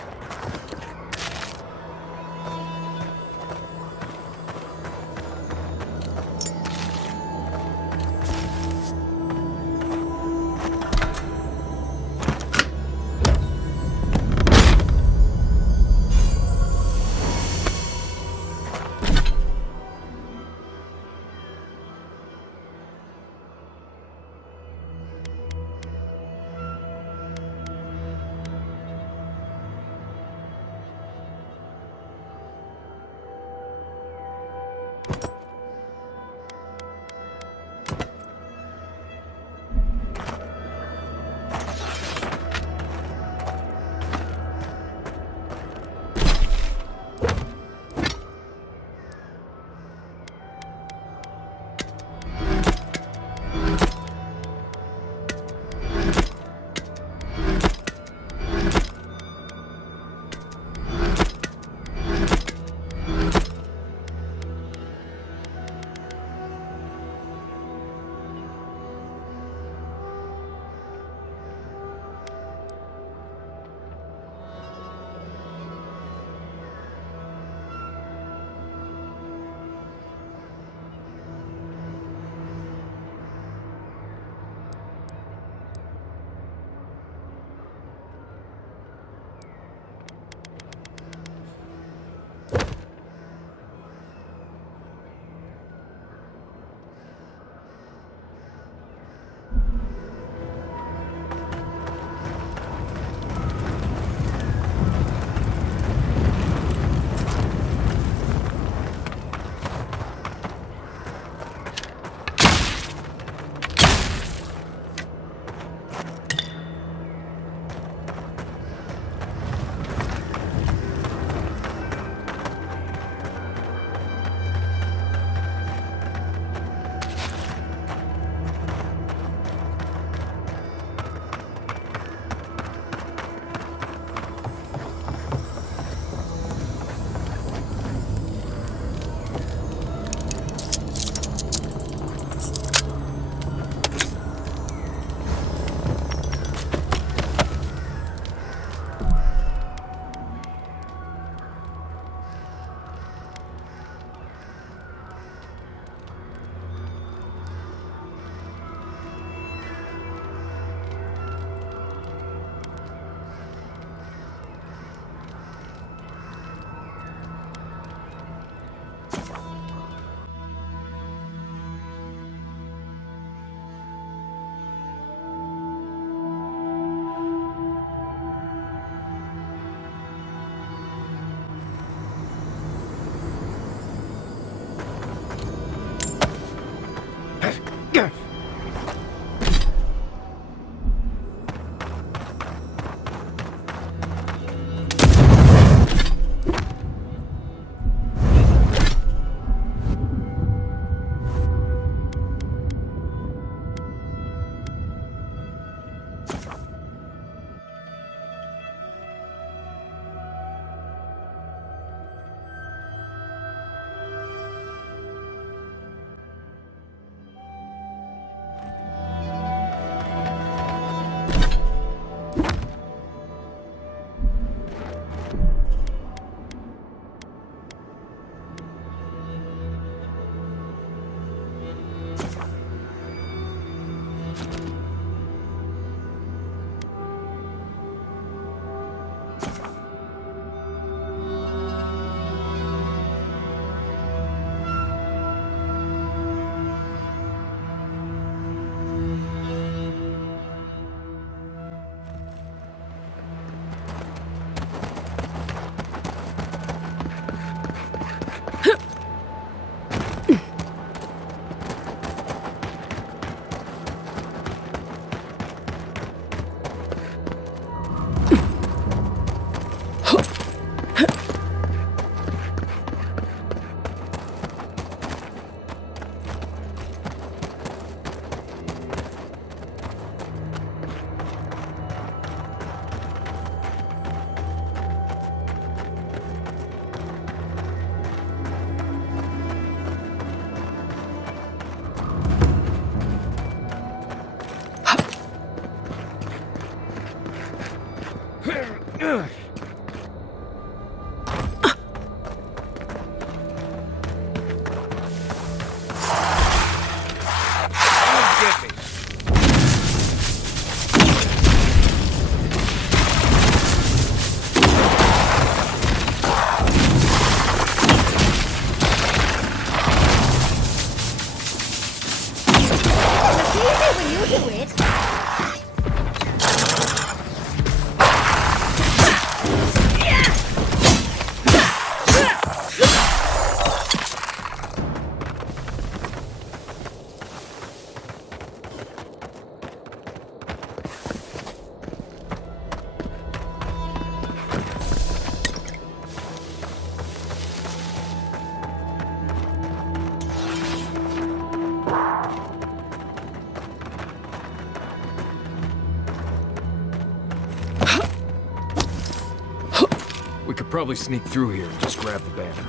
We could probably sneak through here and just grab the banner.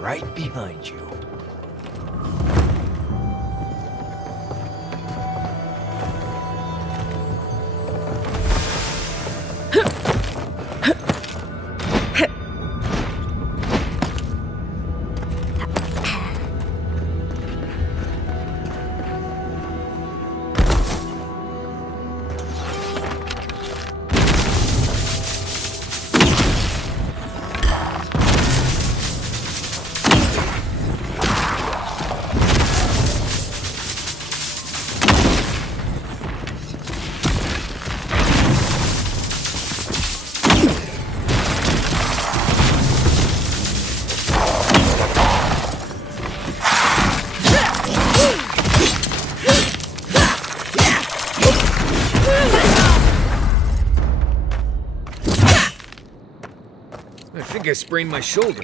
Right behind you. I think I sprained my shoulder.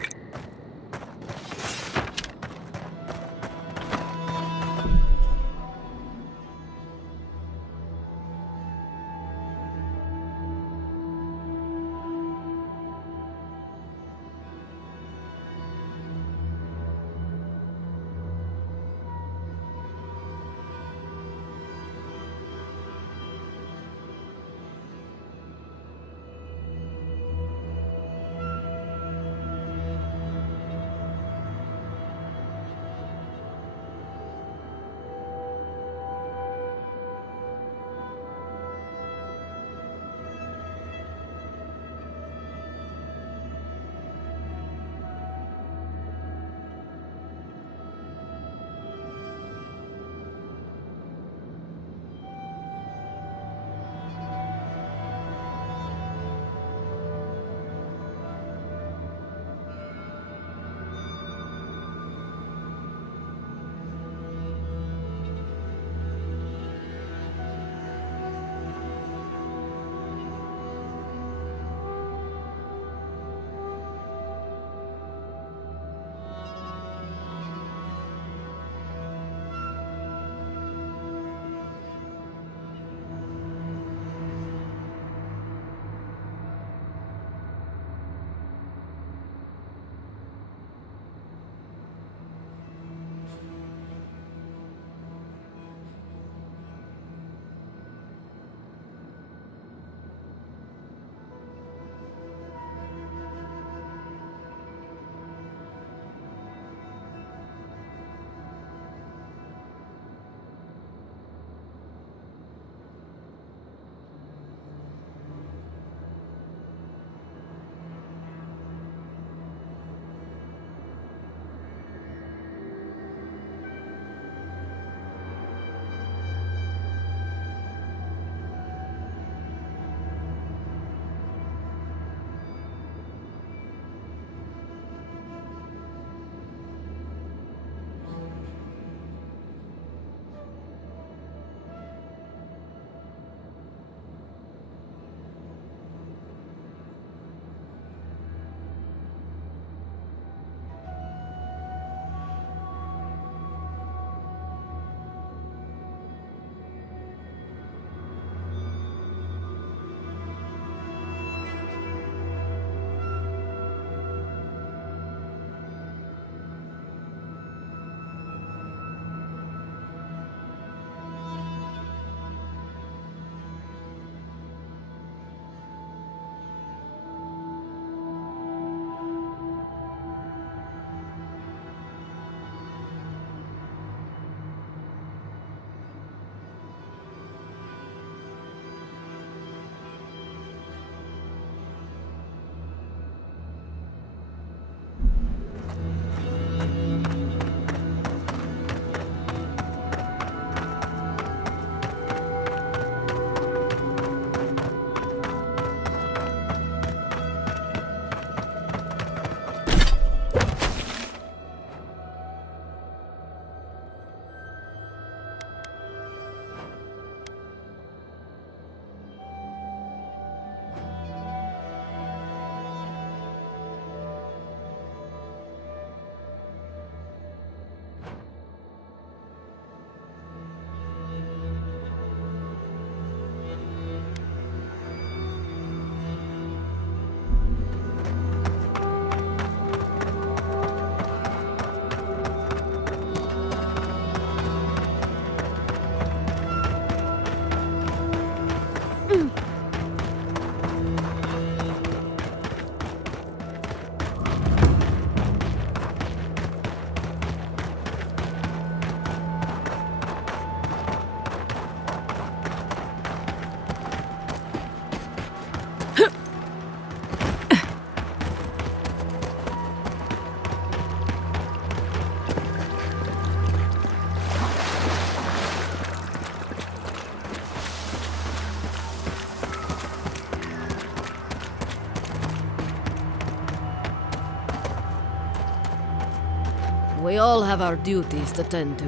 We all have our duties to tend to.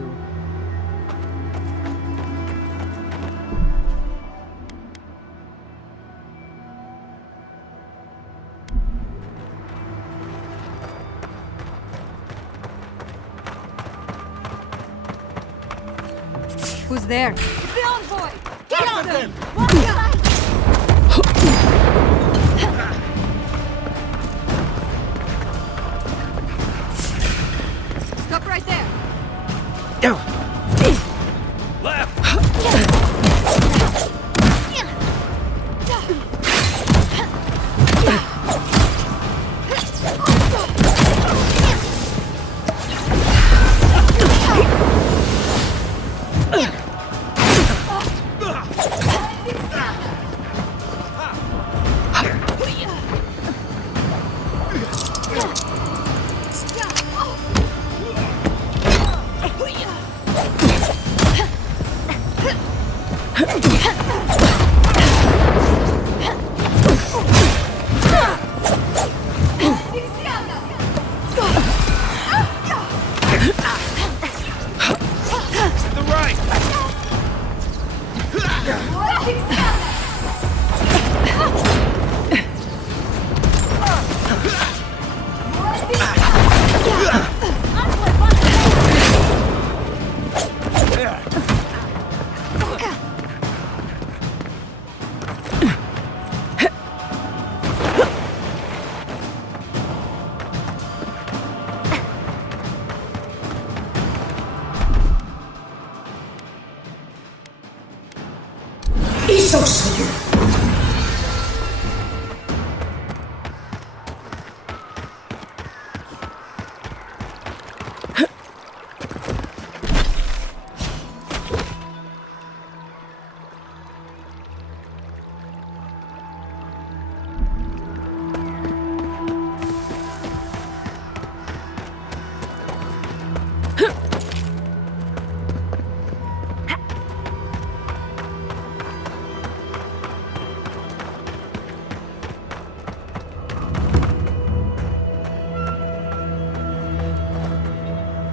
Who's there? It's the envoy! Get on them! Stop right there!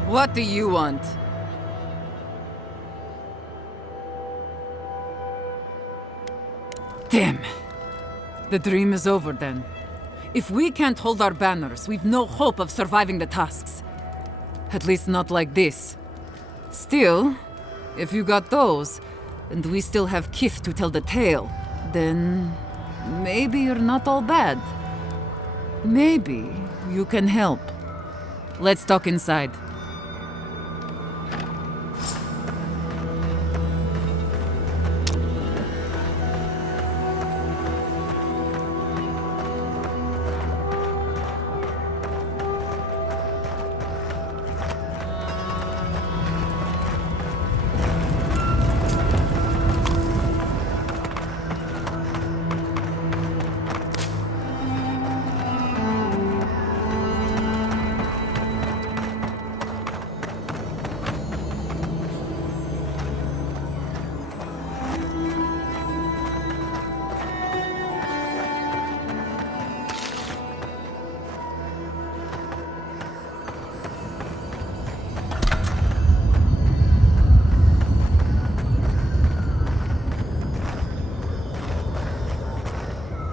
What do you want? Damn. The dream is over then. If we can't hold our banners, we've no hope of surviving the tasks. At least not like this. Still, if you got those, and we still have Kith to tell the tale, then maybe you're not all bad. Maybe you can help. Let's talk inside.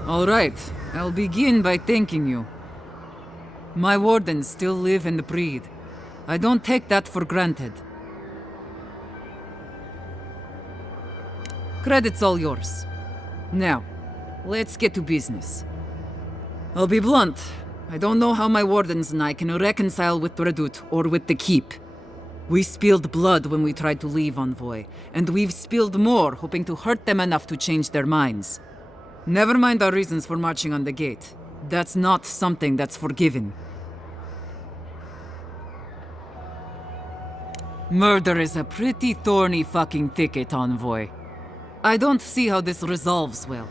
All right, I'll begin by thanking you. My wardens still live and breathe. I don't take that for granted. Credit's all yours. Now, let's get to business. I'll be blunt. I don't know how my wardens and I can reconcile with Redoute or with the Keep. We spilled blood when we tried to leave Envoy, and we've spilled more hoping to hurt them enough to change their minds. Never mind our reasons for marching on the gate. That's not something that's forgiven. Murder is a pretty thorny fucking thicket, Envoy. I don't see how this resolves well.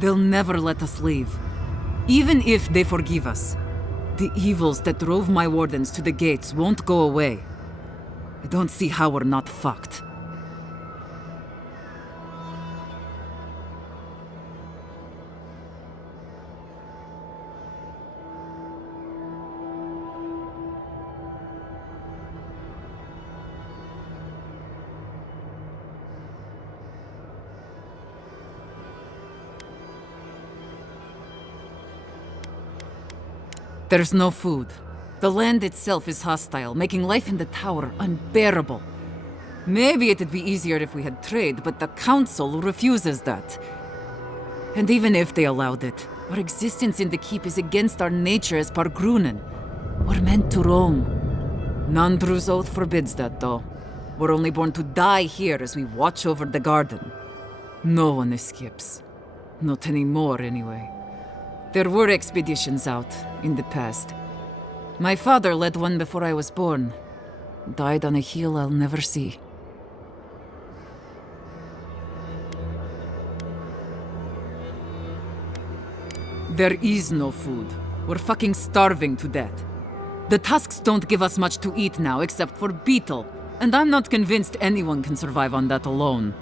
They'll never let us leave. Even if they forgive us, the evils that drove my wardens to the gates won't go away. I don't see how we're not fucked. There's no food. The land itself is hostile, making life in the tower unbearable. Maybe it'd be easier if we had trade, but the council refuses that. And even if they allowed it, our existence in the keep is against our nature as Pargrunen. We're meant to roam. Nandru's oath forbids that, though. We're only born to die here as we watch over the garden. No one escapes. Not anymore, anyway. There were expeditions out, in the past. My father led one before I was born. Died on a hill I'll never see. There is no food. We're fucking starving to death. The tusks don't give us much to eat now except for beetle, and I'm not convinced anyone can survive on that alone.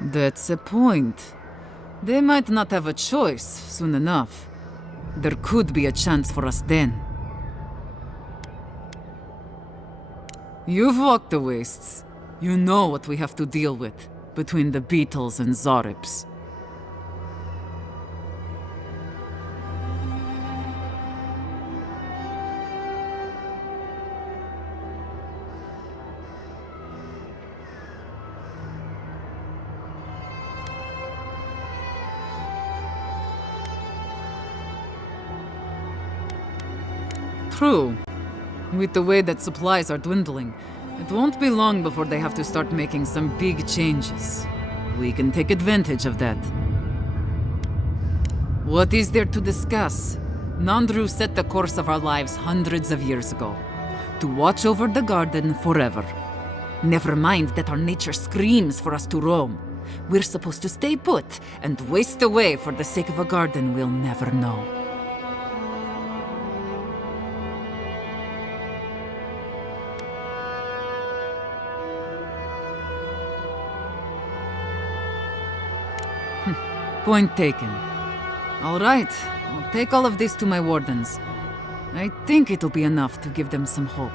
That's a point. They might not have a choice soon enough. There could be a chance for us then. You've walked the wastes. You know what we have to deal with between the beetles and Zarips. True. With the way that supplies are dwindling, it won't be long before they have to start making some big changes. We can take advantage of that. What is there to discuss? Nandru set the course of our lives hundreds of years ago. To watch over the garden forever. Never mind that our nature screams for us to roam. We're supposed to stay put and waste away for the sake of a garden we'll never know. Point taken. All right, I'll take all of this to my wardens. I think it'll be enough to give them some hope.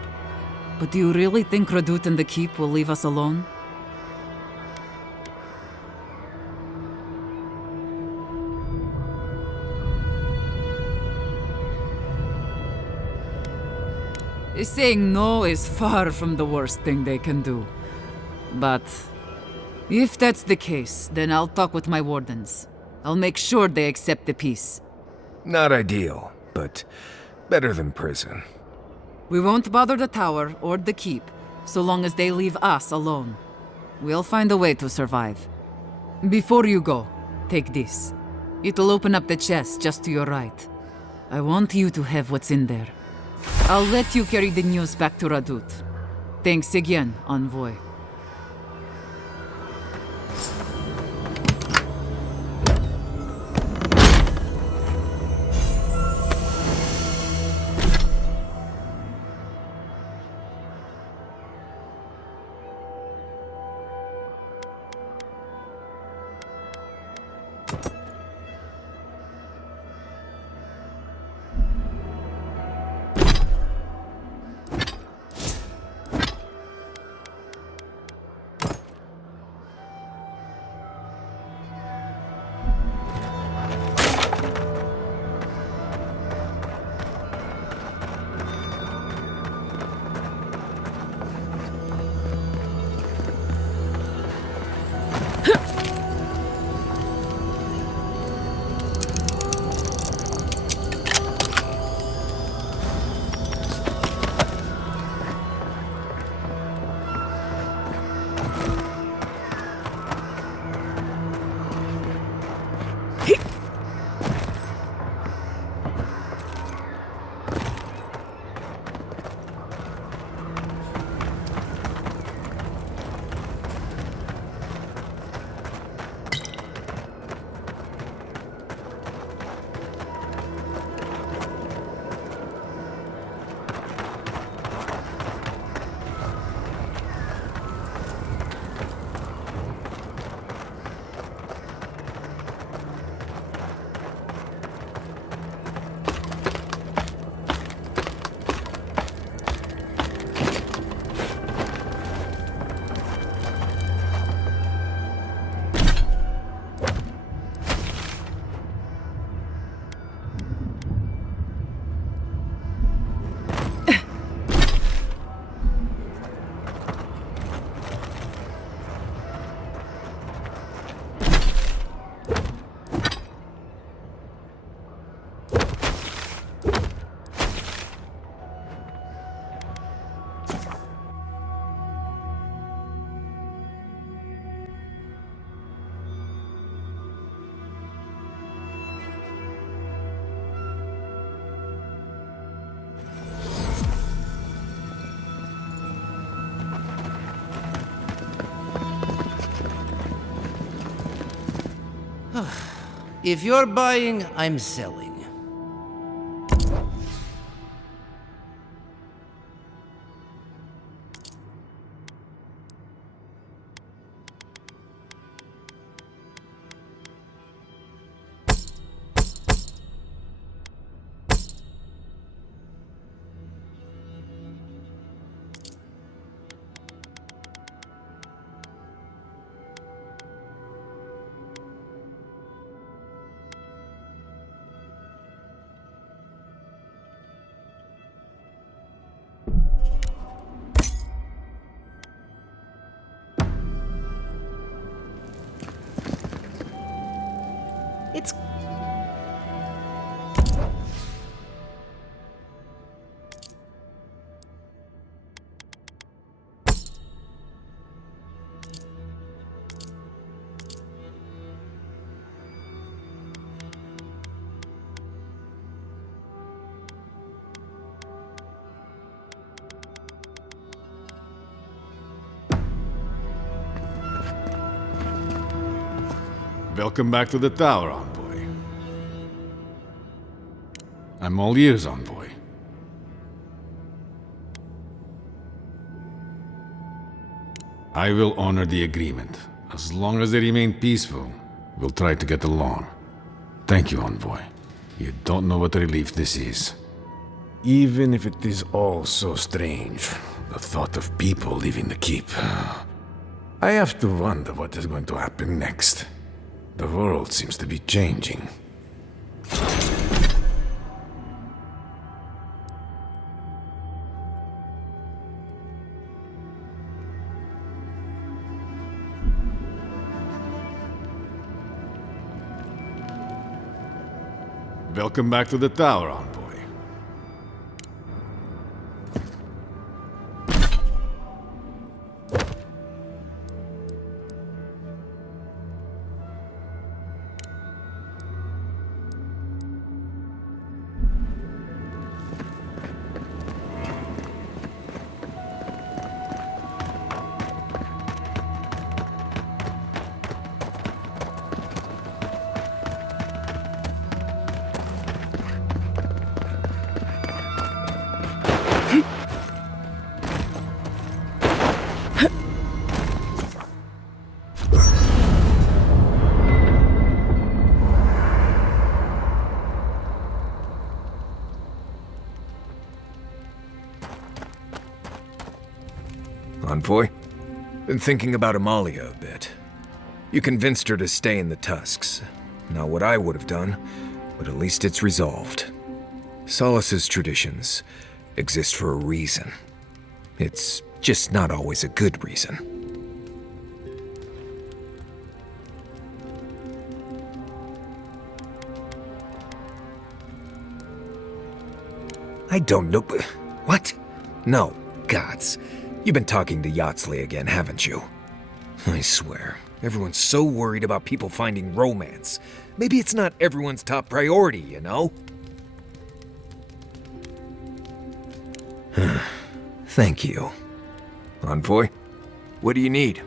But do you really think Radut and the keep will leave us alone? Saying no is far from the worst thing they can do. But if that's the case, then I'll talk with my wardens. I'll make sure they accept the peace. Not ideal, but better than prison. We won't bother the tower or the keep, so long as they leave us alone. We'll find a way to survive. Before you go, take this. It'll open up the chest just to your right. I want you to have what's in there. I'll let you carry the news back to Radut. Thanks again, Envoy. If you're buying, I'm selling. It's... Welcome back to the tower, Envoy. I'm all ears, Envoy. I will honor the agreement. As long as they remain peaceful, we'll try to get along. Thank you, Envoy. You don't know what a relief this is. Even if it is all so strange, the thought of people leaving the keep. I have to wonder what is going to happen next. The world seems to be changing. Welcome back to the tower, Envoy. Envoy? Been thinking about Amalia a bit. You convinced her to stay in the Tusks. Not what I would have done, but at least it's resolved. Solas's traditions exist for a reason. It's just not always a good reason. I don't know. What? No, gods. You've been talking to Yatsley again, haven't you? I swear, everyone's so worried about people finding romance. Maybe it's not everyone's top priority, you know? Thank you. Envoy, what do you need?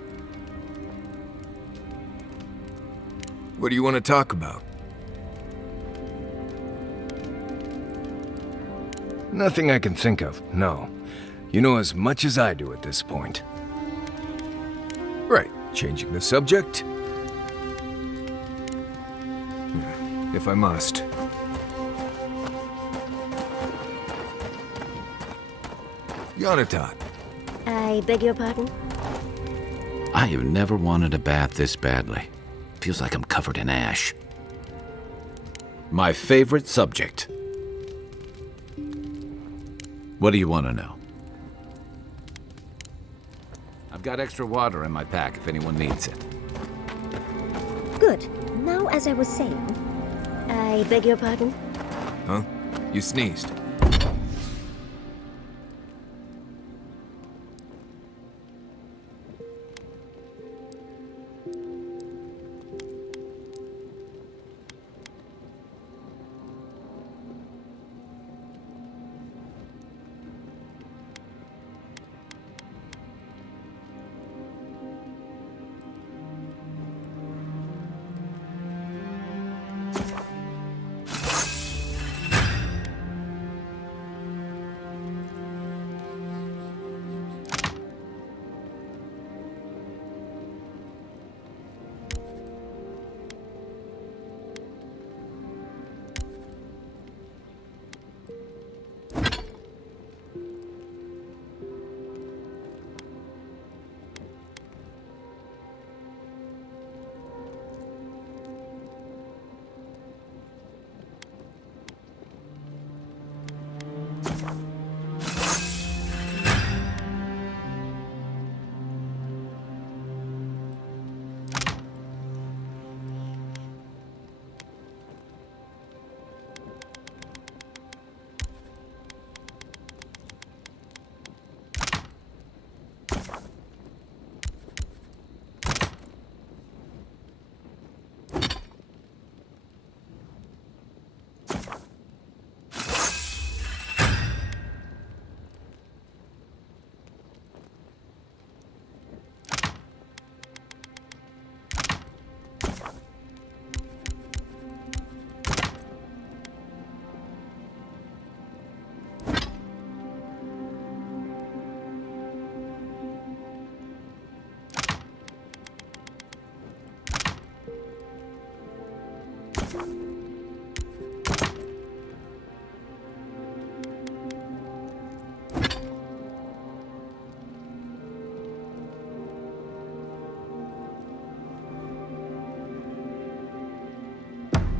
What do you want to talk about? Nothing I can think of, no. You know as much as I do at this point. Right, changing the subject? If I must. Yonatan. I beg your pardon? I have never wanted a bath this badly. Feels like I'm covered in ash. My favorite subject. What do you want to know? I've got extra water in my pack if anyone needs it. Good. Now, as I was saying, I beg your pardon? Huh? You sneezed.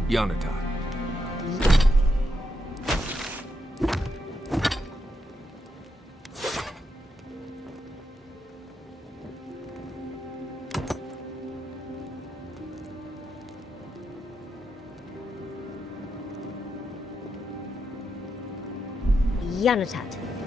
Yonatan. Yanatat.